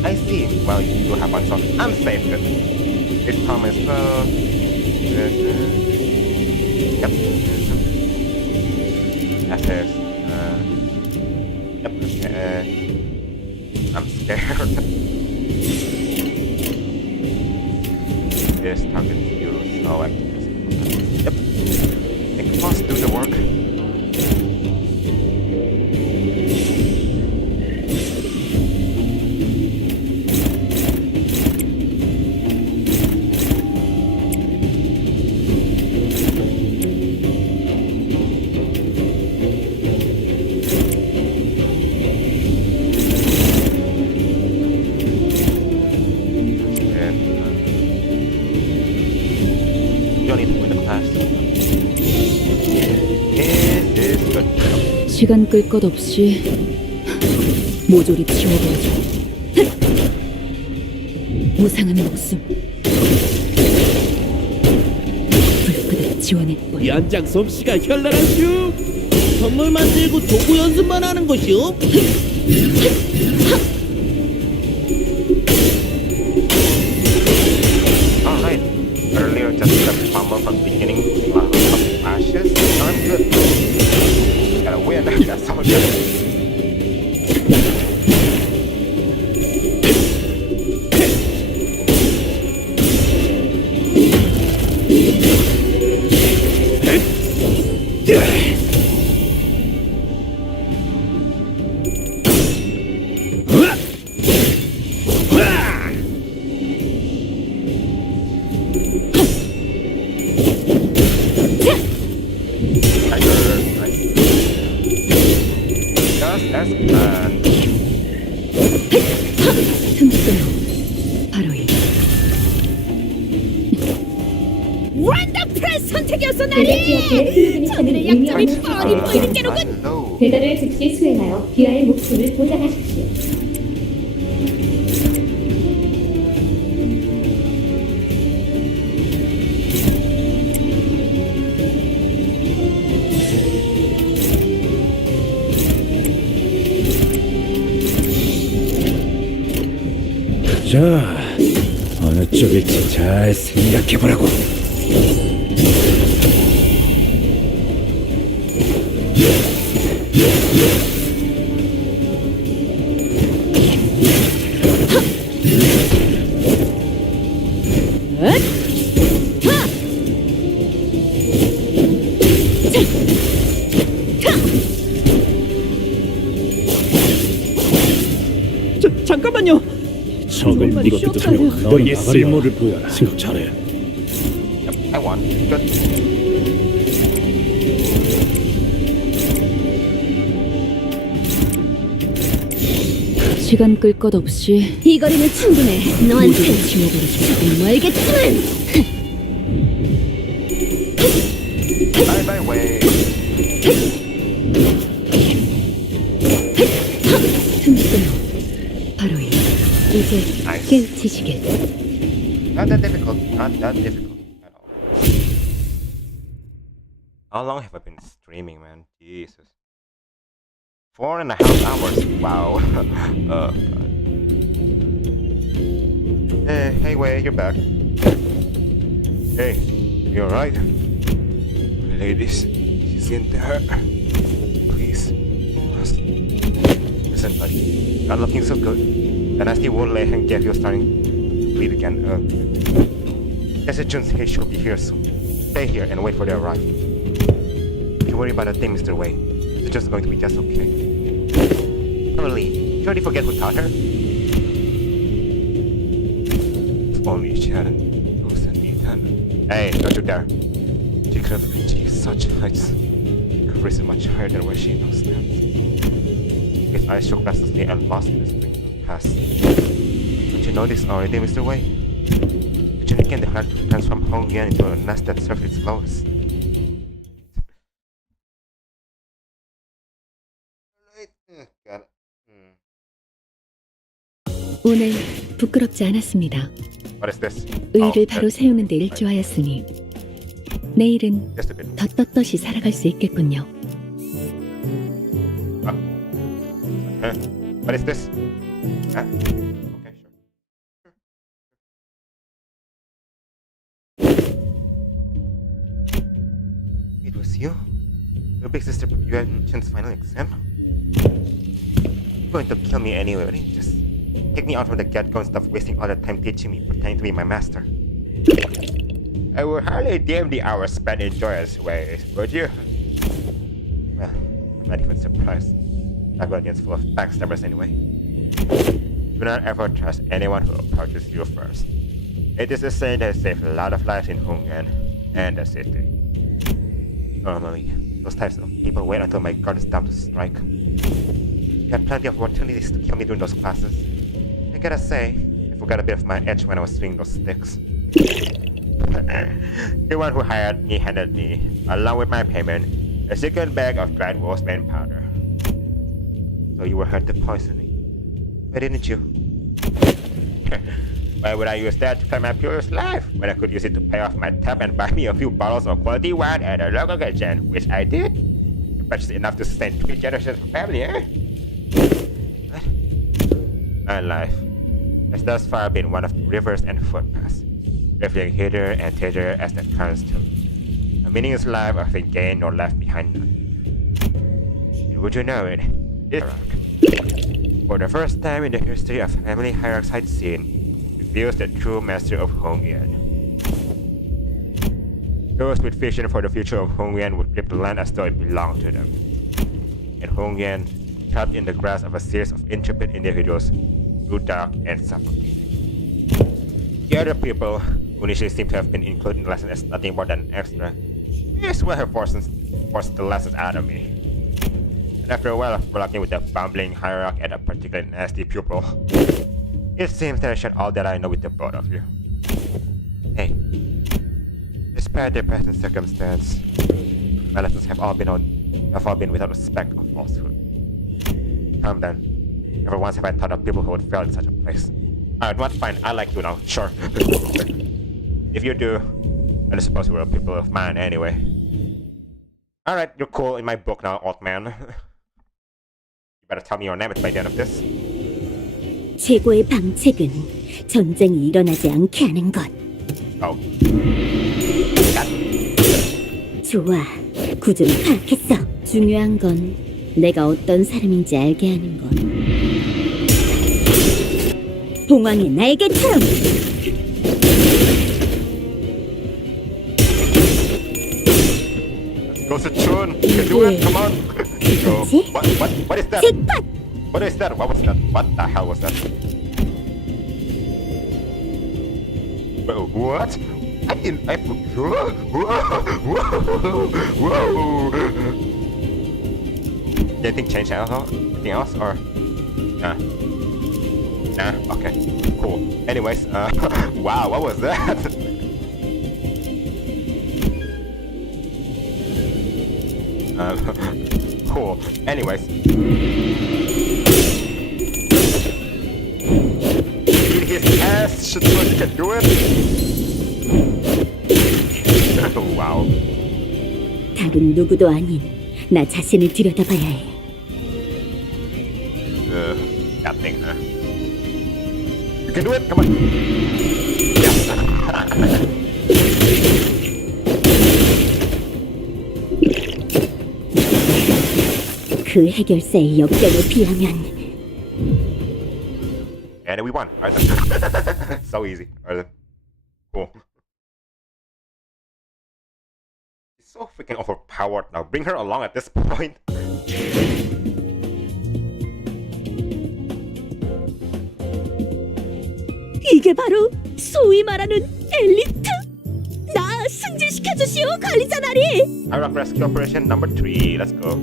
I see. Well, you do have one, so I'm safe. Good. This time as well. Yep. That is. Yep. I'm scared. This target you so active. Yep. Make us do the work. class. It is good. 시간 끌 것 없이 모조리 치워버려줘. 무상한 목숨. 불끄듯 지원해버려. 연장 솜씨가 현란하슈. 선물 만들고 도구 연습만 하는 것이오. Alright. Earlier just got fumble from beginning of ashes. I'm good. Gotta win. That's all good. 틈새로 바로 이. 원더풀 선택이었어 나리! 저들의 약점이 뻔히 보이는 게로군! Hello. 배달을 즉시 수행하여 비아의 목숨을 보장하십시오. 자, 어느 쪽일지 잘 생각해보라고. 잠깐만요. 적을 믿어주며 너의 쓸모를 보여라. 생각 잘해. I won. Good. 시간 끌 것 없이 이 거리는 충분해. 너한테 지워버려줘. 조금 멀겠지만. Bye bye way. 틈새로 바로 이. 이제 Nice. 깨우치시길. Not that difficult. Not that difficult at all. How long have I been streaming, man? Jesus. 4.5 hours. Wow. God. Hey, Wei, you're back. Hey, you alright? Ladies, she's in there. Please, must. Listen, buddy, not looking so good. The nasty wound lay and gave you starting to bleed again. Xi Chun says she'll be here soon. Stay here and wait for their arrival. Don't worry about a thing, Mr. Wei. It's just going to be just okay. Emily, did you already forget who taught her? If only she hadn't loosened me then. Hey, don't you dare. She could have achieved such heights. Could have risen much higher than where she now stands. His eyes shook restlessly and lost in the stream of past. Don't you know this already, Mr. Wei? The Jin can transform Hong Yan into a nest that serves its lowest. Got it. 오늘 부끄럽지 않았습니다. What is this? 의를 바로 세우는 데 일조하였으니 내일은 Just a bit. 더 떳떳이 살아갈 수 있겠군요. What is this? Huh? Okay, sure. It was you? Your big sister Yuan Chen's final exam? You're going to kill me anyway, wouldn't you? Just take me out from the get-go and stop wasting all that time teaching me, pretending to be my master. I would hardly deem the hours spent in joyous ways, would you? Well, I'm not even surprised. That guardian's full of backstabbers anyway. Do not ever trust anyone who approaches you first. It is a saying that saved a lot of lives in Hongyan and the city. Normally, those types of people wait until my guard is down to strike. You had plenty of opportunities to kill me during those classes. I gotta say, I forgot a bit of my edge when I was swinging those sticks. The one who hired me handed me, along with my payment, a second bag of dried roseman powder. So you were hurt to poisoning. Why didn't you? Why would I use that to play my purest life when I could use it to pay off my tab and buy me a few bottles of quality wine at a local kitchen, which I did? But it's enough to sustain 3 generations of family, eh? What? My life has thus far been one of rivers and footpaths, drifting hither and thither as the currents took. A meaningless life of being gained nor left behind none. And would you know it? For the first time in the history of family hierarchy I'd seen, reveals the true master of Hongyuan. Those with vision for the future of Hongyuan would grip the land as though it belonged to them. And Hongyuan, trapped in the grasp of a series of intrepid individuals, grew dark and suffocating. The other people, who initially seemed to have been included in the lesson as nothing more than extra, may as well have forced the lessons out of me. And after a while of working with the bumbling hierarch and a particularly nasty pupil, it seems that I shared all that I know with the both of you. Hey, despite their present circumstance, my lessons have all been without a speck of falsehood. Come then, never once have I thought of people who would fail in such a place. Alright, what? Fine, I like you now, sure. If you do, I suppose we're people of mine anyway. Alright, you're cool in my book now, old man. You better tell me your name by the end of this. 최고의 방책은 전쟁이 일어나지 않게 하는 것. Oh. 좋아, 구조를 파악했어. 중요한 건 내가 어떤 사람인지 알게 하는 것. 봉황의 날개처럼. Go Xi Chun, you can do it, come on. Go. What is that? What is that? What was that? What the hell was that? What? Whoa. Anything change at all? Anything else? Or? Nah. Okay. Cool. Anyways, wow, what was that? Cool. Anyways. Beat his ass, Xi Chun, you can do it. Wow. 다른 누구도 아닌 나 자신을 들여다봐야 해. That thing, huh? You can do it, come on. Yes. 그 해결사의 역경에 비하면 And we won. Alright. So easy. Alright. Cool. It's so freaking overpowered now. Bring her along at this point. 이게 바로 소위 말하는 엘리트? 나 승진시켜주시오, 관리자 나리! Iraq Rescue Operation number 3. Let's go.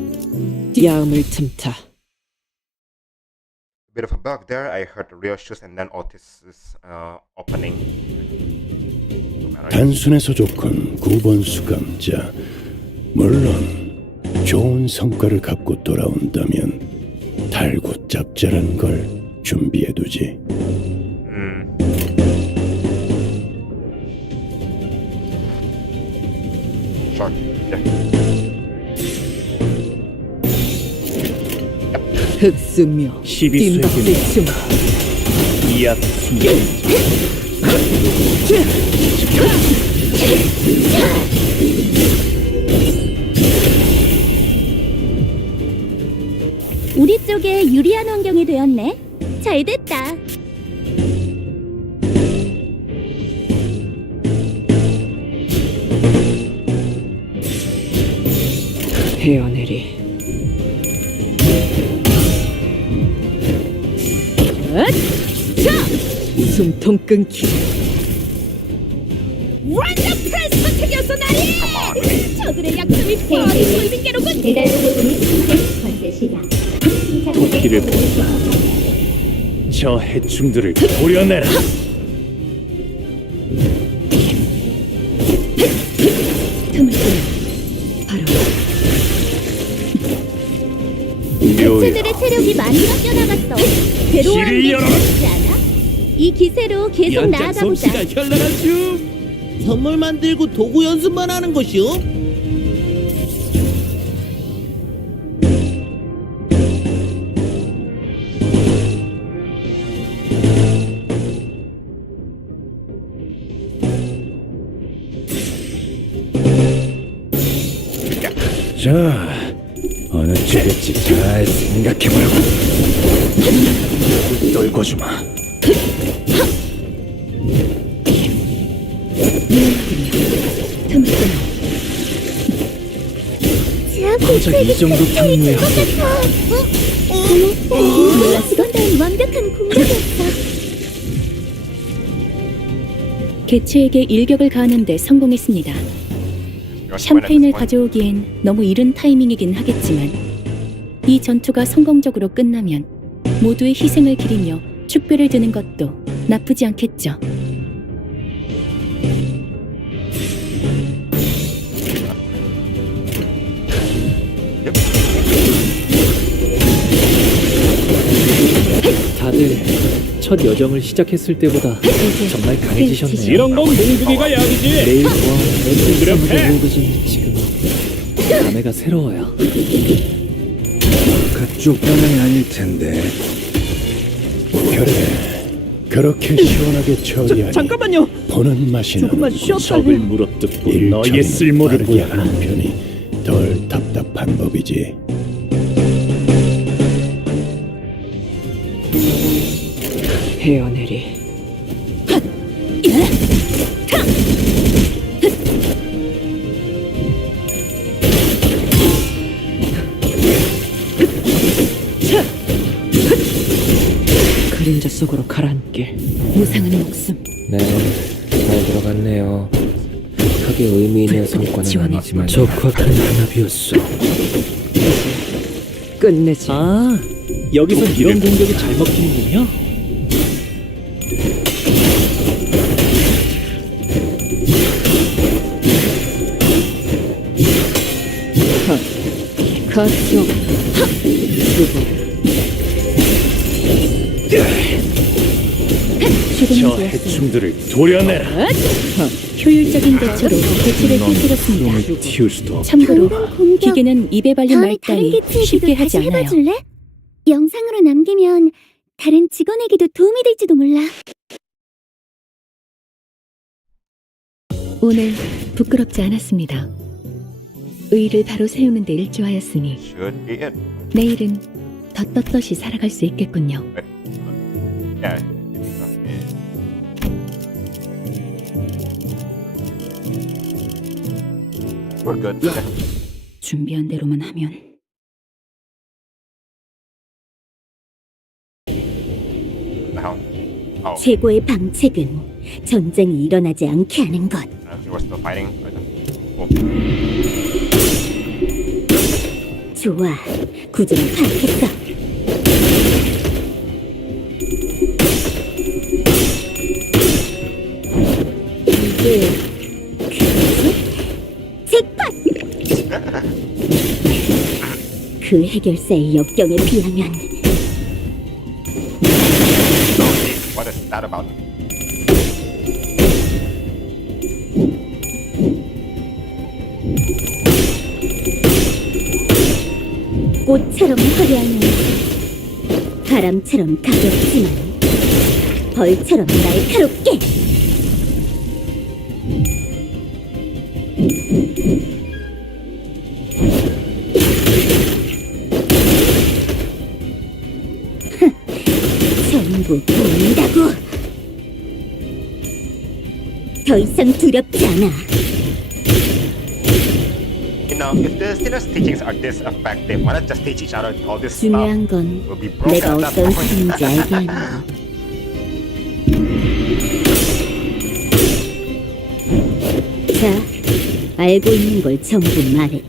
야음을 틈타. Bit of a bug there. I heard the real shoes and then Otis's opening. 단순해서 좋군 9번 수감자. 물론 좋은 성과를 갖고 돌아온다면 달고 짭짤한 걸 준비해두지. Sure. Yeah. 흑수묘 12수에게 이약 순간 우리 쪽에 유리한 환경이 되었네. 잘 됐다. 헤어내리. 자! 숨통 끊기. 완전 프레스 선택이었어, 나리! 저들의 약점이 뻔히 보이는 게로군. 배달 로봇이 번째 시작. 도끼를 본다. 저 해충들을 도려내라. 바로 개체들의 체력이 많이 깎여나갔어. 괴로워하는 게 좋지 않아? 이 기세로 계속 연장 나아가보자. 솜씨가 현란하슈. 선물 만들고 도구 연습만 하는 것이오. 자, 어느 쪽일지 잘 생각해보라고. 떨궈주마. 고작 이 정도 탕후에 합격이 이건 완벽한 공격이었어. 개체에게 일격을 가하는데 성공했습니다. 샴페인을 가져오기엔 너무 이른 타이밍이긴 하겠지만 이 전투가 성공적으로 끝나면 모두의 희생을 기리며 축배를 드는 것도 나쁘지 않겠죠. 다들 첫 여정을 시작했을 때보다 정말 강해지셨네요. 이런 건 몽둥이가 약이지. 내일 보아 몽둥이를 패. 모으듯이 지금 감회가 새로워요. 그쪽 방향이 아닐 텐데. 그래, 그렇게 시원하게 처리하니 잠깐만요. 보는 맛이 조금만 나는 쉬었다 적을 해. 물어뜯고 일처리는 너의 쓸모를 빠르게 보여라. 하는 편이 덜 답답한 법이지. 헤어내리. 그림자 속으로 가라앉게. 무상한 목숨. 네, 잘 들어갔네요. 크게 의미 있는 성과는 아니지만 적확한 한압이었어. 끝내지. 아, 여기서 이런 공격이 잘 먹히는군요. 가쪽. 저 해충들을 도려내라. 효율적인 대처로 개체를 깨뜨렸습니다. 숨을 틔울 수도. 참고로 공격. 기계는 입에 발린 말 다른 따위 개체에게도 쉽게 하지 다시 않아요. 해봐줄래? 영상으로 남기면 다른 직원에게도 도움이 될지도 몰라. 오늘 부끄럽지 않았습니다. 의의를 바로 세우는 데 일조하였으니 Should be it. 내일은 더 떳떳이 살아갈 수 있겠군요. Yeah. We're good. 준비한 대로만 하면 Now. Oh, 최고의 방책은 전쟁이 일어나지 않게 하는 것. you were still fighting. Oh. 좋아, 구조는 파악했어. 이게 그거지? 잭팟! 그 해결사의 역경에 비하면 What is that about? 꽃처럼 화려하면 바람처럼 가볍지만 벌처럼 날카롭게. 전부 보인다고. 더 이상 두렵지 않아. You know, if the Sinner's teachings are this effective, why not just teach each other all this stuff? 중요한 건 We'll be broken 내가 at that 어떤 point. 사람인지 알게 하는 거. 자, 알고 있는 걸 전부 말해.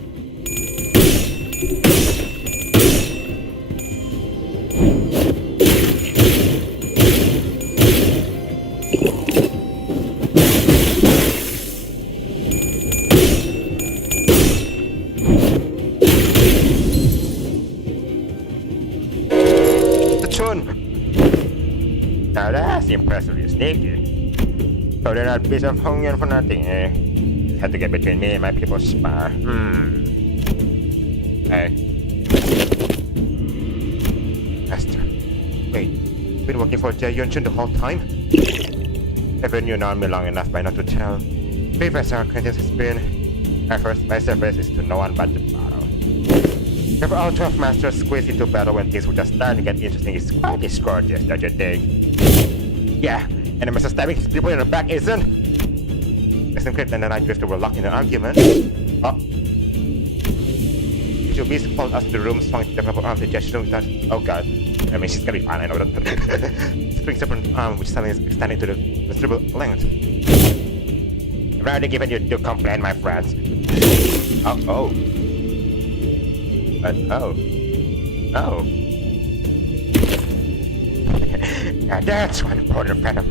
Now that's impressively sneaky. So they're not piece of Hongyun for nothing, eh? Had to get between me and my people's spar. Hey. Master. Wait, been working for Xi Chun the whole time? Never knew known me long enough by not to tell. Previous acquaintance has been... At first, my service is to no one but the battle. Never all 12 masters squeeze into battle when things were just starting to get interesting is quite discourteous, don't you think? Yeah, and the master stabbing his people in the back isn't? Listen, Crypt and the Night Drifter were locked in an argument. Oh. Your beast followed us to the room, swung the developer arm to Xi Chun without... Oh god. I mean, she's gonna be fine, I know that. Spring separate arm, which suddenly is extending to the considerable length. I've already given you to complain, my friends. Oh. But, oh. Now that's one important venom.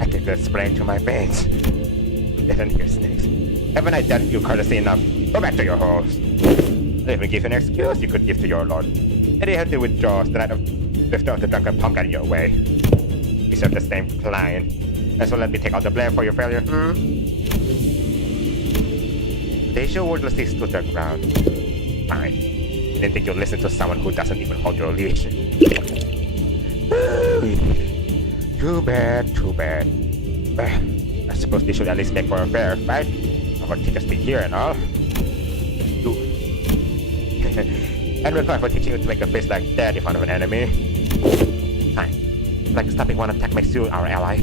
I can feel spraying to my veins. Didn't hear snakes. Haven't I done you courtesy enough? Go back to your holes. I'll even give you an excuse you could give to your lord. And you have to withdraw so that lift off the drunken punk out of your way. We serve the same client. As well let me take all the blame for your failure, They sure wordlessly stood their ground. Fine. Didn't think you'd listen to someone who doesn't even hold your leash. Too bad. I suppose they should at least make for a fair fight. Our teachers be here and all. And we're for teaching you to make a face like that in front of an enemy. Fine. Like stopping one attack makes you our ally.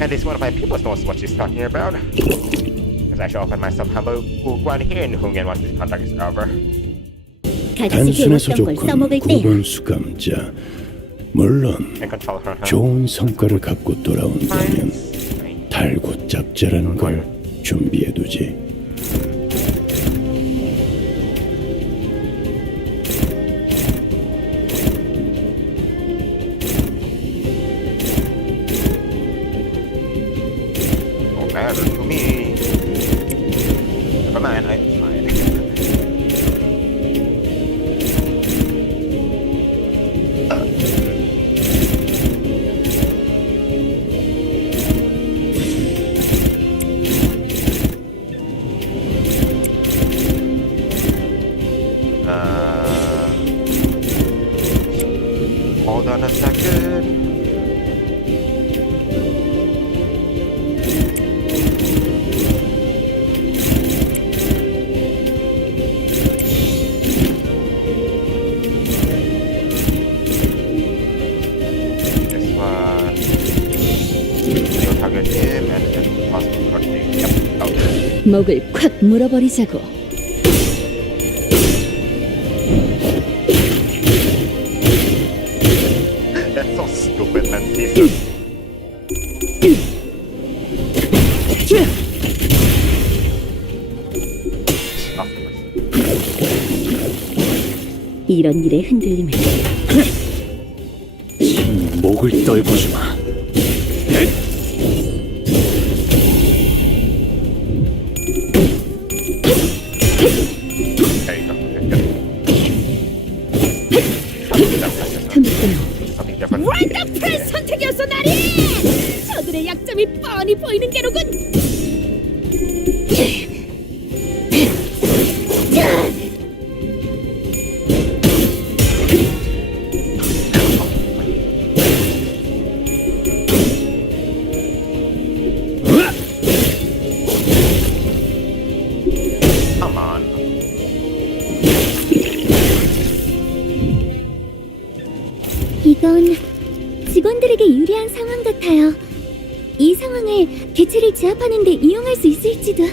At least one of my people knows what she's talking about. Because I shall open myself humble Guan here in Hungen once this contract is over. 같이 배웠던 걸 써먹을 때야. 9번 수감자. 물론 좋은 성과를 갖고 돌아온다면 달고 짭짤한 걸 준비해두지. Hold on a second. This one. You'll target him and then possible targeting. Yep. Okay. 목을 콱 물어버리자고. That's so stupid, man. Jesus. 이런 일에 흔들리면 목을 떨궈주마. 원더풀 선택이었어 나리! 저들의 약점이 뻔히 보이는 게로군. Come on. 이건 직원들에게 유리한 상황 같아요. 이 상황을 개체를 제압하는 데 이용할 수 있을지도.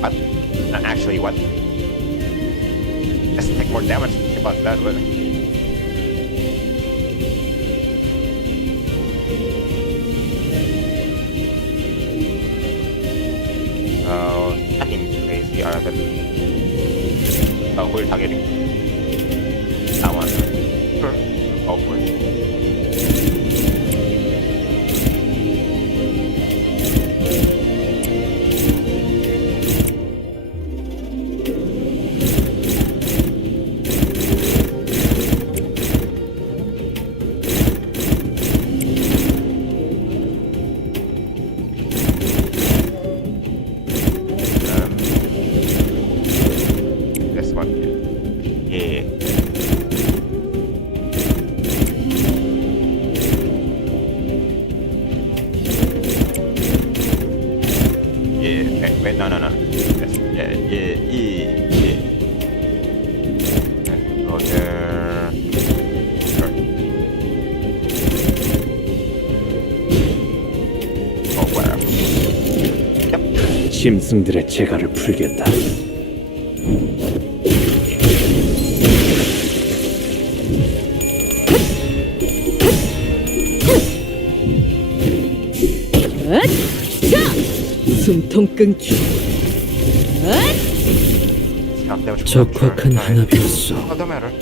What? Actually, what? Let's take more damage about that, but... Oh, nothing crazy other than... Oh, who are you targeting? That one. Sure. Go for it. Okay, wait, no. Yes, yeah. Okay, go there. Sure. Oh, whatever. Yep. 짐승들의 재갈을 풀겠다. 숨통 끊기. 적확한 하나였어. Oh, don't matter.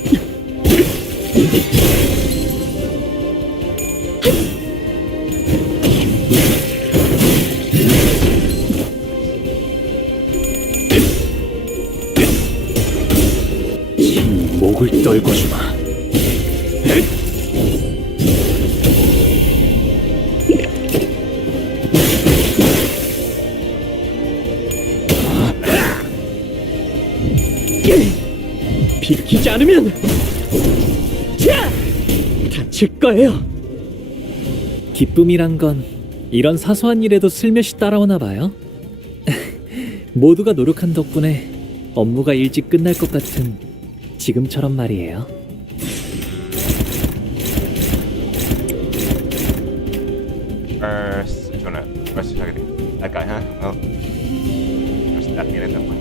목을 떨궈주마. 비키지 않으면 자! 다칠 거예요. 기쁨이란 건 이런 사소한 일에도 슬며시 따라오나 봐요. 모두가 노력한 덕분에 업무가 일찍 끝날 것 같은 지금처럼 말이에요. First target. That guy, huh? Well, there's that needed that one.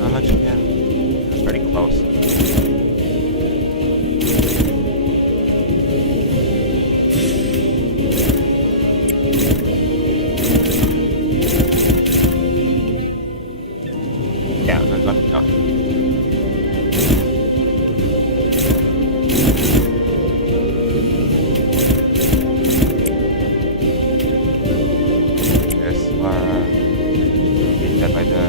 How much again? That's pretty close. Yeah, not enough. This one. Beat that by the.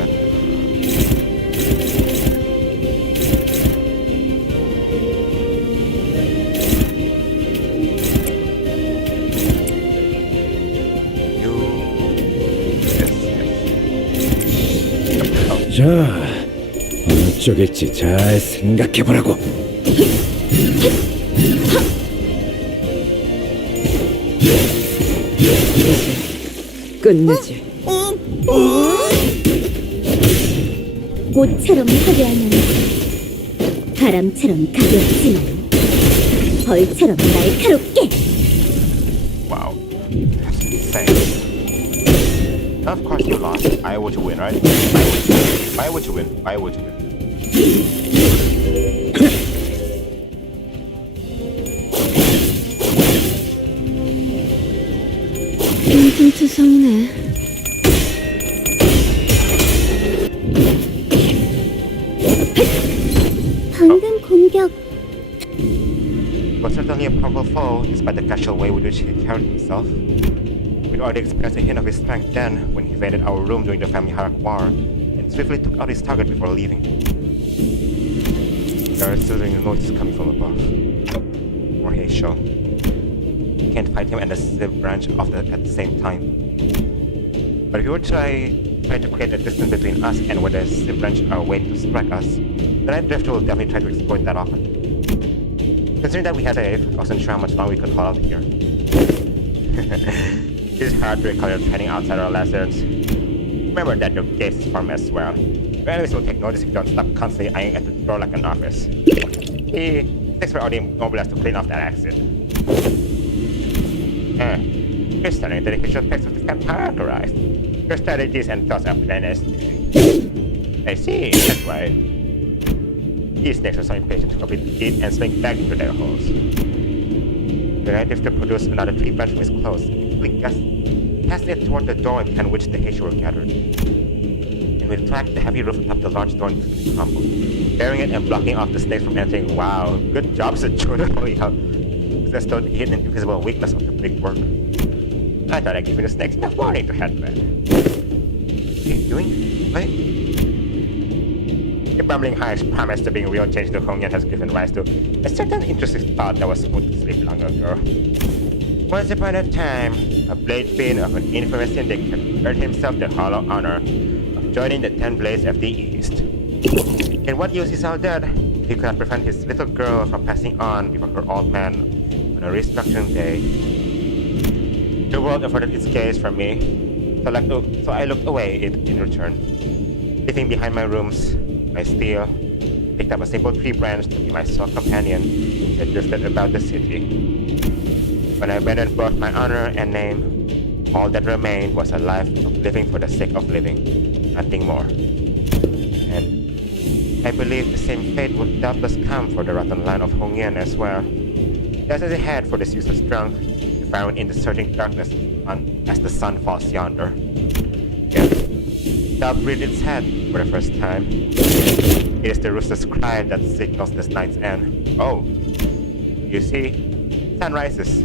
자, 어느 쪽일지 잘 생각해보라고. 끝내지. 꽃처럼 화려하면 바람처럼 가볍지만 벌처럼 날카롭게. Wow. That's insane. Of course you lost. I would win, right? Why would you win? Why would you win? 인중투성이네. 방금 공격. Was certainly a powerful foe, despite the casual way with which he carried himself. We'd already experienced a hint of his strength then, when he invaded our room during the family hierarch war, and swiftly took out his target before leaving. There are stirring noises coming from above. More Heisho. You can't fight him and the Civ branch at the same time. But if you were try to create a distance between us and where the Civ branch are waiting to strike us, then I Drifter will definitely try to exploit that often. Considering that we had a safe, I wasn't sure how much longer we could hold out here. It's hard to recall your training outside our lessons. Remember that your gaze is firm as well. Your enemies will take notice if you don't stop constantly eyeing at the door like an office. Thanks for ordering mobilized to clean off that exit. You're studying the individual aspects of the camp characterized. Your strategies and thoughts are plainest. I see, that's right. These snakes are so impatient to complete the deed and swing back into their holes. The native to produce another tree branch from his clothes, cast it toward the doorway behind which the Heisho were gathered. And with track the heavy roof atop the large door into crumble, bearing it and blocking off the snakes from entering. Wow, good job, Xi Chun. Holy hell. That's the hidden and invisible weakness of the big work. I thought I'd give the snakes enough warning to head back. What are you doing? What? The bumbling hive's promise to being real change to Hongyan has given rise to a certain interesting thought that was put to sleep long ago. Once upon a time, a blade fiend of an infamous syndicate, earned himself the hollow honor of joining the 10 Blades of the East. And what use is all that? He could not prevent his little girl from passing on before her old man on a restructuring day. The world averted its gaze from me, so I looked away in return. Leaving behind my rooms, my steel, picked up a simple tree branch to be my sole companion and drifted about the city. When I abandoned both my honor and name, all that remained was a life of living for the sake of living, nothing more. And I believe the same fate would doubtless come for the rotten line of Hongyan as well. Just as it had for this useless drunk, found in the surging darkness as the sun falls yonder. Yes, dove reared its head for the first time. It is the rooster's cry that signals this night's end. Oh, you see, sun rises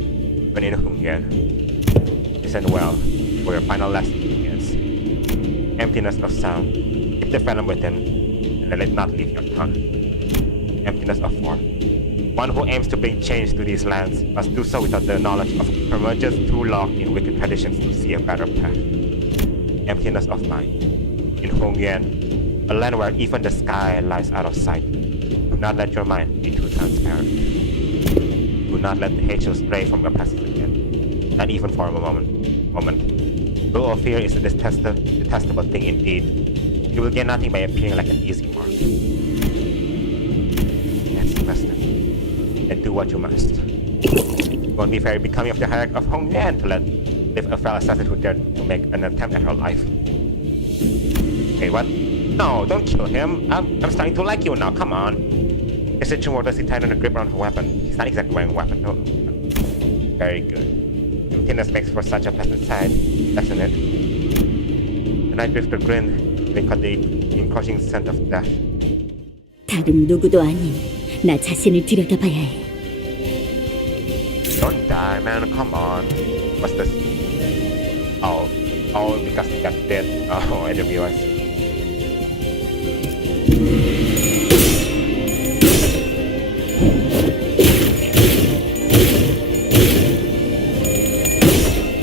when in Hongyan. Listen well, for your final lesson begins. Emptiness of sound. Keep the venom within, and let it not leave your tongue. Emptiness of form. One who aims to bring change to these lands must do so without the knowledge of curmudgeons too locked in wicked traditions to see a better path. Emptiness of mind. In Hongyan, a land where even the sky lies out of sight, do not let your mind be too transparent. Do not let the hatred stray from your presence again, not even for a moment. Though fear is a detestable thing indeed, you will gain nothing by appearing like an easy mark. Yes, master. And do what you must. It won't be very becoming of the hierarchy of Hongyan to live a fellow assassin who dared to make an attempt at her life. Hey, what? No, don't kill him. I'm starting to like you now, come on. Xi Chun wore the tight on the grip around her weapon. He's not exactly wearing a weapon, though. Very good. Emptiness makes for such a pleasant sight, doesn't it? The night drifter grinned, they caught the encroaching scent of death. 다른 누구도 아닌 나 자신을 들여다봐야 해. Don't die, man. Come on. What's this? Oh, because he got dead. Oh, I didn't realize.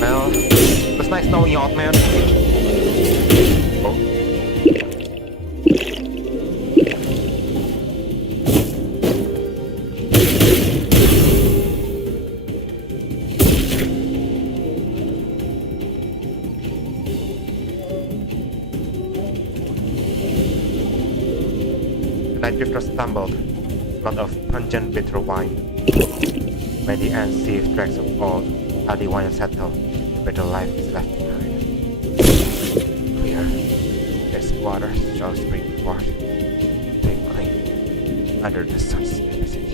Well, it was nice knowing you, old man. Oh. The night drifter stumbled, smelled of pungent bitter wine. When the ant sees dregs of old, how the wine settle, the bitter life is left behind. Clear, this water shall spring forth, twinkling under the sun's immensity.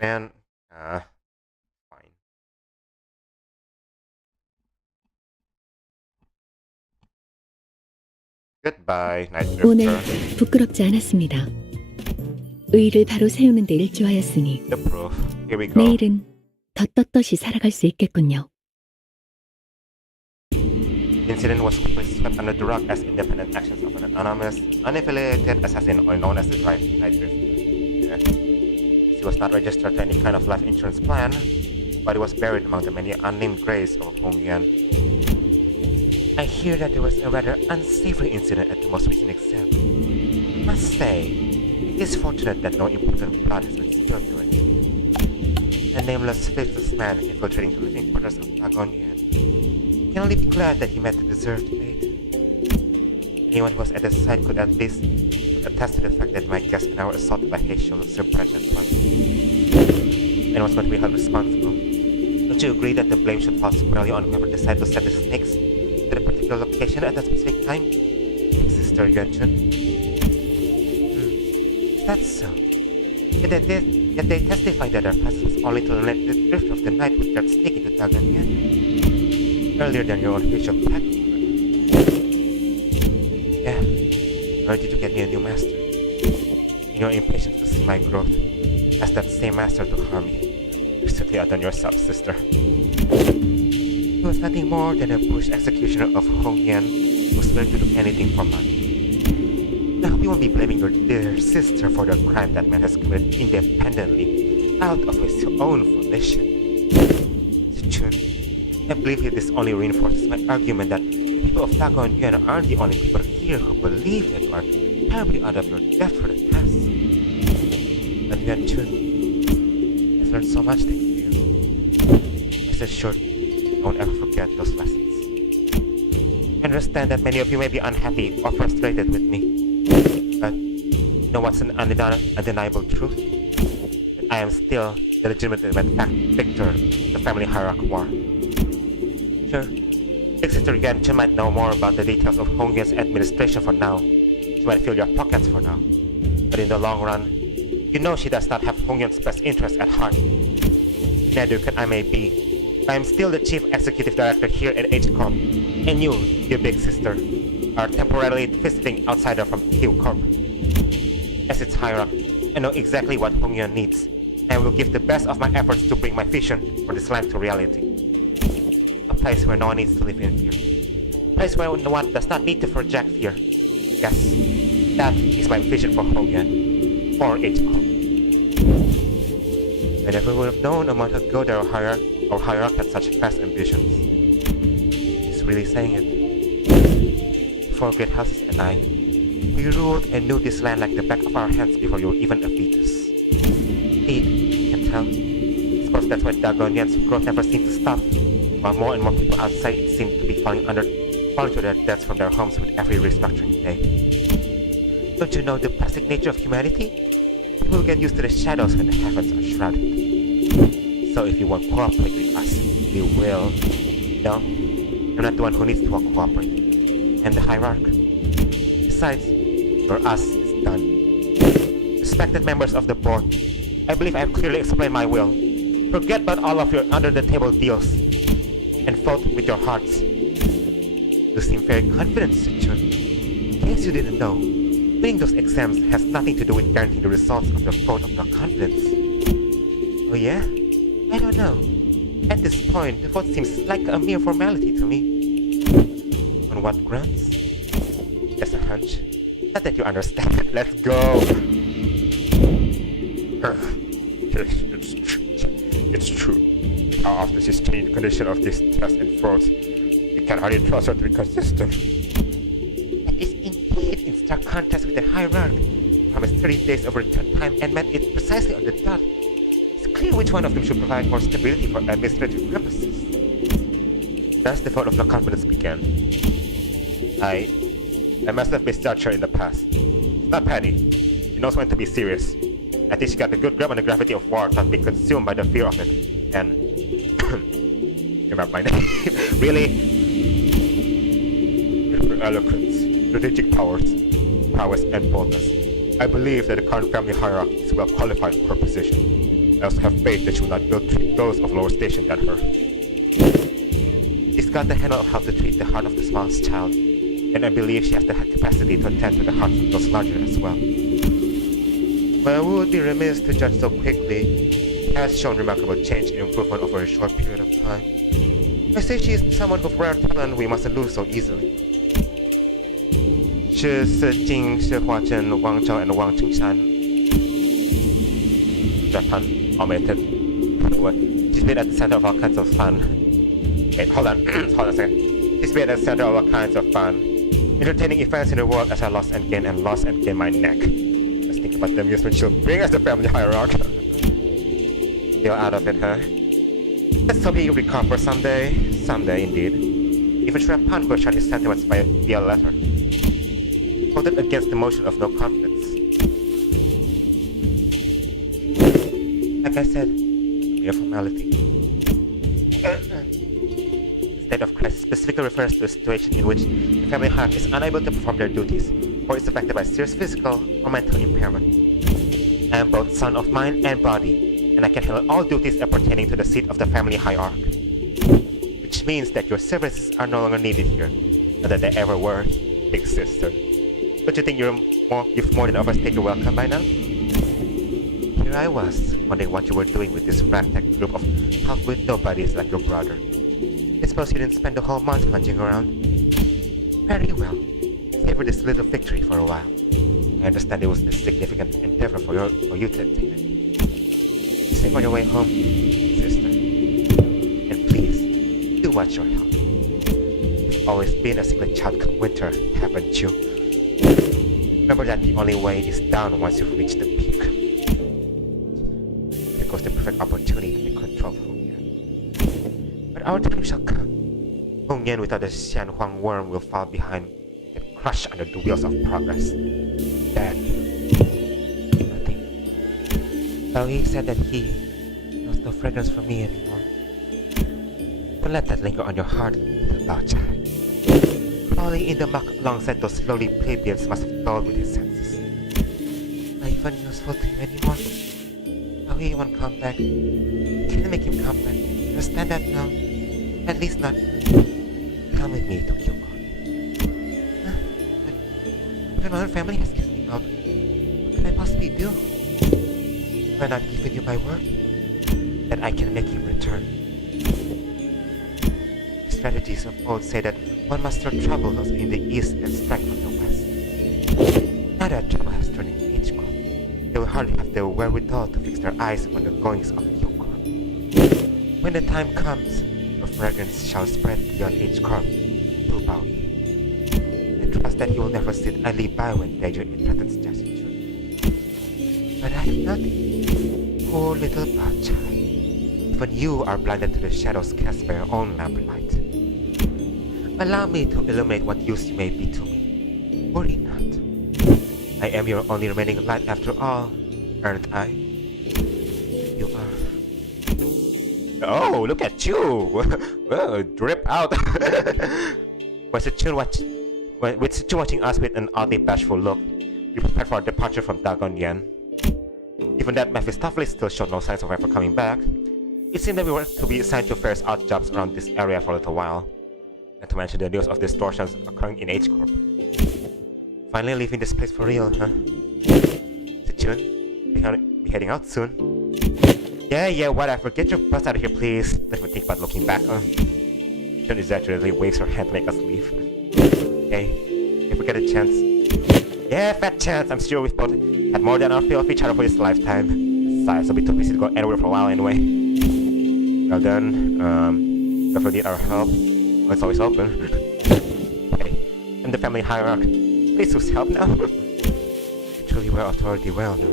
Man, fine. Goodbye, night 오늘 drifter. 부끄럽지 않았습니다. 의의를 바로 세우는 데 일조하였으니 The proof. Here we go. 내일은 더 떳떳이 살아갈 수 있겠군요. The incident was quickly swept under the rug as independent actions of an anonymous, unaffiliated assassin known as the Night Drifter. She was not registered to any kind of life insurance plan, but it was buried among the many unnamed graves of Hongyan. I hear that there was a rather unsavory incident at the most recent exam. Must say, it is fortunate that no important blood has been spilled to it. A nameless, faceless man infiltrating the living quarters of Agonian. Can only be glad that he met the deserved fate. Anyone who was at the site could at least attest to the fact that my guests and I were assaulted by Haitian Serpent at once. And was going to be held responsible. Don't you agree that the blame should fall squarely on whoever decided to send the snakes to the particular location at that specific time? Sister Xi Chun? Is that so? Yet they testified that their presence was only to let the drift of the night would just sneak into Dagon earlier than your own official pact. Yeah, nor did you get me a new master. In your impatience to see my growth, ask that same master to harm me. You certainly outdone yourself, sister. He was nothing more than a bush executioner of Hongyan who was willing to do anything for money. I hope you won't be blaming your dear sister for the crime that man has committed independently, out of his own volition. Xi Chun, I believe this only reinforces my argument that the people of Dagon Yuan aren't the only people here who believe that you are terribly out of your depth for the task. And Yuan Chun, I've learned so much thanks to you. Rest assured, I won't ever forget those lessons. I understand that many of you may be unhappy or frustrated with me, but you know what's an undeniable truth? That I am still the legitimate victor of the family hierarchy war. Sure, Big Sister Yuan Chun might know more about the details of Hong Yuan's administration for now. She might fill your pockets for now. But in the long run, you know she does not have Hong Yuan's best interest at heart. Neither can I may be. I am still the Chief Executive Director here at H Corp, and you, your big sister, are a temporarily visiting outsider from Q Corp. As its hierarchy, I know exactly what Hong Yuan needs, and I will give the best of my efforts to bring my vision for this land to reality. A place where no one needs to live in fear. A place where no one does not need to project fear. Yes, that is my vision for Hong Yuan, for H Corp. I never would have known a month ago that our hierarchy had such vast ambitions. He's really saying it. 4 great houses and I, we ruled and knew this land like the back of our hands before you were even a fetus. Indeed, you can tell. I suppose that's why Dagonian's growth never seemed to stop, while more and more people outside seemed to be falling to their deaths from their homes with every restructuring day. Don't you know the plastic nature of humanity? People get used to the shadows when the heavens are shrouded. So if you won't cooperate with us, we will. No, I'm not the one who needs to cooperate. I'm the hierarchy. Besides, for us, it's done. Respected members of the board, I believe I have clearly explained my will. Forget about all of your under-the-table deals, and vote with your hearts. You seem very confident, Xi Chun. In case you didn't know, winning those exams has nothing to do with guaranteeing the results of your vote of your confidence. Oh yeah? I don't know. At this point, the vote seems like a mere formality to me. On what grounds? Just a hunch. Not that you understand. Let's go! It's true. How often she's changed condition of this test and frauds, you can hardly trust her to be consistent. That is indeed in stark contrast with the hierarchy. Promised 30 days of return time and met it precisely on the dot. It's clear which one of them should provide more stability for administrative purposes. Thus the vote of no confidence began. I must have misjudged her in the past. It's not petty. She knows when to be serious. I think she got a good grip on the gravity of war, not being consumed by the fear of it. And remember my name. Really? In her eloquence, strategic prowess, and boldness, I believe that the current family hierarchy is well qualified for her position. I also have faith that she will not ill-treat those of lower station than her. She's got the handle of how to treat the heart of the smallest child, and I believe she has the capacity to attend to the hearts of those larger as well. But I would be remiss to judge so quickly. She has shown remarkable change and improvement over a short period of time. I say she is someone of rare talent we mustn't lose so easily. 是金是华镇王昭 and Wang Chengshan. Japan omitted. She's been at the center of all kinds of fun. Wait, hold on a second. She's been at the center of all kinds of fun. Entertaining events in the world as I lost and gained my neck. Let's think about the amusement she'll bring as the family hierarchy. Still out of it, huh? Let's hope he recovers someday. Someday, indeed. Even Shrek Pan will shut his sentiments via letter. Voted against the motion of no confidence. Like I said, mere formality. State of crisis specifically refers to a situation in which the family hierarchy is unable to perform their duties, or is affected by serious physical or mental impairment. I am both son of mind and body, and I can handle all duties appertaining to the seat of the family hierarchy. Which means that your services are no longer needed here, not that they ever were, big sister. Don't you think you've more than overstayed your welcome by now? Here I was, wondering what you were doing with this ragtag group of half-wit nobodies like your brother. I suppose you didn't spend the whole month plunging around. Very well. Savor this little victory for a while. I understand it was a significant endeavor for you to attain it. Safe on your way home, sister. And please, do do want your help. You've always been a secret child come winter, haven't you? Remember that the only way is down once you've reached the peak. Here goes the perfect opportunity to take control of Hongyan. But our time shall come. Hongyan without the Xian Huang worm will fall behind and crush under the wheels of progress. Then, nothing. He said that he knows no fragrance for me anymore. Don't let that linger on your heart, little Bao Chai. Crawling in the muck alongside those lowly plebeians must have dulled with his senses. Not even useful to you anymore. Now he won't come back. Can't make him come back. Understand that now? At least not. Come with me to Kyoko. But my own family has kicked me out. What can I possibly do? Have I not given you my word? That I can make him return. The strategies of old say that one must stir trouble in the east and strike from the west. Now that trouble has turned into H-Corp, they will hardly have the wherewithal to fix their eyes on the goings of Q-Corp. When the time comes, your fragrance shall spread beyond H-Corp to Bao. I trust that you will never sit idly by when danger threatens Xi Chun. But I have nothing. Poor little Bao Chai. Even you are blinded to the shadows cast by your own lamplight. Allow me to illuminate what use you may be to me. Worry not. I am your only remaining light after all, aren't I? You are. Oh, look at you! Well, drip out. With Xi Chun watching us with an oddly bashful look, we prepared for our departure from Dagon Yan. Given that Mephistopheles still showed no signs of ever coming back, it seemed that we were to be assigned to various odd jobs around this area for a little while. Not to mention the news of distortions occurring in H-Corp. Finally leaving this place for real, huh? Xi Chun, be heading out soon. Yeah, whatever. Get your butts out of here, please. Don't even think about looking back. Xi Chun exaggeratedly waves her hand to make us leave. Okay, if we get a chance. Yeah, fat chance. I'm sure we've both had more than our fill of each other for this lifetime. Besides, I'll be too busy to go anywhere for a while anyway. Well done. If you need our help, it's always open. Hey, I'm the family hierarch. Please who's help now? You truly wear authority well now.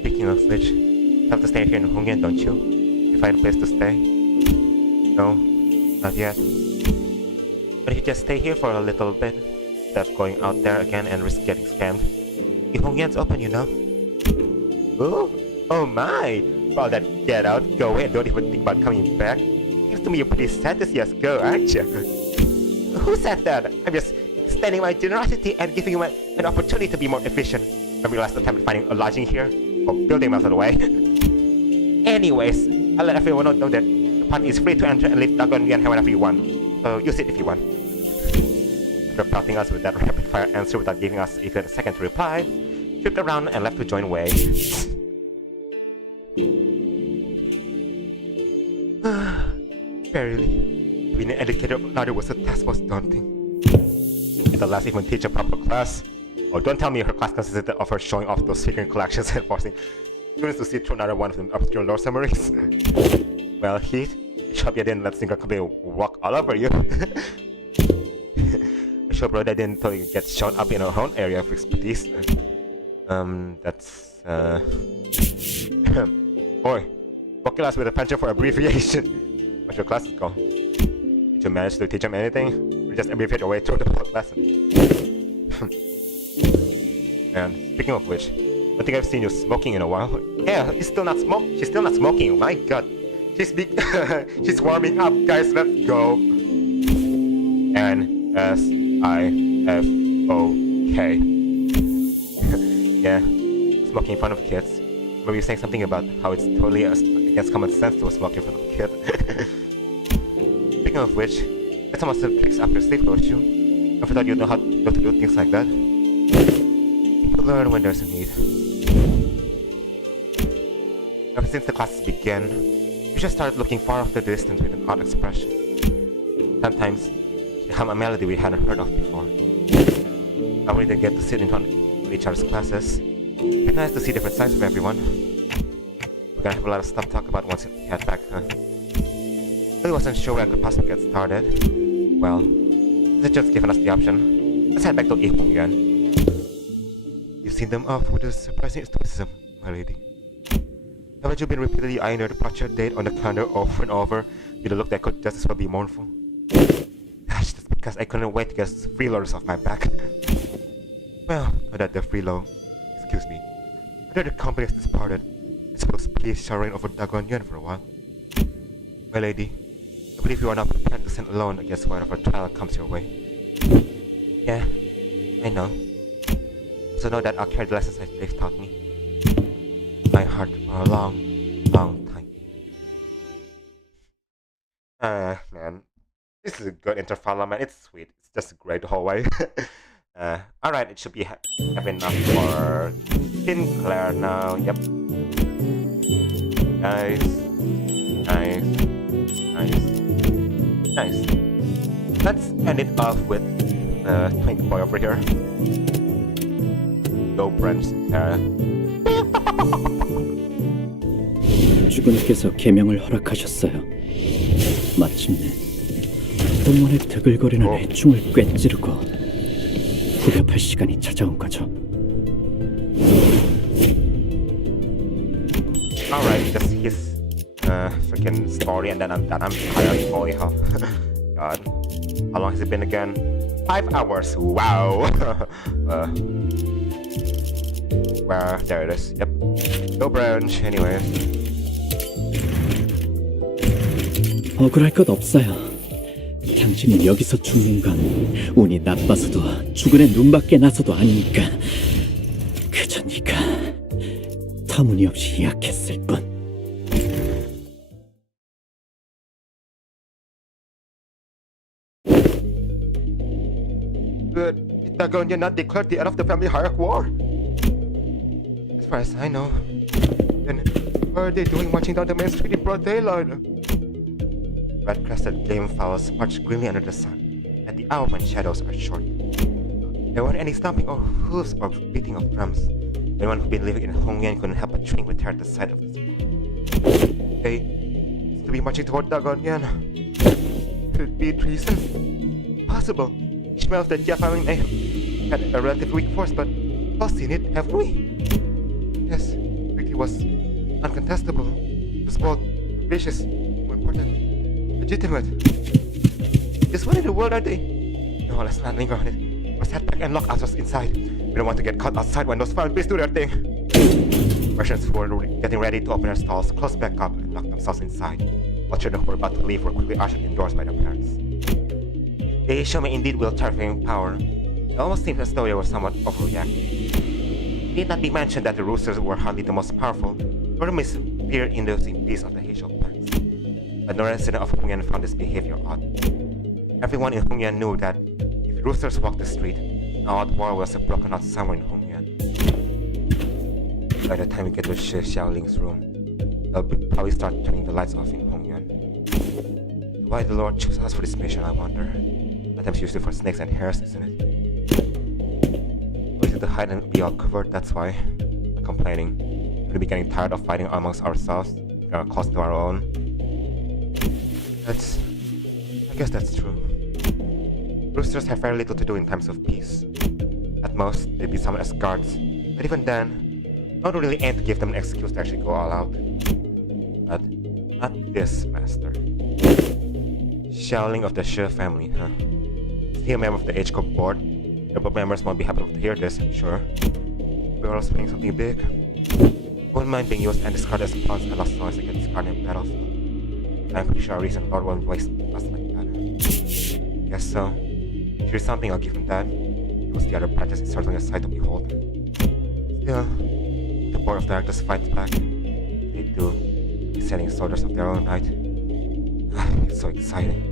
Speaking of which, you have to stay here in Hongyan, don't you? You find a place to stay? No, not yet. But if you just stay here for a little bit, instead of going out there again and risk getting scammed, the Hongyan's open, you know? Oh my! For all that get out, go away and don't even think about coming back. Seems to me you're pretty sad to see us go, aren't you? Who said that? I'm just extending my generosity and giving you an opportunity to be more efficient. Remember your last attempt at finding a lodging here? Or building miles away? Anyways, I'll let everyone know that the party is free to enter and leave Dagon Yan whenever you want. So use it if you want. After pelting us with that rapid-fire answer without giving us even a second to reply, flipped around and left to join Wei. Verily, being an educator of another was the task most daunting. And the last even teach a proper class. Oh, don't tell me her class consisted of her showing off those figurine collections and forcing students to see through another one of them obscure lore summaries. Well, Heath, I hope you didn't let Single Company walk all over you. I sure bro that didn't totally get shown up in her own area of expertise. That's Boy, walk class with a penchant for abbreviation. What's your classes called? Did you manage to teach them anything? Or just abbreviate your way through the whole lesson? And speaking of which, I think I've seen you smoking in a while. Yeah, she's still not smoking. My god. She's warming up, guys. Let's go. N-S-I-F-O-K. Yeah, smoking in front of kids. Maybe you're saying something about how it's totally against common sense to smoke in front of a kid. Speaking of which, that's almost a tricks up your sleeve, don't you? I thought you'd know how to do things like that. People learn when there's a need. Ever since the classes began, you just started looking far off the distance with an odd expression. Sometimes, you hum a melody we hadn't heard of before. Now we didn't get to sit in on each other's classes. It's nice to see different sides of everyone. We're gonna have a lot of stuff to talk about once we head back, huh? really wasn't sure where I could possibly get started. Well, they've just given us the option. Let's head back to Yuan. You've seen them off with a surprising stoicism, my lady. Haven't you been repeatedly eyeing their departure date on the calendar over and over with a look that could just as well be mournful? Gosh, that's because I couldn't wait to get freeloaders off my back. Well, now that they're excuse me, now that the company has departed, I suppose please showering over Dagon Yuan for a while. My lady, I believe you are not prepared to send alone against whatever trial comes your way. Yeah, I know. So know that I'll carry the lessons they've taught me. My heart for a long, long time. Man. This is a good interfollow, man. It's sweet. It's just great the whole way. Alright, it should be have enough for Sinclair now. Yep. Nice. Let's end it off with the twink boy over here. Go branch Sinclair. 주군께서 계명을 허락하셨어요. 마침내 동원의 드글거리는 해충을 꿰찌르고 후벼팔 시간이 찾아온 거죠. Alright, just his freaking story and then I'm done. I'm tired. Holy hell. God. How long has it been again? 5 hours. Wow. Well, there it is. Yep. No branch, anyways. 억울할 것 없어요. 당신이 여기서 죽는 건 운이 나빠서도 주군의 눈밖에 나서도 아니니까. 그저 네가 터무니없이 약했을 뿐. Did Dagon not declare the end of the family hierarchy war? As far as I know. Then what are they doing marching down the main street in broad daylight? Red-crested game fowls march grimly under the sun, and the hour-man shadows are short. There weren't any stomping or hooves or beating of drums. Anyone who'd been living in Hongyuan couldn't help but shrink with terror at the sight of this. They seem to be marching toward Dagon. Could it be treason? Possible. It smells that Jia family may have had a relatively weak force, but all seen it, haven't we? Yes, victory was uncontestable. It was bold, ambitious, more importantly, legitimate. Just what in the world are they? No, let's not linger on it. Let's head back and lock ourselves inside. We don't want to get caught outside when those foul beasts do their thing. Merchants who were getting ready to open their stalls closed back up and locked themselves inside, while children who were about to leave were quickly ushered indoors by their parents. They show me indeed wield terrifying power. It almost seems as though they were somewhat overreacting. It need not be mentioned that the roosters were hardly the most powerful, nor the most fear-inducing beasts of the Heishou clans. But no resident of Hongyuan found this behavior odd. Everyone in Hongyuan knew that if roosters walked the street, an odd war was broken out somewhere in Hongyuan. By the time we get to Shi Xiaoling's room, they'll probably start turning the lights off in Hongyuan. Why the Lord chose us for this mission, I wonder. Attempts usually for snakes and hares, isn't it? We need to hide and be all covered, that's why. I'm complaining. We'll be getting tired of fighting amongst ourselves. We're gonna cost to our own. I guess that's true. Roosters have very little to do in times of peace. At most, they'd be summoned as guards, but even then, I don't really aim to give them an excuse to actually go all out. But not this master. Xiaoling of the Shi family, huh? Is he a member of the H-Corp board? The board members won't be happy to hear this, I'm sure. We're all planning something big. Won't mind being used and discarded as pawns and lost as long as they get discarded in battlefield. I'm pretty sure a reason Lord won't waste us like that. Guess so. If there's something, I'll give him that. It was the other branches, it's certainly a sight to behold. Still, the board of directors fights back. They do, sending soldiers of their own right. It's so exciting.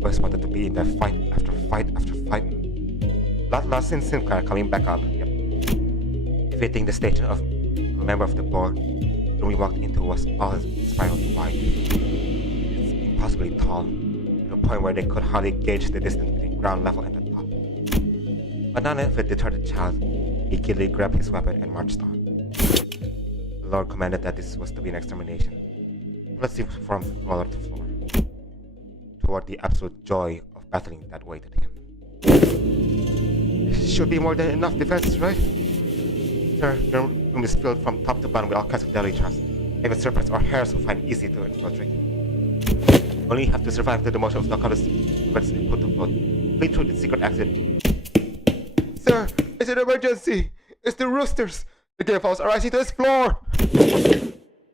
I always wanted to be in there fight after fight after fight. Bloodlust since Sinclair coming back up, yep. Fitting the station of a member of the board, the room we walked into was all spirally wide. It's impossibly tall, to the point where they could hardly gauge the distance between ground level and the top. But none of it deterred the child. He giddily grabbed his weapon and marched on. The Lord commanded that this was to be an extermination. Let's see from floor to floor. toward the absolute joy of battling that waited him. Should be more than enough defenses, right? Sir, your room is filled from top to bottom with all kinds of deadly traps. Even serpents or hares will find it easy to infiltrate. Only have to survive the demotion of the colors but put to vote. Flee through the secret exit. Sir, it's an emergency! It's the roosters! The game falls are rising to explore!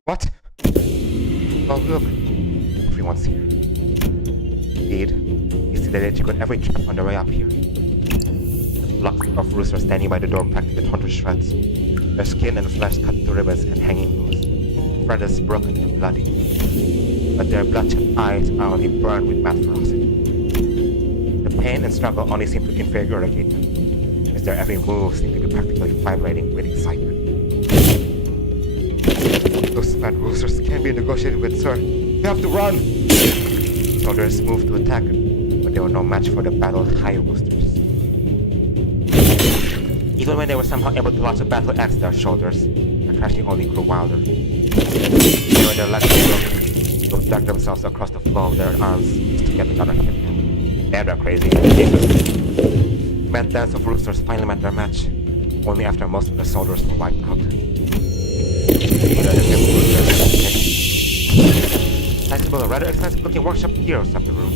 What? Oh look, everyone's here. Indeed, you see the electric on every trap on the way up here. The flocks of roosters standing by the door practically torn to shreds. Their skin and flesh cut to ribbons and hanging loose. Feathers broken and bloody. But their bloodshot eyes are only burned with mad ferocity. The pain and struggle only seem to infuriate them, as their every move seems to be practically vibrating with excitement. Those mad roosters can't be negotiated with, sir. You have to run! Soldiers moved to attack, but they were no match for the battle-high roosters. Even when they were somehow able to launch a battle axe to their shoulders, their crashing only grew wilder. They were their legs broken. Those dragged themselves across the floor with their arms just to get another hit in. They're crazy. The mad dance of roosters finally met their match, only after most of the soldiers were wiped out. Sizable, rather expensive-looking workshop heroes of the room.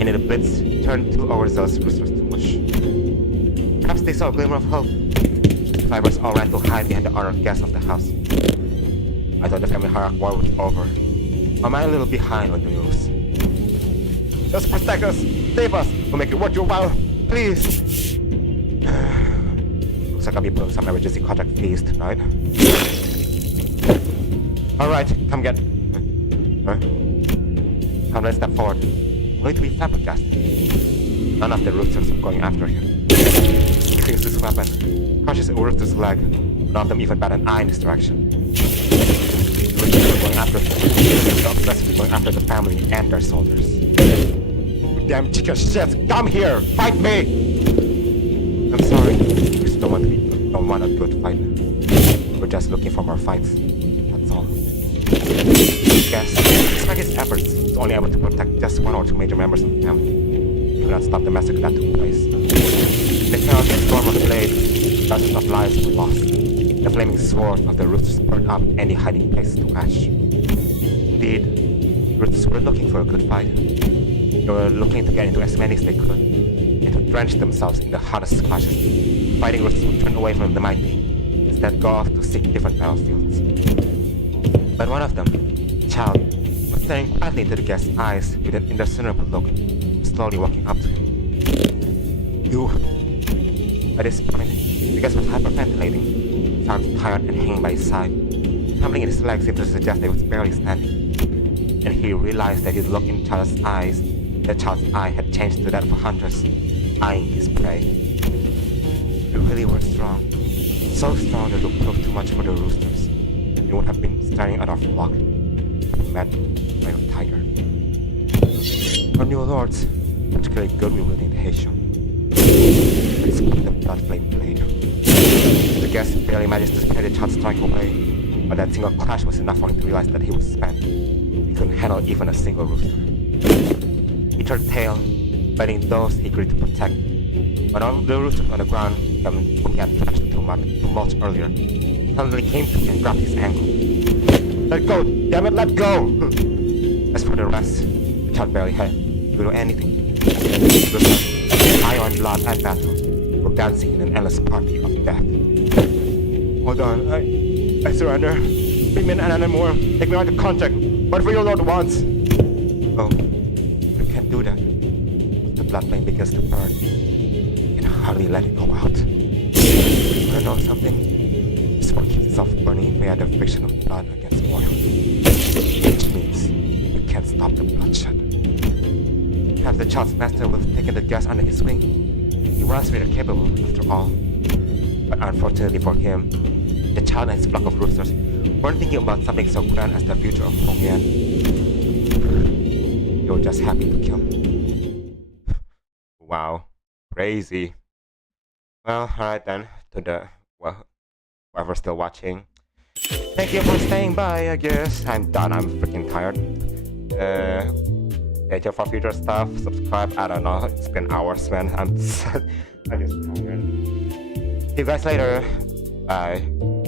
And in the blitz, turned two overzealous roosters to mush. Perhaps they saw a glimmer of hope. The fibers all ran to hide behind the honored guests of the house. I thought the family hierarchy war was over. Am I a little behind on the news? Just protect us! Save us! We'll make it worth your while! Please! Looks like I'll be putting some emergency contract fees tonight. Alright, come get. Come, let's step forward. Only to be flabbergasted. None of the roosters are going after him. He swings his weapon, crushes a rooster's leg. None of them even bat an eye in this direction. The roosters are going after him. They're obsessively going after the family and their soldiers. You damn chicken shit! Come here! Fight me! I'm sorry. We just don't want a good fight. We're just looking for more fights. That's all. Yes, despite his efforts, he's only able to protect just one or two major members of the family. He could not stop the massacre that took place. The chaos and storm of the blade, dozens of lives were lost. The flaming swords of the roosters burned up any hiding place to ash. Indeed, the roosters were looking for a good fight. They were looking to get into as many as they could, and to drench themselves in the hottest clashes. Fighting roosters would turn away from the mighty, instead go off to seek different battlefields. But one of them, a child, was staring quietly into the guest's eyes with an indiscernible look, slowly walking up to him. You. At this point, the guest was hyperventilating, his arms tired and hanging by his side. Tumbling in his legs seemed to suggest that he was barely standing. And he realized that his look in the child's eyes, the child's eye had changed to that of a hunter's, eyeing his prey. They really were strong, so strong that it would prove too much for the roosters. They would have been staring at our flock, met by a tiger. Our new lords, particularly good with wielding the Heisho. It's the blood-flame blade. The guest barely managed to spare the child's strike away, but that single clash was enough for him to realize that he was spent. He couldn't handle even a single rooster. He turned tail, biting those he agreed to protect. But all the roosters on the ground, whom he had thrashed too much earlier, suddenly came to him and grabbed his ankle. Let go! Damn it, let go! As for the rest, the child barely had to do anything. Roosters, high on blood and battle, were dancing in an endless party of death. Hold on, I surrender. Bring me an animal, take me out of contact. Whatever your lord wants. Oh, you can't do that. The blood flame begins to burn. You can hardly let it go out. Wanna know something? This one keeps itself burning via the friction of blood against oil. Which means you can't stop the bloodshed. Perhaps the child's master will have taken the guest under his wing. He was really capable, after all. But unfortunately for him, the child and his flock of roosters weren't thinking about something so grand as the future of Hongyan. They were just happy to kill him. Wow, crazy. Well, alright then, whoever's still watching. Thank you for staying by, I guess. I'm done, I'm freaking tired. schedule for future stuff. Subscribe. I don't know. It's been hours, man. I'm just tired. See you guys later. Bye.